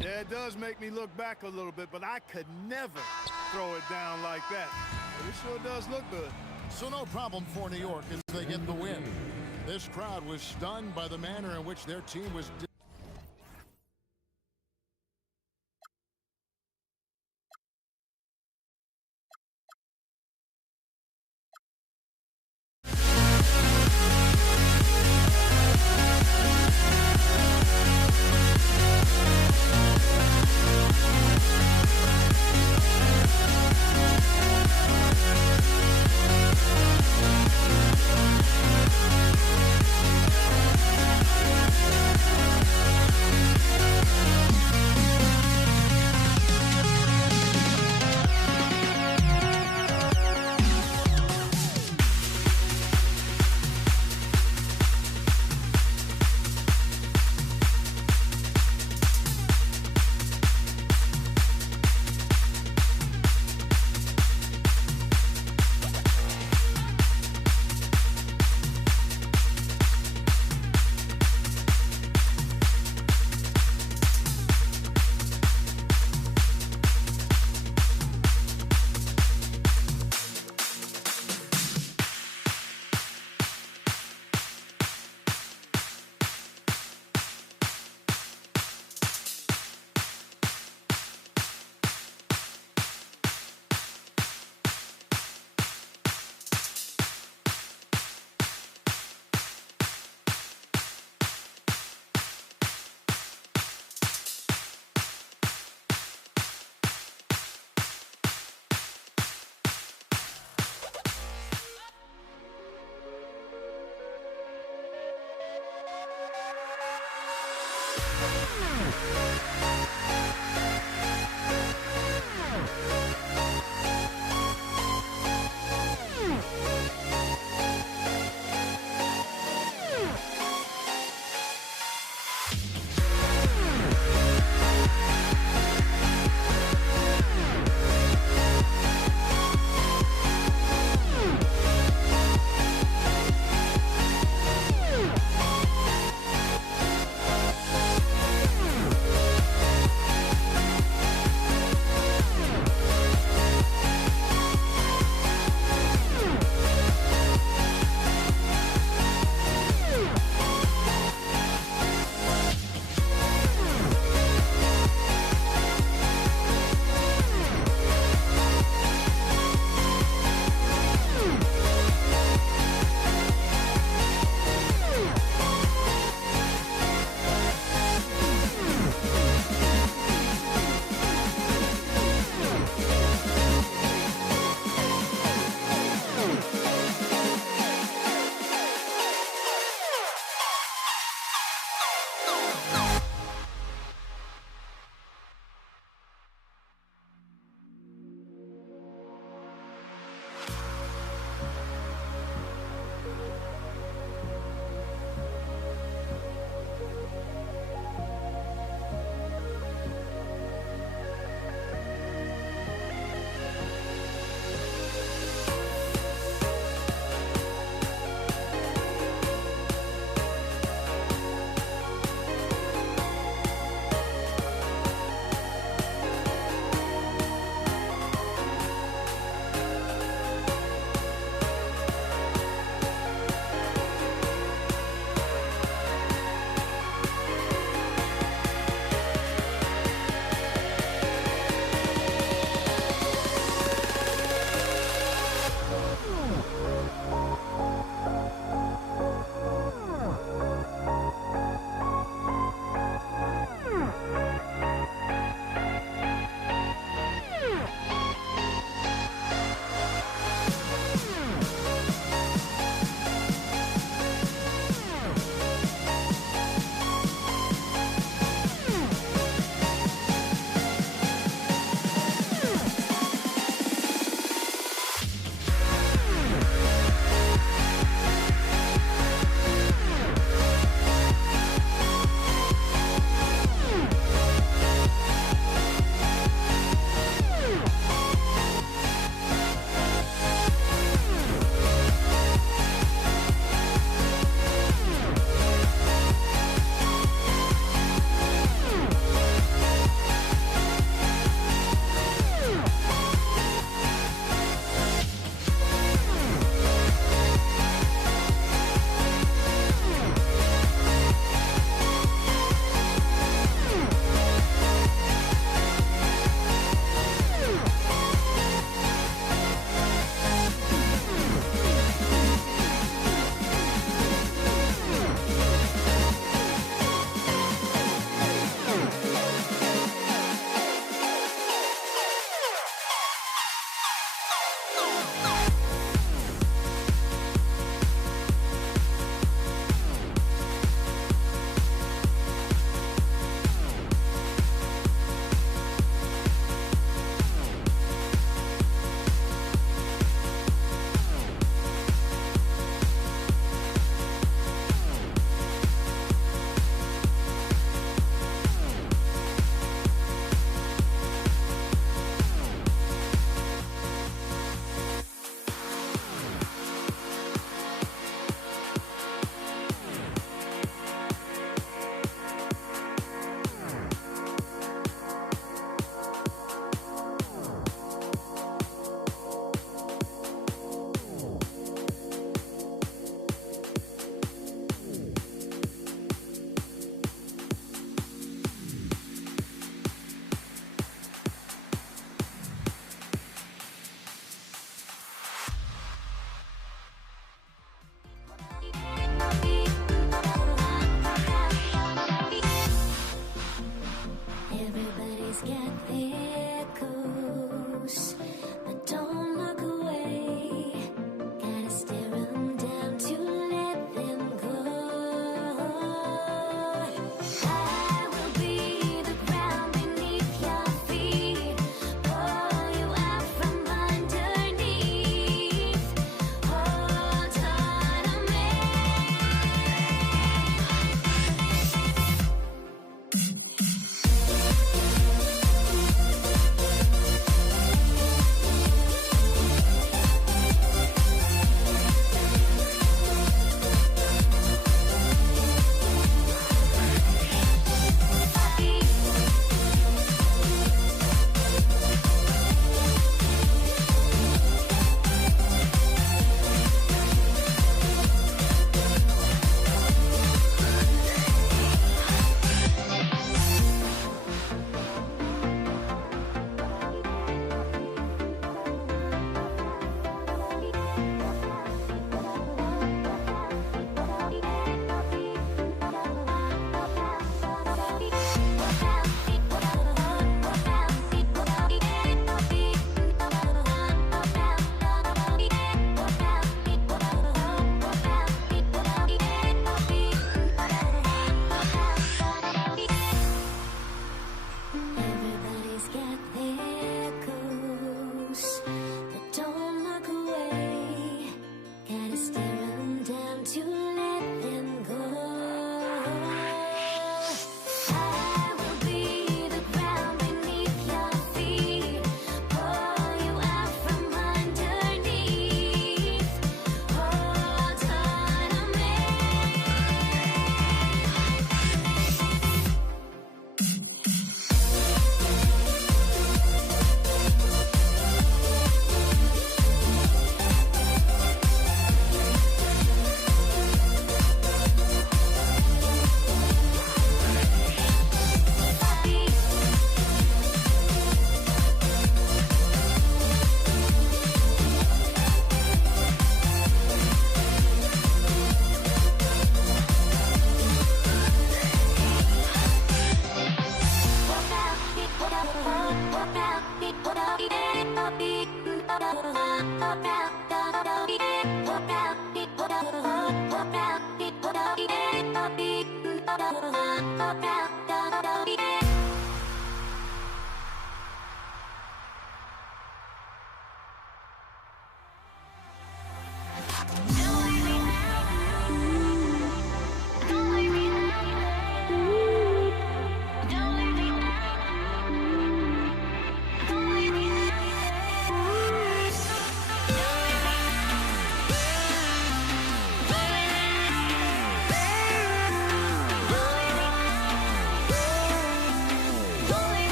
Yeah, it does make me look back a little bit, but I could never throw it down like that. But it sure does look good. So no problem for New York as they get the win. This crowd was stunned by the manner in which their team was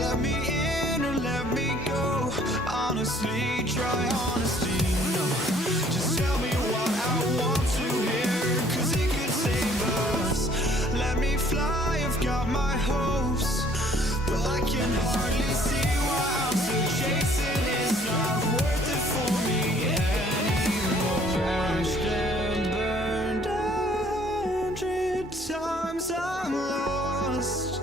Let me in or let me go. Honestly, try honesty. No, just tell me what I want to hear, 'cause it could save us. Let me fly, I've got my hopes, but I can hardly see why I'm still chasing. It's not worth it for me anymore. Crashed and burned 100 times, I'm lost.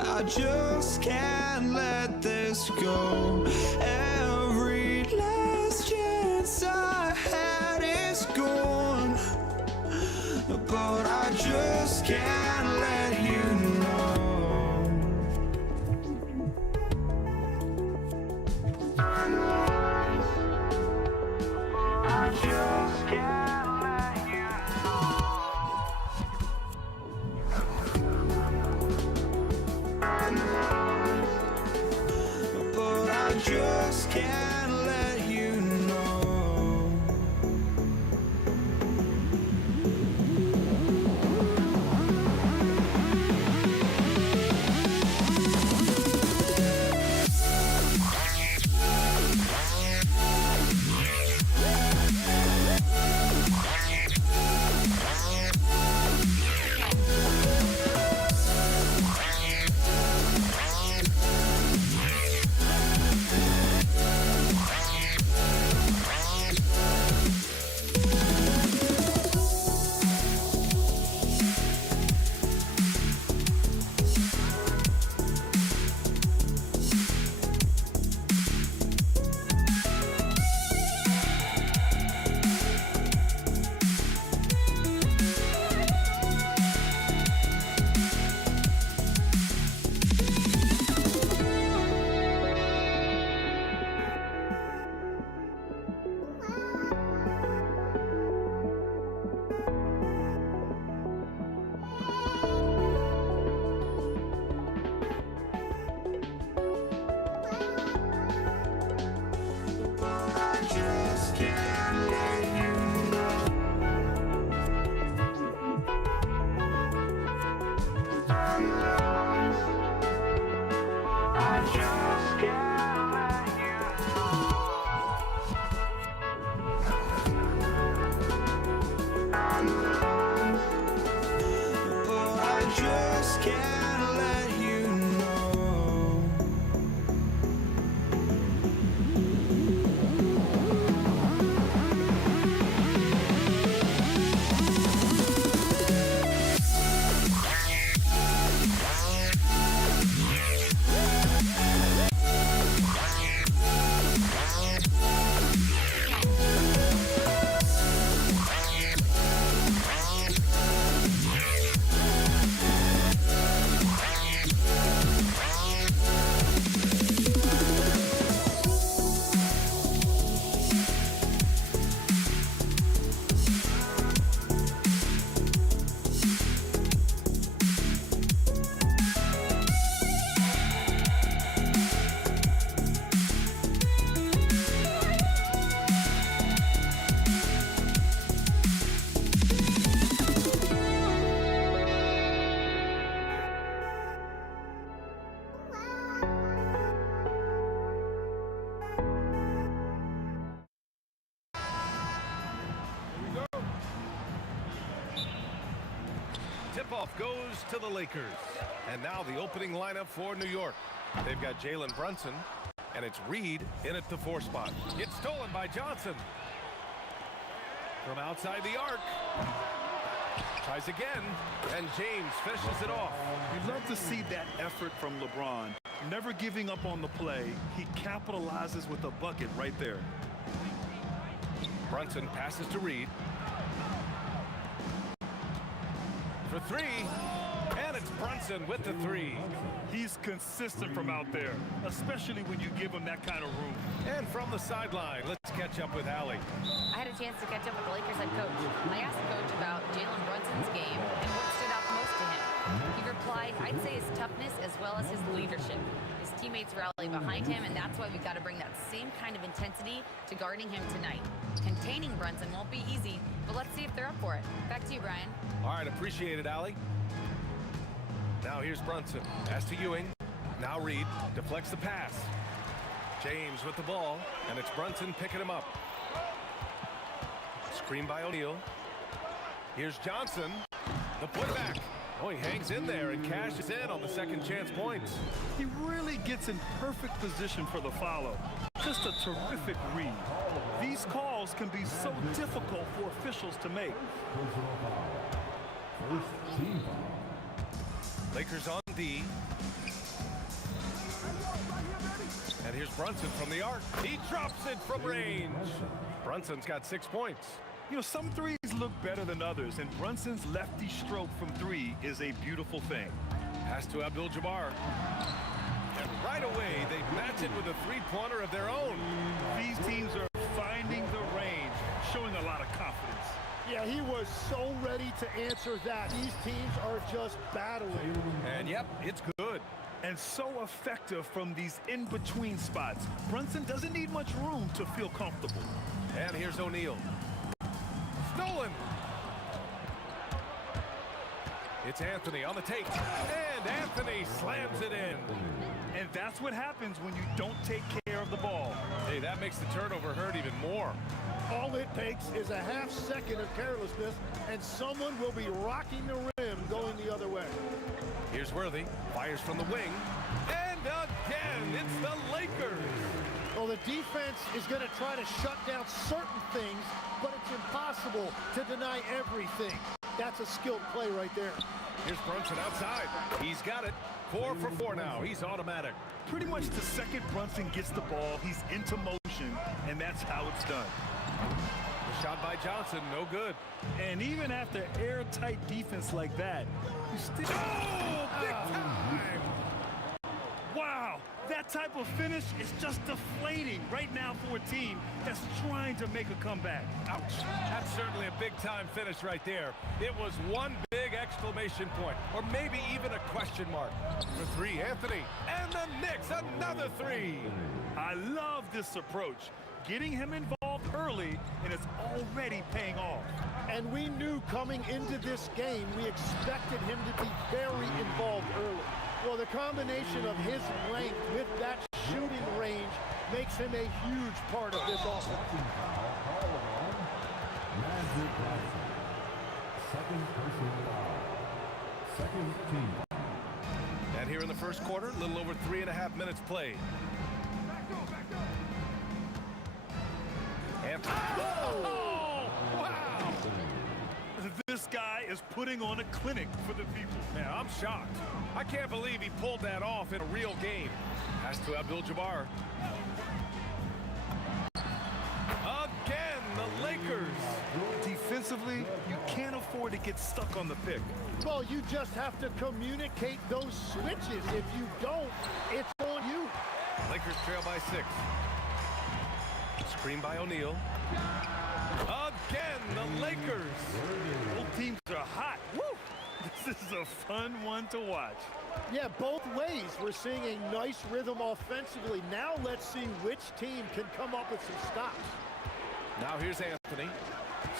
I just can't let this go. Every last chance I had is gone, but I just can't let you know. I just can't let you know. But I just can't let you know. Tip-off goes to the Lakers. And now the opening lineup for New York. They've got Jalen Brunson, and it's Reed in at the 4 spot. It's stolen by Johnson. From outside the arc. Tries again, and James finishes it off. You love to see that effort from LeBron. Never giving up on the play. He capitalizes with a bucket right there. Brunson passes to Reed. For 3, and it's Brunson with the 3. He's consistent from out there, especially when you give him that kind of room. And from the sideline, let's catch up with Allie. I had a chance to catch up with the Lakers head coach. I asked Coach about Jalen Brunson's game and what stood out the most to him. He replied, I'd say his toughness as well as his leadership. His teammates rally behind him, and that's why we got to bring that same kind of intensity to guarding him tonight. Containing Brunson won't be easy, but let's see if they're up for it. Back to you, Brian. All right, appreciate it, Allie. Now here's Brunson. Pass to Ewing. Now Reed deflects the pass. James with the ball, and it's Brunson picking him up. Screen by O'Neal. Here's Johnson. The putback. Oh, he hangs in there and cashes in on the second chance points. He really gets in perfect position for the follow. Just a terrific read. These calls can be so difficult for officials to make. First team foul. Lakers on D. And here's Brunson from the arc. He drops it from range. Brunson's got 6 points. You know, some threes look better than others, and Brunson's lefty stroke from three is a beautiful thing. Pass to Abdul-Jabbar. And right away, they match it with a three-pointer of their own. These teams are finding the range, showing a lot of confidence. Yeah, he was so ready to answer that. These teams are just battling. And yep, it's good. And so effective from these in-between spots. Brunson doesn't need much room to feel comfortable. And here's O'Neal. Stolen. It's Anthony on the take. And Anthony slams it in. And that's what happens when you don't take care of the ball. Hey, that makes the turnover hurt even more. All it takes is a half second of carelessness, and someone will be rocking the rim going the other way. Here's Worthy. Fires from the wing. And again, it's the Lakers. Well, the defense is going to try to shut down certain things, but it's impossible to deny everything. That's a skilled play right there. Here's Brunson outside. He's got it. 4 for 4 now. He's automatic. Pretty much the second Brunson gets the ball, he's into motion, and that's how it's done. The shot by Johnson, no good. And even after airtight defense like that, you still... Oh, big time! Wow, that type of finish is just deflating right now for a team that's trying to make a comeback. Ouch. That's certainly a big-time finish right there. It was one big exclamation point, or maybe even a question mark. For three, Anthony. And the Knicks, another three. I love this approach. Getting him involved early, and it's already paying off. And we knew coming into this game, we expected him to be very involved early. Well, the combination of his length with that shooting range makes him a huge part of this offense. Magic Johnson. Second personal foul. Second team foul. And here in the first quarter, a little over 3.5 minutes played. Anthony. Oh, wow! This guy is putting on a clinic for the people. Man, I'm shocked. I can't believe he pulled that off in a real game. Pass to Abdul-Jabbar. Again, the Lakers. Defensively, you can't afford to get stuck on the pick. Well, you just have to communicate those switches. If you don't, it's on you. Lakers trail by 6. Screen by O'Neal. Again, the Lakers. Both teams are hot. Woo! This is a fun one to watch. Yeah, both ways. We're seeing a nice rhythm offensively. Now let's see which team can come up with some stops. Now here's Anthony.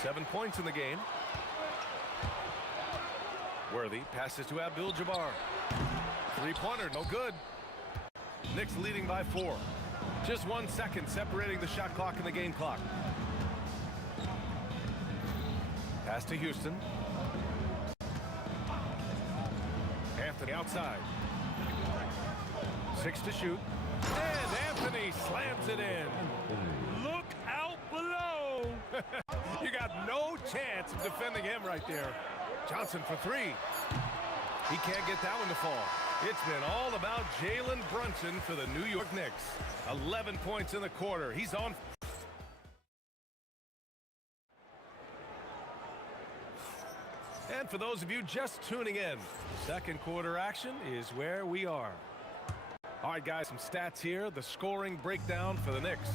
7 points in the game. Worthy passes to Abdul-Jabbar. Three-pointer, no good. Knicks leading by 4. Just 1 second separating the shot clock and the game clock. Pass to Houston. Anthony outside. 6 to shoot. And Anthony slams it in. Look out below. You got no chance of defending him right there. Johnson for 3. He can't get that one to fall. It's been all about Jalen Brunson for the New York Knicks. 11 points in the quarter. He's on. And for those of you just tuning in, second quarter action is where we are. All right, guys, some stats here. The scoring breakdown for the Knicks.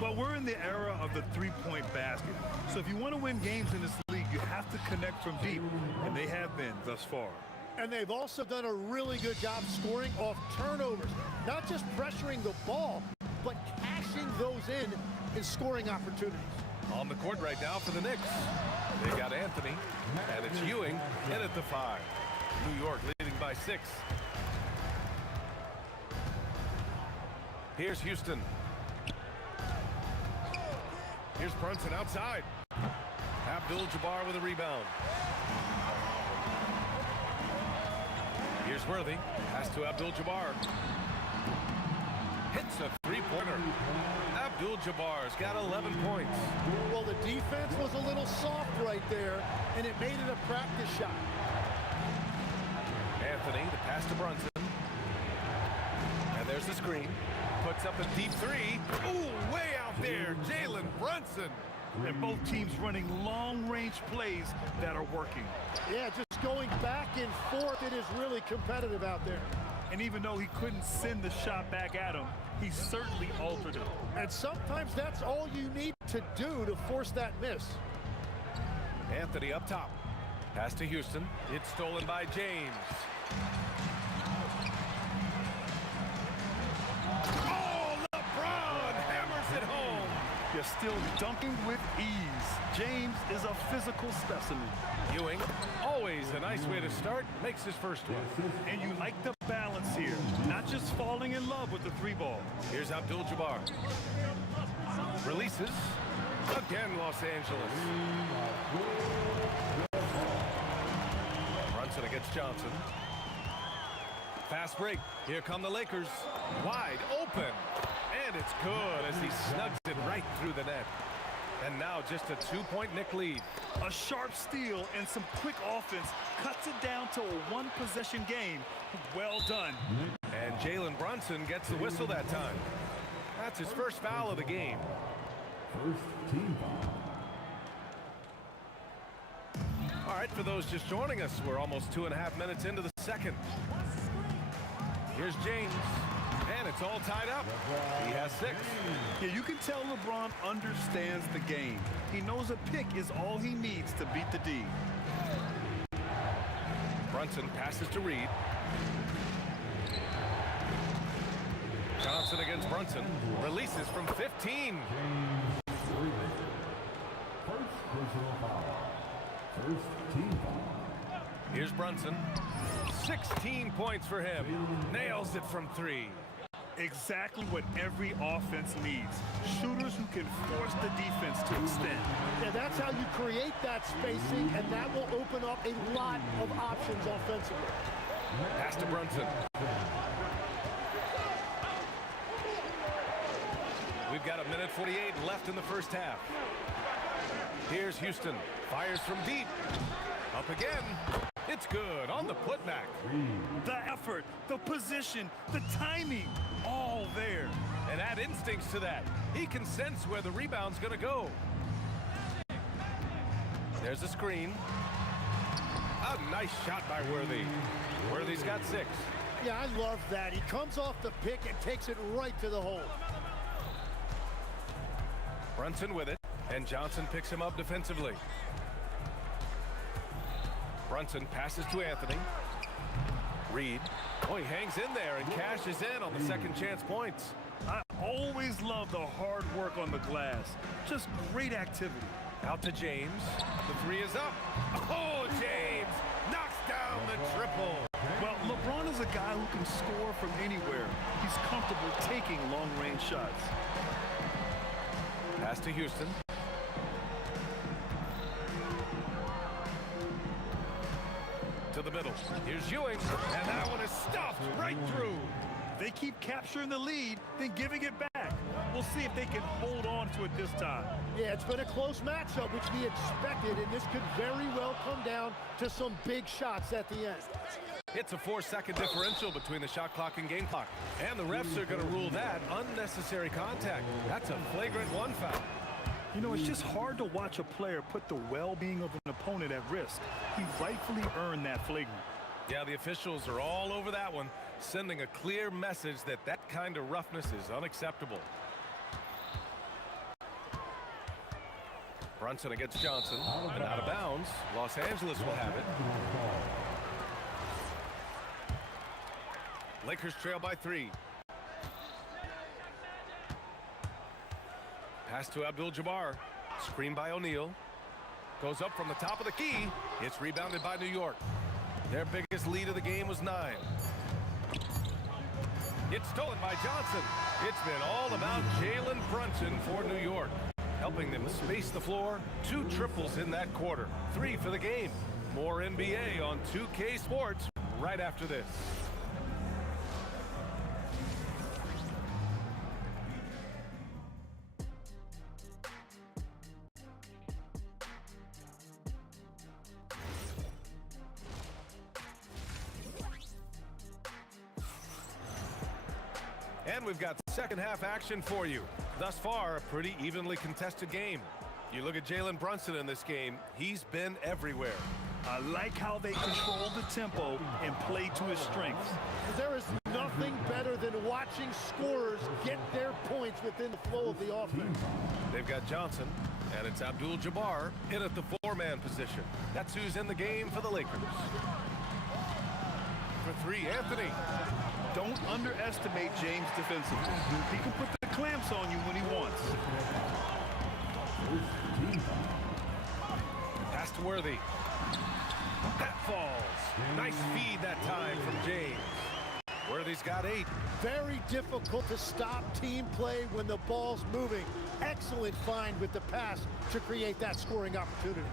Well, we're in the era of the three-point basket. So if you want to win games in this league, you have to connect from deep, and they have been thus far. And they've also done a really good job scoring off turnovers. Not just pressuring the ball, but cashing those in scoring opportunities. On the court right now for the Knicks. They got Anthony, and it's Ewing in at the 5. New York leading by 6. Here's Houston. Here's Brunson outside. Abdul-Jabbar with a rebound. Here's Worthy. Pass to Abdul-Jabbar. Hits a three-pointer. Abdul-Jabbar's got 11 points. Well, the defense was a little soft right there, and it made it a practice shot. Anthony, the pass to Brunson. And there's the screen. Puts up a deep 3. Ooh, way out there. Jalen Brunson. And both teams running long-range plays that are working. Yeah, just going back and forth, it is really competitive out there. And even though he couldn't send the shot back at him, he certainly altered it. And sometimes that's all you need to do to force that miss. Anthony up top. Pass to Houston. It's stolen by James. Oh, LeBron hammers it home. You're still dunking with ease. James is a physical specimen. Ewing, always a nice way to start, makes his first one. And you like the balance here, not just falling in love with the 3-ball. Here's Abdul-Jabbar. Releases. Again, Los Angeles. Brunson against Johnson. Fast break. Here come the Lakers. Wide open. And it's good as he snugs it right through the net. And now just a 2-point Knick lead. A sharp steal and some quick offense cuts it down to a 1-possession game. Well done. And Jalen Brunson gets the whistle that time. That's his first foul of the game. First team foul. All right, for those just joining us, we're almost 2.5 minutes into the second. Here's James. And it's all tied up. He has 6. Yeah, you can tell LeBron understands the game. He knows a pick is all he needs to beat the D. Brunson passes to Reed. Johnson against Brunson. Releases from 15. First personal foul. First team foul. Here's Brunson. 16 points for him. Nails it from 3. Exactly what every offense needs. Shooters who can force the defense to extend. Yeah, that's how you create that spacing, and that will open up a lot of options offensively. Pass to Brunson. We've got 1:48 left in the first half. Here's Houston. Fires from deep. Up again. It's good on the putback. The effort, the position, the timing, all there. And add instincts to that. He can sense where the rebound's going to go. There's a screen. A nice shot by Worthy. Worthy's got 6. Yeah, I love that. He comes off the pick and takes it right to the hole. Brunson with it, and Johnson picks him up defensively. Brunson passes to Anthony. Reed. Oh, he hangs in there and cashes in on the second chance points. I always love the hard work on the glass. Just great activity. Out to James. The 3 is up. Oh, James knocks down the triple. Well, LeBron is a guy who can score from anywhere. He's comfortable taking long-range shots. Pass to Houston. To the middle. Here's Ewing, and that one is stuffed right through. They keep capturing the lead, then giving it back. We'll see if they can hold on to it this time. Yeah, it's been a close matchup, which we expected, and this could very well come down to some big shots at the end. It's a 4-second differential between the shot clock and game clock. And the refs are going to rule that unnecessary contact. That's a flagrant 1 foul. You know, it's just hard to watch a player put the well-being of an opponent at risk. He rightfully earned that flagrant. Yeah, the officials are all over that one, sending a clear message that that kind of roughness is unacceptable. Brunson against Johnson. And out of bounds. Los Angeles will have it. Lakers trail by 3. Pass to Abdul-Jabbar. Screen by O'Neal. Goes up from the top of the key. It's rebounded by New York. Their biggest lead of the game was 9. It's stolen by Johnson. It's been all about Jalen Brunson for New York, helping them space the floor. 2 triples in that quarter. 3 for the game. More NBA on 2K Sports right after this. And we've got second half action for you. Thus far, a pretty evenly contested game. You look at Jalen Brunson in this game, he's been everywhere. I like how they control the tempo and play to his strengths. There is nothing better than watching scorers get their points within the flow of the offense. They've got Johnson, and it's Abdul-Jabbar in at the 4-man position. That's who's in the game for the Lakers. For 3, Anthony. Don't underestimate James defensively. He can put the clamps on you when he wants. Pass to Worthy. That falls. Nice feed that time from James. Worthy's got 8. Very difficult to stop team play when the ball's moving. Excellent find with the pass to create that scoring opportunity.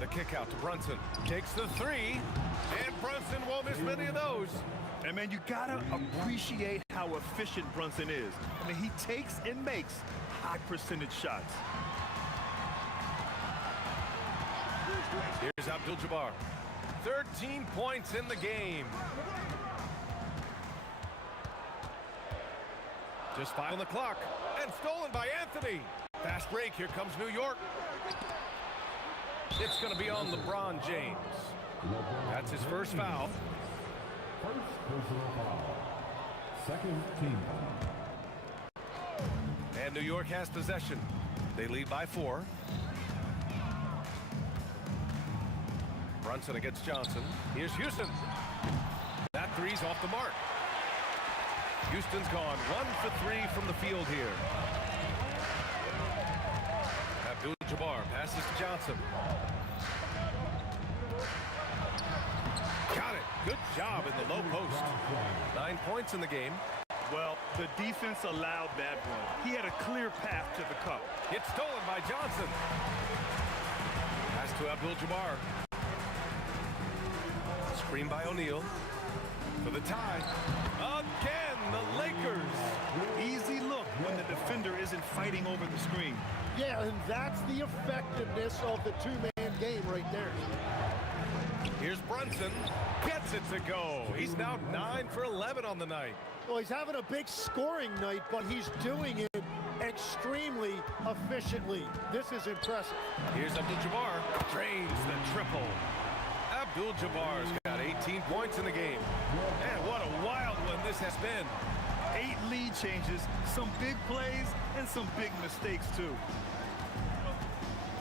The kick out to Brunson. Takes the 3. And Brunson won't miss many of those. And man, you gotta appreciate how efficient Brunson is. I mean, he takes and makes high percentage shots. Here's Abdul-Jabbar. 13 points in the game. Just 5 on the clock. And stolen by Anthony. Fast break. Here comes New York. It's going to be on LeBron James. That's his first foul. First personal foul. Second team foul. And New York has possession. They lead by 4. Brunson against Johnson. Here's Houston. That 3's off the mark. Houston's gone 1 for 3 from the field here. Abdul-Jabbar passes to Johnson. Got it. Good job in the low post. 9 points in the game. Well, the defense allowed that one. He had a clear path to the cup. It's stolen by Johnson. Pass to Abdul-Jabbar. Screen by O'Neal. For the tie. Again, the Lakers. Easy look when the defender isn't fighting over the screen. Yeah, and that's the effectiveness of the 2-man game right there. Here's Brunson. Gets it to go. He's now 9 for 11 on the night. Well, he's having a big scoring night, but he's doing it extremely efficiently. This is impressive. Here's Abdul-Jabbar. Drains the triple. Abdul-Jabbar's got 18 points in the game. And what a wild one this has been. 8 lead changes, some big plays, and some big mistakes, too.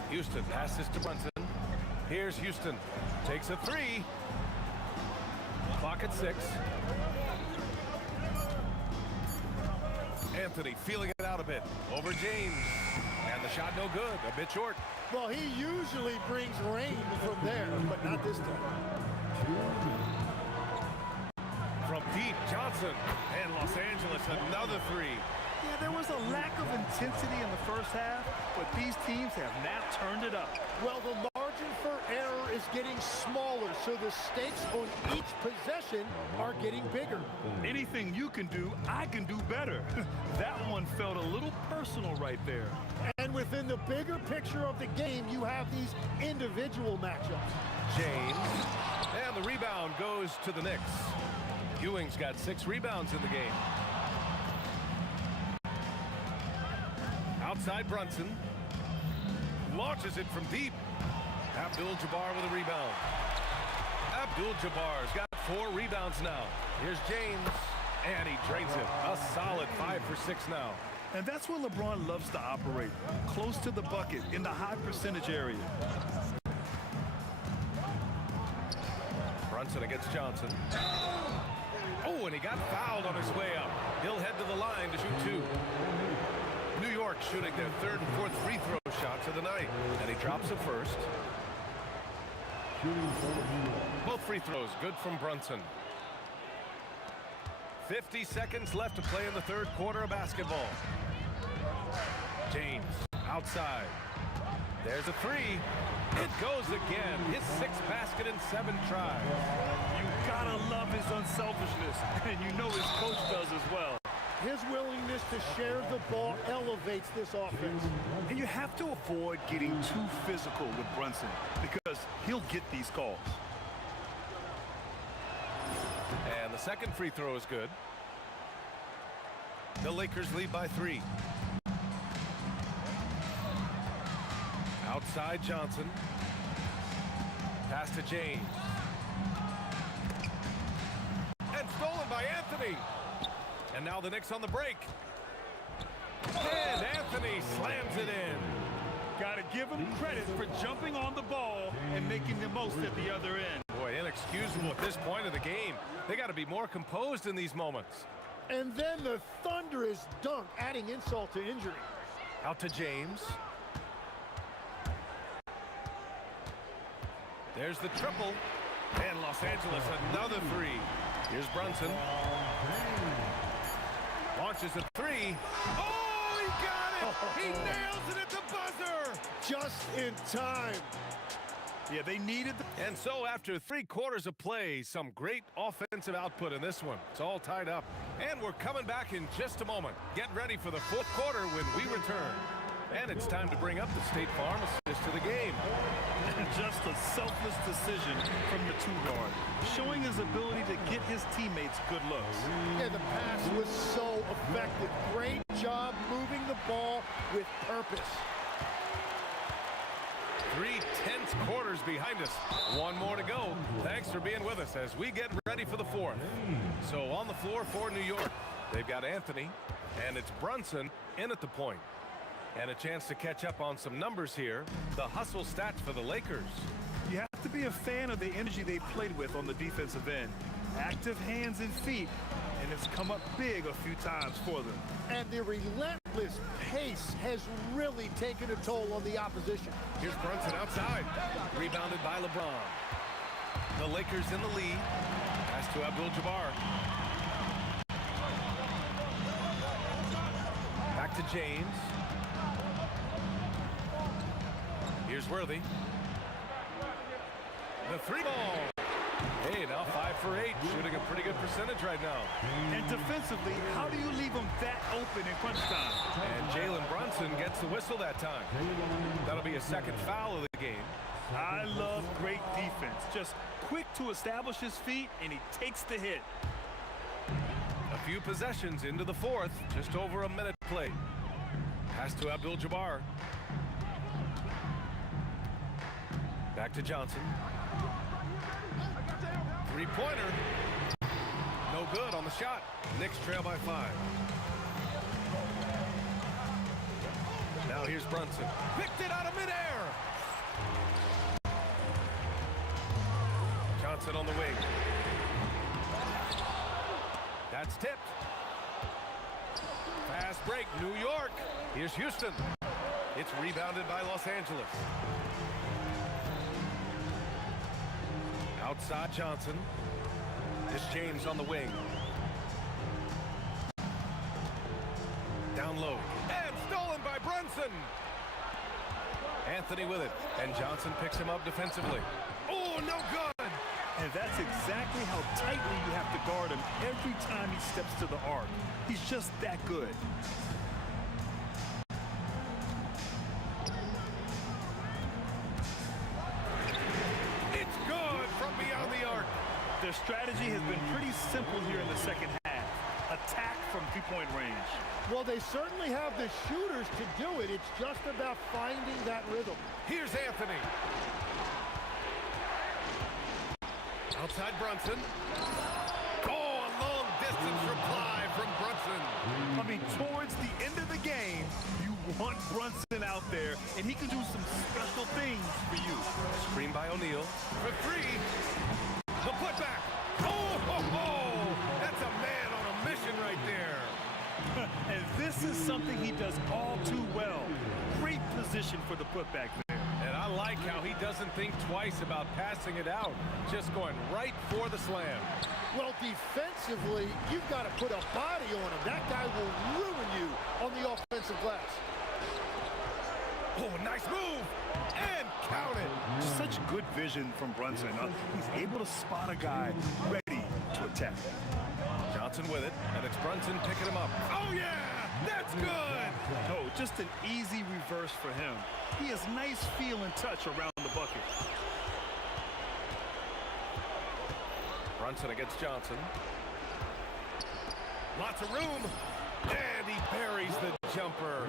Houston passes to Brunson. Here's Houston. Takes a 3. Clock at 6. Anthony feeling it out a bit. Over James. And the shot no good. A bit short. Well, he usually brings rain from there, but not this time. From deep, Johnson. And Los Angeles, another 3. Yeah, there was a lack of intensity in the first half, but these teams have now turned it up. Well, the margin for error is getting smaller, so the stakes on each possession are getting bigger. Anything you can do, I can do better. That one felt a little personal right there. And within the bigger picture of the game, you have these individual matchups. James. And the rebound goes to the Knicks. Ewing's got 6 rebounds in the game. Outside Brunson. Launches it from deep. Abdul-Jabbar with a rebound. Abdul-Jabbar's got 4 rebounds now. Here's James. And he drains it. A solid 5 for 6 now. And that's where LeBron loves to operate, close to the bucket in the high percentage area. Brunson against Johnson. Oh, and he got fouled on his way up. He'll head to the line to shoot two. New York shooting their third and fourth free throw shots of the night. And he drops the first. Both free throws good from Brunson. 50 seconds left to play in the third quarter of basketball. James outside. There's a three. It goes again. His sixth basket in 7 tries. You gotta love his unselfishness, and you know his coach does as well. His willingness to share the ball elevates this offense. And you have to avoid getting too physical with Brunson because he'll get these calls. And the second free throw is good. The Lakers lead by 3. Outside Johnson. Pass to James. And stolen by Anthony. And now the Knicks on the break. And Anthony slams it in. Gotta give him credit for jumping on the ball and making the most at the other end. Boy, inexcusable at this point of the game. They got to be more composed in these moments. And then the thunderous dunk, adding insult to injury. Out to James. There's the triple. And Los Angeles, another three. Here's Brunson. Launches a three. Oh, he got it! He nails it at the buzzer! Just in time. Yeah, they needed And so after 3 quarters of play, some great offensive output in this one. It's all tied up. And we're coming back in just a moment. Get ready for the 4th quarter when we return. And it's time to bring up the State Farm assist to the game. Just a selfless decision from the 2-guard, showing his ability to get his teammates good looks. Yeah, the pass was so effective. Great job moving the ball with purpose. 3 tense quarters behind us. 1 more to go. Thanks for being with us as we get ready for the 4th. So on the floor for New York, they've got Anthony, and it's Brunson in at the point. And a chance to catch up on some numbers here. The hustle stats for the Lakers. You have to be a fan of the energy they played with on the defensive end. Active hands and feet, and it's come up big a few times for them. And the relentless pace has really taken a toll on the opposition. Here's Brunson outside. Rebounded by LeBron. The Lakers in the lead. Pass to Abdul-Jabbar. Back to James. Here's Worthy. The 3 ball. Hey, now 5 for 8. Shooting a pretty good percentage right now. And defensively, how do you leave them that open in crunch time? And Jalen Brunson gets the whistle that time. That'll be a 2nd foul of the game. I love great defense. Just quick to establish his feet, and he takes the hit. A few possessions into the 4th. Just over a minute played. Pass to Abdul-Jabbar. Back to Johnson. 3-pointer. No good on the shot. Knicks trail by 5. Now here's Brunson. Picked it out of midair. Johnson on the wing. That's tipped. Fast break, New York. Here's Houston. It's rebounded by Los Angeles. Outside Johnson. It's James on the wing. Down low. And stolen by Brunson. Anthony with it. And Johnson picks him up defensively. Oh, no good. And that's exactly how tightly you have to guard him every time he steps to the arc. He's just that good. Their strategy has been pretty simple here in the 2nd half. Attack from 3-point range. Well, they certainly have the shooters to do it. It's just about finding that rhythm. Here's Anthony. Outside Brunson. Oh, a long distance reply from Brunson. I mean, towards the end of the game, you want Brunson out there, and he can do some special things for you. Screen by O'Neal for three. The putback. Oh, that's a man on a mission right there. And this is something he does all too well. Great position for the putback there. And I like how he doesn't think twice about passing it out, just going right for the slam. Well, defensively, you've got to put a body on him. That guy will ruin you on the offensive glass. Oh, nice move. And count it. Such good vision from Brunson. He's able to spot a guy ready to attack. Johnson with it, and it's Brunson picking him up. Oh, yeah! That's good! Oh, just an easy reverse for him. He has nice feel and touch around the bucket. Brunson against Johnson. Lots of room. And he buries the jumper.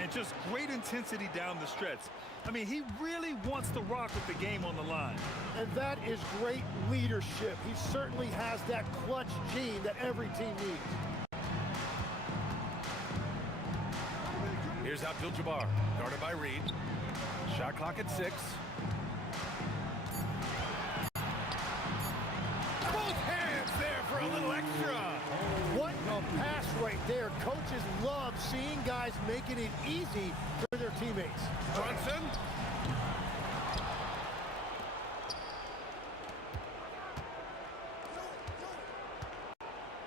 And just great intensity down the stretch. I mean, he really wants to rock with the game on the line. And that is great leadership. He certainly has that clutch gene that every team needs. Here's Abdul-Jabbar, guarded by Reed. Shot clock at 6. Both hands there for a little extra. What a pass right there. Coaches love seeing guys making it easy for their teammates. Brunson.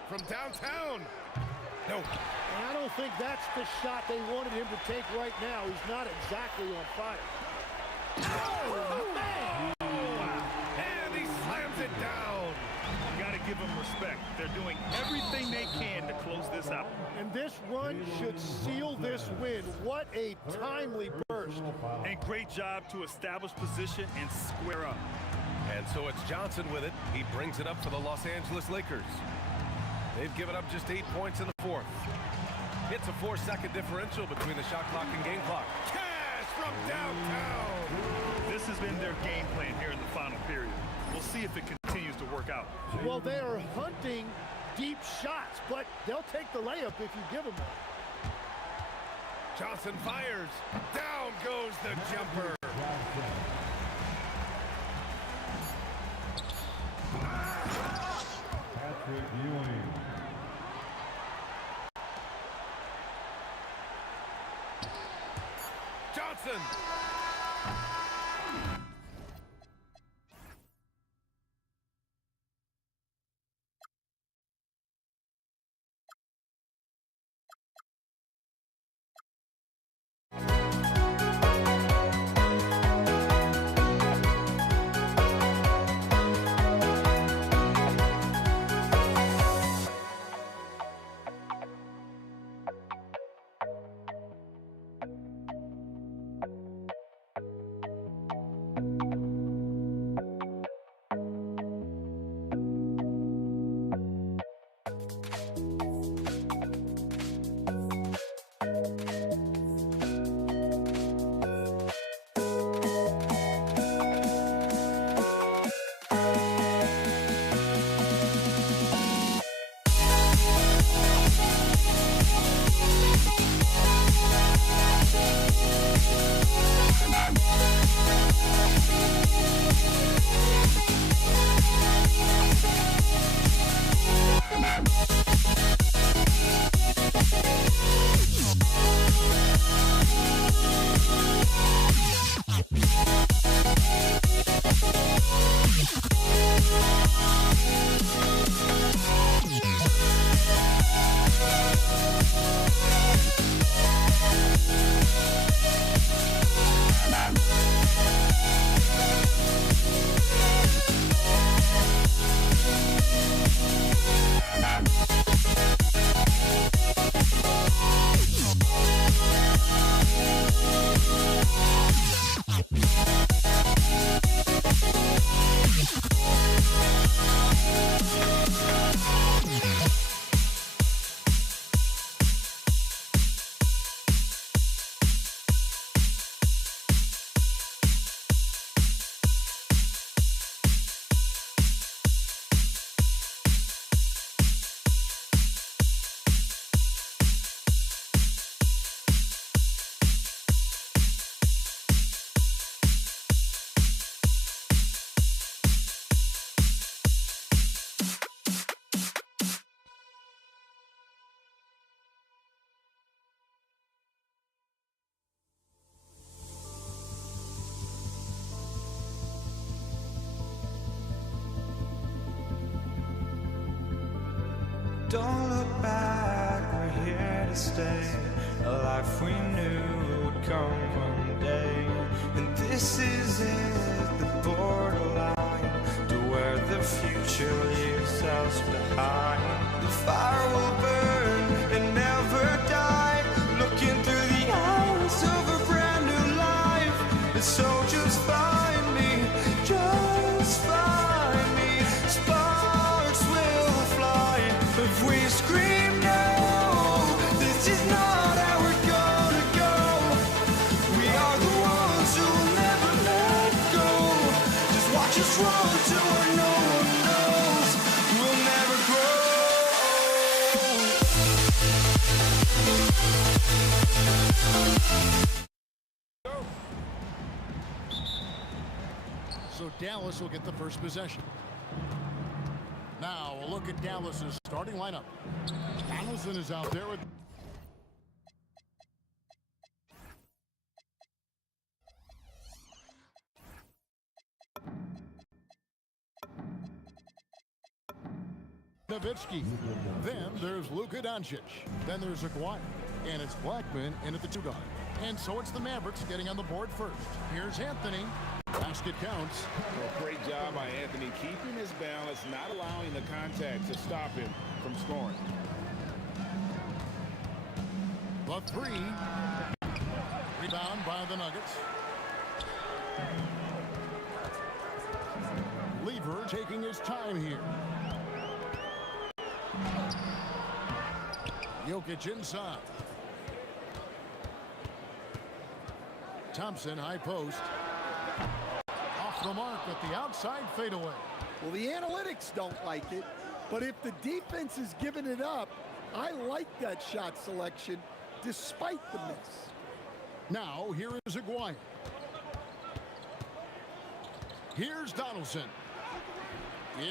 From downtown. No. And I don't think that's the shot they wanted him to take right now. He's not exactly on fire. Oh, man! And he slams it down. You got to give them respect. They're doing everything they can to close this out. And this run should seal this win. What a timely burst. And great job to establish position and square up. And so it's Johnson with it. He brings it up for the Los Angeles Lakers. They've given up just 8 points in the fourth. It's a 4-second differential between the shot clock and game clock. Cash from downtown. This has been their game plan here in the final period. We'll see if it continues to work out. Well, they are hunting deep shots, but they'll take the layup if you give them one. Johnson fires. Down goes the jumper. Patrick Ewing. Johnson. Don't look back, we're here to stay. A life we knew would come one day. And this is it, the borderline to where the future leaves us behind. The fire will burn and never die, looking through the eyes of a brand new life. And so just find me, just find me. Sparks will fly if we scream no. This is not how we're gonna go. We are the ones who will never let go. Just watch us run to where no one knows. We'll never grow. So Dallas will get the first possession. Now a look at Dallas's starting lineup. Donaldson is out there with Nowitzki. Then there's Luka Doncic. Then there's Aguirre. And it's Blackman in at the 2 guard. And so it's the Mavericks getting on the board first. Here's Anthony. Basket counts. Well, great job by Anthony keeping his balance, not allowing the contact to stop him from scoring. The 3. Rebound by the Nuggets. Lever taking his time here. Jokic inside. Thompson, high post. Off the mark at the outside fadeaway. Well, the analytics don't like it, but if the defense is giving it up, I like that shot selection despite the miss. Now, here is Aguirre. Here's Donaldson.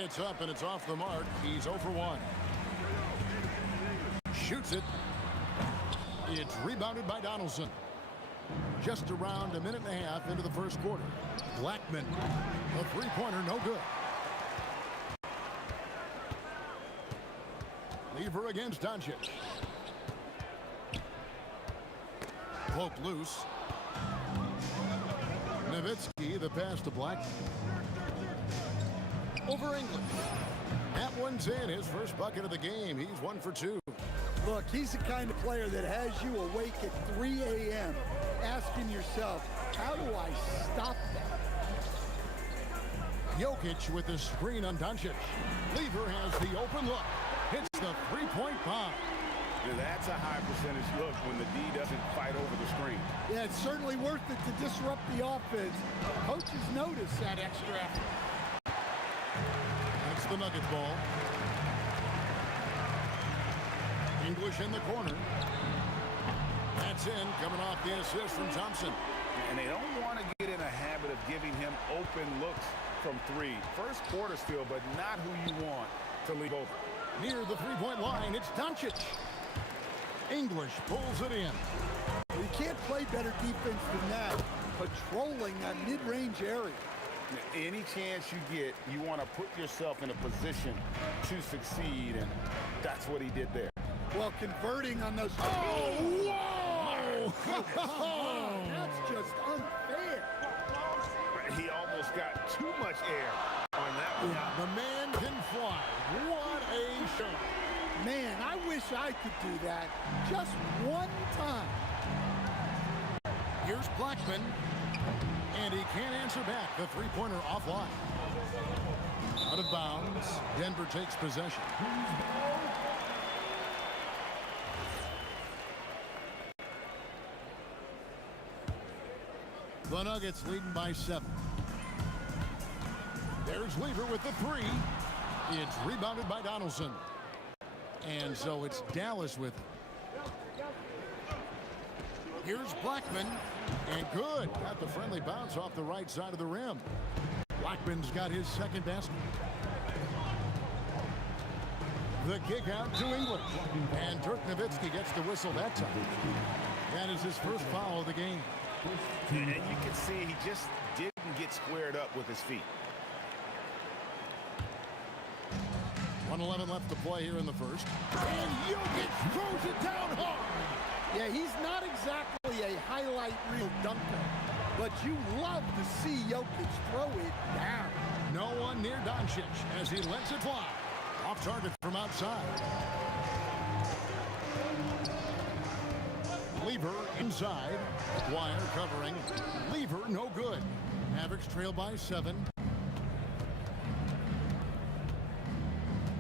It's up and it's off the mark. He's 0 for 1. Shoots it. It's rebounded by Donaldson. Just around a minute and a half into the first quarter. Blackman, a three-pointer, no good. Lever against Doncic. Cloak loose. Nowitzki, the pass to Blackman. Over English. That one's in, his first bucket of the game. He's 1 for 2. Look, he's the kind of player that has you awake at 3 a.m. asking yourself, how do I stop that? Jokic with the screen on Doncic. Lever has the open look. Hits the three-point bomb. That's a high percentage look when the D doesn't fight over the screen. Yeah, it's certainly worth it to disrupt the offense. Coaches notice that extra effort. That's the Nuggets ball. English in the corner. That's in, coming off the assist from Thompson. And they don't want to get in a habit of giving him open looks from 3. First quarter still, but not who you want to leave open. Near the three-point line, it's Doncic. English pulls it in. Well, you can't play better defense than that, patrolling that mid-range area. Any chance you get, you want to put yourself in a position to succeed, and that's what he did there. Well, converting on those... Oh, whoa! That's just unfair. He almost got too much air on that one. Yeah, the man can fly. What a shot. Man, I wish I could do that just one time. Here's Blackman. And he can't answer back. The three-pointer offline. Out of bounds. Denver takes possession. The Nuggets leading by 7. There's Lever with the 3. It's rebounded by Donaldson. And so it's Dallas with it. Here's Blackman. And good. Got the friendly bounce off the right side of the rim. Blackman's got his second basket. The kick out to English. And Dirk Nowitzki gets the whistle that time. That is his first foul of the game. And you can see he just didn't get squared up with his feet. 1:11 left to play here in the first. And Jokic throws it down hard. Yeah, he's not exactly a highlight reel dunker, but you love to see Jokic throw it down. No one near Doncic as he lets it fly. Off target from outside. Lever inside. Aguirre covering. Lever no good. Mavericks trail by 7.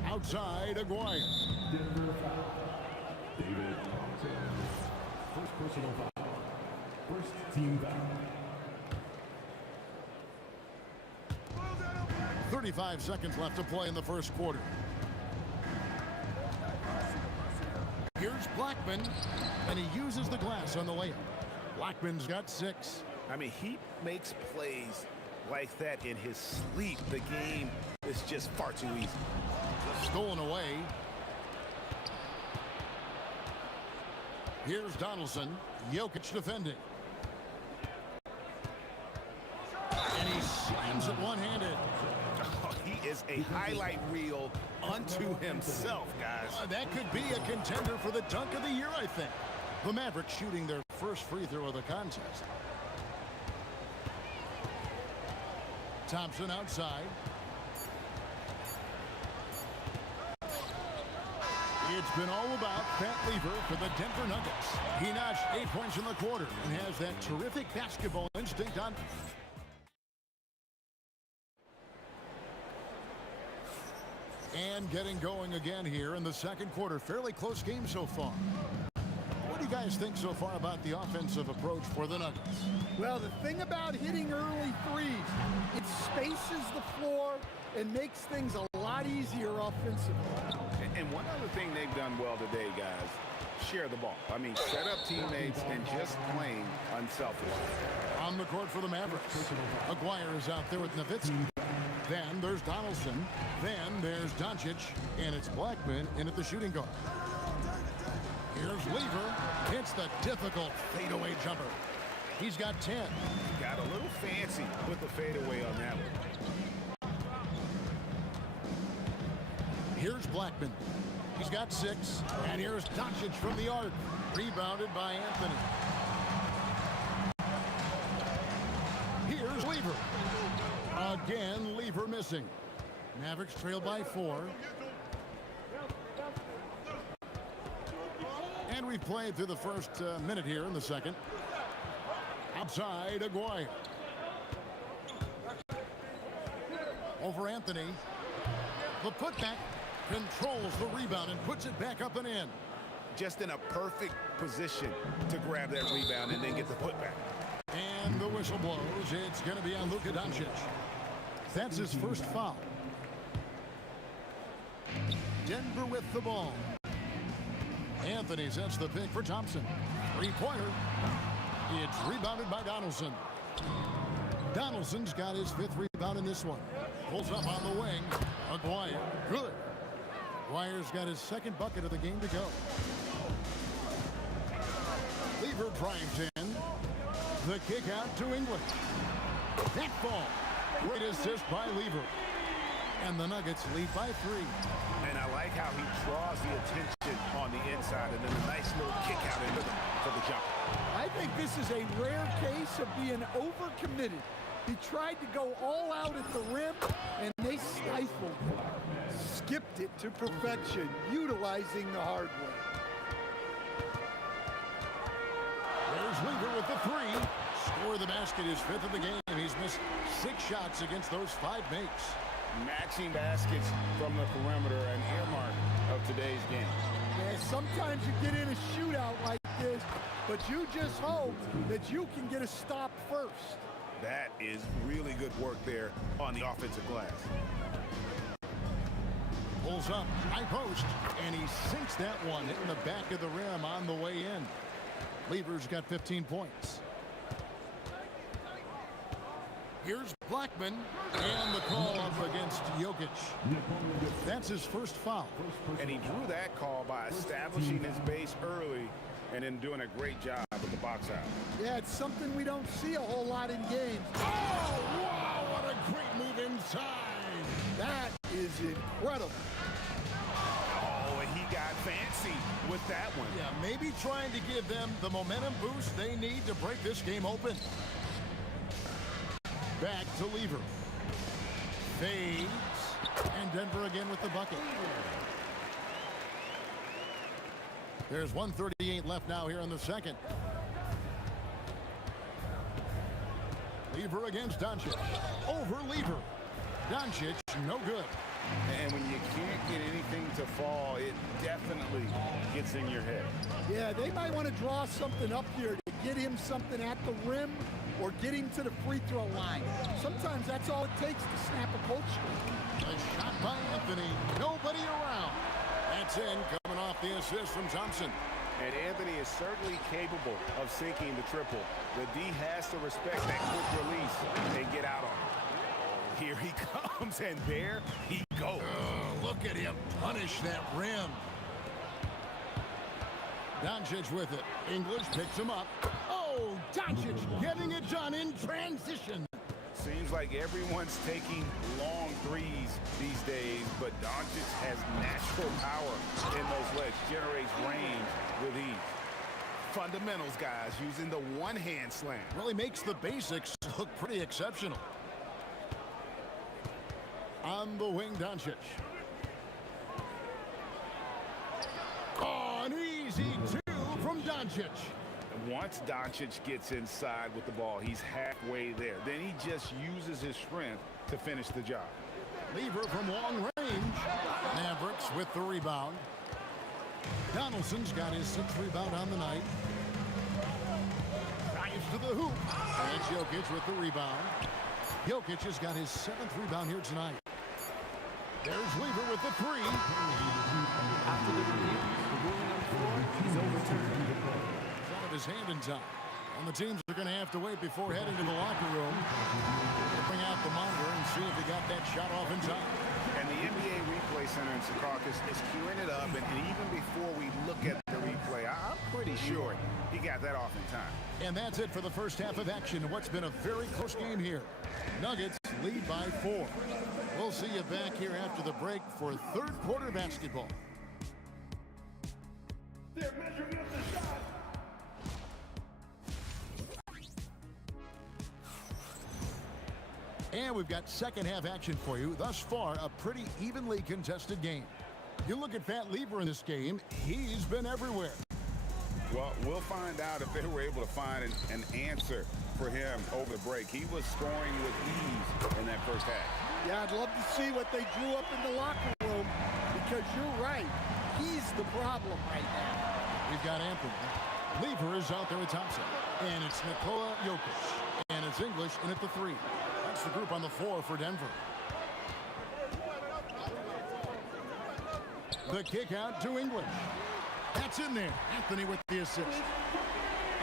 Outside Aguirre. Denver foul. David Thompson. First personal foul. First team foul. 35 seconds left to play in the first quarter. Here's Blackman, and he uses the glass on the layup. Blackman's got 6. I mean, he makes plays like that in his sleep. The game is just far too easy. Stolen away. Here's Donaldson. Jokic defending. And he slams it one-handed. Oh, he is a highlight reel unto himself, guys. That could be a contender for the dunk of the year, I think. The Mavericks shooting their first free throw of the contest. Thompson outside. It's been all about Pat Lever for the Denver Nuggets. He notched 8 points in the quarter and has that terrific basketball instinct on. And getting going again here in the second quarter. Fairly close game so far. What do you guys think so far about the offensive approach for the Nuggets? Well, the thing about hitting early threes, it spaces the floor and makes things a lot easier offensively. And one other thing they've done well today, guys, share the ball. I mean, set up teammates and just plain unselfish. On the court for the Mavericks. Aguirre is out there with Nowitzki. Then there's Donaldson. Then there's Doncic. And it's Blackman in at the shooting guard. Here's Lever. Hits the difficult fadeaway jumper. He's got 10. Got a little fancy with the fadeaway on that one. Here's Blackman. He's got 6. And here's Doncic from the arc. Rebounded by Anthony. Here's Lever. Again, Lever missing. Mavericks trail by 4. And we've played through the first minute here in the second. Outside, Aguirre. Over Anthony. The putback. Controls the rebound and puts it back up and in. Just in a perfect position to grab that rebound and then get the putback. And the whistle blows. It's going to be on Luka Doncic. That's his first foul. Denver with the ball. Anthony sets the pick for Thompson. Three-pointer. It's rebounded by Donaldson. Donaldson's got his 5th rebound in this one. Pulls up on the wing. Aguirre. Good. Aguirre's got his 2nd bucket of the game to go. Lever drives in. The kick out to English. That ball. Great assist by Lever. And the Nuggets lead by 3. And I like how he draws the attention on the inside and then a nice little kick out into for the jump. I think this is a rare case of being overcommitted. He tried to go all out at the rim, and they stifled him. Skipped it to perfection, utilizing the hard way. There's Lever with the 3. Score of the basket, his 5th of the game. He's missed 6 shots against those 5 makes. Matching baskets from the perimeter, an earmark of today's game. Yeah, sometimes you get in a shootout like this, but you just hope that you can get a stop first. That is really good work there on the offensive glass. Pulls up, high post, and he sinks that one, hitting the back of the rim on the way in. Lever's got 15 points. Here's Blackman, and the call up against Jokic. That's his first foul. And he drew that call by establishing his base early and then doing a great job with the box out. Yeah, it's something we don't see a whole lot in games. Oh, wow, what a great move inside. That is incredible. he got fancy with that one. Yeah, maybe trying to give them the momentum boost they need to break this game open. Back to Lever. Fades. And Denver again with the bucket. There's 1:38 left now here in the second. Lever against Doncic. Over Lever. Doncic, no good. And when you can't get anything to fall, it definitely gets in your head. Yeah, they might want to draw something up here to get him something at the rim or get him to the free throw line. Sometimes that's all it takes to snap a coach streak. A shot by Anthony. Nobody around. That's in, coming off the assist from Thompson. And Anthony is certainly capable of sinking the triple. The D has to respect that quick release and get out on it. Here he comes, and there he goes. Look at him punish that rim. Doncic with it. English picks him up. Oh, Doncic getting it done in transition. Seems like everyone's taking long threes these days, but Doncic has natural power in those legs, generates range with ease. Fundamentals, guys, using the one-hand slam. Really makes the basics look pretty exceptional. On the wing, Doncic. Oh, an easy two from Doncic. Once Doncic gets inside with the ball, he's halfway there. Then he just uses his strength to finish the job. Lever from long range. Mavericks with the rebound. Donaldson's got his 6th rebound on the night. Drives to the hoop. And Jokic with the rebound. Jokic has got his 7th rebound here tonight. There's Lever with the 3. After the review, the ruling on the floor is overturned. Out of his hand in time. And the teams are going to have to wait before heading to the locker room. Bring out the monitor and see if he got that shot off in time. And the NBA Replay Center in Secaucus is queuing it up. And even before we look at the replay, I'm pretty sure he got that off in time. And that's it for the first half of action. What's been a very close game here. Nuggets lead by 4. We'll see you back here after the break for third quarter basketball. They're measuring up the shot. And we've got second half action for you. Thus far, a pretty evenly contested game. You look at Pat Lever in this game, he's been everywhere. Well, we'll find out if they were able to find an answer for him over the break. He was scoring with ease in that first half. Yeah, I'd love to see what they drew up in the locker room because you're right. He's the problem right now. We've got Anthony. Lever is out there with Thompson. And it's Nikola Jokic. And it's English in at the 3. That's the group on the floor for Denver. The kick out to English. That's in there. Anthony with the assist.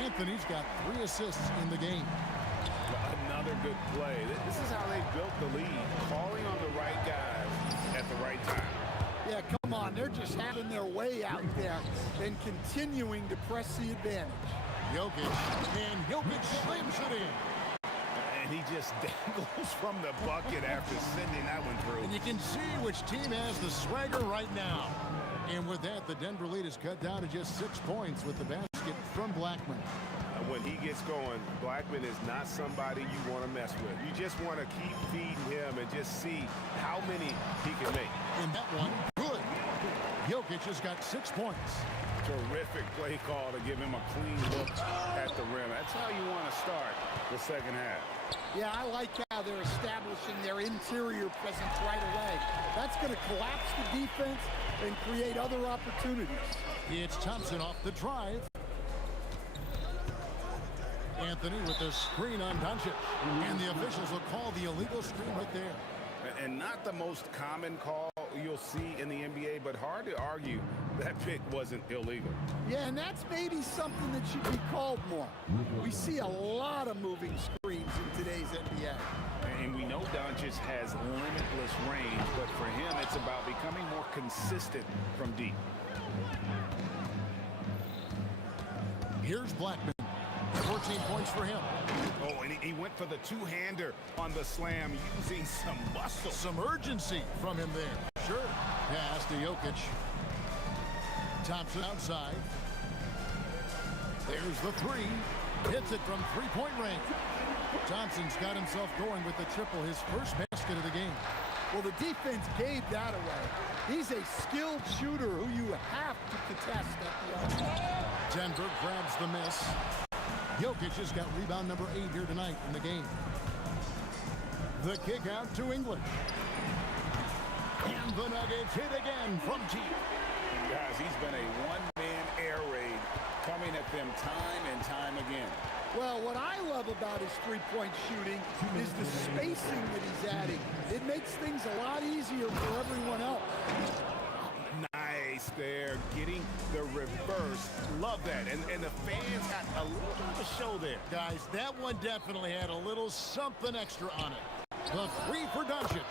Anthony's got 3 assists in the game. Another good play. This is how they built the lead, calling on the right guys at the right time. Yeah, come on. They're just having their way out there and continuing to press the advantage. Jokic, and Jokic slams it in. And he just dangles from the bucket after sending that one through. And you can see which team has the swagger right now. And with that, the Denver lead is cut down to just 6 points with the basket from Blackman. When he gets going, Blackman is not somebody you want to mess with. You just want to keep feeding him and just see how many he can make. And that one, good. Jokic has got 6 points. Terrific play call to give him a clean look at the rim. That's how you want to start the second half. Yeah, I like how they're establishing their interior presence right away. That's going to collapse the defense and create other opportunities. It's Thompson off the drive. Anthony with the screen on Doncic. And the officials will call the illegal screen right there. And not the most common call you'll see in the NBA, but hard to argue that pick wasn't illegal. Yeah, and that's maybe something that should be called more. We see a lot of moving screens in today's NBA. And we know Doncic has limitless range, but for him, it's about becoming more consistent from deep. Here's Blackman. 14 points for him. Oh, and he went for the two-hander on the slam, using some muscle. Some urgency from him there. Sure. Pass to Jokic. Thompson outside. There's the three. Hits it from three-point range. Thompson's got himself going with the triple, his first basket of the game. Well, the defense gave that away. He's a skilled shooter who you have to contest at the outside. Denver grabs the miss. Jokic has got rebound number 8 here tonight in the game. The kick out to English. And the Nuggets hit again from deep. Guys, he's been a one-man air raid coming at them time and time again. Well, what I love about his three-point shooting is the spacing that he's adding. It makes things a lot easier for everyone else. Nice there, getting the reverse. Love that. And the fans got a little bit of a show there. Guys, that one definitely had a little something extra on it. The three for Doncic.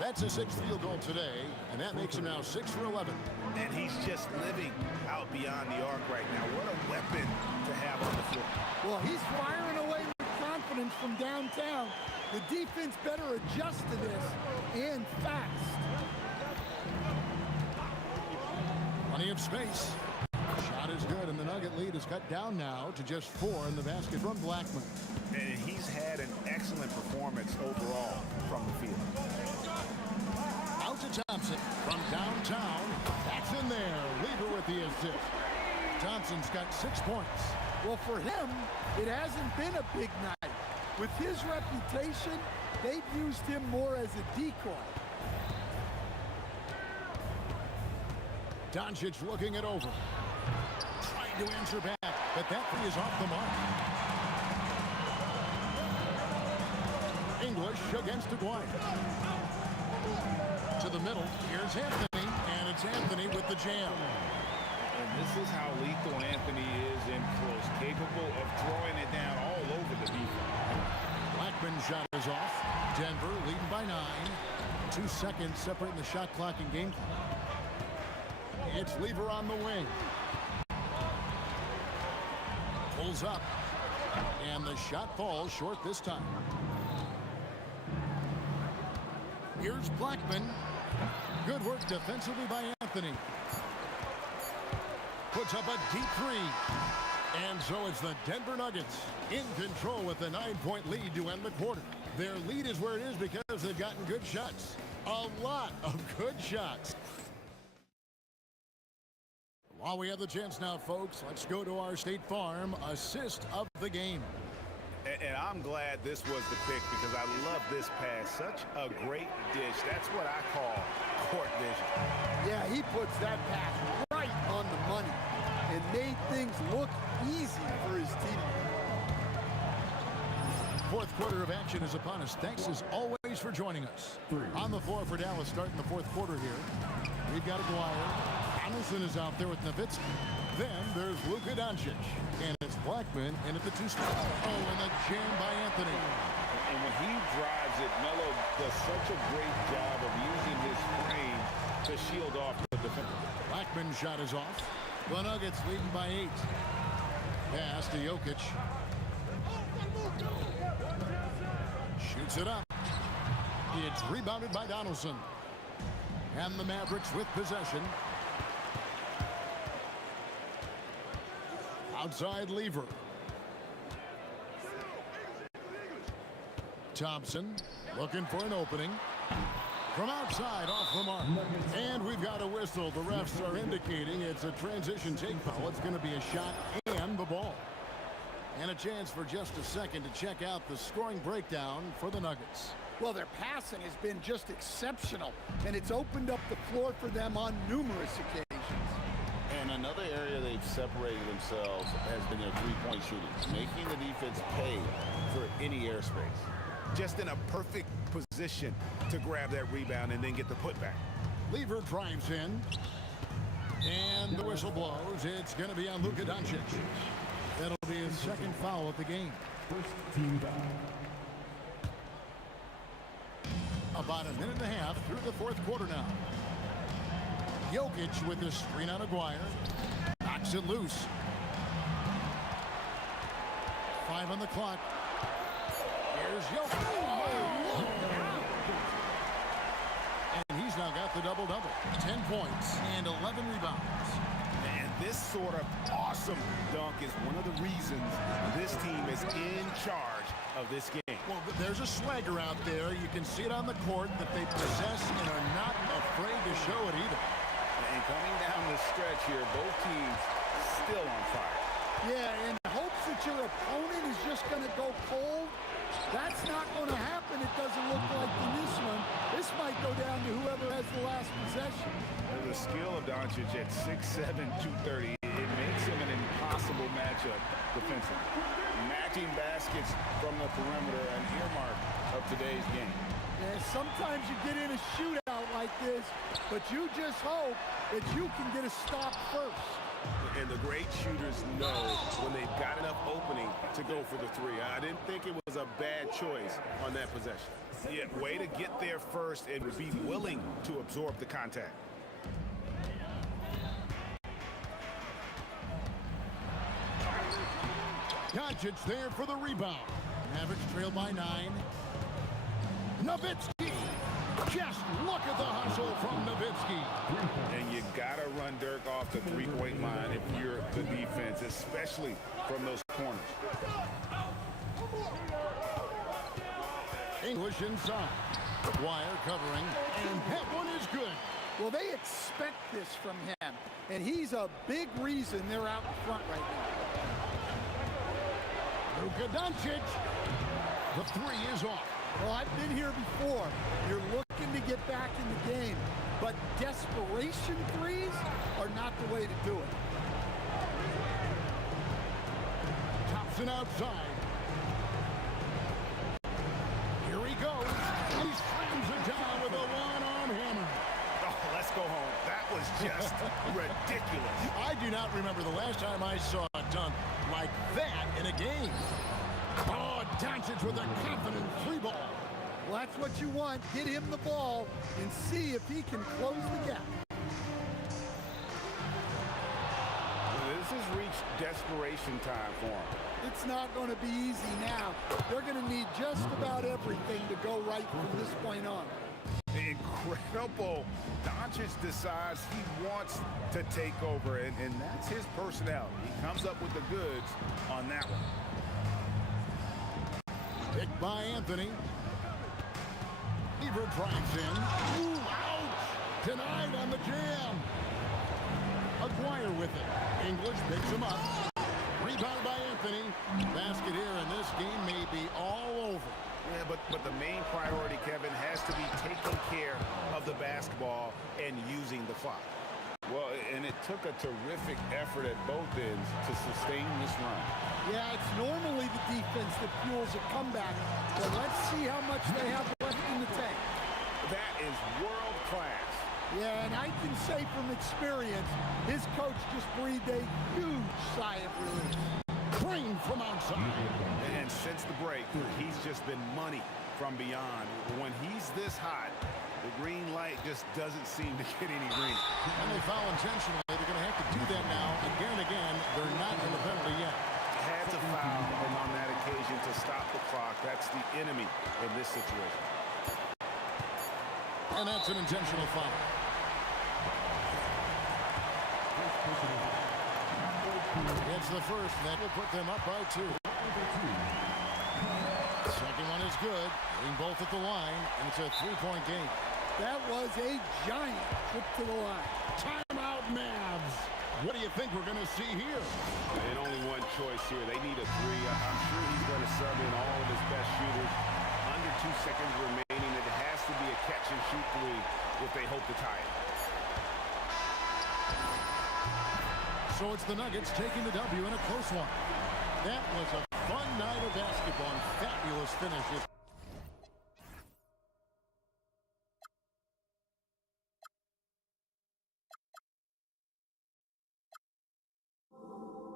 That's his 6th field goal today, and that makes him now 6 for 11. And he's just living out beyond the arc right now. What a weapon to have on the floor. Well, he's firing away with confidence from downtown. The defense better adjust to this, and fast. Plenty of space. Shot is good, and the Nugget lead is cut down now to just 4 in the basket from Blackman. And he's had an excellent performance overall from the field. Out to Thompson from downtown. That's in there. Lever with the assist. Thompson's got 6 points. Well, for him, it hasn't been a big night. With his reputation, they've used him more as a decoy. Doncic looking it over. Trying to answer back, but that three is off the mark. English against Aguirre. To the middle, here's Anthony, and it's Anthony with the jam. And this is how lethal Anthony is in close, capable of throwing it down all over the defense. Blackman's shot is off. Denver leading by 9. 2 seconds separating the shot clock and game clock. It's Lever on the wing. Pulls up. And the shot falls short this time. Here's Blackman. Good work defensively by Anthony. Puts up a deep three. And so it's the Denver Nuggets in control with a 9-point lead to end the quarter. Their lead is where it is because they've gotten good shots. A lot of good shots. While we have the chance now, folks, let's go to our State Farm assist of the game. And I'm glad this was the pick because I love this pass. Such a great dish. That's what I call court vision. Yeah, he puts that pass right on the money and made things look easy for his team. Fourth quarter of action is upon us. Thanks as always for joining us. On the floor for Dallas starting the fourth quarter here. We've got Aguirre. Donaldson is out there with Nowitzki. Then there's Luka Doncic. And it's Blackman in at the 2 spot. Oh, and the jam by Anthony. And when he drives it, Melo does such a great job of using his frame to shield off the defender. Blackman's shot is off. The Nuggets leading by 8. Pass to Jokic. Shoots it up. It's rebounded by Donaldson. And the Mavericks with possession. Outside Lever. Thompson looking for an opening. From outside, off the mark. And we've got a whistle. The refs are indicating it's a transition take foul. It's going to be a shot and the ball. And a chance for just a second to check out the scoring breakdown for the Nuggets. Well, their passing has been just exceptional, and it's opened up the floor for them on numerous occasions. And another area they've separated themselves has been their three-point shooting, making the defense pay for any airspace. Just in a perfect position to grab that rebound and then get the putback. Lever drives in. And the whistle blows. It's going to be on Luka Doncic. That'll be his second foul of the game. First team foul. About a minute and a half through the fourth quarter now. Jokic with the screen on Aguirre. Knocks it loose. 5 on the clock. Here's Jokic. Oh! And he's now got the double-double. 10 points and 11 rebounds. This sort of awesome dunk is one of the reasons this team is in charge of this game. Well, there's a swagger out there. You can see it on the court that they possess and are not afraid to show it either. And coming down the stretch here, both teams still on fire. Yeah, in hopes that your opponent is just going to go cold. That's not going to happen, it doesn't look like in this one. This might go down to whoever has the last possession. The skill of Doncic at 6'7", 230, it makes him an impossible matchup defensively. Matching baskets from the perimeter, an earmark of today's game. Yeah, sometimes you get in a shootout like this, but you just hope that you can get a stop first. And the great shooters know when they've got enough opening to go for the three. I didn't think it was a bad choice on that possession. Yeah, way to get there first and be willing to absorb the contact. Doncic there for the rebound. Mavericks trail by 9. Nowitzki. Just look at the hustle from Nowitzki. And you gotta run Dirk off the three-point line if you're the defense, especially from those corners. English inside. Wire covering, and that one is good. Well, they expect this from him, and he's a big reason they're out in front right now. Luka Doncic. The three is off. Well, I've been here before. You're looking to get back in the game, but desperation threes are not the way to do it. Thompson outside. Here he goes. He slams it down with a one-arm hammer. Oh, let's go home. That was just ridiculous. I do not remember the last time I saw a dunk like that in a game. Oh, Doncic with a confident three ball. Well, that's what you want. Get him the ball and see if he can close the gap. This has reached desperation time for him. It's not going to be easy now. They're going to need just about everything to go right from this point on. Incredible. Doncic decides he wants to take over, and that's his personality. He comes up with the goods on that one. Picked by Anthony. Beaver drives in. Ooh, ouch! Denied on the jam. Aguirre with it. English picks him up. Rebound by Anthony. Basket here, and this game may be all over. Yeah, but the main priority, Kevin, has to be taking care of the basketball and using the clock. Well, and it took a terrific effort at both ends to sustain this run. Yeah, it's normally the defense that fuels a comeback, but let's see how much they have left in the tank. That is world class. Yeah, and I can say from experience, his coach just breathed a huge sigh of relief. Green from outside. And since the break, he's just been money from beyond. When he's this hot, the green light just doesn't seem to get any greener. And they foul intentionally. They're going to have to do that now again and again. They're not in the penalty yet. Had to foul and on that occasion to stop the clock. That's the enemy in this situation. And that's an intentional foul. It's the first. That will put them up by 2. Second one is good. Hitting both at the line, and it's a 3-point game. That was a giant trip to the line. Timeout, Mavs. What do you think we're going to see here? And only one choice here. They need a three. I'm sure he's going to sub in all of his best shooters. Under 2 seconds remaining. It has to be a catch-and-shoot three if they hope to tie it. So it's the Nuggets taking the W in a close one. That was a fun night of basketball and fabulous finishes. We'll be right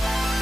back.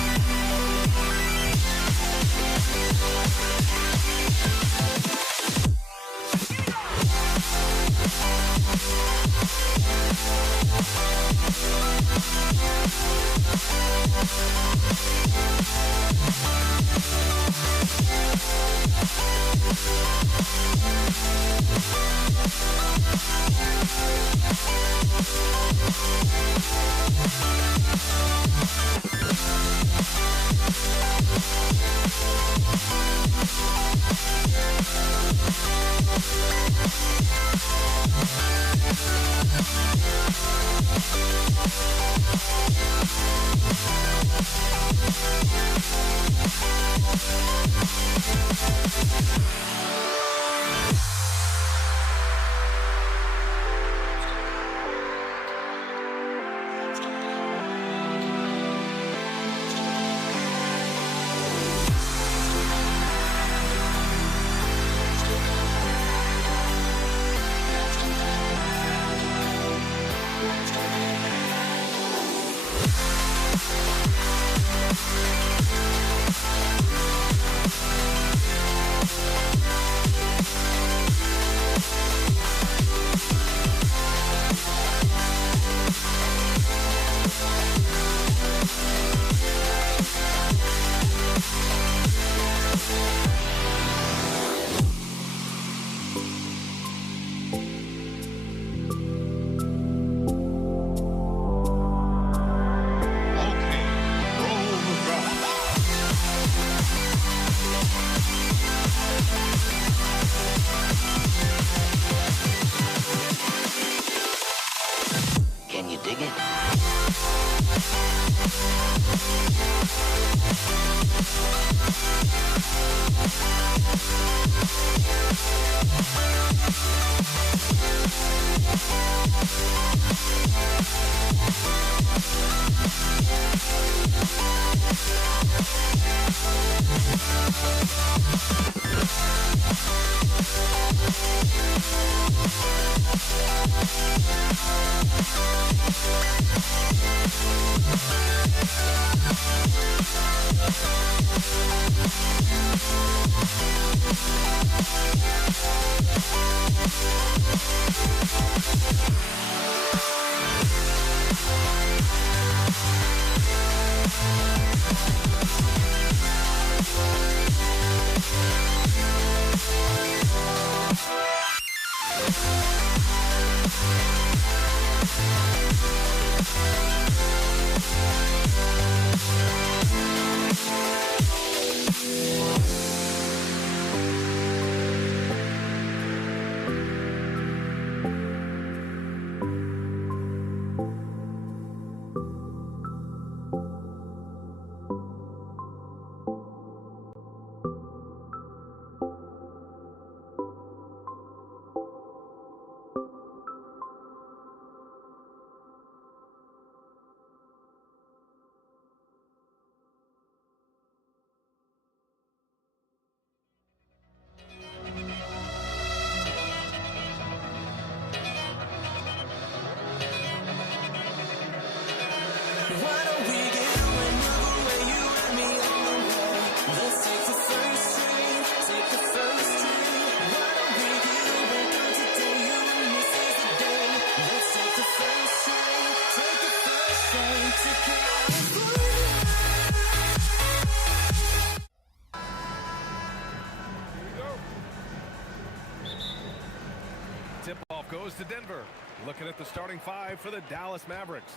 Tip-off goes to Denver. Looking at the starting five for the Dallas Mavericks.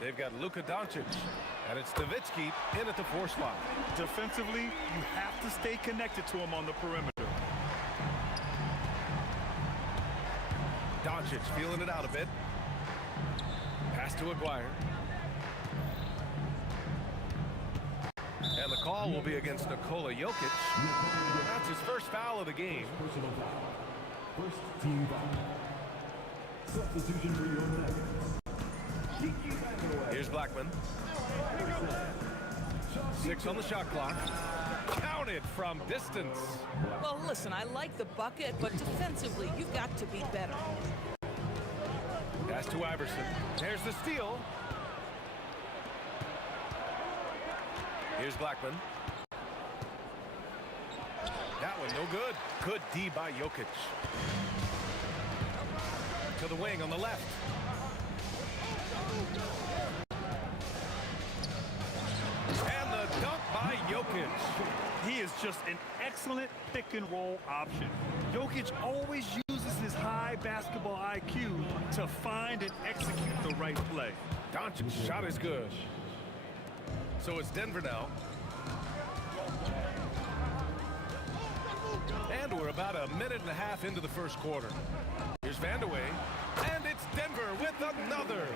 They've got Luka Doncic, and it's Nowitzki in at the 4 spot. Defensively, you have to stay connected to him on the perimeter. Doncic feeling it out a bit. Pass to Aguirre. And the call will be against Nikola Jokic. That's his first foul of the game. Personal foul. First team foul. Substitution for your next. Here's Blackman. 6 on the shot clock. Counted from distance. Well, listen, I like the bucket, but defensively, you've got to be better. Pass to Iverson. There's the steal. Here's Blackman. That one no good. Good D by Jokic. To the wing on the left. And the dunk by Jokic. He is just an excellent pick-and-roll option. Jokic always uses his high basketball IQ to find and execute the right play. Doncic's shot is good. So it's Denver now. And we're about a minute and a half into the first quarter. Here's Vandeweghe. And it's Denver with another.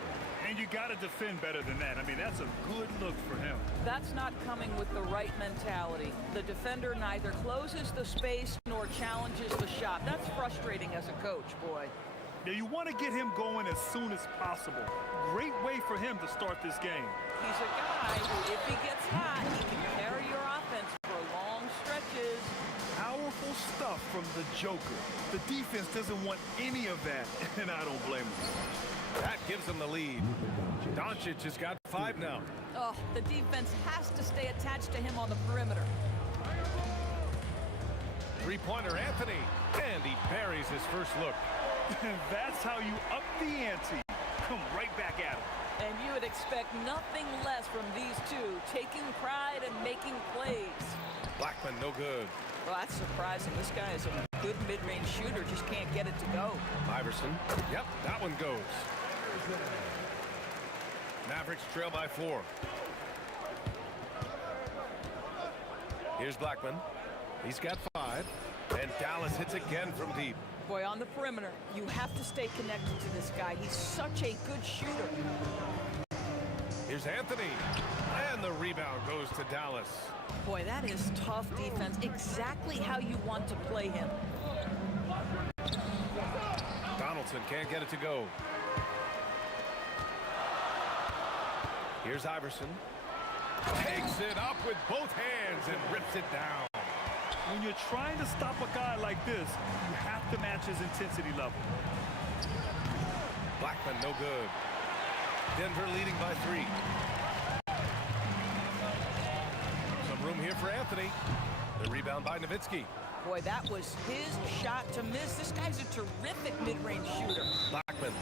And you got to defend better than that. I mean, that's a good look for him. That's not coming with the right mentality. The defender neither closes the space nor challenges the shot. That's frustrating as a coach, boy. Now, you want to get him going as soon as possible. Great way for him to start this game. He's a guy who, if he gets hot, he can carry your offense for long stretches. Powerful stuff from the Joker. The defense doesn't want any of that, and I don't blame him. That gives them the lead. Doncic has got 5 now. Oh, the defense has to stay attached to him on the perimeter. Three-pointer Anthony, and he buries his first look. That's how you up the ante. Come right back at him. And you would expect nothing less from these two, taking pride and making plays. Blackman, no good. Well, that's surprising. This guy is a good mid-range shooter, just can't get it to go. Iverson. Yep, that one goes. Mavericks trail by 4. Here's Blackman. He's got 5. And Dallas hits again from deep. Boy, on the perimeter, you have to stay connected to this guy. He's such a good shooter. Here's Anthony. And the rebound goes to Dallas. Boy, that is tough defense. Exactly how you want to play him. Donaldson can't get it to go. Here's Iverson. Takes it up with both hands and rips it down. When you're trying to stop a guy like this, you have to match his intensity level. Blackman, no good. Denver leading by 3. Some room here for Anthony. The rebound by Nowitzki. Boy, that was his shot to miss. This guy's a terrific mid-range shooter. Blackman.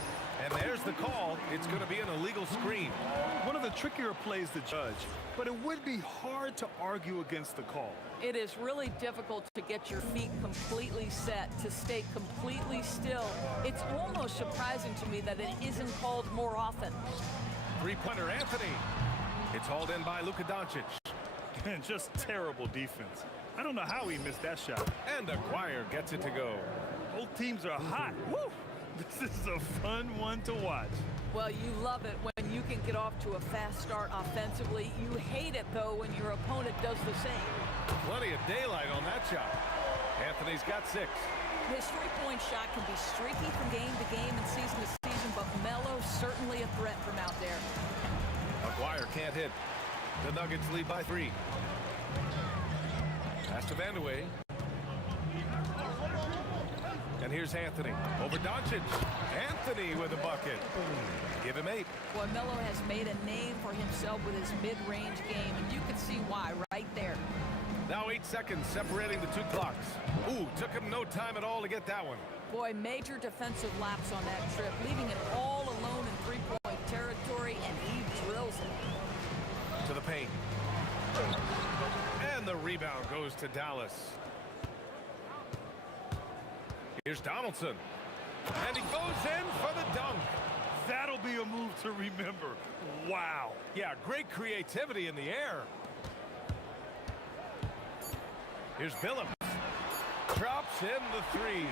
And there's the call. It's going to be an illegal screen. One of the trickier plays to judge, but it would be hard to argue against the call. It is really difficult to get your feet completely set, to stay completely still. It's almost surprising to me that it isn't called more often. Three-pointer Anthony. It's hauled in by Luka Doncic. And just terrible defense. I don't know how he missed that shot. And Aguirre gets it to go. Both teams are hot. Woo! This is a fun one to watch. Well, you love it when you can get off to a fast start offensively. You hate it, though, when your opponent does the same. Plenty of daylight on that shot. Anthony's got 6. His three-point shot can be streaky from game to game and season to season, but Melo's certainly a threat from out there. Aguirre can't hit. The Nuggets lead by 3. Pass to Vandeweghe. And here's Anthony over Doncic. Anthony with a bucket. Give him 8. Well, Melo has made a name for himself with his mid-range game, and you can see why right there. Now 8 seconds separating the 2 clocks. Ooh, took him no time at all to get that one. Boy, major defensive lapse on that trip, leaving it all alone in three-point territory, and he drills it. To the paint. And the rebound goes to Dallas. Here's Donaldson. And he goes in for the dunk. That'll be a move to remember. Wow. Yeah, great creativity in the air. Here's Billups. Drops in the three.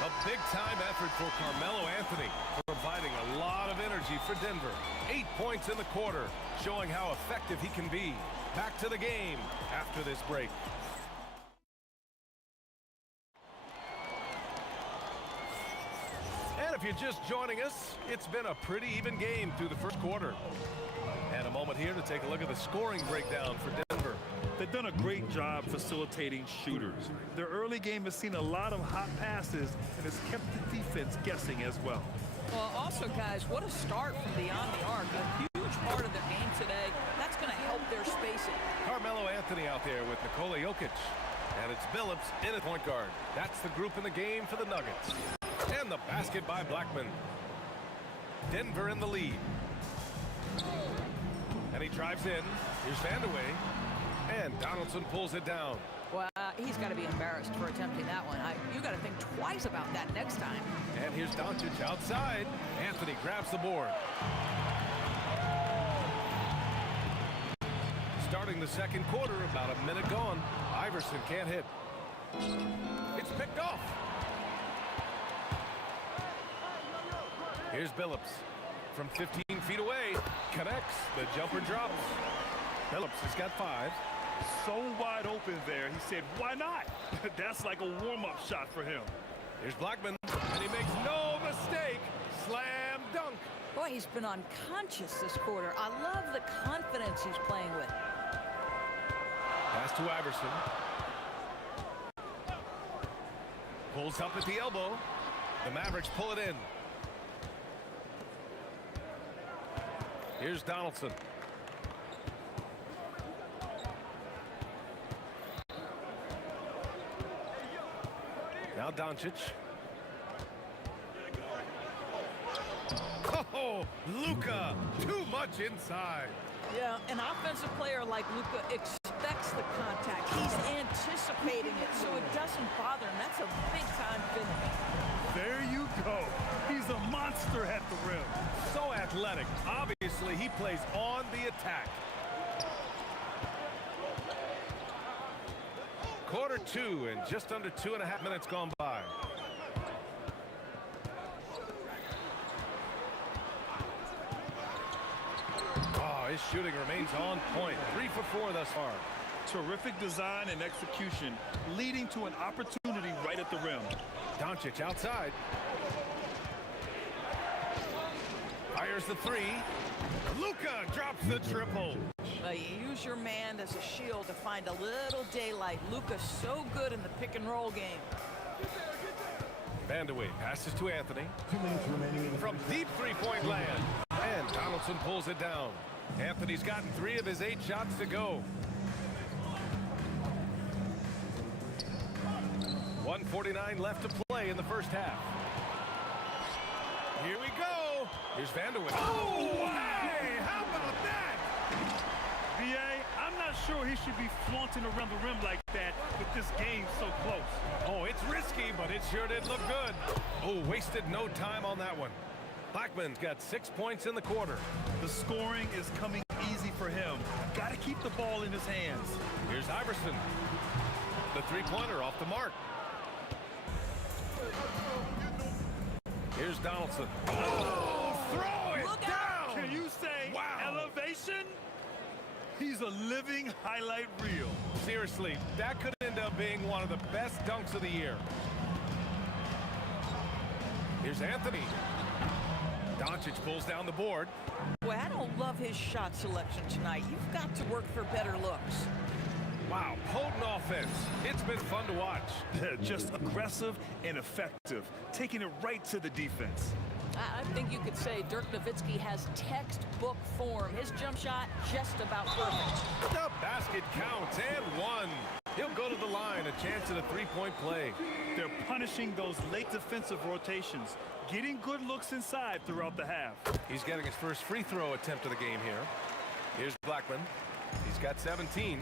A big-time effort for Carmelo Anthony, providing a lot of energy for Denver. 8 points in the quarter, showing how effective he can be. Back to the game after this break. And if you're just joining us, it's been a pretty even game through the first quarter. And a moment here to take a look at the scoring breakdown for Denver. They've done a great job facilitating shooters. Their early game has seen a lot of hot passes and has kept the defense guessing as well. Well, also, guys, what a start from beyond the arc. A huge part of their game today. That's going to help their spacing. Carmelo Anthony out there with Nikola Jokic. And it's Billups in at point guard. That's the group in the game for the Nuggets. And the basket by Blackman. Denver in the lead. And he drives in. Here's Vandeweghe. And Donaldson pulls it down. Well, he's got to be embarrassed for attempting that one. You got to think twice about that next time. And here's Doncic outside. Anthony grabs the board. Starting the second quarter, about a minute gone. Iverson can't hit. It's picked off. Here's Billups. From 15 feet away. Connects. The jumper drops. Billups has got 5. So wide open there, he said, why not? That's like a warm-up shot for him. Here's Blackman, and he makes no mistake. Slam dunk. Boy, he's been unconscious this quarter. I love the confidence he's playing with. Pass to Iverson. Pulls up at the elbow. The Mavericks pull it in. Here's Donaldson. Now Doncic. Oh, Luka, too much inside. Yeah, an offensive player like Luka expects the contact. He's anticipating it, so it doesn't bother him. That's a big-time finish. There you go. He's a monster at the rim. So athletic. Obviously, he plays on the attack. Quarter 2 and just under 2.5 minutes gone by. Oh, his shooting remains on point. 3 for 4 thus far. Terrific design and execution, leading to an opportunity right at the rim. Doncic outside. Fires the 3. Luka drops the triple. You use your man as a shield to find a little daylight. Luka's so good in the pick-and-roll game. Vandeweghe passes to Anthony. 2 minutes remaining from deep three-point land. And Donaldson pulls it down. Anthony's gotten 3 of his 8 shots to go. 1:49 left to play in the first half. Here we go. Here's Vandeweghe. Oh, hey, how about that? B.A., I'm not sure he should be flaunting around the rim like that with this game so close. Oh, it's risky, but it sure did look good. Oh, wasted no time on that one. Blackman's got 6 points in the quarter. The scoring is coming easy for him. Got to keep the ball in his hands. Here's Iverson. The three-pointer off the mark. Here's Donaldson. Oh, throw it Look down! out. Can you say elevation? He's a living highlight reel. Seriously, that could end up being one of the best dunks of the year. Here's Anthony. Doncic pulls down the board. Boy, I don't love his shot selection tonight. You've got to work for better looks. Wow, potent offense. It's been fun to watch. Just aggressive and effective, taking it right to the defense. I think you could say Dirk Nowitzki has textbook form. His jump shot just about perfect. The basket counts and 1. He'll go to the line, a chance at a three-point play. They're punishing those late defensive rotations, getting good looks inside throughout the half. He's getting his first free throw attempt of the game here. Here's Blackman. He's got 17.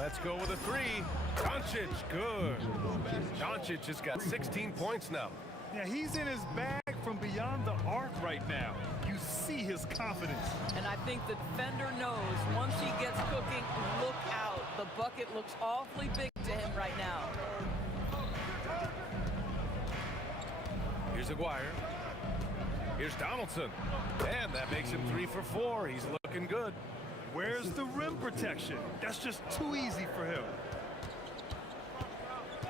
Let's go with a three. Doncic, good. Doncic has got 16 points now. Yeah, he's in his bag from beyond the arc right now. You see his confidence. And I think the defender knows once he gets cooking, look out. The bucket looks awfully big to him right now. Here's Aguirre. Here's Donaldson. And that makes him 3 for 4. He's looking good. Where's the rim protection? That's just too easy for him.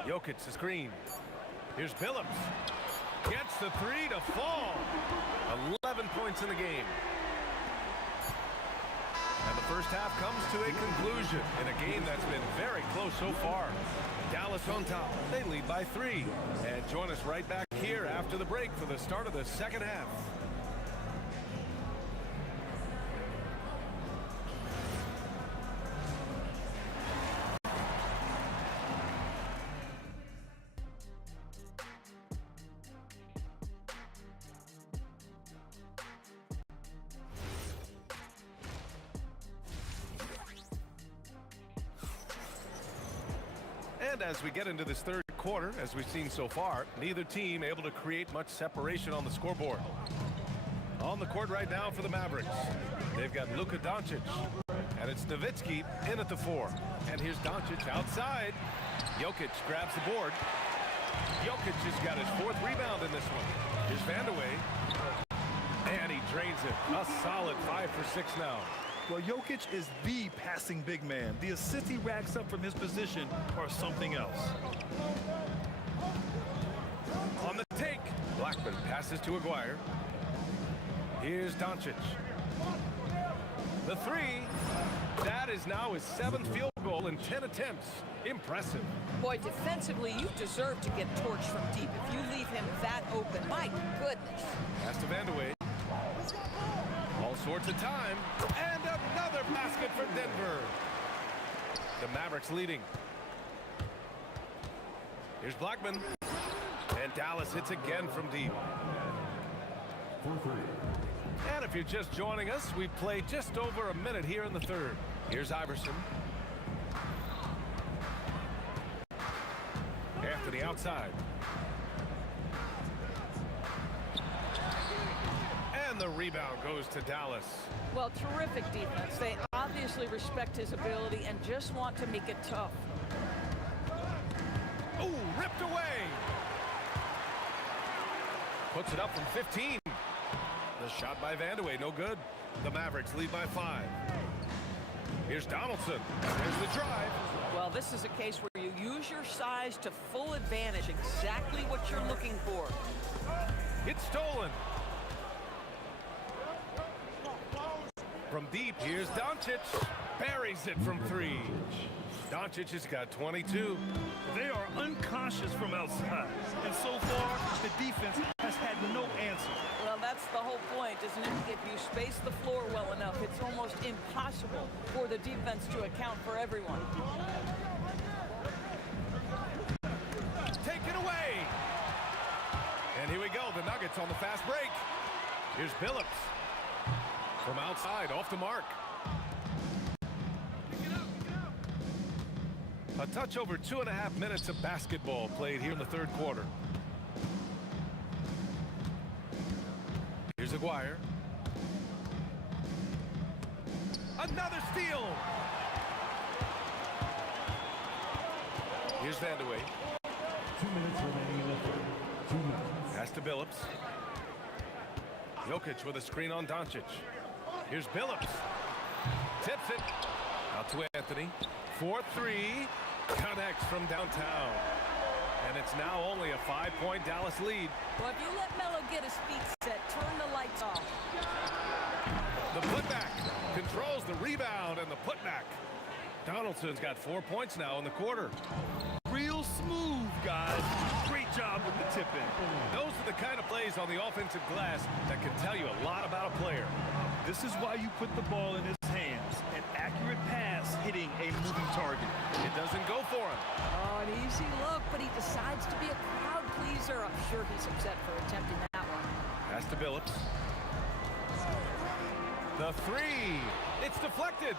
Jokic, the screen. Here's Billups. Gets the three to fall. 11 points in the game. And the first half comes to a conclusion in a game that's been very close so far. Dallas on top. They lead by 3. And join us right back here after the break for the start of the second half. And as we get into this third quarter, as we've seen so far, neither team able to create much separation on the scoreboard. On the court right now for the Mavericks, they've got Luka Doncic, and it's Nowitzki in at the 4. And here's Doncic outside. Jokic grabs the board. Jokic has got his 4th rebound in this one. Here's Vandeweghe, and he drains it. A solid 5 for 6 now. Well, Jokic is the passing big man. The assists he racks up from his position are something else. On the take, Blackman passes to Aguirre. Here's Doncic. The 3. That is now his 7th field goal in 10 attempts. Impressive. Boy, defensively, you deserve to get torched from deep if you leave him that open. My goodness. Pass to Vandeweghe. All sorts of time. And another basket for Denver. The Mavericks leading. Here's Blackman. And Dallas hits again from deep. And if you're just joining us, we've played just over a minute here in the third. Here's Iverson. Anthony outside. And the rebound goes to Dallas. Well, terrific defense. They obviously respect his ability and just want to make it tough. Oh, ripped away. Puts it up from 15. The shot by Vandeweghe, no good. The Mavericks lead by 5. Here's Donaldson. There's the drive. Well, this is a case where you use your size to full advantage, exactly what you're looking for. It's stolen. From deep, here's Doncic. Buries it from 3. Doncic has got 22. They are unconscious from outside. And so far, the defense has had no answer. Well, that's the whole point, isn't it? If you space the floor well enough, it's almost impossible for the defense to account for everyone. Take it away. And here we go, the Nuggets on the fast break. Here's Billups. From outside, off the mark. A touch over 2.5 minutes of basketball played here in the third quarter. Here's Aguirre. Another steal. Here's Vandeweghe. 2 minutes remaining in the third. 2 minutes. Pass to Billups. Jokic with a screen on Doncic. Here's Billups. Tips it. Out to Anthony. 4-3. Connects from downtown. And it's now only a 5-point Dallas lead. Well, if you let Melo get his feet set, turn the lights off. The putback controls the rebound and the putback. Donaldson's got 4 points now in the quarter. Real smooth, guys. Great job with the tip-in. Those are the kind of plays on the offensive glass that can tell you a lot about a player. This is why you put the ball in his hands. An accurate pass hitting a moving target. It doesn't go for him. Oh, an easy look, but he decides to be a crowd pleaser. I'm sure he's upset for attempting that one. Pass to Billups. The 3. It's deflected.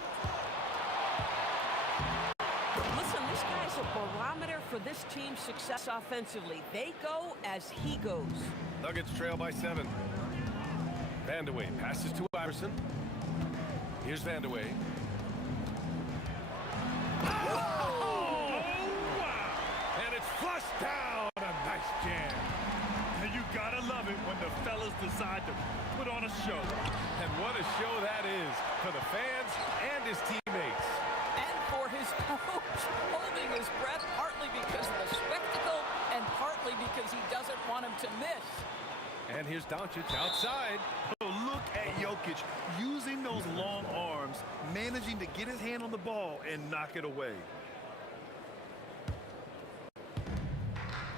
This guy's a barometer for this team's success offensively. They go as he goes. Nuggets trail by 7. Vandeweghe passes to Iverson. Here's Vandeweghe. Oh, wow! And it's flushed down. A nice jam. And you gotta love it when the fellas decide to put on a show. And what a show that is for the fans and his teammates. And for his coach, holding his breath partly because of the spectacle and partly because he doesn't want him to miss. And here's Doncic outside. Oh, look at Jokic using those long arms, managing to get his hand on the ball and knock it away.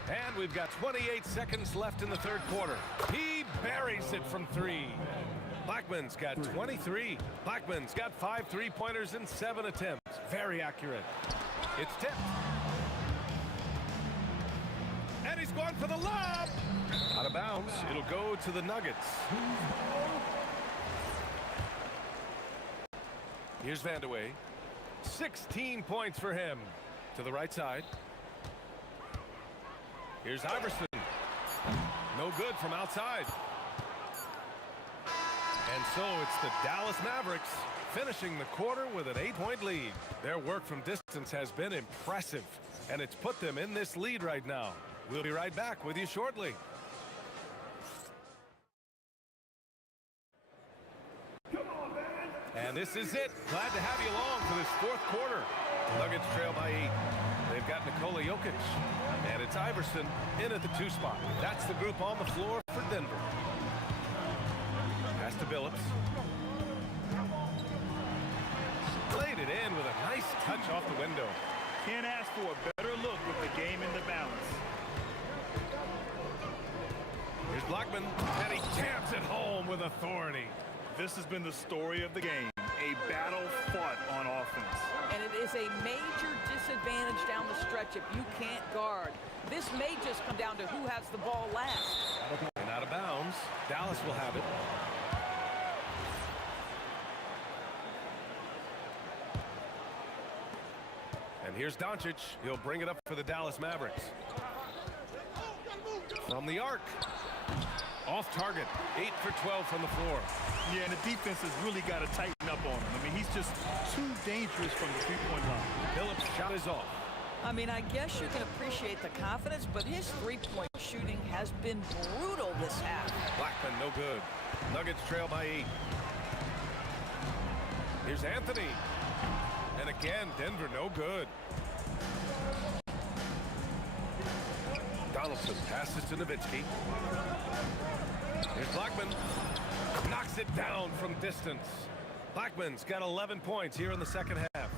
And we've got 28 seconds left in the third quarter. He buries it from 3. Blackman's got 23. Blackman's got 5 3-pointers in 7 attempts. Very accurate. It's tipped. And he's going for the lob. Out of bounds. It'll go to the Nuggets. Here's Vandeweghe. 16 points for him. To the right side. Here's Iverson. No good from outside. And so it's the Dallas Mavericks finishing the quarter with an 8-point lead. Their work from distance has been impressive, and it's put them in this lead right now. We'll be right back with you shortly. And this is it. Glad to have you along for this fourth quarter. Nuggets trail by 8. They've got Nikola Jokic. And it's Iverson in at the 2 spot. That's the group on the floor for Denver. Pass to Billups. Played it in with a nice touch off the window. Can't ask for a better look with the game in the balance. Here's Blackman, and he jams it home with authority. This has been the story of the game. A battle fought on offense. And it is a major disadvantage down the stretch if you can't guard. This may just come down to who has the ball last. And out of bounds. Dallas will have it. And here's Doncic. He'll bring it up for the Dallas Mavericks. From the arc. Off target. 8 for 12 from the floor. Yeah, and the defense has really got to tighten up on him. I mean, he's just too dangerous from the three-point line. Billups' shot is off. I mean, I guess you can appreciate the confidence, but his three-point shooting has been brutal this half. Blackman, no good. Nuggets trail by 8. Here's Anthony. And again, Denver, no good. Donaldson passes to Nowitzki. Here's Blackman. Knocks it down from distance. Blackman's got 11 points here in the second half.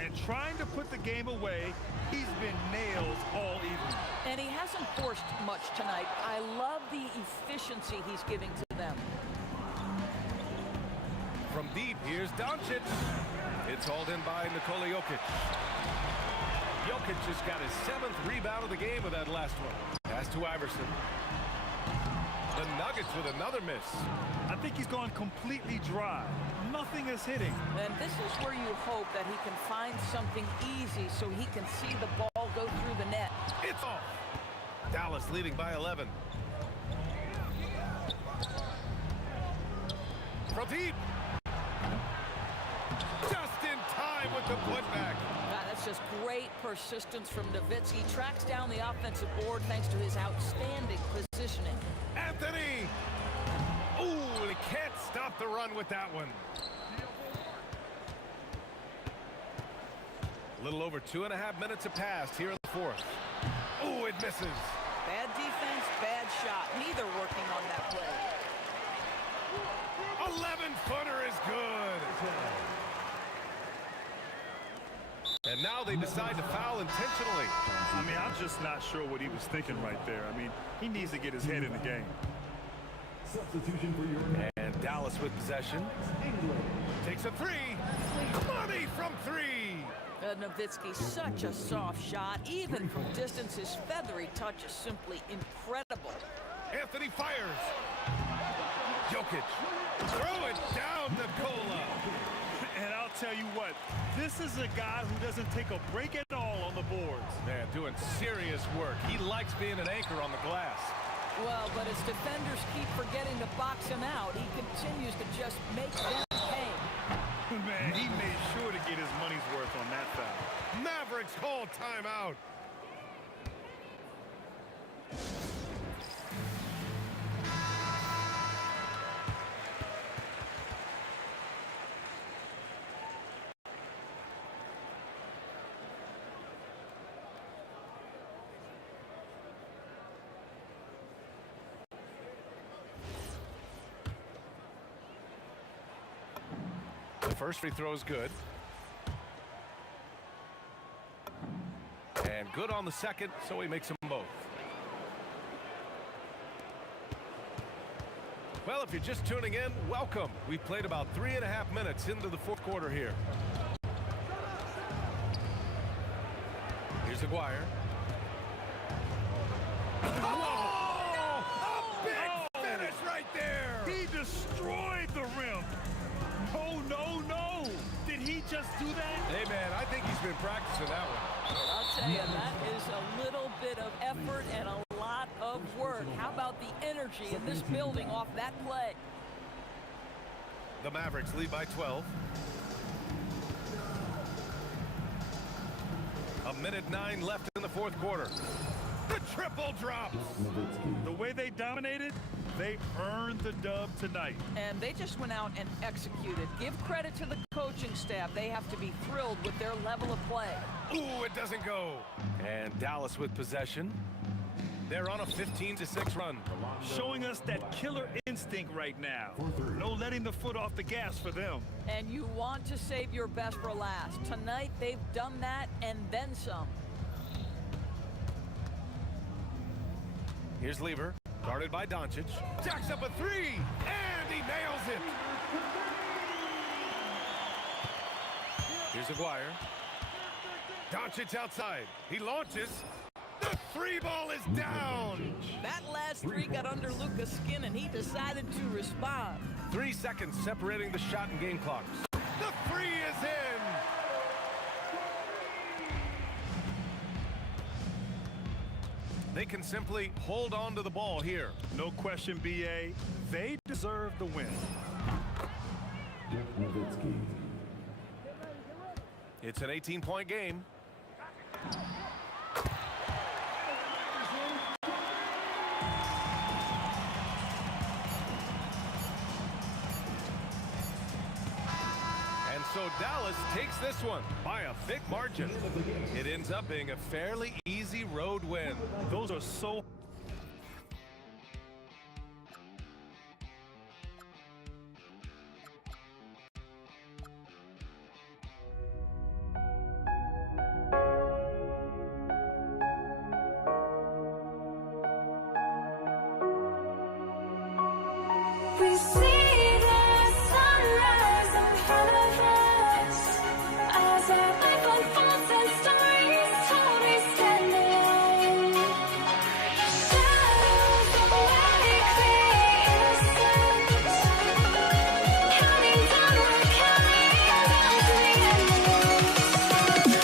And trying to put the game away, he's been nails all evening. And he hasn't forced much tonight. I love the efficiency he's giving to them. From deep, here's Doncic. It's hauled in by Nikola Jokic. Jokic just got his 7th rebound of the game with that last one. Pass to Iverson. The Nuggets with another miss. I think he's gone completely dry. Nothing is hitting. And this is where you hope that he can find something easy so he can see the ball go through the net. It's off. Dallas leading by 11. From deep. Just in time with the putback. That's just great persistence from Nowitzki. Tracks down the offensive board thanks to his outstanding positioning. Anthony! Ooh, he can't stop the run with that one. A little over 2.5 minutes have passed here in the fourth. Ooh, it misses. Bad defense, bad shot. Neither working on that play. 11-footer is good. And now they decide to foul intentionally. I mean, I'm just not sure what he was thinking right there. I mean, he needs to get his head in the game. Substitution for your... And Dallas with possession. Takes a 3. Money from 3. Nowitzki, such a soft shot. Even from distance, his feathery touch is simply incredible. Anthony fires. Jokic. Throw it down Nikola. And I'll tell you what, this is a guy who doesn't take a break at all on the boards. Man, doing serious work. He likes being an anchor on the glass. Well, but as defenders keep forgetting to box him out, he continues to just make them pay. Man, he made sure to get his money's worth on that foul. Mavericks call timeout. The first free throw is good. And good on the second, so he makes them both. Well, if you're just tuning in, welcome. We've played about 3.5 minutes into the fourth quarter here. Here's Aguirre. A big finish right there. He destroyed the rim. No. Did he just do that? Hey, man, I think he's been practicing that one. I'll tell you, that is a little bit of effort and a lot of work. How about the energy in this building off that play? The Mavericks lead by 12. 1:09 left in the fourth quarter. The triple drops. The way they dominated, they earned the dub tonight. And they just went out and executed. Give credit to the coaching staff. They have to be thrilled with their level of play. Ooh, it doesn't go. And Dallas with possession. They're on a 15-6 run. Showing us that killer instinct right now. No letting the foot off the gas for them. And you want to save your best for last. Tonight, they've done that and then some. Here's Lever, guarded by Doncic. Jacks up a three, and he nails it. Here's Aguirre. Doncic outside. He launches. The three ball is down. That last three got under Luka's skin, and he decided to respond. 3 seconds separating the shot and game clocks. The three is in. They can simply hold on to the ball here. No question, BA. They deserve the win. It's an 18-point game. And so Dallas takes this one by a big margin. It ends up being a fairly easy road win. Those are so... We see the sunrise in front of us as our life unfolds and stories told we stand alone. Shadows of likely innocence, counting down, we're counting down to the end. We'll be right back.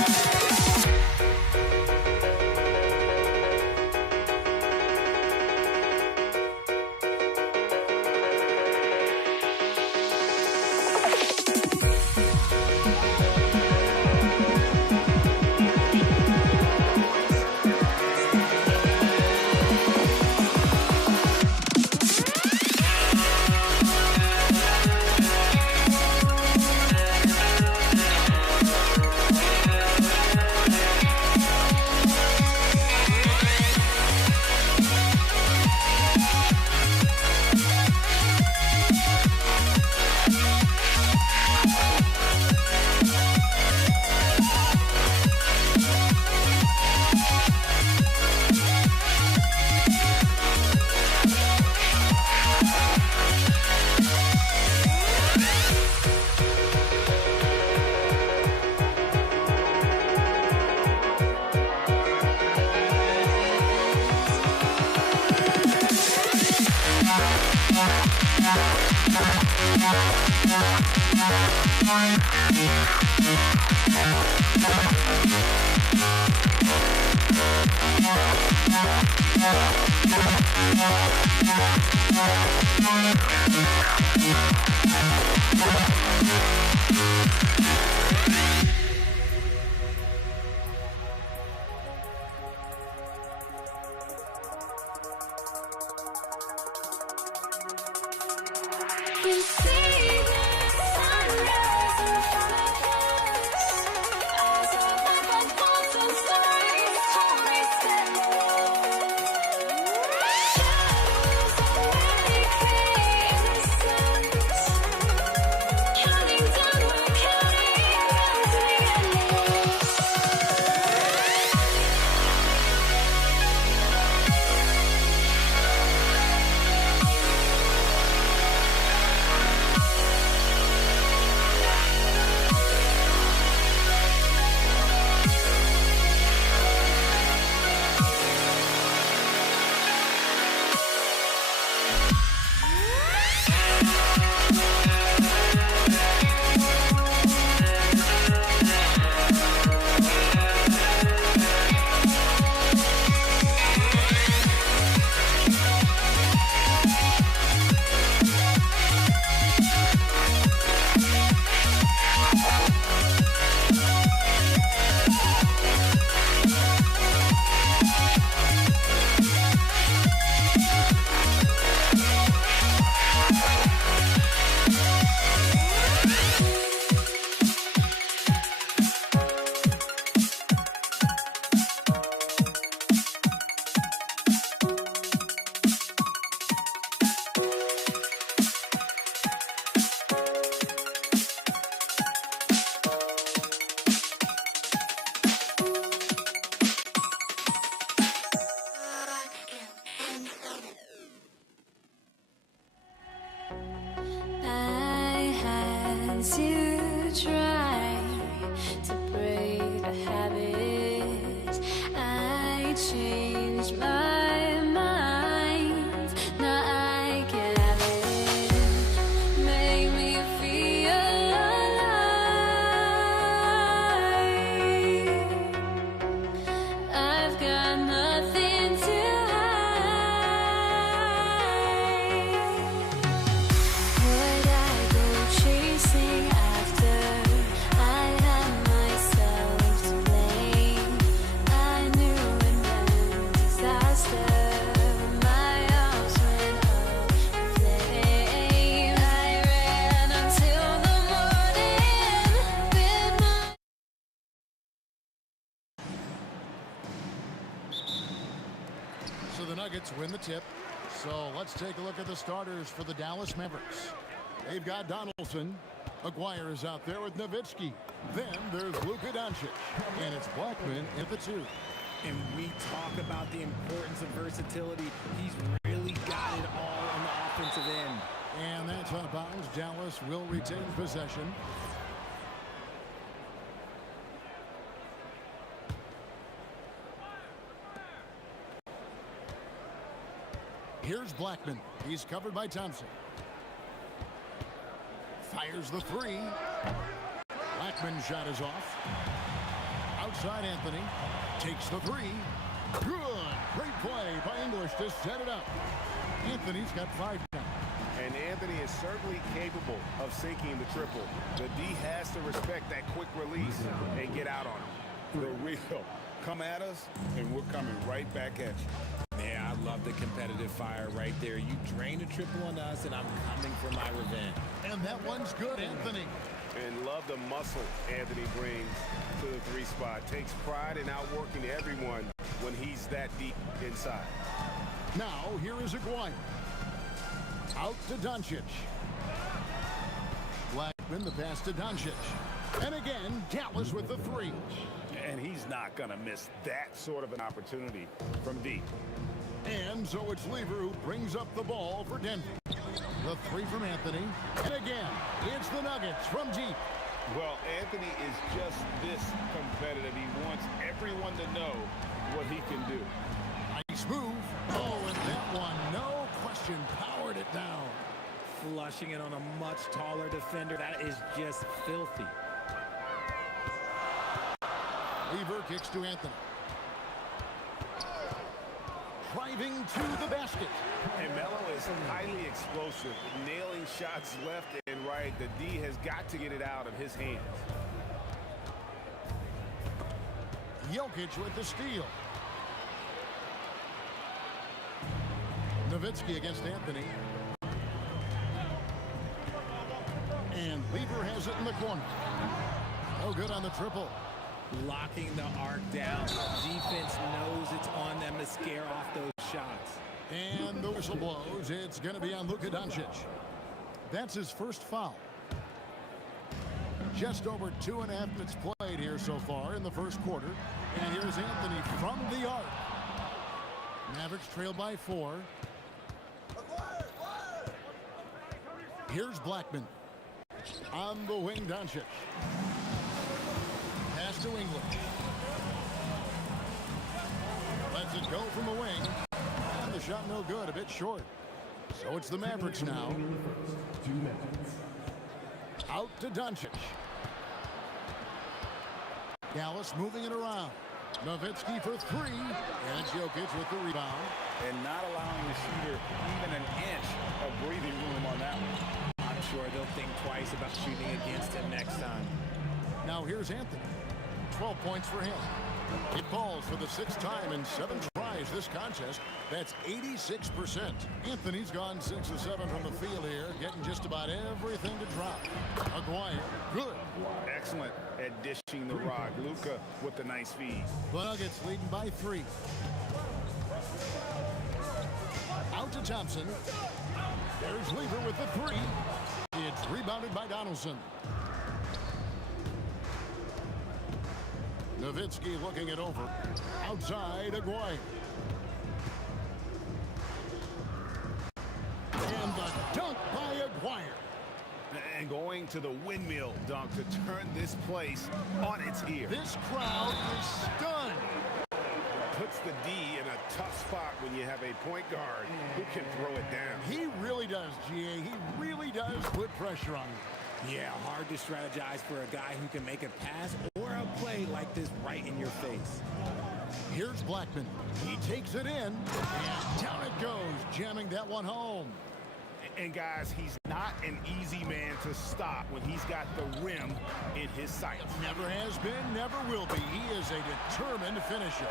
You see the sunrise in front of us. Eyes are like on thoughts and stories, stories that shadows already create the sense. Counting down, we're counting down to the endless. I had to try to break the habit. I changed my mind. Now I can have it. Make me feel alive. I've got nothing to would I go chasing after? I had myself to blame. I knew it meant disaster. My arms went up in flame. I ran until the morning with my So the Nuggets win the tip. So let's take a look at the starters for the Dallas Mavericks. They've got Donaldson. Aguirre is out there with Nowitzki. Then there's Luka Doncic. And it's Blackman at the 2. And we talk about the importance of versatility. He's really got it all on the offensive end. And that's out of bounds. Dallas will retain possession. Here's Blackman. He's covered by Thompson. Fires the 3. Blackman's shot is off. Outside Anthony. Takes the 3. Good. Great play by English to set it up. Anthony's got 5 now. And Anthony is certainly capable of sinking the triple. The D has to respect that quick release and get out on him. The real. Come at us, and we're coming right back at you. Yeah, I love the competitive fire right there. You drain a triple on us, and I'm coming for my revenge. And that one's good, Anthony. And love the muscle Anthony brings to the 3 spot. Takes pride in outworking everyone when he's that deep inside. Now, here is Aguirre. Out to Doncic. Blackman, the pass to Doncic. And again, Dallas with the 3. And he's not going to miss that sort of an opportunity from deep. And so it's Lever who brings up the ball for Denver. The 3 from Anthony. And again, it's the Nuggets from deep. Well, Anthony is just this competitive. He wants everyone to know what he can do. Nice move. Oh, and that one, no question, powered it down. Flushing it on a much taller defender. That is just filthy. Lever kicks to Anthony. driving to the basket. And Melo is highly explosive, nailing shots left and right. The D has got to get it out of his hands. Jokic with the steal. Nowitzki against Anthony. And Lever has it in the corner. No good on the triple. Locking the arc down. Defense knows it's on them to scare off those shots. And the whistle blows. It's going to be on Luka Doncic. That's his first foul. Just over 2.5 minutes played here so far in the first quarter. And here's Anthony from the arc. Mavericks trail by 4. Here's Blackman. On the wing, Doncic. Pass to English. Lets it go from the wing. And the shot no good, a bit short. So it's the Mavericks now. Out to Doncic. Dallas moving it around. Nowitzki for 3. And it's Jokic with the rebound. And not allowing the shooter even an inch of breathing room on that one. I'm sure they'll think twice about shooting against him next time. Now here's Anthony. 12 points for him. It falls for the 6th time in 7 tries this contest. That's 86%. Anthony's gone 6 of 7 from the field here, getting just about everything to drop. Aguirre, good. Excellent at dishing the rock. Luka with the nice feed. The Nuggets leading by 3. Out to Thompson. There's Lever with the 3. It's rebounded by Donaldson. Nowitzki looking it over. Outside, Aguirre. And the dunk by Aguirre. And going to the windmill dunk to turn this place on its ear. This crowd is stunned. Puts the D in a tough spot when you have a point guard who can throw it down. He really does, GA. He really does put pressure on you. Yeah, hard to strategize for a guy who can make a pass or a play like this right in your face. Here's Blackman. He takes it in, and down it goes, jamming that one home. And guys, he's not an easy man to stop when he's got the rim in his sights. Never has been, never will be. He is a determined finisher.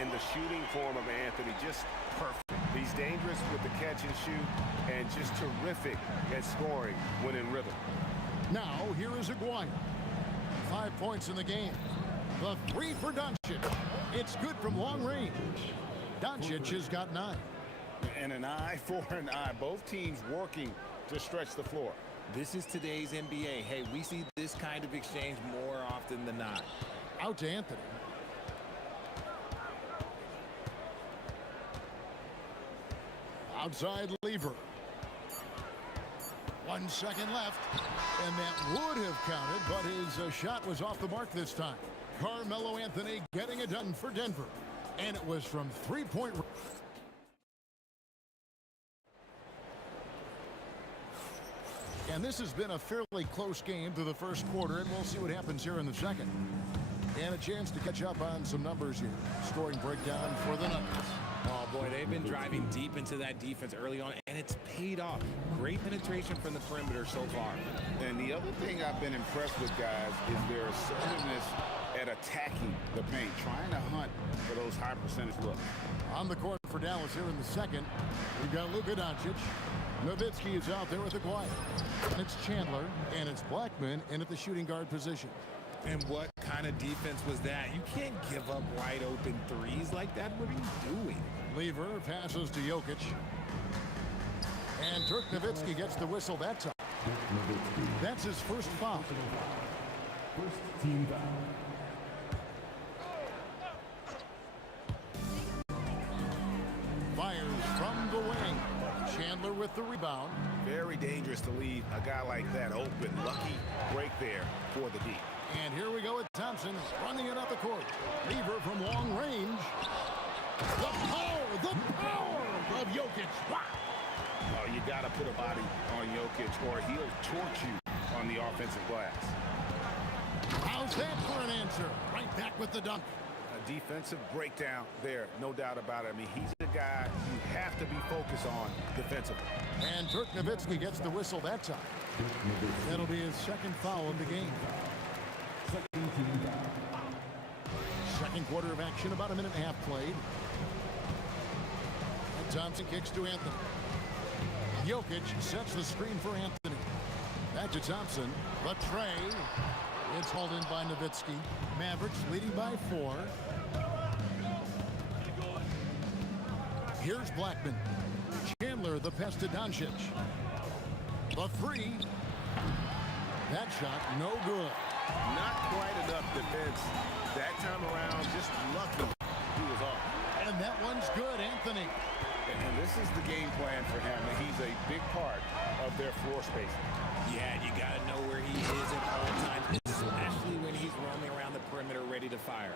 And the shooting form of Anthony, just perfect. He's dangerous with the catch and shoot, and just terrific at scoring when in rhythm. Now, here is Aguirre. 5 points in the game. The 3 for Doncic. It's good from long range. Doncic has got 9. And an eye for an eye. Both teams working to stretch the floor. This is today's NBA. Hey, we see this kind of exchange more often than not. Out to Anthony. Outside Lever. 1 second left. And that would have counted, but his shot was off the mark this time. Carmelo Anthony getting it done for Denver. And it was from 3-point. And this has been a fairly close game through the first quarter, and we'll see what happens here in the second. And a chance to catch up on some numbers here. Scoring breakdown for the Nuggets. Oh, boy, they've been driving deep into that defense early on, and it's paid off. Great penetration from the perimeter so far. And the other thing I've been impressed with, guys, is their assertiveness at attacking the paint, trying to hunt for those high percentage looks. On the court for Dallas here in the second, we've got Luka Doncic. Nowitzki is out there with Aguirre. It's Chandler, and it's Blackman in at the shooting guard position. And what kind of defense was that? You can't give up wide open threes like that. What are you doing? Lever passes to Jokic. And Dirk Nowitzki gets the whistle that time. That's his first foul. First team foul. Fires from the wing. Chandler with the rebound. Very dangerous to leave a guy like that open. Lucky break there for the D. And here we go with Thompson running it up the court. Lever from long range. The power of Jokic. Wow. Oh, you got to put a body on Jokic or he'll torch you on the offensive glass. How's that for an answer? Right back with the dunk. defensive breakdown there, no doubt about it. I mean, he's the guy you have to be focused on defensively. And Dirk Nowitzki gets the whistle that time. That'll be his second foul of the game. Second quarter of action, about a minute and a half played. And Thompson kicks to Anthony. Jokic sets the screen for Anthony. Back to Thompson. The tray. It's hauled in by Nowitzki. Mavericks leading by 4. Here's Blackman. Chandler, the pass to Doncic. The 3. That shot, no good. Not quite enough defense that time around. Just lucky he was off. And that one's good, Anthony. And this is the game plan for him. And he's a big part of their floor spacing. Yeah, you got to know where he is at all times, especially when he's roaming around the perimeter ready to fire.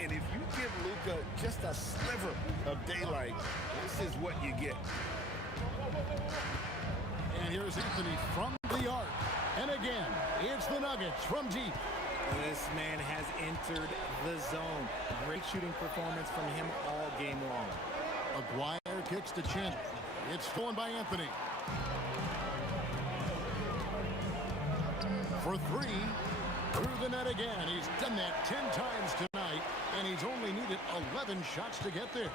And if you give Luka just a sliver of daylight, this is what you get. And here's Anthony from the arc. And again, it's the Nuggets from deep. This man has entered the zone. Great shooting performance from him all game long. Aguirre kicks to Chandler. It's stolen by Anthony. For 3. Through the net again. He's done that 10 times tonight, and he's only needed 11 shots to get there.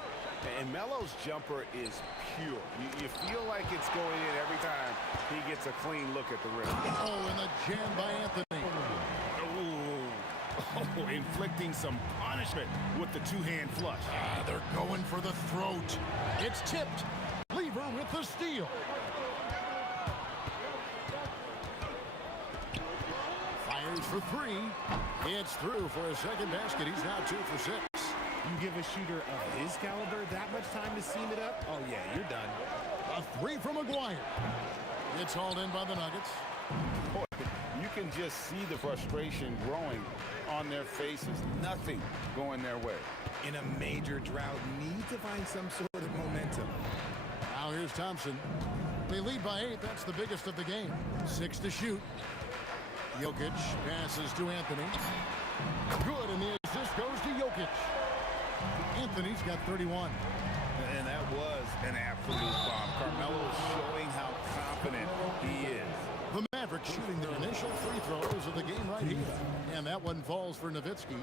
And Melo's jumper is pure. You feel like it's going in every time he gets a clean look at the rim. Oh, and the jam by Anthony. Oh, inflicting some punishment with the two-hand flush. They're going for the throat. It's tipped. Lever with the steal. Fires for 3. It's through for a second basket. He's now 2 for 6. You give a shooter of his caliber that much time to seam it up? Oh, yeah, you're done. A 3 from Aguirre. It's hauled in by the Nuggets. Boy, you can just see the frustration growing on their faces. Nothing going their way. In a major drought, need to find some sort of momentum. Now here's Thompson. They lead by 8. That's the biggest of the game. 6 to shoot. Jokic passes to Anthony. Good, and the assist goes to Jokic. Anthony's got 31. And that was an absolute bomb. Carmelo's showing how confident he is. The Mavericks shooting their initial free throws of the game right here. And that one falls for Nowitzki.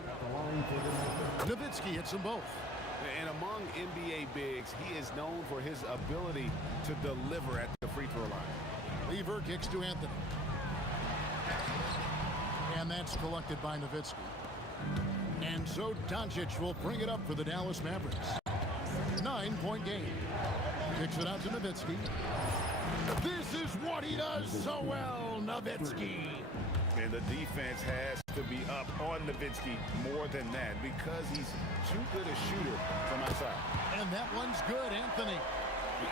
Nowitzki hits them both. And among NBA bigs, he is known for his ability to deliver at the free throw line. Lever kicks to Anthony. And that's collected by Nowitzki. And so Doncic will bring it up for the Dallas Mavericks. 9-point game. Kicks it out to Nowitzki. This is what he does so well, Nowitzki. And the defense has to be up on Nowitzki more than that because he's too good a shooter from outside. And that one's good, Anthony.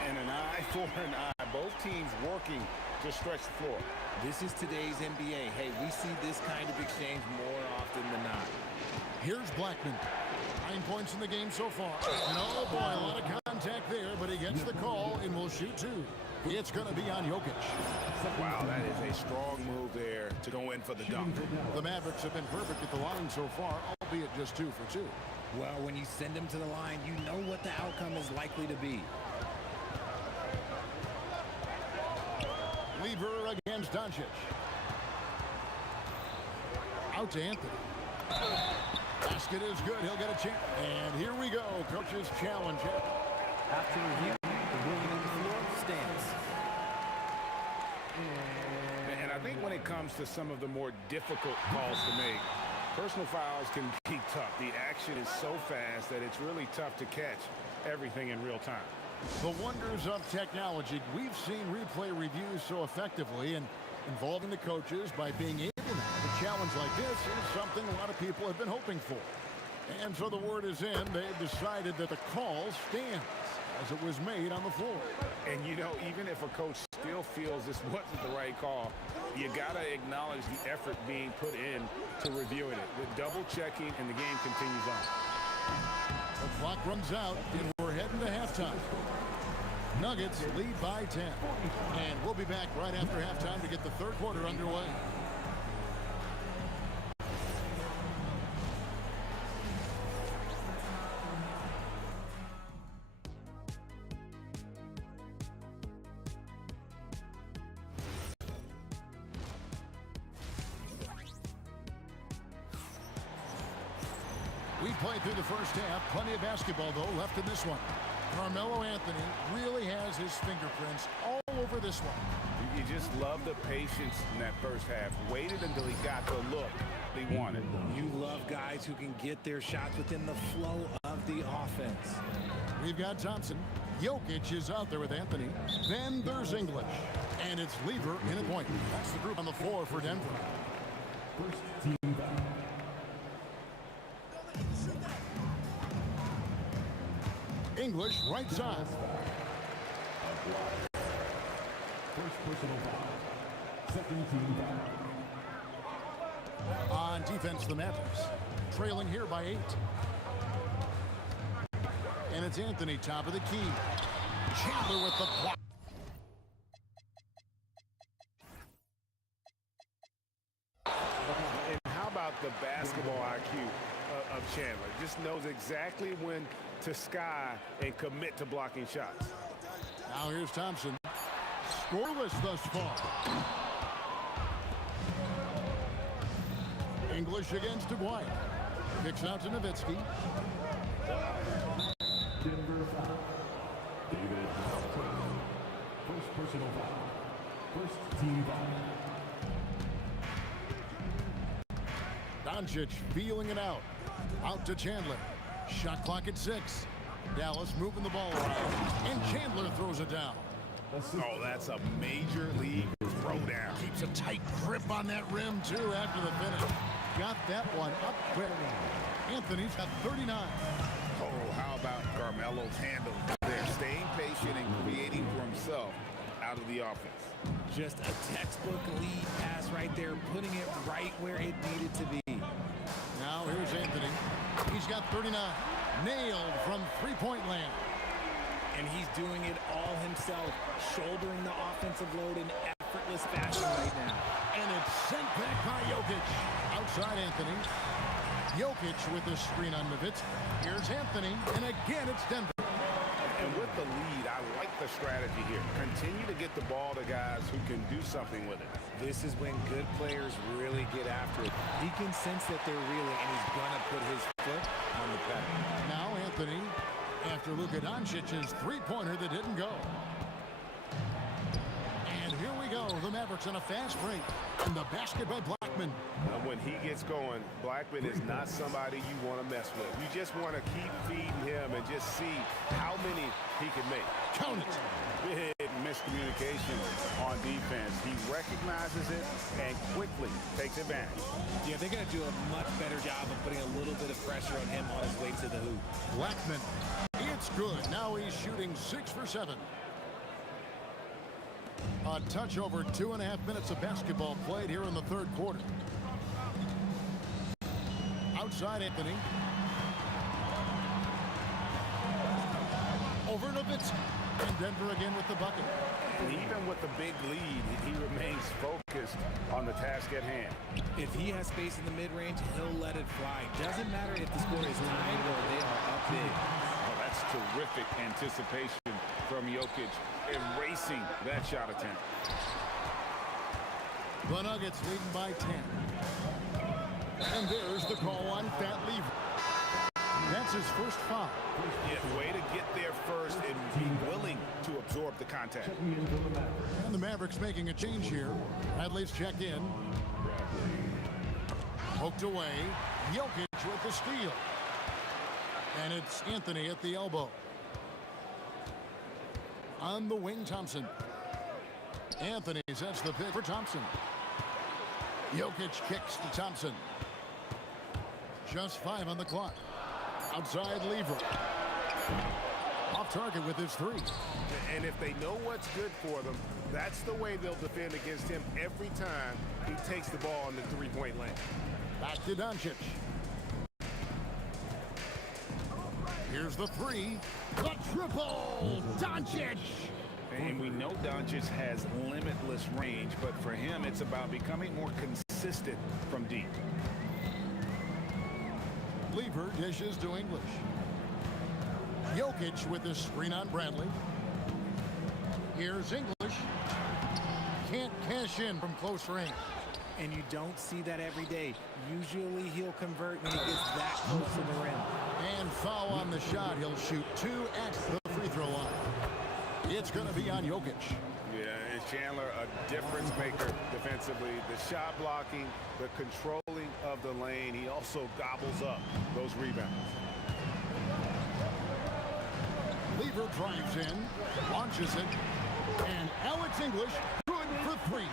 And an eye for an eye. Both teams working to stretch the floor. This is today's NBA. Hey, we see this kind of exchange more often than not. Here's Blackman. 9 points in the game so far. And oh boy, a lot of contact there, but he gets the call and will shoot 2. It's going to be on Jokic. Wow, that is a strong move there to go in for the dunk. The Mavericks have been perfect at the line so far, albeit just 2 for 2. Well, when you send them to the line, you know what the outcome is likely to be. Lever against Doncic. Out to Anthony. Basket is good. He'll get a chance. And here we go. Coach's challenge. After review, the ruling on the floor stands. And I think when it comes to some of the more difficult calls to make, personal fouls can be tough. The action is so fast that it's really tough to catch everything in real time. The wonders of technology. We've seen replay reviews so effectively and involving the coaches by being able to have a challenge like this is something a lot of people have been hoping for. And so the word is in. They've decided that the call stands as it was made on the floor. And, you know, even if a coach still feels this wasn't the right call, you got to acknowledge the effort being put in to reviewing it. The double checking and the game continues on. The clock runs out and we're heading to halftime. Nuggets lead by 10. And we'll be back right after halftime to get the third quarter underway. We played through the first half. Plenty of basketball, though, left in this one. Carmelo Anthony really has his fingerprints all over this one. You just love the patience in that first half. Waited until he got the look he wanted. You love guys who can get their shots within the flow of the offense. We've got Thompson. Jokic is out there with Anthony. Then there's English. And it's Lever in a point. That's the group on the floor for Denver. First team foul. English, right side. First personal foul. Second team foul. On defense, the Mavericks. Trailing here by 8. And it's Anthony, top of the key. Chandler with the block. And how about the basketball IQ of Chandler? Just knows exactly when to sky and commit to blocking shots. Now here's Thompson. Scoreless thus far. English against Dwight. Kicks out to Nowitzki. Denver foul. David Johnson. First personal foul. First team foul. Doncic feeling it out. Out to Chandler. Shot clock at 6. Dallas moving the ball around. And Chandler throws it down. Oh, that's a major league throwdown. Keeps a tight grip on that rim, too, after the finish. Got that one up quick. Anthony's got 39. Oh, how about Carmelo's handle there? Staying patient and creating for himself out of the offense. Just a textbook lead pass right there, putting it right where it needed to be. Now here's Anthony. He's got 39. Nailed from three-point land. And he's doing it all himself, shouldering the offensive load in effortless fashion right now. And it's sent back by Jokic. Outside Anthony. Jokic with the screen on Nowitzki. Here's Anthony, and again it's Denver. And with the lead, I like the strategy here. Continue to get the ball to guys who can do something with it. This is when good players really get after it. He can sense that they're reeling, and he's going to put his foot on the pedal. Now Anthony, after Luka Doncic's three-pointer that didn't go. And here we go. The Mavericks on a fast break. And the basket by Blackman. When he gets going, Blackman is not somebody you want to mess with. You just want to keep feeding him and just see how many he can make. Count it. Big miscommunication on defense. He recognizes it and quickly takes advantage. Yeah, they're going to do a much better job of putting a little bit of pressure on him on his way to the hoop. Blackman. It's good. Now he's shooting 6 for 7. A touch over 2.5 minutes of basketball played here in the third quarter. Outside Anthony. Over Nowitzki. And Denver again with the bucket. And even with the big lead, he remains focused on the task at hand. If he has space in the mid-range, he'll let it fly. Doesn't matter if the score is tied or they are up big. Oh, that's terrific anticipation from Jokic, erasing that shot attempt. The Nuggets leading by 10. And there's the call on Fat Lever. That's his first foul. Yeah, way to get there first and be willing to absorb the contact. And the Mavericks making a change here. Bradley's check in. Poked away. Jokic with the steal. And it's Anthony at the elbow. On the wing, Thompson. Anthony sets the pick for Thompson. Jokic kicks to Thompson. Just 5 on the clock. Outside Lever. Off target with his 3. And if they know what's good for them, that's the way they'll defend against him every time he takes the ball in the three-point lane. Back to Doncic. Here's the 3. The triple! Doncic! And we know Doncic has limitless range, but for him, it's about becoming more consistent from deep. Lever dishes to English. Jokic with the screen on Bradley. Here's English. Can't cash in from close range. And you don't see that every day. Usually he'll convert when he gets that close to the rim. foul on the shot. He'll shoot 2 at the free throw line. It's going to be on Jokic. Yeah, it's Chandler, a difference maker defensively. The shot blocking, the controlling of the lane. He also gobbles up those rebounds. Lever drives in, launches it, and Alex English, good for 3.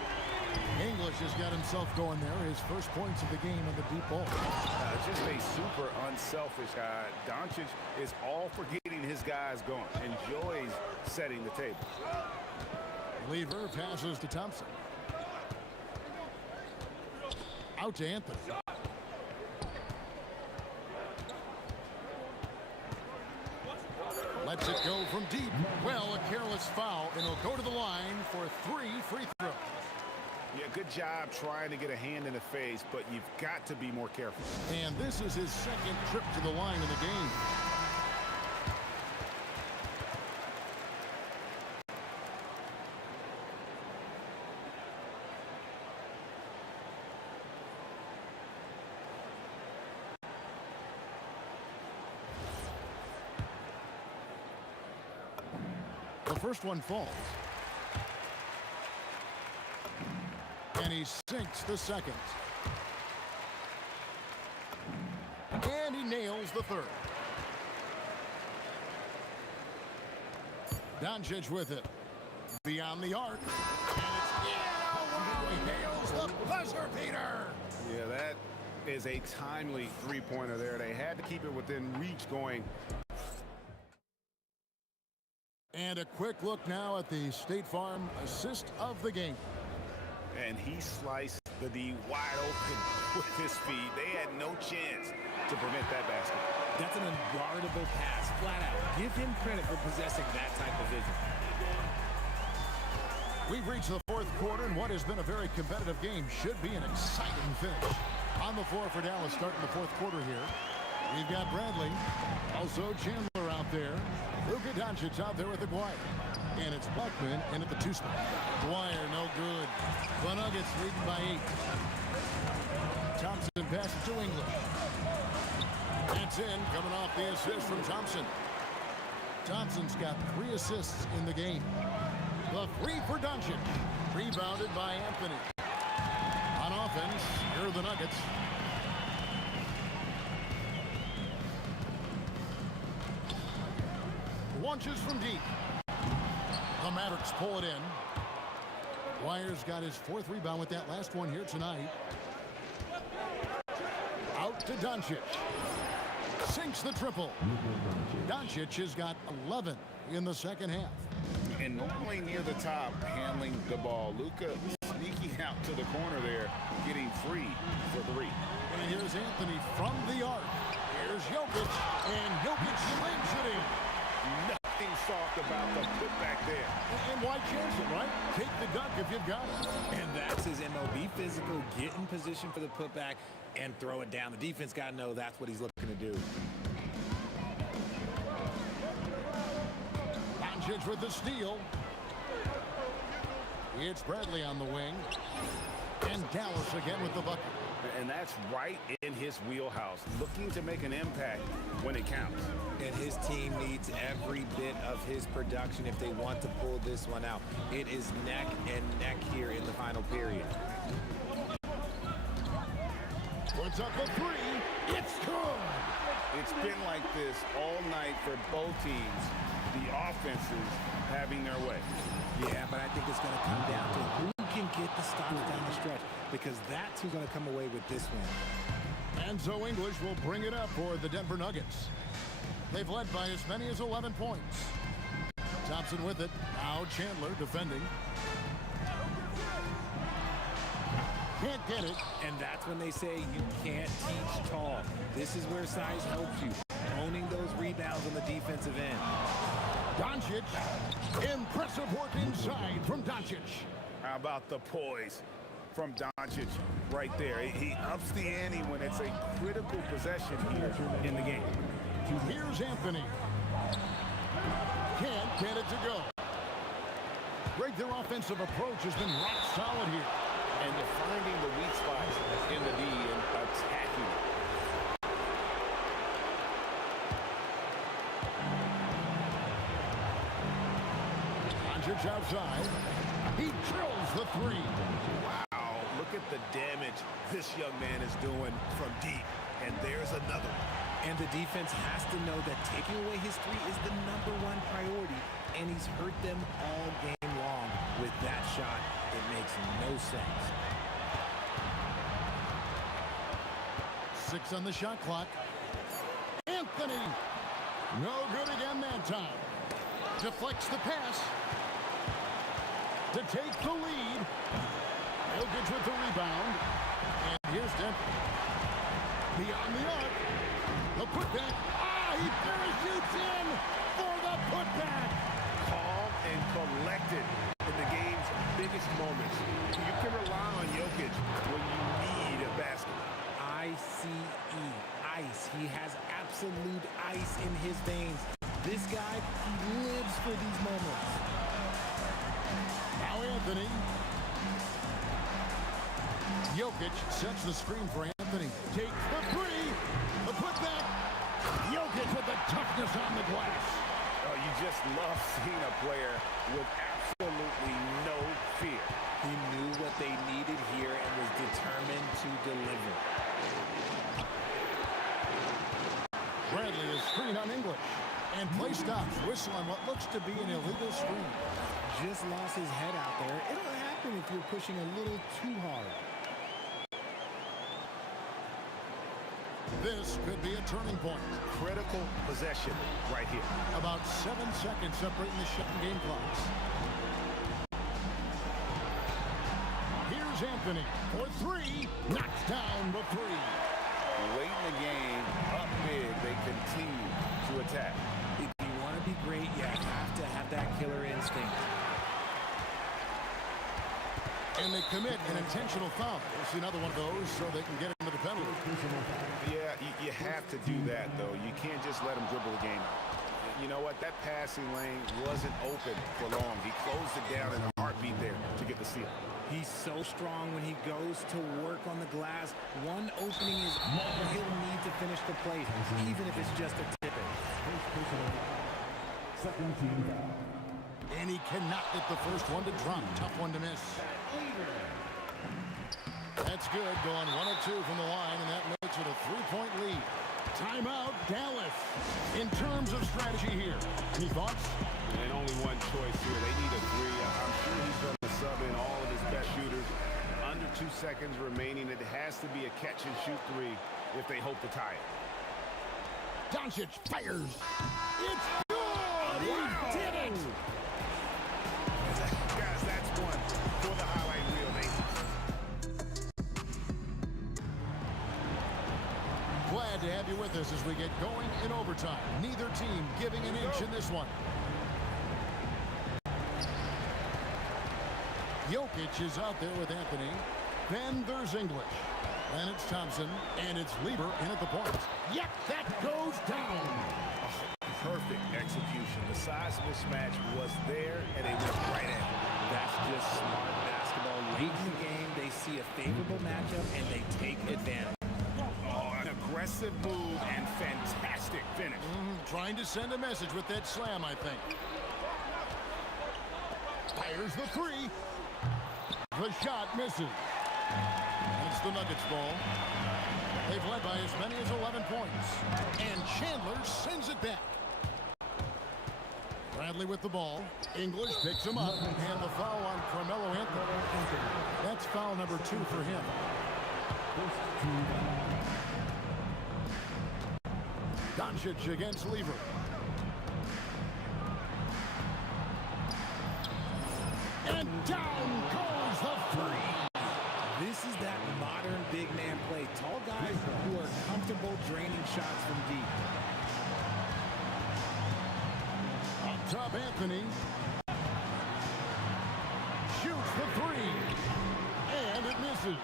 English has got himself going there. His first points of the game on the deep ball. Just a super unselfish guy. Doncic is all for getting his guys going. Enjoys setting the table. Lever passes to Thompson. Out to Anthony. Lets it go from deep. Well, a careless foul, and he'll go to the line for 3 free throws. Yeah, good job trying to get a hand in the face, but you've got to be more careful. And this is his second trip to the line in the game. The first one falls. And he sinks the second. And he nails the third. Doncic with it. Beyond the arc. And it's he nails the buzzer beater. Yeah, that is a timely three-pointer there. They had to keep it within reach going. And a quick look now at the State Farm assist of the game. And he sliced the D wide open with his feet. They had no chance to prevent that basket. That's an unguardable pass, flat out. Give him credit for possessing that type of vision. We've reached the fourth quarter, and what has been a very competitive game should be an exciting finish. On the floor for Dallas starting the fourth quarter here. We've got Bradley, also Chandler out there. Luka Doncic out there with Aguirre. And it's Blackman in at the 2 spot. Dwyer, no good. The Nuggets leading by 8. Thompson passes to English. That's in, coming off the assist from Thompson. Thompson's got 3 assists in the game. The 3 for Doncic. Rebounded by Anthony. On offense, here are the Nuggets. Launches from deep. The Mavericks pull it in. Dwyer's got his 4th rebound with that last one here tonight. Out to Doncic. Sinks the triple. Doncic has got 11 in the second half. And normally near the top, handling the ball. Luka sneaking out to the corner there, getting free for 3. And here's Anthony from the arc. Here's Jokic, and Jokic slings it in. Nothing soft about the putback there. And why chance it, right? Take the dunk if you've got it. And that's his MO. Be physical, get in position for the putback, and throw it down. The defense got to know that's what he's looking to do. Doncic with the steal. It's Bradley on the wing. And Dallas again with the bucket. And that's right in his wheelhouse, looking to make an impact when it counts. And his team needs every bit of his production if they want to pull this one out. It is neck and neck here in the final period. Puts up a 3. It's good. It's been like this all night for both teams. The offenses having their way. Yeah, but I think it's going to come down to who can get the stops down the stretch, because that's who's going to come away with this one. And so English will bring it up for the Denver Nuggets. They've led by as many as 11 points. Thompson with it. Now Chandler defending. Can't get it. And that's when they say you can't teach tall. This is where size helps you. Owning those rebounds on the defensive end. Doncic. Impressive work inside from Doncic. How about the poise from Doncic right there? He ups the ante when it's a critical possession here in the game. Here's Anthony. Can't get it to go. Great, their offensive approach has been rock solid here. And they're finding the weak spots in the D and attacking. Jokic outside. He drills the three. Wow, look at the damage this young man is doing from deep. And there's another one. And the defense has to know that taking away his three is the #1 priority, and he's hurt them all game long. With that shot, it makes no sense. 6 on the shot clock. Anthony. No good again that time. Deflects the pass. To take the lead. Jokic with the rebound. And here's Denver. Beyond the arc. The putback. He parachutes in for the putback. Calm and collected in the game's biggest moments. You can rely on Jokic when you need a basket. ICE, ice. He has absolute ice in his veins. This guy, he lives for these moments. Now Anthony. Jokic sets the screen for Anthony. Takes the three. The putback. Jokic with the toughness on the glass. Oh, you just love seeing a player with absolutely no fear. He knew what they needed here and was determined to deliver. Bradley is screen on English. And play stops. Whistle on what looks to be an illegal screen. Just lost his head out there. It'll happen if you're pushing a little too hard. This could be a turning point. Critical possession right here. About 7 seconds separating the shot and game clocks. Here's Anthony for three. Knocks down the three. Late in the game, up big, they continue to attack. If you want to be great, you have to have that killer instinct. And they commit an intentional foul. We'll see another one of those so they can get into the penalty. Yeah, you have to do that, though. You can't just let them dribble the game. You know what? That passing lane wasn't open for long. He closed it down in a heartbeat there to get the steal. He's so strong when he goes to work on the glass. One opening is all he'll need to finish the play, even if it's just a tip-in. And he cannot get the first one to drop. Tough one to miss. That's good. Going 1 of 2 from the line, and that makes it a 3-point lead. Timeout, Dallas. In terms of strategy here, any thoughts? And only one choice here. They need a three. I'm sure he's going to sub in all of his best shooters. Under 2 seconds remaining. It has to be a catch-and-shoot three if they hope to tie it. Doncic fires. It's good. He did it. Guys, that's one for the highlight reel, baby. Glad to have you with us as we get going in overtime. Neither team giving an inch in this one. Jokic is out there with Anthony. Then there's English. Then it's Thompson. And it's Lieber in at the point. Yep, that goes down. Perfect execution. The size mismatch was there, and they went right at it. That's just smart basketball. Late in the game, they see a favorable matchup, and they take advantage. Oh, an aggressive move and fantastic finish. Trying to send a message with that slam, I think. Fires the three. The shot misses. It's the Nuggets ball. They've led by as many as 11 points. And Chandler sends it back. Bradley with the ball. English picks him up. And the foul on Carmelo Anthony. That's foul number 2 for him. Doncic against Lieber. And down goes the three. This is that modern big man play. Tall guys who are comfortable draining shots from deep. Up top, Anthony. Shoots the three. And it misses.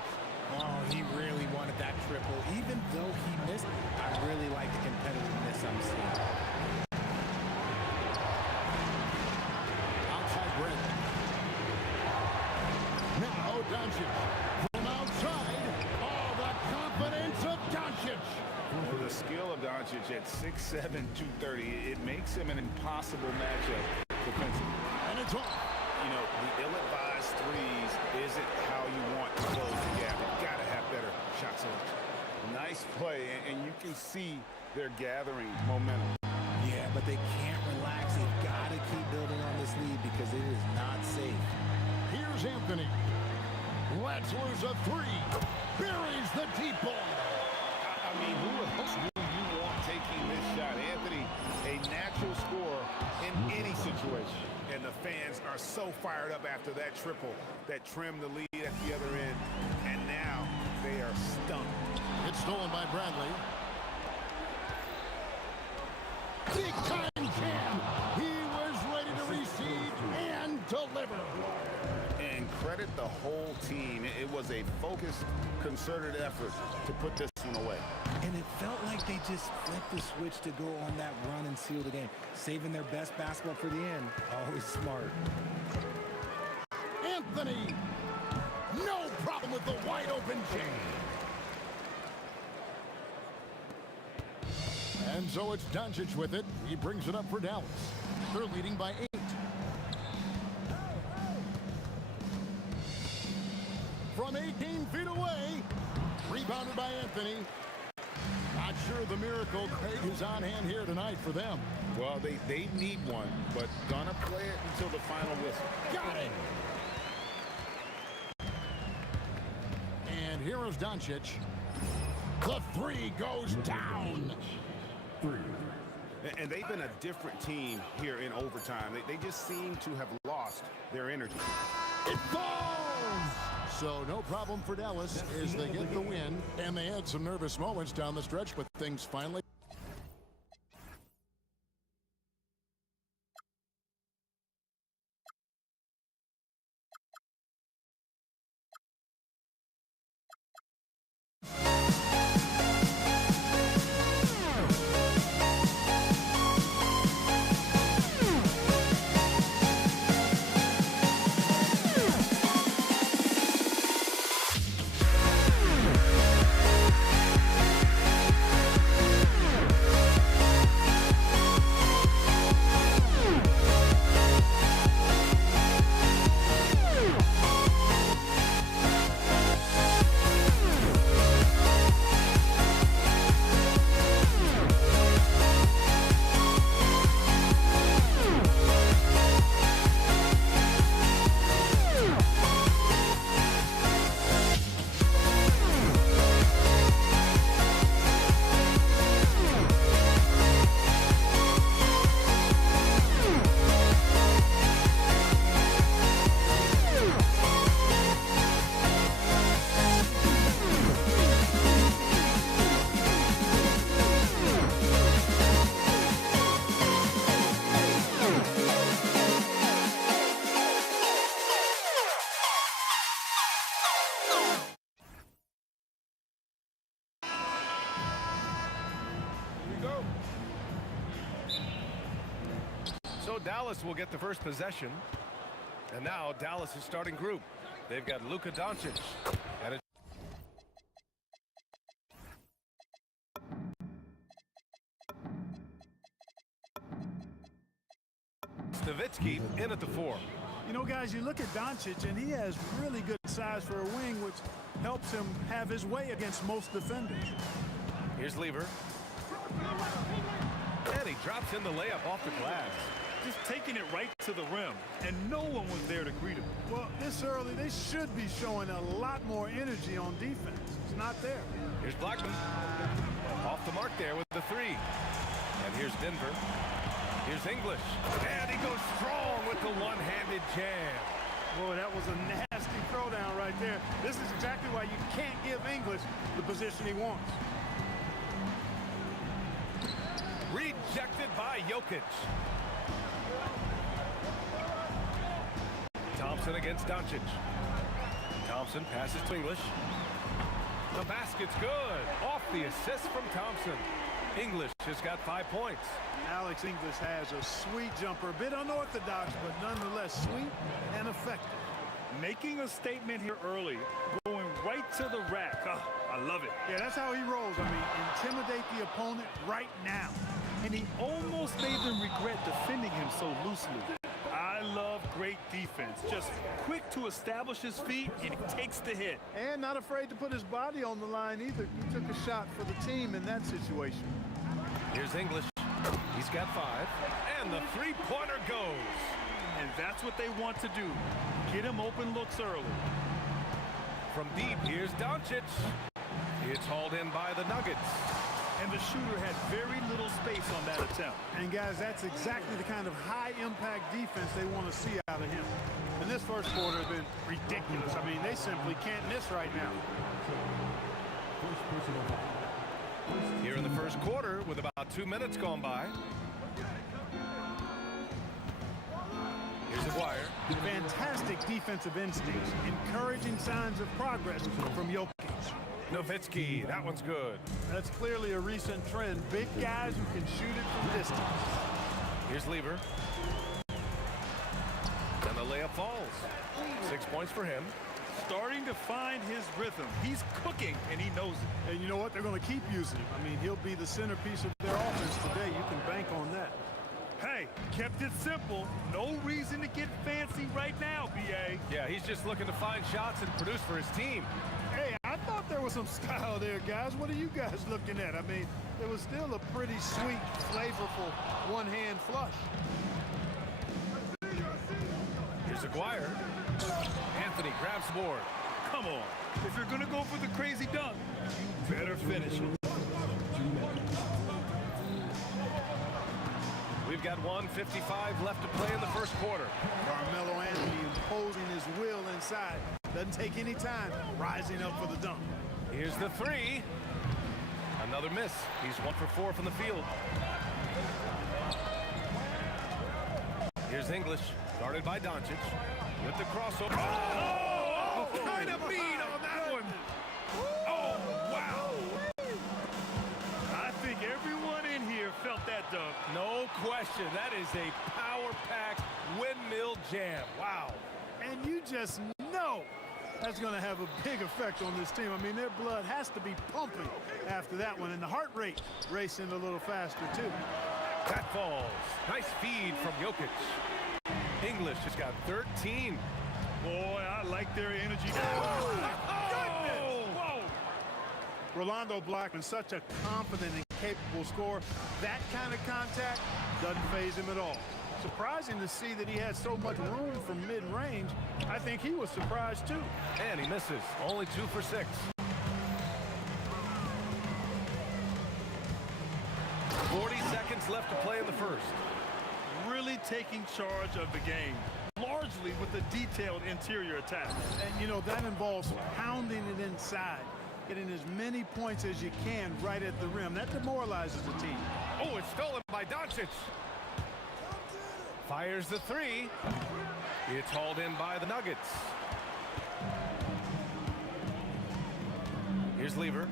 Oh, he really wanted that triple. Even though he missed, I really like the competitiveness I'm seeing. Outside Brent. Now Doncic. From outside. Oh, the confidence of Doncic. For the skill of Doncic at 6'7", 230, it makes him an impossible matchup defensively. And it's off. the ill-advised threes isn't how you want to close the gap. You've got to have better shot selection. Nice play, and you can see they're gathering momentum. Yeah, but they can't relax. They've got to keep building on this lead because it is not safe. Here's Anthony. Let's lose a three. Buries the deep ball. I mean, who else do you want taking this shot? Anthony, a natural scorer in any situation. And the fans are so fired up after that triple that trimmed the lead at the other end. And now they are stunned. It's stolen by Bradley. Big time jam. He was ready to receive and deliver. And credit the whole team. It was a focused, concerted effort to put this one away. And it felt like they just flipped the switch to go on that run and seal the game. Saving their best basketball for the end. Always smart. Anthony. No problem with the wide open jam. And so it's Doncic with it. He brings it up for Dallas. They're leading by 8. From 18 feet away. Rebounded by Anthony. Not sure the miracle crate is on hand here tonight for them. Well, they need one, but gonna play it until the final whistle. Got it. And here is Doncic. The three goes down. And they've been a different team here in overtime. They just seem to have lost their energy. It falls! So no problem for Dallas as they get the win. And they had some nervous moments down the stretch, but things finally... So Dallas will get the first possession. And now Dallas' starting group. They've got Luka Doncic. And Nowitzki in at the 4. You know, guys, you look at Doncic, and he has really good size for a wing, which helps him have his way against most defenders. Here's Lever. And he drops in the layup off the glass. Just taking it right to the rim, and no one was there to greet him. Well, this early, they should be showing a lot more energy on defense. It's not there. Here's Blackman. Off the mark there with the 3. And here's Denver. Here's English. And he goes strong with the one-handed jam. Boy, that was a nasty throwdown right there. This is exactly why you can't give English the position he wants. Rejected by Jokic. Thompson against Doncic. Thompson passes to English. The basket's good. Off the assist from Thompson. English has got 5 points. Alex English has a sweet jumper. A bit unorthodox, but nonetheless sweet and effective. Making a statement here early, going right to the rack. Oh, I love it. Yeah, that's how he rolls. I mean, intimidate the opponent right now. And he almost made them regret defending him so loosely. I love great defense. Just quick to establish his feet, and he takes the hit. And not afraid to put his body on the line either. He took a shot for the team in that situation. Here's English. He's got 5. And the three-pointer goes. And that's what they want to do. Get him open looks early. From deep, here's Doncic. It's hauled in by the Nuggets. And the shooter had very little space on that attempt. And guys, that's exactly the kind of high-impact defense they want to see out of him. And this first quarter has been ridiculous. I mean, they simply can't miss right now. Here in the first quarter, with about 2 minutes gone by. Here's Aguirre. Fantastic defensive instincts, encouraging signs of progress from Jokic. Nowitzki, that one's good. That's clearly a recent trend. Big guys who can shoot it from distance. Here's Lever. And the layup falls. 6 points for him. Starting to find his rhythm. He's cooking, and he knows it. And you know what? They're going to keep using him. I mean, he'll be the centerpiece of their offense today. You can bank on that. Hey, kept it simple. No reason to get fancy right now, B.A. Yeah, he's just looking to find shots and produce for his team. Hey, I thought there was some style there, guys. What are you guys looking at? I mean, it was still a pretty sweet, flavorful one-hand flush. Here's Aguirre. Anthony grabs the board. Come on. If you're going to go for the crazy dunk, you better finish it. We've got 1:55 left to play in the first quarter. Carmelo Anthony imposing his will inside. Doesn't take any time, rising up for the dunk. Here's the 3. Another miss. He's 1 for 4 from the field. Here's English, guarded by Doncic, with the crossover. Oh, kind of beat on that one. Oh, wow. I think everyone in here felt that dunk. No question. That is a power-packed windmill jam. Wow. And you just know that's going to have a big effect on this team. I mean, their blood has to be pumping after that one, and the heart rate racing a little faster, too. That falls. Nice feed from Jokic. English has got 13. Boy, I like their energy. Goodness! Whoa! Rolando Blackman, such a confident and capable scorer. That kind of contact doesn't faze him at all. Surprising to see that he had so much room from mid-range. I think he was surprised, too. And he misses. Only 2 for 6. 40 seconds left to play in the first. Really taking charge of the game, largely with a detailed interior attack. And, you know, that involves pounding it inside, getting as many points as you can right at the rim. That demoralizes the team. Oh, it's stolen by Doncic. Fires the 3. It's hauled in by the Nuggets. Here's Lever.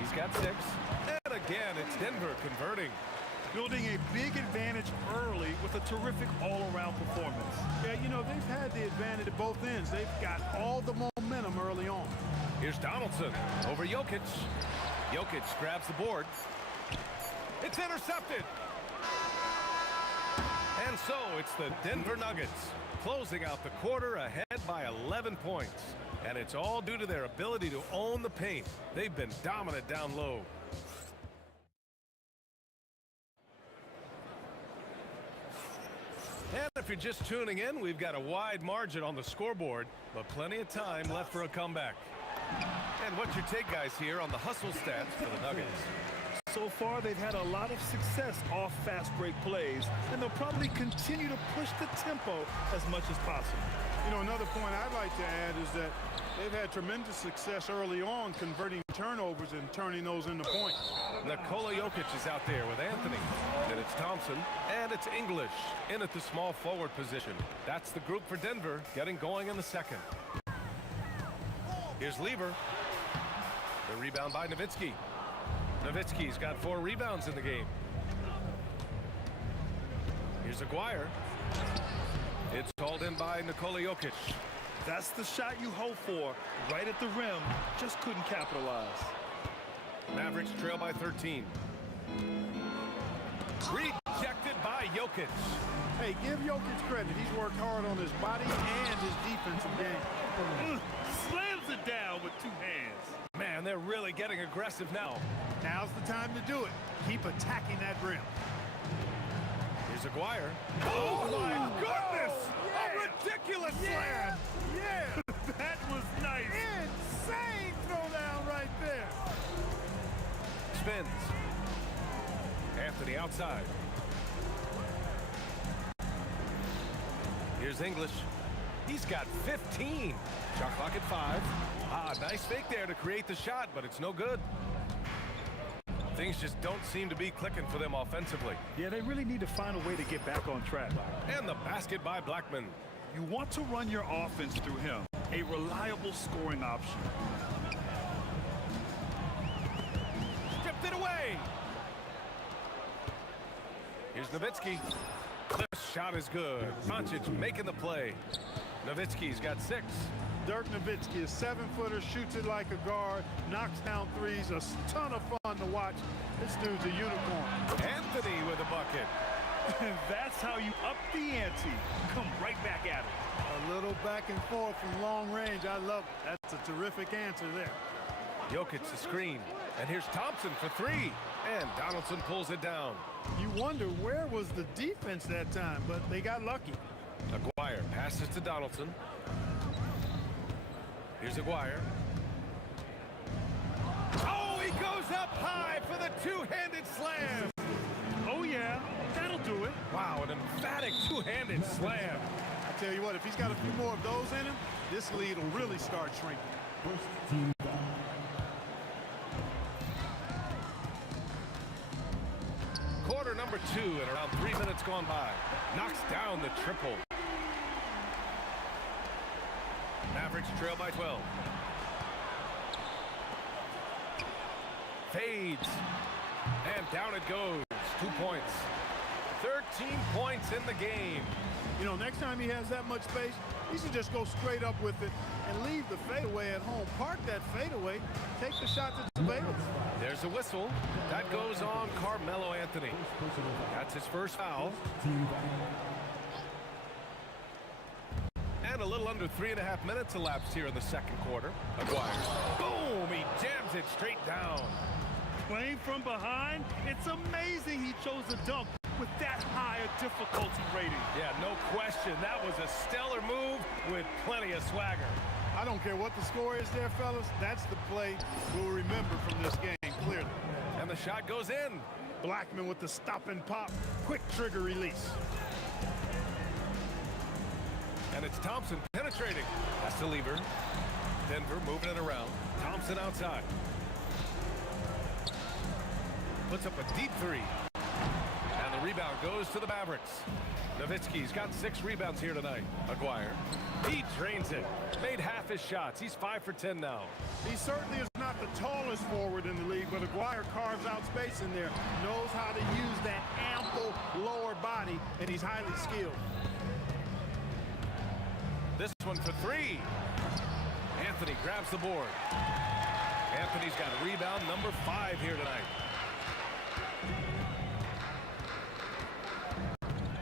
He's got 6. And again, it's Denver converting. Building a big advantage early with a terrific all-around performance. Yeah, you know, they've had the advantage at both ends. They've got all the momentum early on. Here's Donaldson over Jokic. Jokic grabs the board. It's intercepted. And so it's the Denver Nuggets closing out the quarter ahead by 11 points. And it's all due to their ability to own the paint. They've been dominant down low. And if you're just tuning in, we've got a wide margin on the scoreboard, but plenty of time left for a comeback. And what's your take, guys, here on the hustle stats for the Nuggets? So far, they've had a lot of success off fast break plays, and they'll probably continue to push the tempo as much as possible. You know, another point I'd like to add is that they've had tremendous success early on converting turnovers and turning those into points. Nikola Jokic is out there with Anthony. Then it's Thompson, and it's English in at the small forward position. That's the group for Denver getting going in the second. Here's Lever. The rebound by Nowitzki. Nowitzki's got 4 rebounds in the game. Here's Aguirre. It's hauled in by Nikola Jokic. That's the shot you hope for. Right at the rim, just couldn't capitalize. Mavericks trail by 13. Rejected by Jokic. Hey, give Jokic credit. He's worked hard on his body and his defensive game. Slams it down with two hands. Man, they're really getting aggressive now. Now's the time to do it. Keep attacking that rim. Here's Aguirre. Oh, my goodness! A ridiculous slam! Yeah! That was nice. Insane throwdown right there. Spins. Anthony outside. Here's English. He's got 15. Shot clock at 5. Nice fake there to create the shot, but it's no good. Things just don't seem to be clicking for them offensively. Yeah, they really need to find a way to get back on track. And the basket by Blackman. You want to run your offense through him. A reliable scoring option. Stripped it away. Here's Nowitzki. This shot is good. Doncic making the play. Nowitzki's got 6. Dirk Nowitzki, a 7-footer, shoots it like a guard, knocks down threes, a ton of fun to watch. This dude's a unicorn. Anthony with a bucket. And that's how you up the ante. Come right back at it. A little back and forth from long range. I love it. That's a terrific answer there. Jokic the screen. And here's Thompson for 3. And Donaldson pulls it down. You wonder where was the defense that time, but they got lucky. Aguirre passes to Donaldson. Here's Aguirre. Oh, he goes up high for the two-handed slam. Oh, yeah. That'll do it. Wow, an emphatic two-handed slam. I tell you what, if he's got a few more of those in him, this lead will really start shrinking. First team foul. Quarter number 2 and around 3 minutes gone by. Knocks down the triple. Mavericks trail by 12. Fades. And down it goes. 2 points. 13 points in the game. You know, next time he has that much space, he should just go straight up with it and leave the fadeaway at home. Park that fadeaway. Take the shot that's available. There's a whistle. That goes on Carmelo Anthony. That's his first foul. And a little under 3.5 minutes elapsed here in the second quarter. Aguirre. Boom! He jams it straight down. Playing from behind, it's amazing he chose a dunk with that high a difficulty rating. Yeah, no question. That was a stellar move with plenty of swagger. I don't care what the score is there, fellas. That's the play we'll remember from this game, clearly. And the shot goes in. Blackman with the stop and pop. Quick trigger release. And it's Thompson penetrating. That's the lever. Denver moving it around. Thompson outside. Puts up a deep 3. And the rebound goes to the Mavericks. Nowitzki's got 6 rebounds here tonight. Aguirre. He drains it. Made half his shots. He's 5 for 10 now. He certainly is not the tallest forward in the league, but Aguirre carves out space in there. Knows how to use that ample lower body, and he's highly skilled. This one for 3. Anthony grabs the board. Anthony's got rebound number 5 here tonight.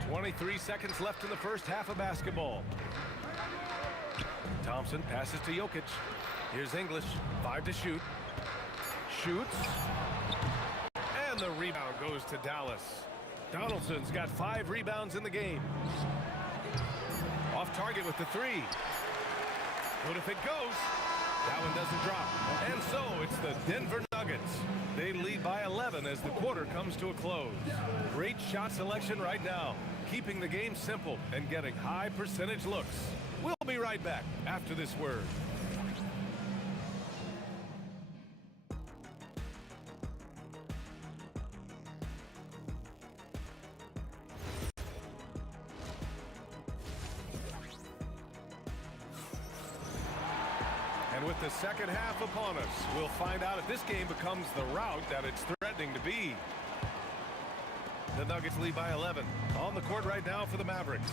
23 seconds left in the first half of basketball. Thompson passes to Jokic. Here's English. 5 to shoot. Shoots. And the rebound goes to Dallas. Donaldson's got 5 rebounds in the game. Off target with the 3. But if it goes, that one doesn't drop. And so it's the Denver Nuggets. They lead by 11 as the quarter comes to a close. Great shot selection right now, keeping the game simple and getting high percentage looks. We'll be right back after this word. And with the second half upon us, we'll find out if this game becomes the rout that it's threatening to be. The Nuggets lead by 11. On the court right now for the Mavericks.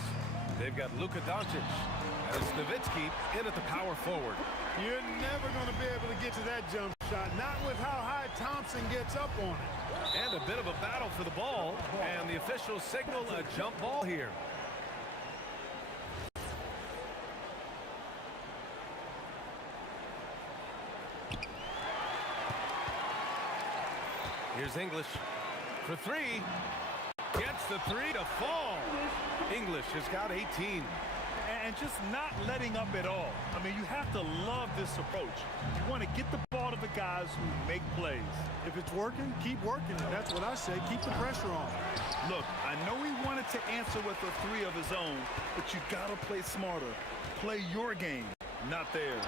They've got Luka Doncic. And it's Nowitzki in at the power forward. You're never going to be able to get to that jump shot, not with how high Thompson gets up on it. And a bit of a battle for the ball. And the officials signal a jump ball here. Here's English for three. Gets the three to fall. English has got 18. And just not letting up at all. I mean, you have to love this approach. You want to get the ball to the guys who make plays. If it's working, keep working. That's what I say. Keep the pressure on. Look, I know he wanted to answer with a three of his own, but you got to play smarter. Play your game, not theirs.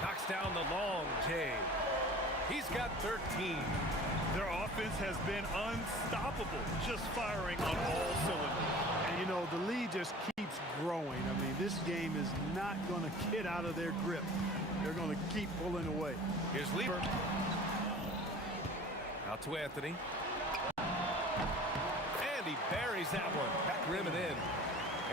Knocks down the long J. He's got 13. Their offense has been unstoppable, just firing on all cylinders. And, you know, the lead just keeps growing. I mean, this game is not going to get out of their grip. They're going to keep pulling away. Here's Lieber. Out to Anthony. And he buries that one. Back rim and in.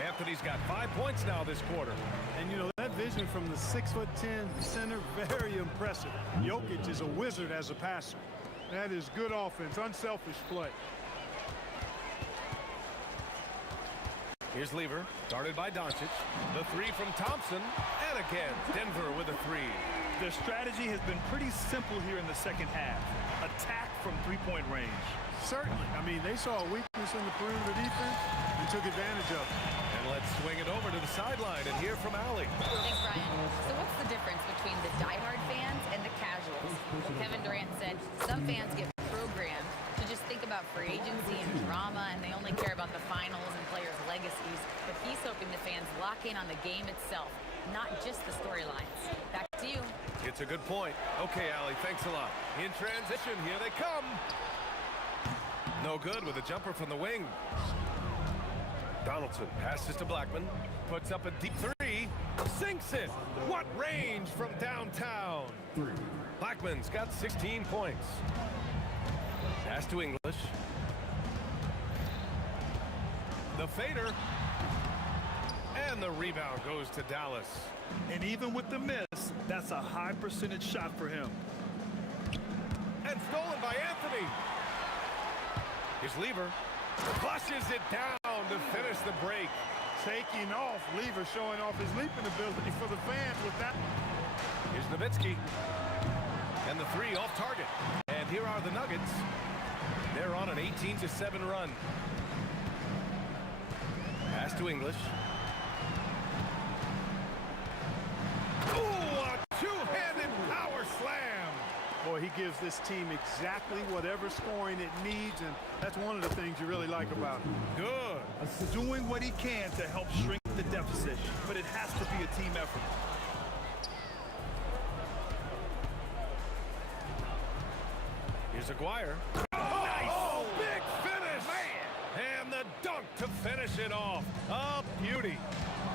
Anthony's got 5 points now this quarter. And, you know, that vision from the 6'10" center, very impressive. Jokic is a wizard as a passer. That is good offense, unselfish play. Here's Lieber, guarded by Doncic. The three from Thompson. And again, Denver with a three. Their strategy has been pretty simple here in the second half. Attack from three-point range. Certainly. I mean, they saw a weakness in the perimeter defense and took advantage of it. And let's swing it over to the sideline and hear from Allie. Thanks, Brian. So what's the difference between the diehard fans and the casuals? Well, Kevin Durant said some fans get programmed to just think about free agency and drama, and they only care about the finals and players' legacies. But he's hoping the fans lock in on the game itself, not just the storylines. Back to you. It's a good point. Okay, Allie, thanks a lot. In transition, here they come. No good with a jumper from the wing. Donaldson passes to Blackman, puts up a deep three, sinks it. What range from downtown. Blackman's got 16 points. Pass to English. The fader. And the rebound goes to Dallas. And even with the miss, that's a high percentage shot for him. And stolen by Anthony. Here's Lieber. Flushes it down to finish the break. Taking off. Lieber showing off his leaping ability for the fans with that. Here's Nowitzki. And the three off target. And here are the Nuggets. They're on an 18-7 run. Pass to English. Ooh, a two-handed power slam. Boy, he gives this team exactly whatever scoring it needs, and that's one of the things you really like about him. Good. Doing what he can to help shrink the deficit, but it has to be a team effort. Here's Aguirre. Nice! Big finish! Man. And the dunk to finish it off. A beauty.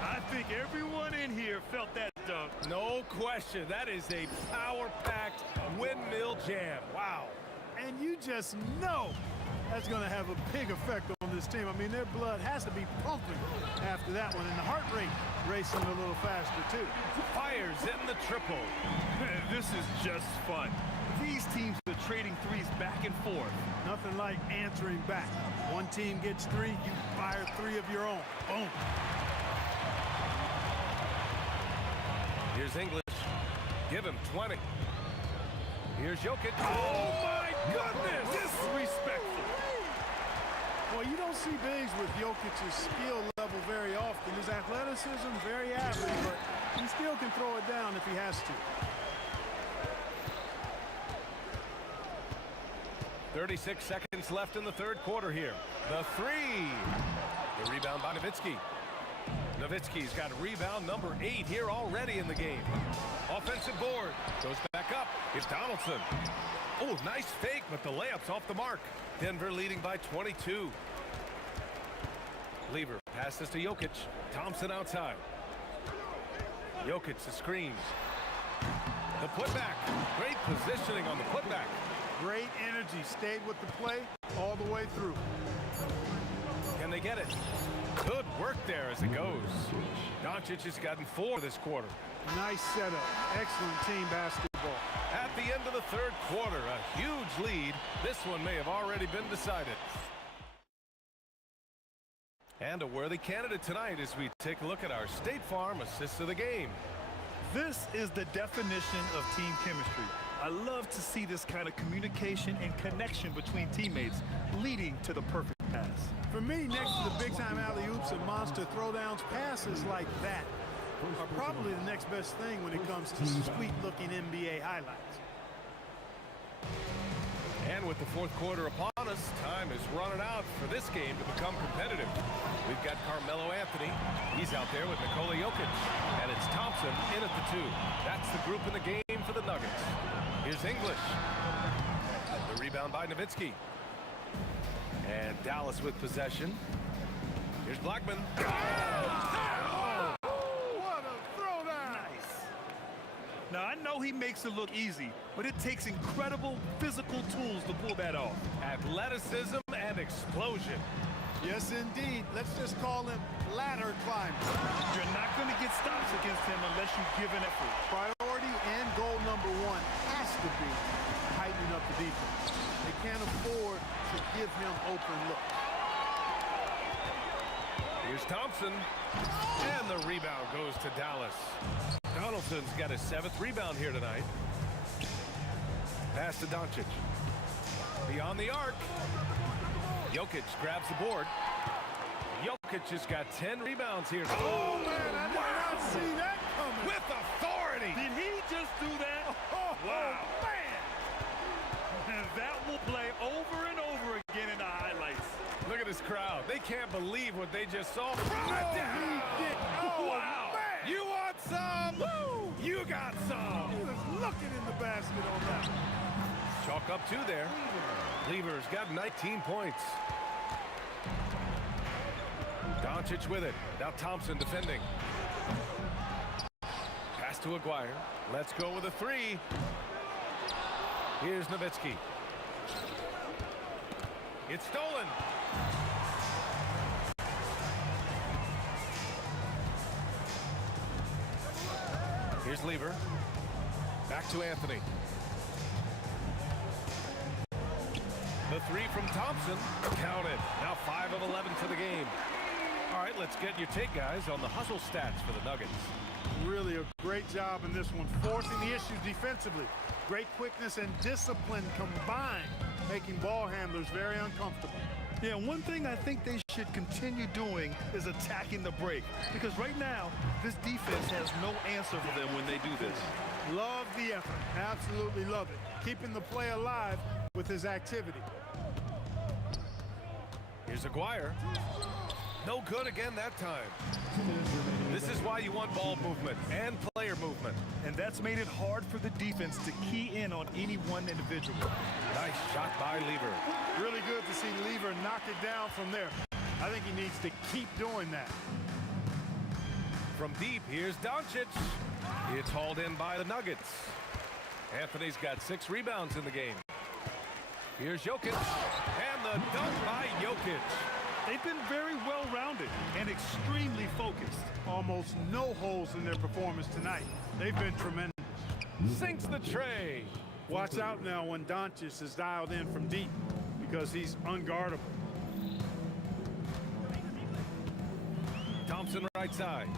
I think everyone in here felt that dunk. No question. That is a power-packed windmill jam. Wow. And you just know that's going to have a big effect on this team. I mean, their blood has to be pumping after that one, and the heart rate racing a little faster, too. Fires in the triple. This is just fun. These teams are trading threes back and forth. Nothing like answering back. One team gets three, you fire three of your own. Boom. Here's English. Give him 20. Here's Jokic. Oh, my goodness! Disrespectful. Well, you don't see bigs with Jokic's skill level very often. His athleticism, very average, but he still can throw it down if he has to. 36 seconds left in the third quarter here. The three. The rebound by Nowitzki. Nowitzki's got rebound number 8 here already in the game. Offensive board. Goes back up. It's Donaldson. Oh, nice fake, but the layup's off the mark. Denver leading by 22. Lieber passes to Jokic. Thompson outside. Jokic the screen. The putback. Great positioning on the putback. Great energy. Stayed with the play all the way through. Can they get it? Good work there as it goes. Doncic has gotten 4 this quarter. Nice setup. Excellent team basketball. At the end of the third quarter, a huge lead. This one may have already been decided. And a worthy candidate tonight as we take a look at our State Farm assists of the game. This is the definition of team chemistry. I love to see this kind of communication and connection between teammates leading to the perfect pass. For me, next to the big-time alley-oops and monster throwdowns, passes like that are probably the next best thing when it comes to sweet-looking NBA highlights. And with the fourth quarter upon us, time is running out for this game to become competitive. We've got Carmelo Anthony. He's out there with Nikola Jokic. And it's Thompson in at the 2. That's the group in the game for the Nuggets. Here's English. The rebound by Nowitzki. And Dallas with possession. Here's Blackman. Oh, what a throwdown! Nice. Now, I know he makes it look easy, but it takes incredible physical tools to pull that off. Athleticism and explosion. Yes, indeed. Let's just call him ladder climber. You're not going to get stops against him unless you give an effort. Priority and goal number 1 has to be tightening up the defense. They can't afford to give him open looks. Here's Thompson. And the rebound goes to Dallas. Donaldson's got his 7th rebound here tonight. Pass to Doncic. Beyond the arc. Jokic grabs the board. Jokic has got 10 rebounds here. Oh, man, I did not see that coming. With authority. Did he just do that? Wow. Man. And that will play over and over again in the highlights. Look at this crowd. They can't believe what they just saw. Oh, wow. Man. You want some? Woo. You got some. He was looking in the basket on that one. Chalk up 2 there. Lever's got 19 points. Doncic with it. Now Thompson defending. Pass to Aguirre. Let's go with a 3. Here's Nowitzki. It's stolen. Here's Lever. Back to Anthony. The 3 from Thompson. Counted. Now 5 of 11 for the game. All right, let's get your take, guys, on the hustle stats for the Nuggets. Really a great job in this one, forcing the issues defensively. Great quickness and discipline combined, making ball handlers very uncomfortable. Yeah, one thing I think they should continue doing is attacking the break. Because right now, this defense has no answer for them when they do this. Love the effort. Absolutely love it. Keeping the play alive with his activity. Here's Aguirre. No good again that time. This is why you want ball movement and player movement. And that's made it hard for the defense to key in on any one individual. Nice shot by Lever. Really good to see Lever knock it down from there. I think he needs to keep doing that. From deep, here's Doncic. It's hauled in by the Nuggets. Anthony's got 6 rebounds in the game. Here's Jokic. And the dunk by Jokic. They've been very well-rounded and extremely focused. Almost no holes in their performance tonight. They've been tremendous. Sinks the tray. Watch out now when Doncic is dialed in from deep because he's unguardable. Thompson right side.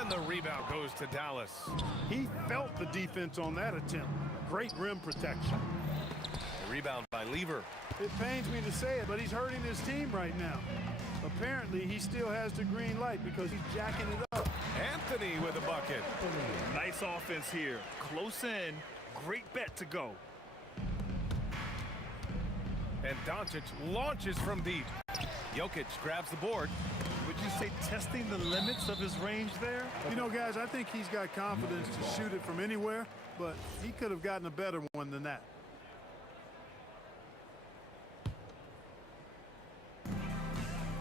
And the rebound goes to Dallas. He felt the defense on that attempt. Great rim protection. The rebound by Lever. It pains me to say it, but he's hurting his team right now. Apparently, he still has the green light because he's jacking it up. Anthony with a bucket. Nice offense here. Close in. Great bet to go. And Doncic launches from deep. Jokic grabs the board. Would you say testing the limits of his range there? You know, guys, I think he's got confidence to shoot it from anywhere, but he could have gotten a better one than that.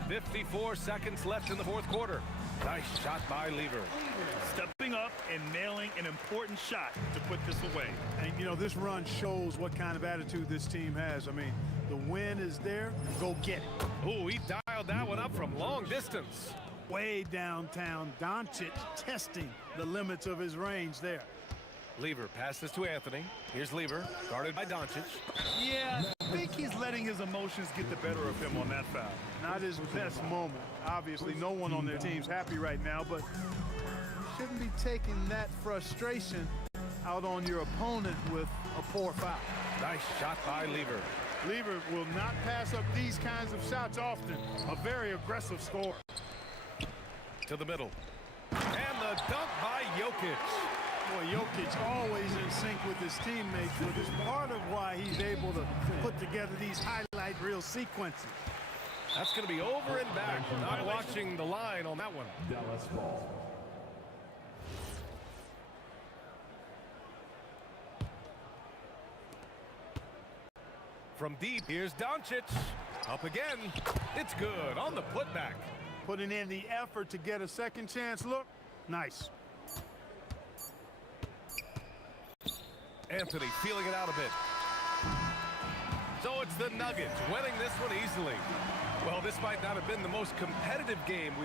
.54 seconds left in the fourth quarter. Nice shot by Lever. Stepping up and nailing an important shot to put this away. And, you know, this run shows what kind of attitude this team has. I mean, the win is there. Go get it. Oh, he dialed that one up from long distance. Way downtown, Doncic testing the limits of his range there. Lever passes to Anthony. Here's Lever, guarded by Doncic. Yeah, I think he's letting his emotions get the better of him on that foul. Not his best moment. Obviously, no one on their team's happy right now, but Shouldn't be taking that frustration out on your opponent with a poor foul. Nice shot by Lever. Lever will not pass up these kinds of shots often. A very aggressive scorer. To the middle. And the dunk by Jokic. Boy, Jokic always in sync with his teammates, which is part of why he's able to put together these highlight reel sequences. That's going to be over and back. Not watching the line on that one. Dallas ball. From deep, here's Doncic. Up again. It's good on the putback. Putting in the effort to get a second chance look. Nice. Anthony feeling it out a bit. So it's the Nuggets winning this one easily. Well, this might not have been the most competitive game we've